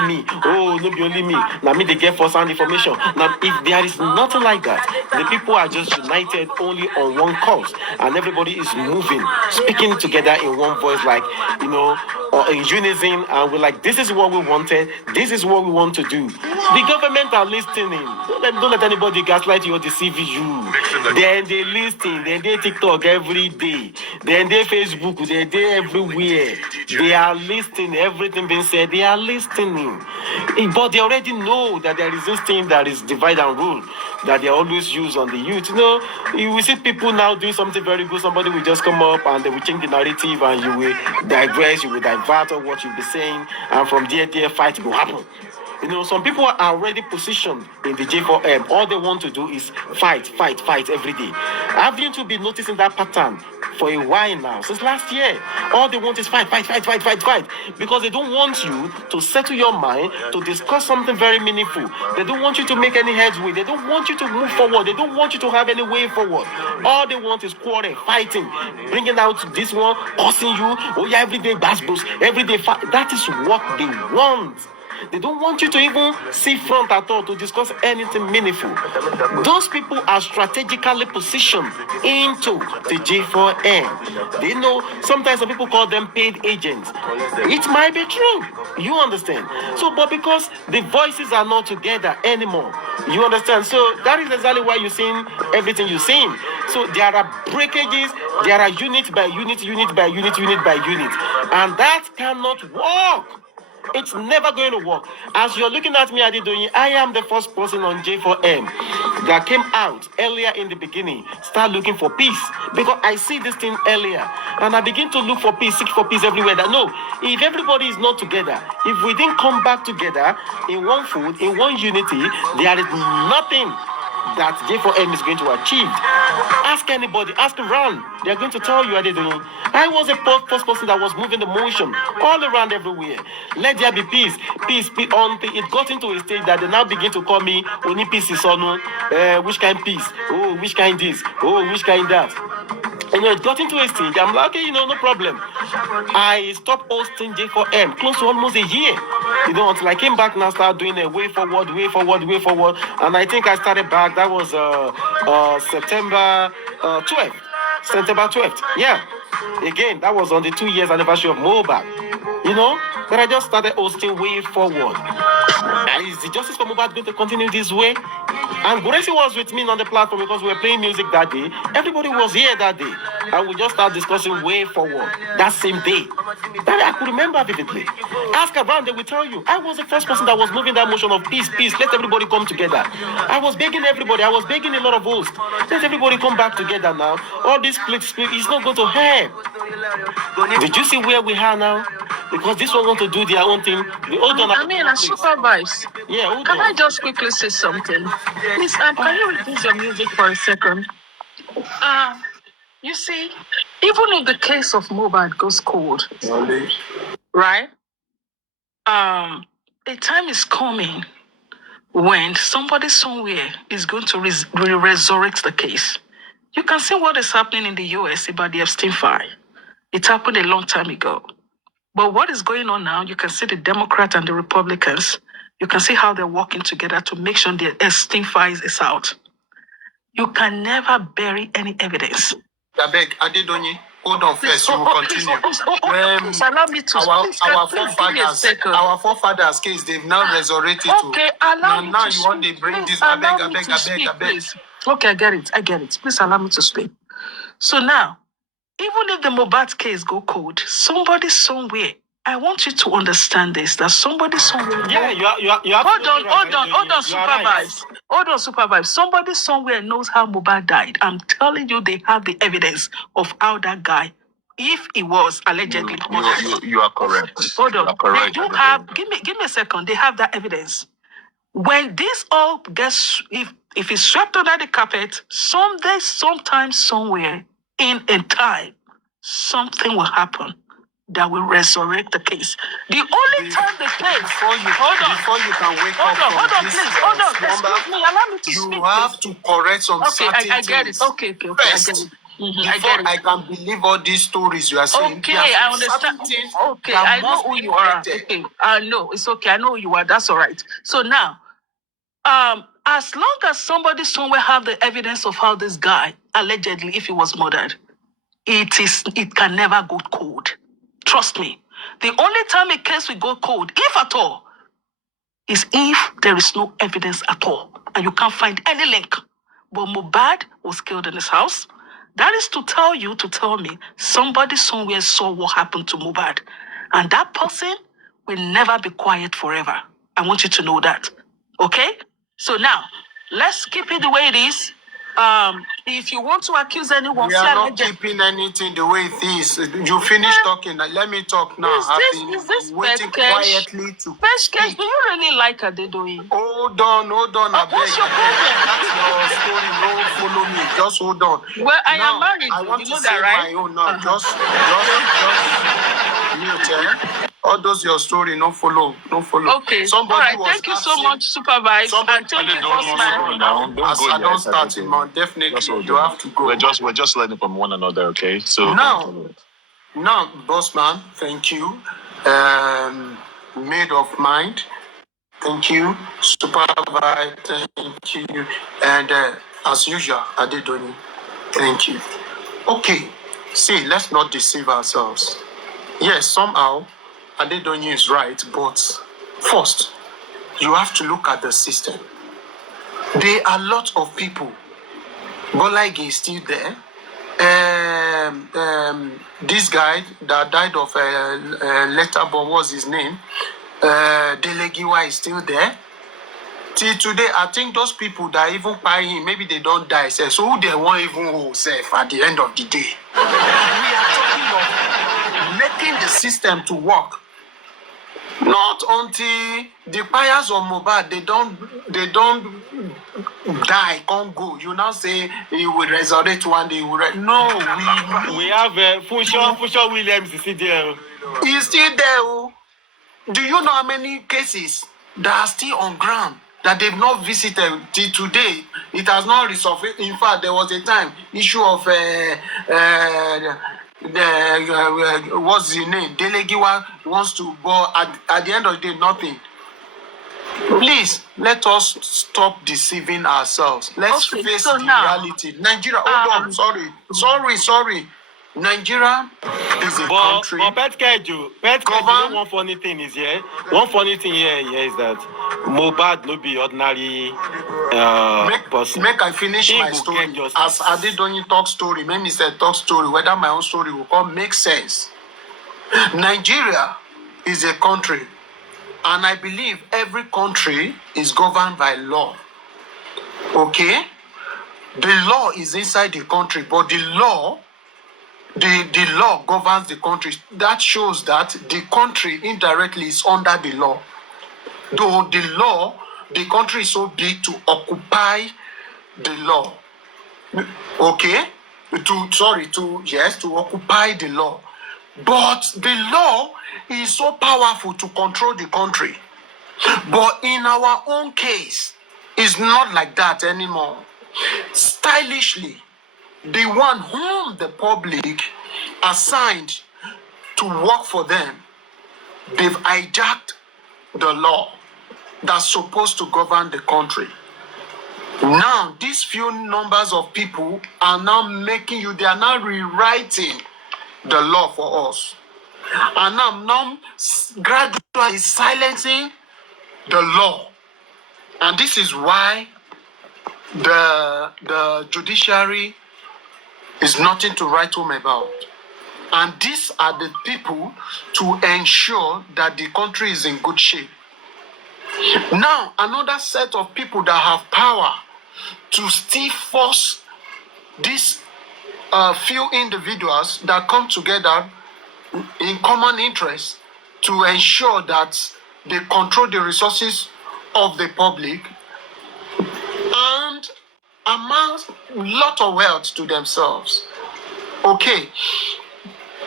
me, oh, no be only me, Nami they get first-hand information. Now, if there is nothing like that, the people are just united only on one cause, and everybody is moving, speaking together in one voice, like, in unison, and we're like, this is what we wanted, this is what we want to do. The government are listening. Don't let anybody gaslight you or deceive you. Then they listen, then they TikTok every day, then they Facebook, then they everywhere. They are listening, everything being said, they are listening. But they already know that there is this thing that is divide and rule, that they always use on the youth. You will see people now doing something very good, somebody will just come up and they will change the narrative, and you will digress, you will divert on what you'll be saying, and from there fight will happen. Some people are already positioned in the J4M. All they want to do is fight every day. Haven't you been noticing that pattern for a while now, since last year? All they want is fight, because they don't want you to settle your mind to discuss something very meaningful. They don't want you to make any headway. They don't want you to move forward. They don't want you to have any way forward. All they want is quarrel, fighting, bringing out this one, cursing you. Oh yeah, every day bass, every day fight. That is what they want. They don't want you to even see front at all to discuss anything meaningful. Those people are strategically positioned into the J4M. They know, sometimes some people call them paid agents. It might be true. You understand? So, but because the voices are not together anymore, you understand? So that is exactly why you're seeing everything you're seeing. So there are breakages, there are unit by unit. And that cannot work. It's never going to work. As you're looking at me, Adedoyin, I am the first person on J4M that came out earlier in the beginning, start looking for peace. Because I see this thing earlier, and I begin to look for peace, seek for peace everywhere. That no, if everybody is not together, if we didn't come back together in one food, in one unity, there is nothing that J4M is going to achieve. Ask anybody, ask around. They're going to tell you what they're doing. I was the first person that was moving the motion all around everywhere. Let there be peace. Peace, peace. Until it got into a stage that they now begin to call me Oni peace is on. Which kind peace? Oh, which kind this? Oh, which kind that? And it got into a stage. I'm like, okay, no problem. I stopped hosting J4M close to almost a year. Until I came back now, started doing a way forward. And I think I started back. That was September 12th. September 12th. Yeah. Again, that was on the 2 years anniversary of mohbad. That I just started hosting way forward. Is the Justice for Mohbad going to continue this way? And gurexy was with me on the platform because we were playing music that day. Everybody was here that day. And we just started discussing way forward that same day. That I could remember vividly. Ask around, they will tell you. I was the first person that was moving that motion of peace, let everybody come together. I was begging everybody. I was begging a lot of hosts. Let everybody come back together now. All this split is not going to help. Did you see where we are now? Because this one want to do their own thing. Supervibez. Yeah, Can I just quickly say something? Please, can you reduce your music for a second? You see, even if the case of mohbad goes cold, right? A time is coming when somebody somewhere is going to resurrect the case. You can see what is happening in the US about the Epstein file. It happened a long time ago. But what is going on now, you can see the Democrats and the Republicans, you can see how they're working together to make sure the Epstein file is out. You can never bury any evidence. Abeg, Adedonyi, hold on first. You will continue. Please allow me to Our forefathers' case, they've now resurrected. Okay, allow me to speak. You want to bring this? Abeg. Okay, I get it. Please allow me to speak. So now, even if the mohbad case go cold, somebody somewhere, I want you to understand this, that somebody somewhere... Yeah, you are Hold on, Supervibez. Hold on, Supervibez. Somebody somewhere knows how mohbad died. I'm telling you, they have the evidence of how that guy, if he was allegedly... You are correct. Hold on. You are correct. They do have... Give me a second. They have that evidence. When this all gets... If it's swept under the carpet, someday, sometime, somewhere, in a time, something will happen that will resurrect the case. The only time the case... Before you can wake up from this slumber, excuse me, allow me to speak. You have to correct some certain things. I get it. Okay, First, I get it. Before I can believe all these stories you are saying. Okay, I understand. Okay, I know who you are. Okay, I know. It's okay. I know who you are. That's all right. So now, as long as somebody somewhere have the evidence of how this guy, allegedly, if he was murdered, it can never go cold. Trust me. The only time a case will go cold, if at all, is if there is no evidence at all and you can't find any link. But mohbad was killed in his house. That is to tell me, somebody somewhere saw what happened to mohbad. And that person will never be quiet forever. I want you to know that. Okay? So now, let's keep it the way it is. If you want to accuse anyone, we are not keeping anything the way it is. You finish talking. Let me talk now. Is this waiting quietly to speak. Do you really like Adedoyin? Hold on. What's your problem? That's your story. Don't follow me. Just hold on. Well, I am married. I want you to know say that, right? my own now. Just mute. All those your story, no follow. Okay. Somebody all right. Thank you so much, Supervibez. And thank you, Bossman. Don't start it, man. Definitely, you have to go. We're just learning from one another, okay? So now, Bossman, thank you. Maid of mind, thank you. Supervibez, thank you. And as usual, Adedonyi, thank you. Okay, see, let's not deceive ourselves. Yes, somehow, Adedonyi is right, but first, you have to look at the system. There are a lot of people. Bolaige is still there. This guy that died of a letterborn, what's his name? Delegiwa is still there. Till today, I think those people that even buy him, maybe they don't die. So who they want even who safe at the end of the day? We are talking of making the system to work. Not until the buyers of mohbad, they don't die, can't go. You now say he will resurrect one day. No, we have Funshaw Williams is still there. He's still there. Do you know how many cases that are still on ground that they've not visited till today? It has not resolved. In fact, there was a time issue of what's the name? Delegiwa wants to go at the end of the day, nothing. Please let us stop deceiving ourselves. Let's face the reality. Nigeria, hold on, sorry. Nigeria is a country. But Pet Keju, one funny thing is here. One funny thing here is that mohbad no be ordinary person. Make I finish my story. As Adedonyi talk story, make me say talk story, whether my own story will come make sense. Nigeria is a country, and I believe every country is governed by law. Okay? The law is inside the country, but the law governs the country. That shows that the country indirectly is under the law. Though the country is so big to occupy the law. Okay? To occupy the law. But the law is so powerful to control the country. But in our own case, it's not like that anymore. Stylishly, the one whom the public assigned to work for them, they've hijacked the law that's supposed to govern the country. Now, these few numbers of people are now they are now rewriting the law for us. And now gradually silencing the law. And this is why the judiciary is nothing to write home about. And these are the people to ensure that the country is in good shape. Now, another set of people that have power to still force these few individuals that come together in common interest to ensure that they control the resources of the public and amass a lot of wealth to themselves. Okay,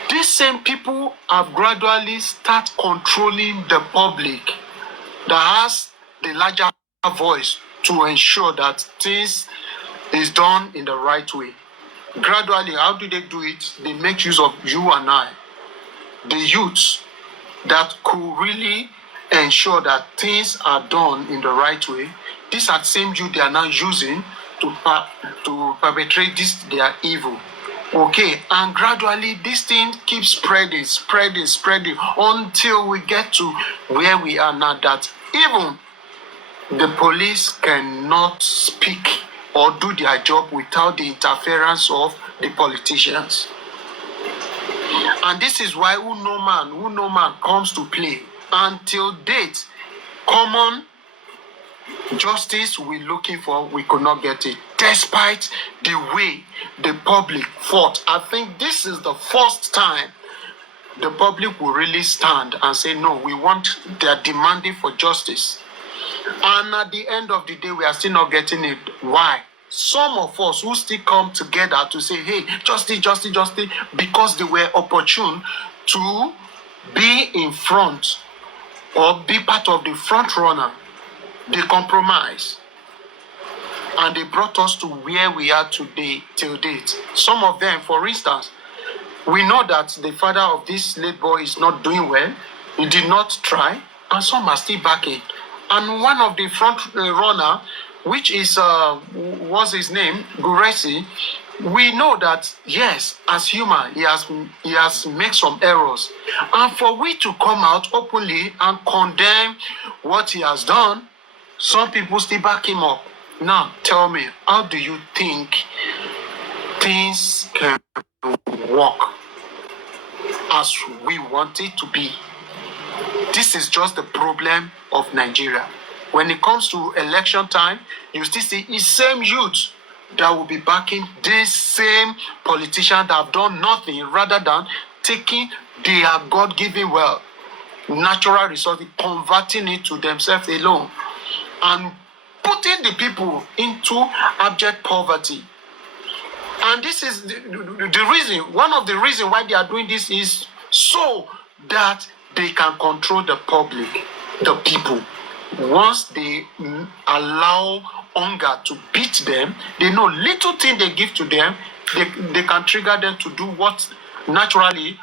these same people have gradually started controlling the public that has the larger voice to ensure that things is done in the right way. Gradually, how do they do it? They make use of you and I, the youths that could really ensure that things are done in the right way. These are the same youth they are now using to perpetrate their evil. Okay, and gradually this thing keeps spreading until we get to where we are now, that even the police cannot speak or do their job without the interference of the politicians. And this is why who no man comes to play. Until date, common justice we're looking for, we could not get it, despite the way the public fought. I think this is the first time the public will really stand and say, no, they're demanding for justice. And at the end of the day, we are still not getting it. Why? Some of us who still come together to say, hey, justice, because they were opportune to be in front or be part of the front runner. They compromise. And they brought us to where we are today, till date. Some of them, for instance, we know that the father of this late boy is not doing well. He did not try. And some are still backing. And one of the front runner, which is, what's his name? Gurexy, we know that, yes, as human, he has made some errors. And for we to come out openly and condemn what he has done, some people still back him up. Now, tell me, how do you think things can work as we want it to be? This is just the problem of Nigeria. When it comes to election time, you still see the same youth that will be backing this same politician that have done nothing rather than taking their God-given wealth, natural resources, converting it to themselves alone, and putting the people into abject poverty. And this is the reason, one of the reasons why they are doing this is so that they can control the public, the people. Once they allow hunger to beat them, they know little thing they give to them, they can trigger them to do what naturally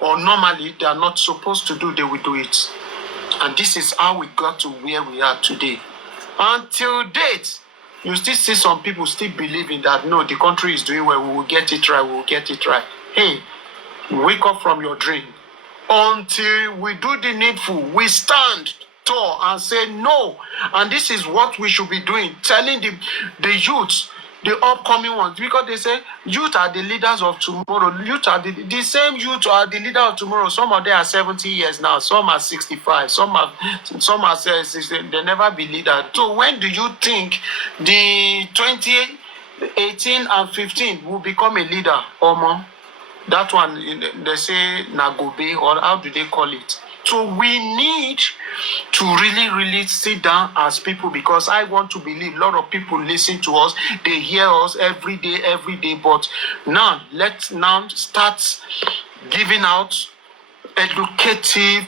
or normally they are not supposed to do, they will do it. And this is how we got to where we are today. Until date, you still see some people still believing that no, the country is doing well, we will get it right, we will get it right. Hey, wake up from your dream. Until we do the needful, we stand tall and say no. And this is what we should be doing, telling the youths, the upcoming ones, because they say youth are the leaders of tomorrow. Youth are the same youth are the leader of tomorrow. Some of them are 70 years now, some are 65, some are 60, they never be leaders. So when do you think the 2018 and 15 will become a leader or more? That one, they say Nagobe, or how do they call it? So we need to really sit down as people, because I want to believe a lot of people listen to us, they hear us every day. But now, let's now start giving out educative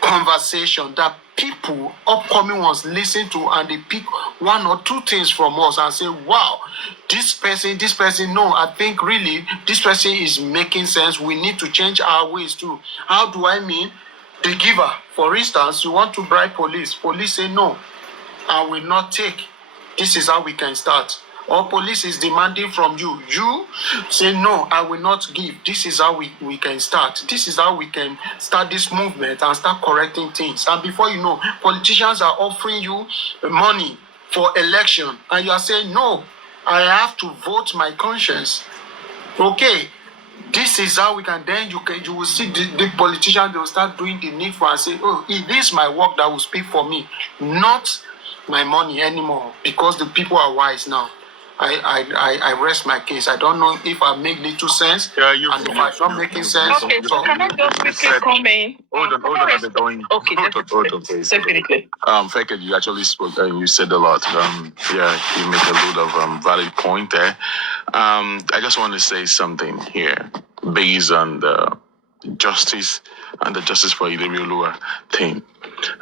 conversation that people, upcoming ones, listen to, and they pick one or two things from us and say, wow, this person, no, I think really this person is making sense. We need to change our ways too. How do I mean? The giver, for instance, you want to bribe police say no, I will not take. This is how we can start. Or police is demanding from you, you say no, I will not give. This is how we can start. This is how we can start this movement and start correcting things. And before you know, politicians are offering you money for election, and you are saying no, I have to vote my conscience. Okay, this is how we can. Then you will see the politicians, they will start doing the needful and say, oh, it is my work that will speak for me, not my money anymore, because the people are wise now. I rest my case. I don't know if I make little sense. Yeah, and if I'm not making sense. Okay, so can I just quickly come in? Hold on, I've been going. Okay, definitely. Feked, you actually spoke and you said a lot. Yeah, you make a lot of valid point there. I just want to say something here based on the justice and the justice for Ilerioluwa thing.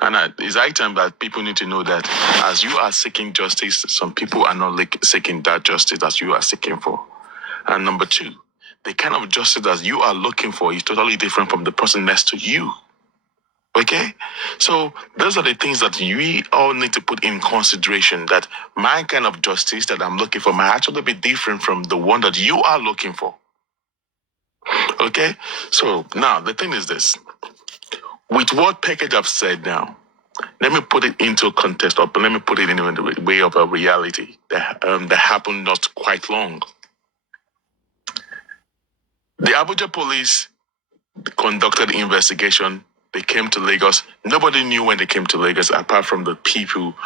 And it's high time that people need to know that as you are seeking justice, some people are not seeking that justice that you are seeking for. And number two, the kind of justice that you are looking for is totally different from the person next to you. Okay? So those are the things that we all need to put in consideration, that my kind of justice that I'm looking for might actually be different from the one that you are looking for. Okay? So now the thing is this. With what package I've said now, let me put it into context, or let me put it in the way of a reality that happened not quite long. The Abuja police conducted the investigation. They came to Lagos. Nobody knew when they came to Lagos, apart from the people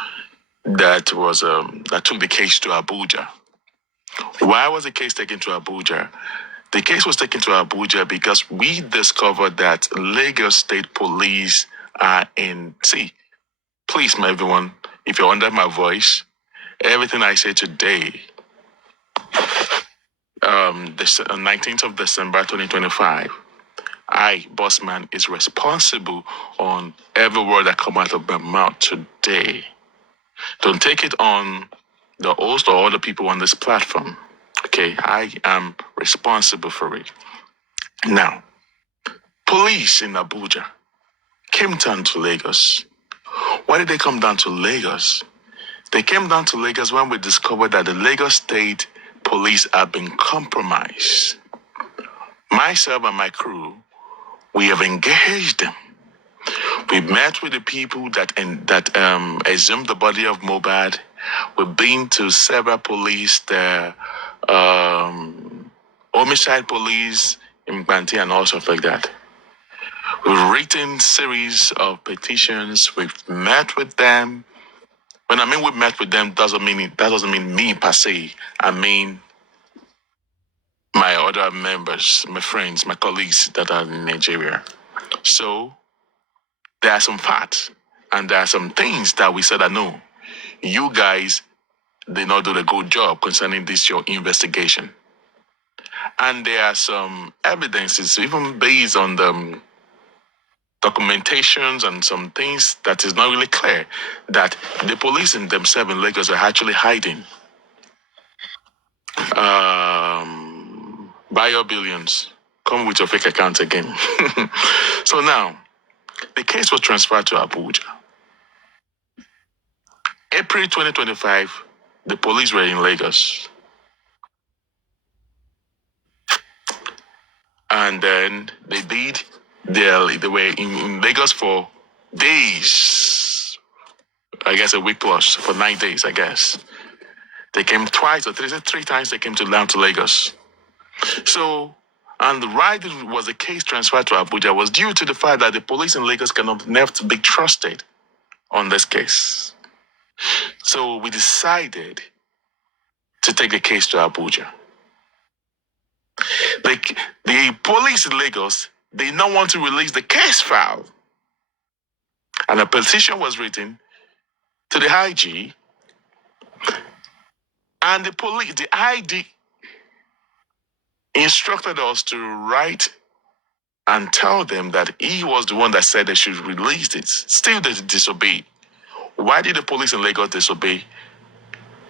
that took the case to Abuja. Why was the case taken to Abuja? The case was taken to Abuja because we discovered that Lagos State Police are in. See, please, everyone, if you're under my voice, everything I say today, the 19th of December 2025, I, Bossman, is responsible on every word that come out of my mouth today. Don't take it on the host or other people on this platform. Okay, I am responsible for it. Now, police in Abuja came down to Lagos. Why did they come down to Lagos? They came down to Lagos when we discovered that the Lagos State Police have been compromised. Myself and my crew, we have engaged them. We met with the people that exhumed the body of Mohbad. We've been to several police there, homicide police in Banti and all stuff like that. We've written series of petitions. We've met with them. When I mean we met with them, that doesn't mean me per se. I mean my other members, my friends, my colleagues that are in Nigeria. So there are some facts and there are some things that we said that no, you guys did not do a good job concerning this your investigation. And there are some evidences, even based on the documentations and some things that is not really clear, that the police in themselves in Lagos are actually hiding buy your billions, come with your fake account again. So now, the case was transferred to Abuja. April 2025, the police were in Lagos. And then they were in Lagos for days. I guess a week plus, for 9 days, I guess. They came twice or three times they came down to Lagos. So, and why was the case transferred to Abuja was due to the fact that the police in Lagos cannot never be trusted on this case. So we decided to take the case to Abuja. The police in Lagos, they don't want to release the case file. And a petition was written to the IG, and the IG instructed us to write and tell them that he was the one that said they should release it. Still they disobeyed. Why did the police in Lagos disobey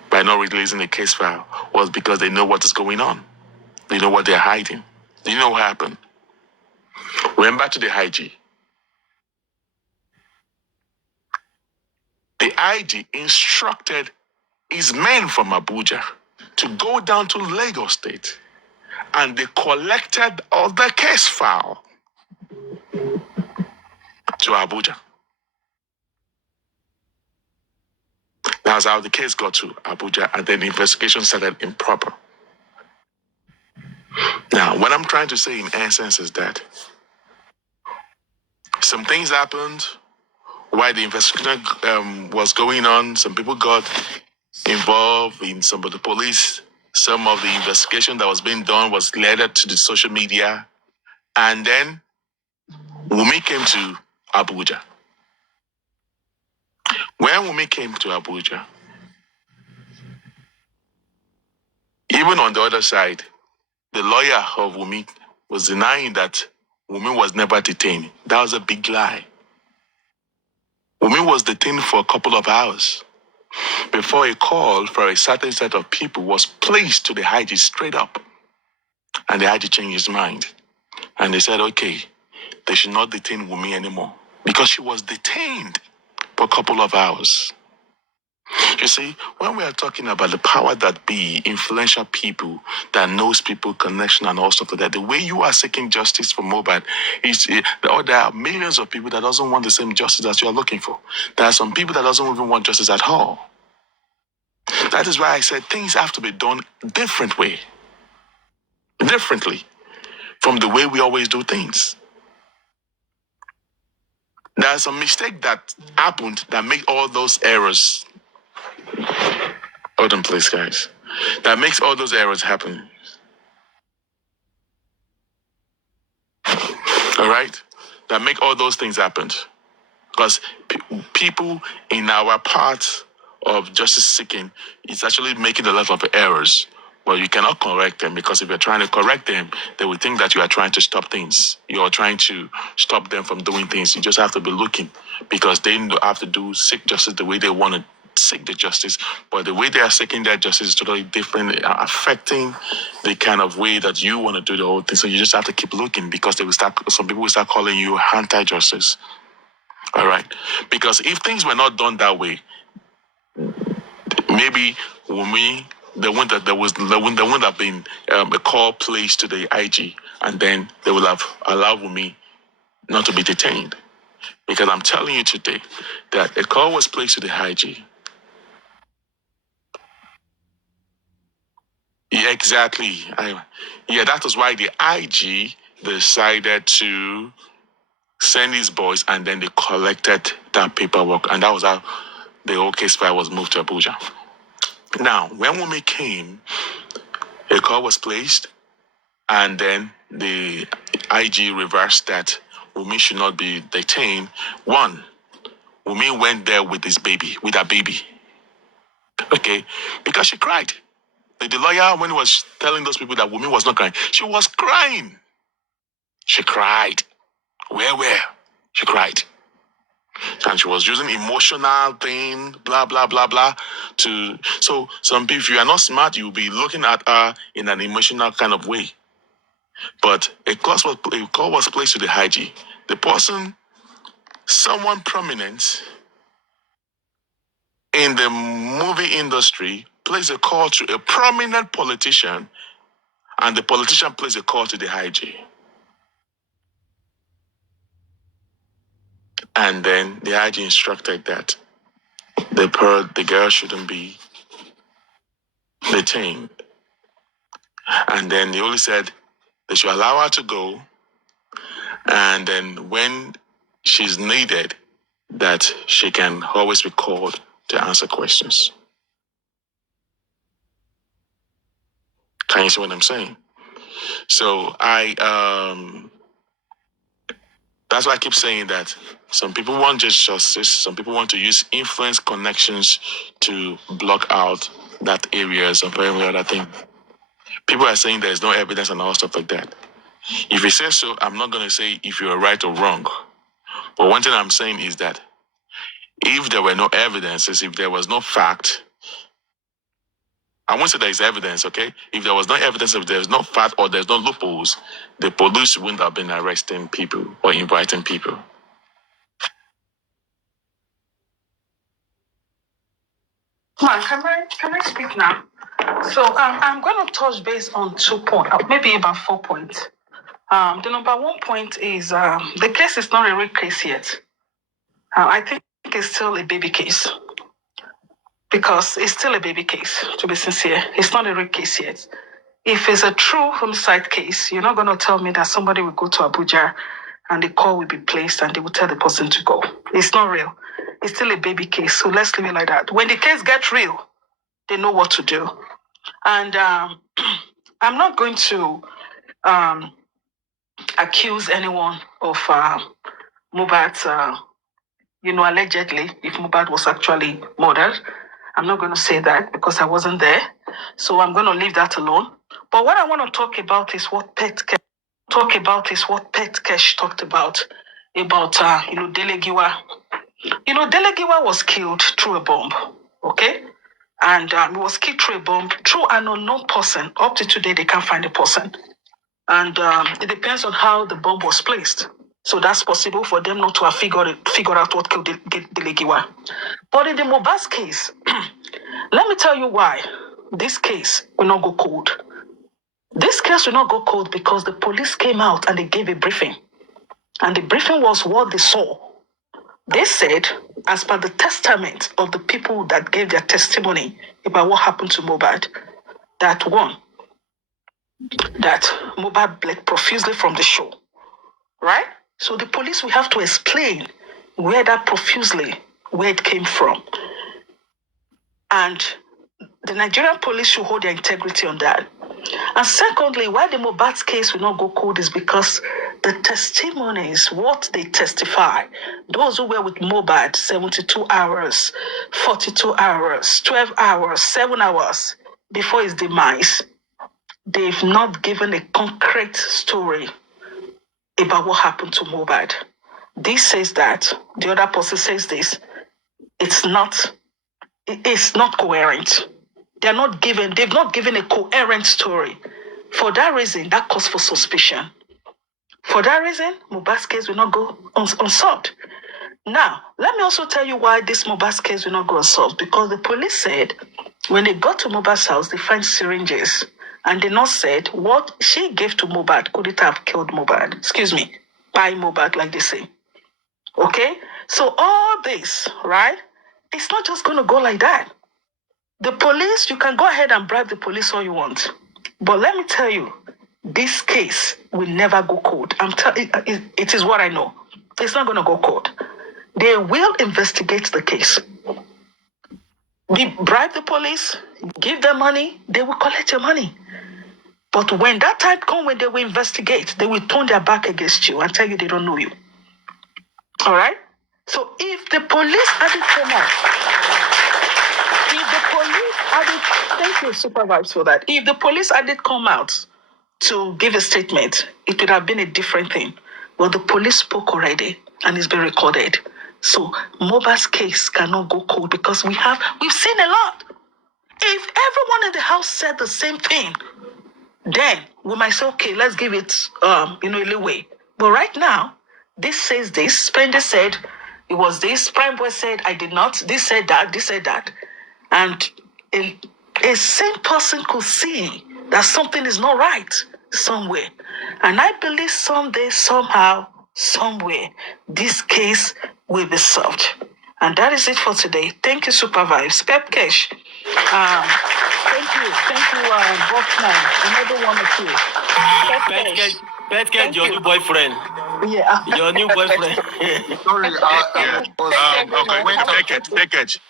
by not releasing the case file? Was because they know what is going on. They know what they're hiding. Do you know what happened? We went back to the IG. The IG instructed his men from Abuja to go down to Lagos State, and they collected all the case file to Abuja. That's how the case got to Abuja, and then the investigation started improper. Now, what I'm trying to say in essence is that some things happened while the investigation was going on. Some people got involved in some of the police. Some of the investigation that was being done was led to the social media. And then Wumi came to Abuja. When Wumi came to Abuja, even on the other side, the lawyer of Wumi was denying that Wumi was never detained. That was a big lie. Wumi was detained for a couple of hours before a call for a certain set of people was placed to the IG straight up. And the IG changed his mind. And they said, okay, they should not detain Wumi anymore because she was detained for a couple of hours. You see, when we are talking about the power that be, influential people that knows people, connection and all stuff like that, the way you are seeking justice for mohbad is there are millions of people that doesn't want the same justice as you are looking for. There are some people that doesn't even want justice at all. That is why I said things have to be done differently from the way we always do things. There's a mistake that happened that made all those errors. Hold on, please, guys. That makes all those errors happen. All right? That make all those things happen. Because people in our part of justice seeking is actually making a lot of errors. But you cannot correct them, because if you're trying to correct them, they will think that you are trying to stop things. You are trying to stop them from doing things. You just have to be looking, because they have to seek justice the way they want to seek the justice, but the way they are seeking their justice is totally different, affecting the kind of way that you want to do the whole thing. So you just have to keep looking, because some people will start calling you anti-justice. All right, because if things were not done that way, maybe there wouldn't have been a call placed to the IG, and then they will have allowed Wumi not to be detained. Because I'm telling you today that a call was placed to the IG. Yeah, exactly. That was why the IG decided to sent his boys, and then they collected that paperwork, and that was how the whole case file was moved to Abuja. Now, when Wumi came, a call was placed, and then the IG reversed that Wumi should not be detained. One, Wumi went there with his baby, with her baby. Okay? Because she cried. The lawyer, when he was telling those people that Wumi was not crying, she was crying. She cried. Where? She cried. And she was using emotional thing, blah, blah, blah, blah. So some people, if you are not smart, you'll be looking at her in an emotional kind of way. But a call was placed to the IG. The person, someone prominent in the movie industry, placed a call to a prominent politician, and the politician placed a call to the IG. And then the IG instructed that the girl shouldn't be detained. And then they only said they should allow her to go. And then when she's needed, that she can always be called to answer questions. Can you see what I'm saying? So that's why I keep saying that some people want just justice, some people want to use influence connections to block out that areas of every other thing. People are saying there's no evidence and all stuff like that. If you say so, I'm not going to say if you're right or wrong. But one thing I'm saying is that if there were no evidences, if there was no fact, I won't say there is evidence, okay? If there was no evidence, if there's no fact or there's no loopholes, the police wouldn't have been arresting people or inviting people. Man, can I speak now? So I'm going to touch base on 2 points, maybe about 4 points. The number 1 point is the case is not a real case yet. I think it's still a baby case. Because it's still a baby case, to be sincere. It's not a real case yet. If it's a true homicide case, you're not going to tell me that somebody will go to Abuja and the call will be placed and they will tell the person to go. It's not real. It's still a baby case, so let's leave it like that. When the case gets real, they know what to do. And I'm not going to accuse anyone of Mohbad's, allegedly, if Mohbad was actually murdered. I'm not going to say that because I wasn't there. So I'm going to leave that alone. But what I want to talk about is what Pet Kesh talked about Delegiwa. Delegiwa was killed through a bomb, okay? And he was killed through a bomb through an unknown person. Up to today, they can't find the person. And it depends on how the bomb was placed. So that's possible for them not to have figured out what killed Delegiwa. But in the Mohbad's case, let me tell you why this case will not go cold. This case will not go cold because the police came out and they gave a briefing. And the briefing was what they saw. They said, as per the testament of the people that gave their testimony about what happened to Mohbad, that Mohbad bled profusely from the show. Right? So the police will have to explain where that profusely, where it came from. And the Nigerian police should hold their integrity on that. And secondly, why the Mohbad's case will not go cold is because the testimonies, what they testify, those who were with Mohbad 72 hours, 42 hours, 12 hours, 7 hours before his demise, they've not given a concrete story about what happened to Mohbad. This says that, the other person says this. It's not coherent. They've not given a coherent story. For that reason, that calls for suspicion. For that reason, Mohbad's case will not go unsolved. Now, let me also tell you why this Mohbad's case will not go unsolved. Because the police said when they got to Mohbad's house, they find syringes. And they not said what she gave to Mohbad could it have killed Mohbad. By Mohbad, like they say. Okay? So all this, right? It's not just going to go like that. The police, you can go ahead and bribe the police all you want. But let me tell you, this case will never go cold. It is what I know. It's not going to go cold. They will investigate the case. Bribe the police, give them money, they will collect your money. But when that time comes when they will investigate, they will turn their back against you and tell you they don't know you. All right? So if the police hadn't come out, thank you, Supervibez, for that. If the police hadn't come out to give a statement, it would have been a different thing. But the police spoke already and it's been recorded. So Mohbad's case cannot go cold because we've seen a lot. If everyone in the house said the same thing, then we might say, okay, let's give it a leeway. But right now, this says this, Spender said it was this, Prime Boy said I did not, this said that. And a sane person could see that something is not right somewhere. And I believe someday, somehow, somewhere, this case will be solved. And that is it for today. Thank you, Supervibez. Pep Cash. Thank you, Bossman. Another one or two. Pep Cash, your new boyfriend. Yeah. Your new boyfriend. Sorry,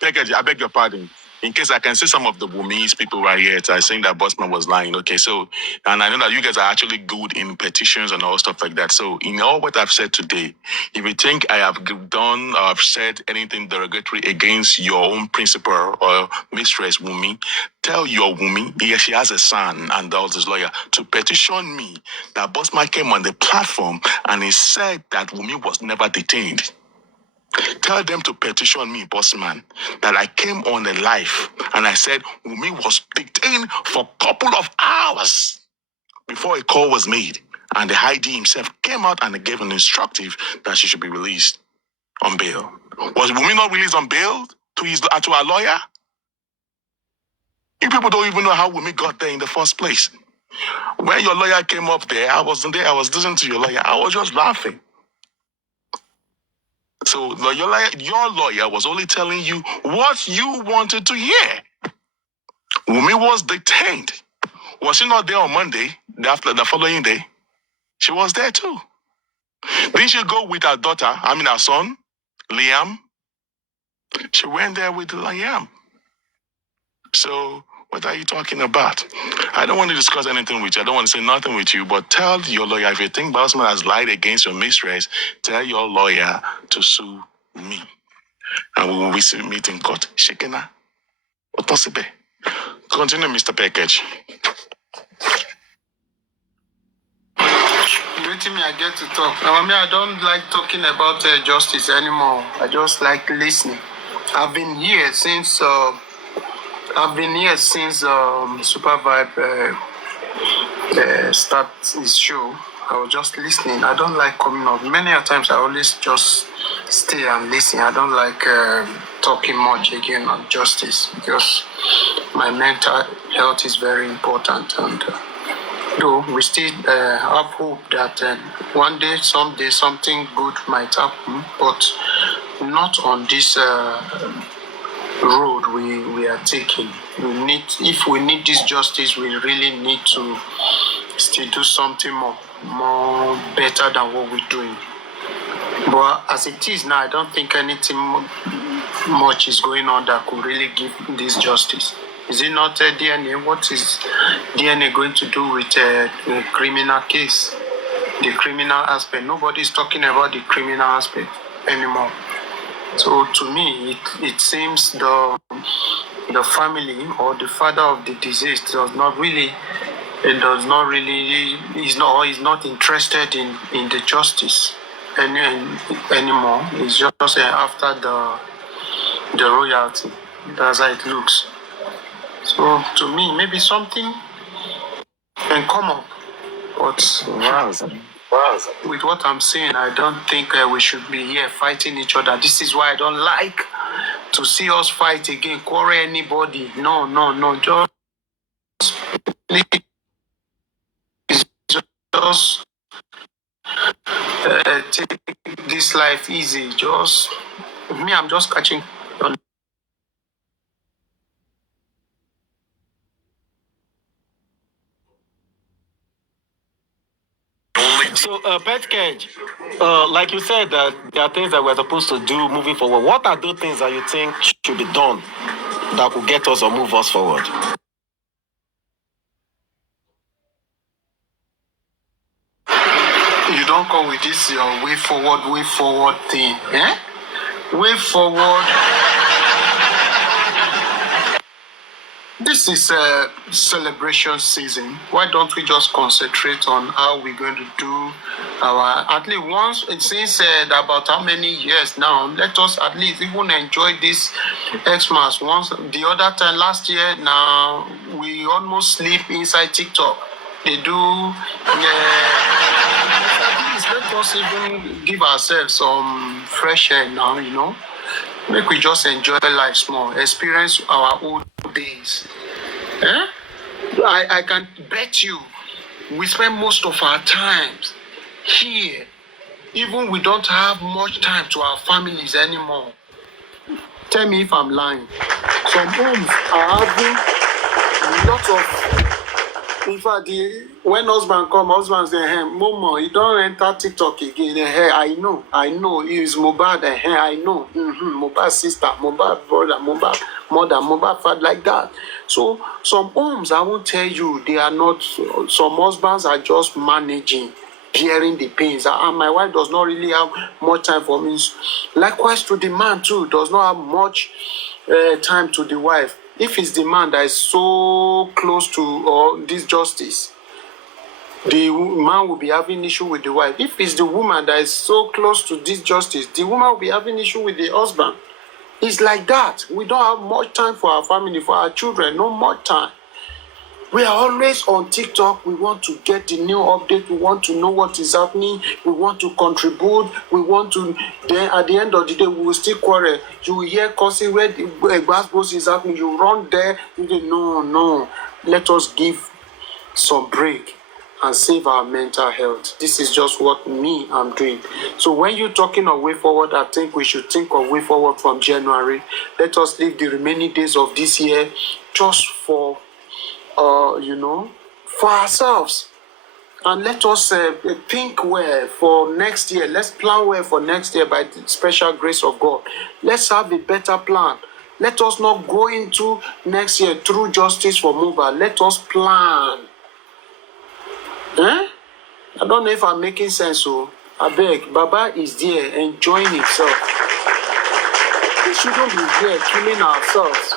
Package, I beg your pardon. In case I can see some of the Wumi's people right here are saying that Bossman was lying. Okay, so, and I know that you guys are actually good in petitions and all stuff like that. So, in all what I've said today, if you think I have done or have said anything derogatory against your own principal or mistress Wumi, tell your Wumi, yes, she has a son and that was his lawyer, to petition me that Bossman came on the platform and he said that Wumi was never detained. Tell them to petition me, Bossman, that I came on a live and I said Wumi was detained for a couple of hours before a call was made. And the ID himself came out and gave an instructive that she should be released on bail. Was Wumi not released on bail to our lawyer? You people don't even know how Wumi got there in the first place. When your lawyer came up there, I wasn't there. I was listening to your lawyer. I was just laughing. So your lawyer was only telling you what you wanted to hear. Wumi was detained. Was she not there on Monday, after the following day? She was there too. Didn't she go with her son, Liam? She went there with Liam. So what are you talking about? I don't want to discuss anything with you. I don't want to say nothing with you, but tell your lawyer, if you think Bossman has lied against your mistress, tell your lawyer to sue me. And we will meet in court. Shekina. Otosibe. Continue, Mr. Package. Waiting me, I get to talk. Now, I don't like talking about justice anymore. I just like listening. I've been here since Supervibez start his show. I was just listening. I don't like coming up. Many a times I always just stay and listen. I don't like talking much again on justice because my mental health is very important. And though we still have hope that one day, someday, something good might happen, but not on this road we are taking. If we need this justice, we really need to still do something more better than what we're doing. But as it is now, I don't think anything much is going on that could really give this justice. Is it not DNA? What is DNA going to do with a criminal case? The criminal aspect. Nobody is talking about the criminal aspect anymore. So to me, it seems the family or the father of the deceased is not interested in the justice anymore. It's just after the royalty. That's how it looks. So to me, maybe something can come up, but with what I'm saying, I don't think we should be here fighting each other. This is why I don't like to see us fight again, quarrel anybody. No. Just take this life easy. I'm just catching on. Only So, Pet Cage, like you said, that there are things that we're supposed to do moving forward. What are those things that you think should be done that will get us or move us forward? You don't come with this way forward thing. Eh? Way forward. This is a celebration season. Why don't we just concentrate on how we're going to do our, at least once, since about how many years now, let us at least even enjoy this Xmas. Once, the other time last year, now we almost sleep inside TikTok. They do, let us even give ourselves some fresh air now, you know. Make we just enjoy life more, experience our old days. Eh? I can bet you we spend most of our times here. Even we don't have much time to our families anymore. Tell me if I'm lying. Some homes are having lots of. In fact, when husband come, husband say, hey, Momo, you don't enter TikTok again. Hey, I know. It's mohbad. Hey, I know. Mohbad sister, mohbad brother, mohbad mother, mohbad father, like that. So some homes, I won't tell you, they are not. Some husbands are just managing, bearing the pains. And my wife does not really have much time for me. Likewise to the man too, does not have much time to the wife. If it's the man that is so close to this justice, the man will be having issue with the wife. If it's the woman that is so close to this justice, the woman will be having issue with the husband. It's like that. We don't have much time for our family, for our children, no more time. We are always on TikTok. We want to get the new update. We want to know what is happening. We want to contribute. We want to. Then at the end of the day, we will still quarrel. You will hear cussing where the grass is happening. You run there. You say, no. Let us give some break and save our mental health. This is just what I'm doing. So when you're talking of way forward, I think we should think of way forward from January. Let us live the remaining days of this year just for for ourselves. And let us think well for next year. Let's plan well for next year by the special grace of God. Let's have a better plan. Let us not go into next year through justice for mohbad. Let us plan. I don't know if I'm making sense. So I beg, Baba is there enjoying himself. We shouldn't be here killing ourselves.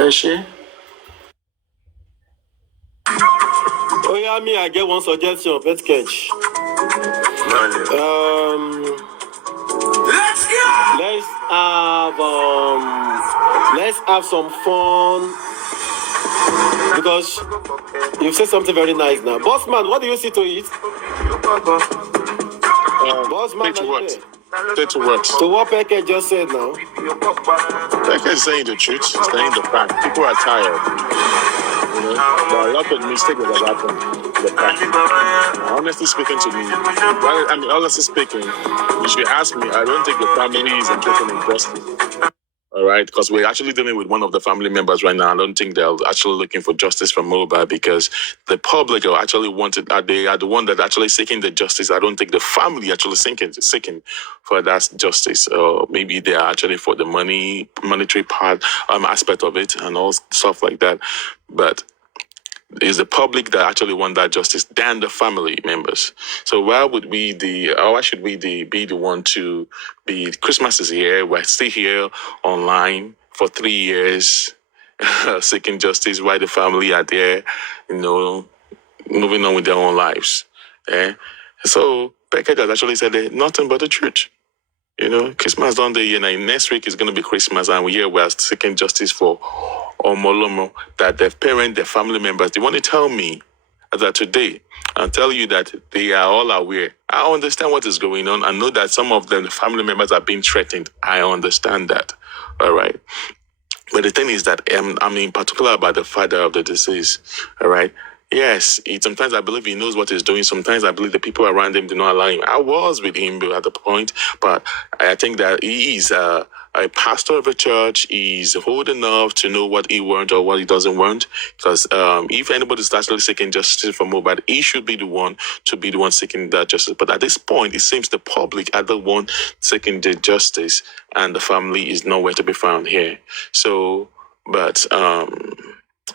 Oh yeah, me, I get one suggestion, Pet Catch. Let's have some fun, because you said something very nice now. Bossman, what do you see to eat? Bossman, to what? To what? To what Peke just said now. Peke is saying the truth, saying the fact. People are tired. There are a lot of mistakes that have happened in the past. Honestly speaking to me, honestly speaking, if you ask me, I don't think the family is interested in justice. All right, because we're actually dealing with one of the family members right now. I don't think they're actually looking for justice from mohbad, because the public are actually wanted. They are the one that actually seeking the justice. I don't think the family actually seeking for that justice. Maybe they are actually for the monetary part aspect of it and all stuff like that. But it's the public that actually want that justice than the family members. So why should we be the one to be? Christmas is here. We're still here online for 3 years seeking justice, while the family are there, moving on with their own lives. So Beckett has actually said nothing but the truth. Christmas done the year. Next week is going to be Christmas, and we're seeking justice for Omolomo, that their parents, their family members, they want to tell me that today, I'll tell you that they are all aware. I understand what is going on. I know that some of them, the family members, are being threatened. I understand that. All right. But the thing is that I'm in particular about the father of the deceased. All right. Yes, sometimes I believe he knows what he's doing. Sometimes I believe the people around him do not allow him. I was with him at the point, but I think that he is a pastor of a church is old enough to know what he wants or what he doesn't want. Because if anybody is actually seeking justice for Mohbad, he should be the one seeking that justice. But at this point, it seems the public are the one seeking the justice, and the family is nowhere to be found here. So, but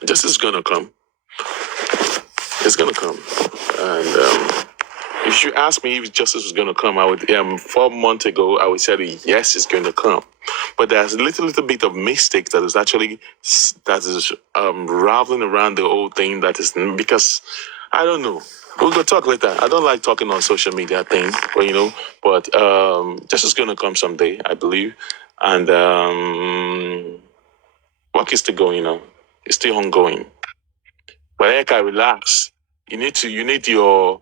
justice is gonna come. It's gonna come, and if you ask me if justice was going to come, I would 4 months ago I would say yes, it's going to come. But there's a little bit of mistake that is raveling around the whole thing. That is because I don't know. We'll go talk later. I don't like talking on social media thing, but justice is going to come someday, I believe, and work is still going on. It's still ongoing. But Eka, relax. You need your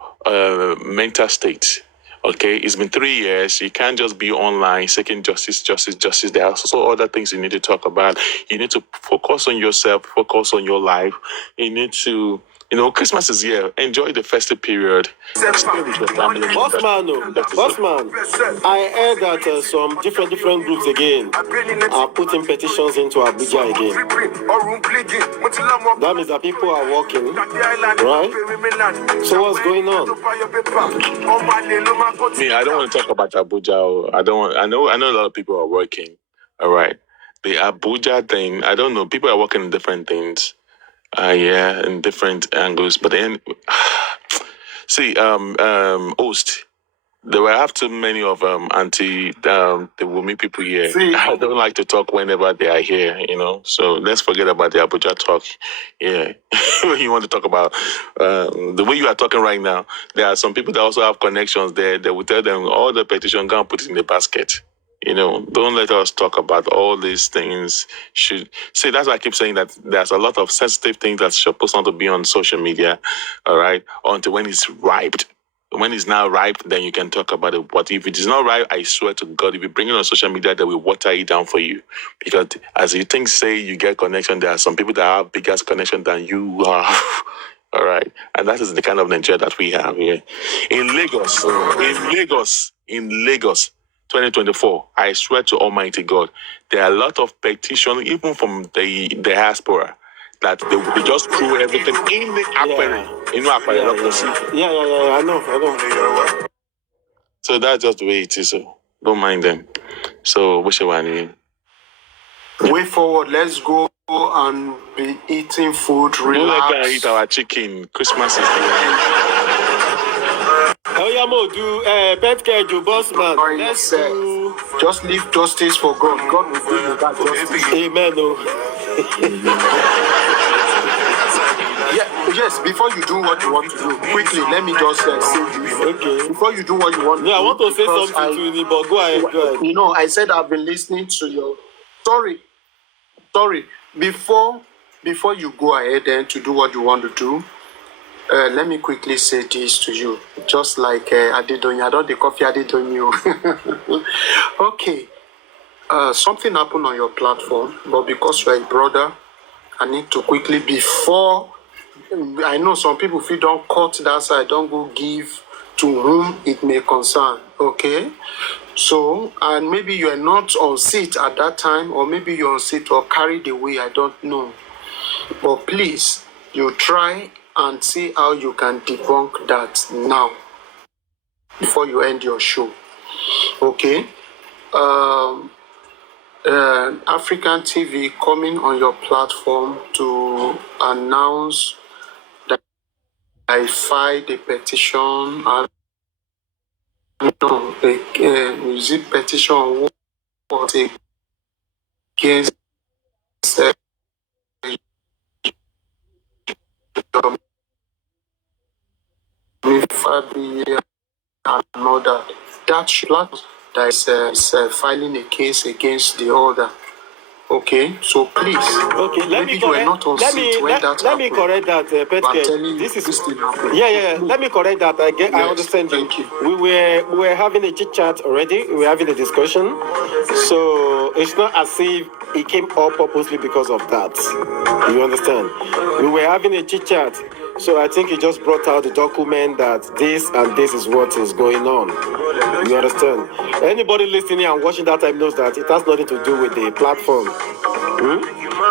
mental state. Okay, it's been 3 years. You can't just be online seeking justice. There are also other things you need to talk about. You need to focus on yourself, focus on your life. You need to, Christmas is here. Enjoy the festive period. Stay with your family. Bossman, I heard that some different groups again are putting petitions into Abuja again. That means that people are working, right? So what's going on? Me, I don't want to talk about Abuja. I know a lot of people are working. All right. The Abuja thing, I don't know. People are working on different things. In different angles. But then, see, host. There were have too many of the Wumi people here. See, I don't like to talk whenever they are here, So let's forget about the Abuja talk. Yeah, you want to talk about the way you are talking right now. There are some people that also have connections there. They will tell them all the petition, go and put it in the basket. Don't let us talk about all these things. That's why I keep saying that there's a lot of sensitive things that's supposed not to be on social media, all right, until when it's ripe. When it's now ripe, then you can talk about it. But if it is not ripe, I swear to God, if you bring it on social media, they will water it down for you. Because as you say you get connection, there are some people that have bigger connection than you are. All right. And that is the kind of Nigeria that we have here. In Lagos, 2024, I swear to Almighty God, there are a lot of petitions, even from the diaspora, that they will just throw everything in the aquarium. I know. So that's just the way it is. So don't mind them. So which one? Way forward, let's go and be eating food, relax. Don't let us eat our chicken. Christmas is here. Oh yeah, Mo, do pet care, do boss man. Let's do. Just leave justice for God. God will bring you that justice. Amen. Yes, before you do what you want to do, quickly, let me just say this. Okay. Before you do what you want to do. I want to say something to you, but go ahead. I said I've been listening to your... Sorry. Before you go ahead and to do what you want to do, let me quickly say this to you. Just like Adedonia, I don't the coffee Adedonia. Okay. Something happened on your platform, but because you're a brother, I need to quickly, before... I know some people, if you don't cut that side, don't go give to whom it may concern, okay? So, and maybe you are not on seat at that time, or maybe you're on seat or carried away, I don't know. But please, you try and see how you can debunk that now, before you end your show, okay? African TV coming on your platform to announce that I filed a petition. I don't know, is it petition what against another that is filing a case against the other. Okay, so please. Okay, let me correct that, Petke. This is let me correct that. I understand you. We were having a chit chat already. We were having a discussion. So it's not as if it came up purposely because of that. You understand? We were having a chit chat. So I think he just brought out the document that this and this is what is going on. You understand? Anybody listening and watching that time knows that it has nothing to do with the platform.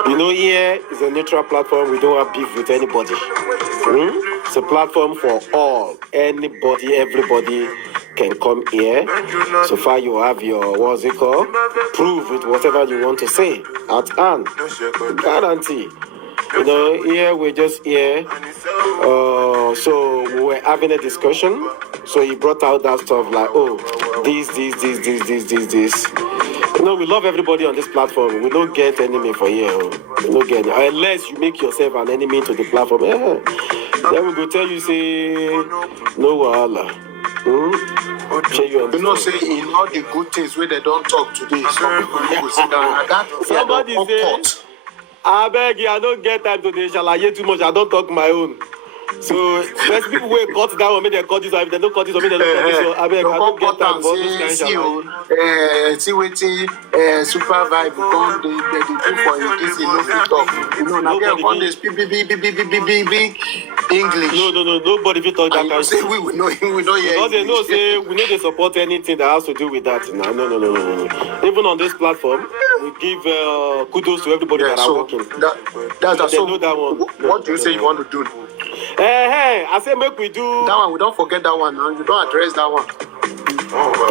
You know, here is a neutral platform. We don't have beef with anybody. It's a platform for all. Anybody, everybody can come here. So far you have your, what's it called? Prove with whatever you want to say at hand. Guarantee. You know, here we're just here. So we were having a discussion. So he brought out that stuff like, oh, this. You know, we love everybody on this platform. We don't get enemy for here. We don't get unless you make yourself an enemy to the platform. Then we go tell you, say, no wahala. You know, say in all the good things where they don't talk today, some people go sit down. Somebody say, I beg you, I don't get time today. Shall I hear too much? I don't talk my own. So there's people who cut down or maybe they cut this or if they don't cut this or maybe they don't cut this. So I beg, I don't get time for this kind of see wetin Supervibez come they do for you. This is no fit talk. You know, now they come this big English. No. Nobody fit talk that kind of thing. We know hear. Because they know say we know they support anything that has to do with that. No. Even on this platform, we give kudos to everybody that are working. That's so. Know that one. What do you say you want to do? Hey, I say make we do that one. We don't forget that one. You don't address that one.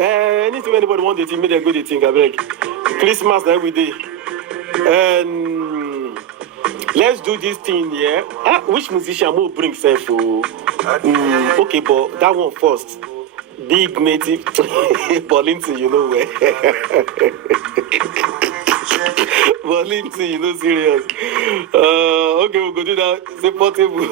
Anything anybody want the thing, make them go the thing. I beg. Christmas every day. Let's do this thing here. Which musician will bring self? Okay, but that one first. Big native, Bolinton, you know where. Bolinton, you know, serious. Okay, we'll go do that. C'est portable.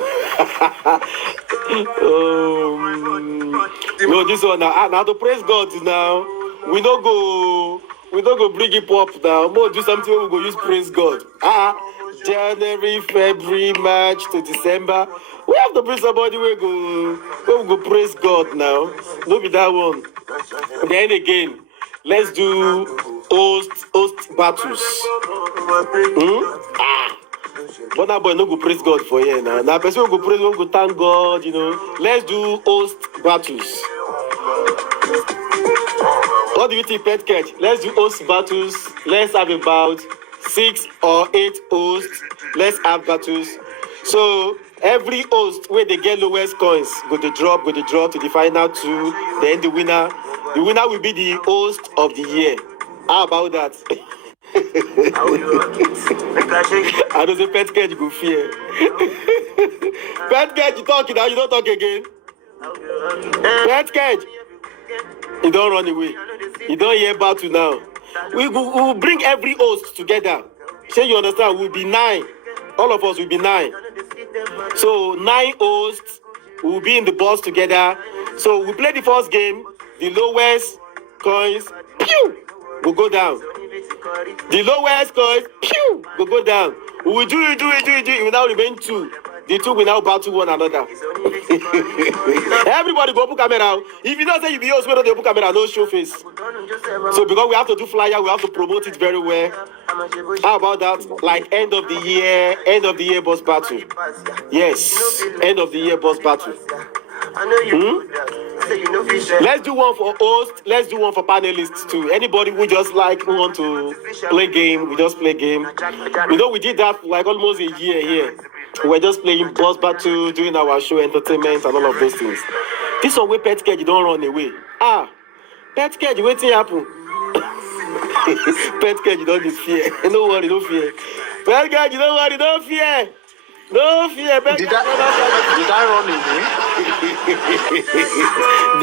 No, this one now to praise God now. We don't go bring it up now. More do something we go use praise God. January, February, March to December. We have to bring somebody we go praise God now. No be that one. Then again, let's do host battles. But now boy no go praise God for here now. Now person will go praise, we go thank God, you know. Let's do host battles. What do you think, Pet Catch? Let's do host battles. Let's have about 6 or 8 hosts. Let's have battles. So every host where they get lowest coins go to drop to the final 2. Then the winner will be the host of the year. How about that? I don't say Pet Catch go fear. Pet Catch, you talking now, you don't talk again. Pet Catch, you don't run away. You don't hear battle now. We will bring every host together. Say you understand, we'll be 9. All of us will be 9. So 9 hosts will be in the box together. So we play the first game. The lowest coins, pew, will go down. The lowest coins, pew, will go down. We will do it. It will now remain 2. The 2 will now battle one another. Everybody go put camera. If you don't say you be host, we don't put camera, no show face. So because we have to do flyer, we have to promote it very well. How about that? Like end of the year boss battle. Yes, end of the year boss battle. Let's do one for host. Let's do one for panelists too. Anybody who just who want to play game, we just play game. You know, we did that for like almost a year here. We're just playing boss battle, doing our show, entertainment, and all of those things. This one way Pet Catch, you don't run away. Pet Catch, waiting happen. Pet Catch, you don't need fear. No worry, no fear. Pet Catch, you don't worry, no fear. No fear, Pet Catch. Did I run away?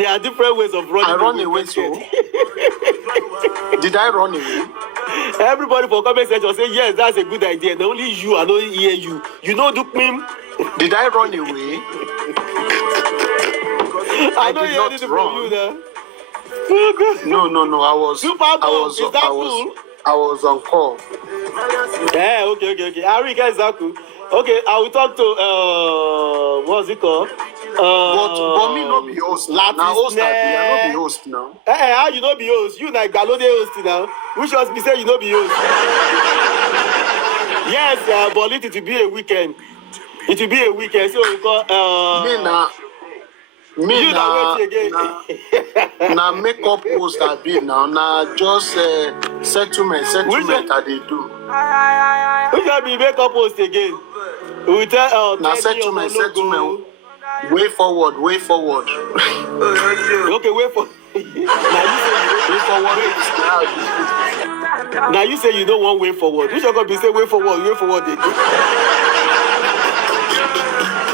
There are different ways of running. I run away, so. Did I run away? Everybody for comment section say yes, that's a good idea. And only you, I don't hear you. You know the meme. Did I run away? I don't hear anything from you now. No. I was on call. Yeah, okay. Harry, guys, Zaku. Okay, I will talk to what's it called? But me not be host. Now host I not be host now. How you not be host? You like Galode host now. Which was be say you not be host. Yes, but it will be a weekend. It will be a weekend, so we call Me you now, again. now makeup post I be now just settlement I dey do. Which one be makeup post again? We tell now settlement. Way forward. Okay, way forward. Now you say you don't want way forward. Which one be say way forward again?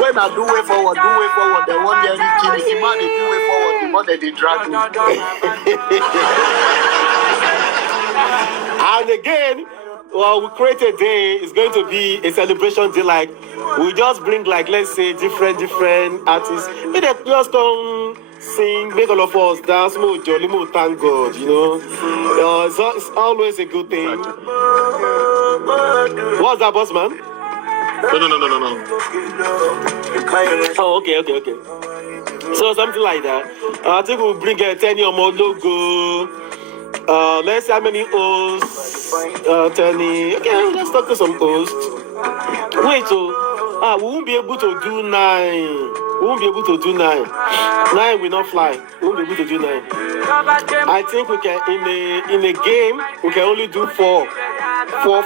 When I do way forward, they want their kill me. The man they do way forward, the more they drag me. And again, well, we create a day. It's going to be a celebration day. Like we just bring, like, let's say different artists. They just come sing, make all of us dance, more jolly, more thank God. You know, it's always a good thing. What's that, boss man? No. Oh, okay. So something like that. I think we'll bring a 10 or more logo. Let's see how many hosts. 20. Okay, let's talk to some hosts. Wait, we won't be able to do 9. 9 will not fly. We won't be able to do 9. I think we can in a game we can only do 4. 4.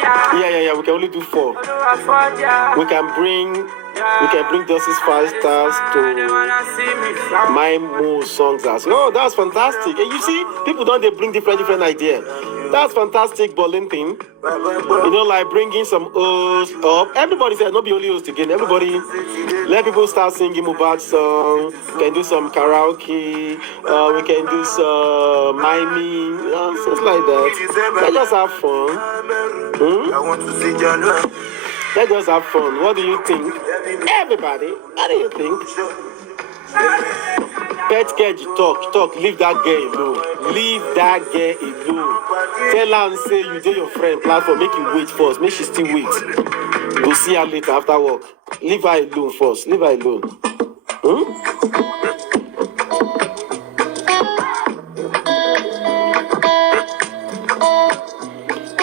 Yeah. We can only do 4. We can bring Justice 5 stars to mime more songs as well. Oh, that's fantastic. And you see, people don't they bring different ideas. That's fantastic, Berlin thing. You know, like bringing some hosts up. Everybody said not be only host again. Everybody let people start singing mohbad song. We can do some karaoke. We can do some miming, things like that. Let's just have fun. Let's just have fun. What do you think? Everybody, what do you think? Pet girl, talk. Leave that girl alone. Tell her and say you do your friend platform. Make you wait first. Make she still wait. Go see her later after work. Leave her alone first.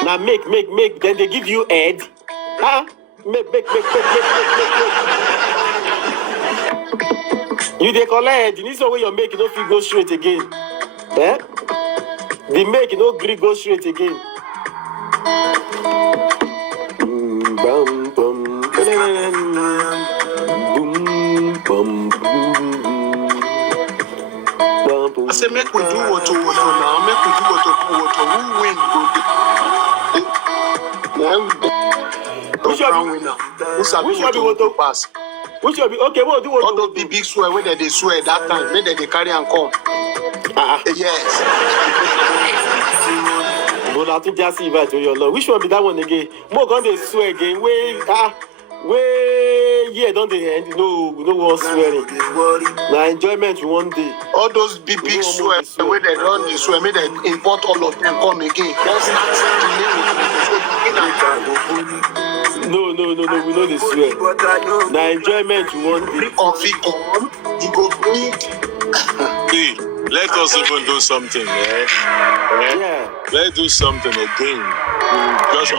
Now make. Then they give you head. Huh? Make. You dey collect. You need some way you make it no fit go straight again. Eh? The make it no gree go straight again. I say make we do what now. Make we do what. Who win go? Which one be what to pass? Which one be okay? What do? All those big swear when they swear that time, when they carry and come. Yes. But I think just see if to your love. Which one be that one again? More gun they swear again. Yeah, don't they end? No one swearing. Now enjoyment one day. All those big swear when they run they swear, make they import all of them come again. No, we know they swear. Now enjoyment one day. You go bring. Hey, let us even do something, yeah. Let's do something again. Just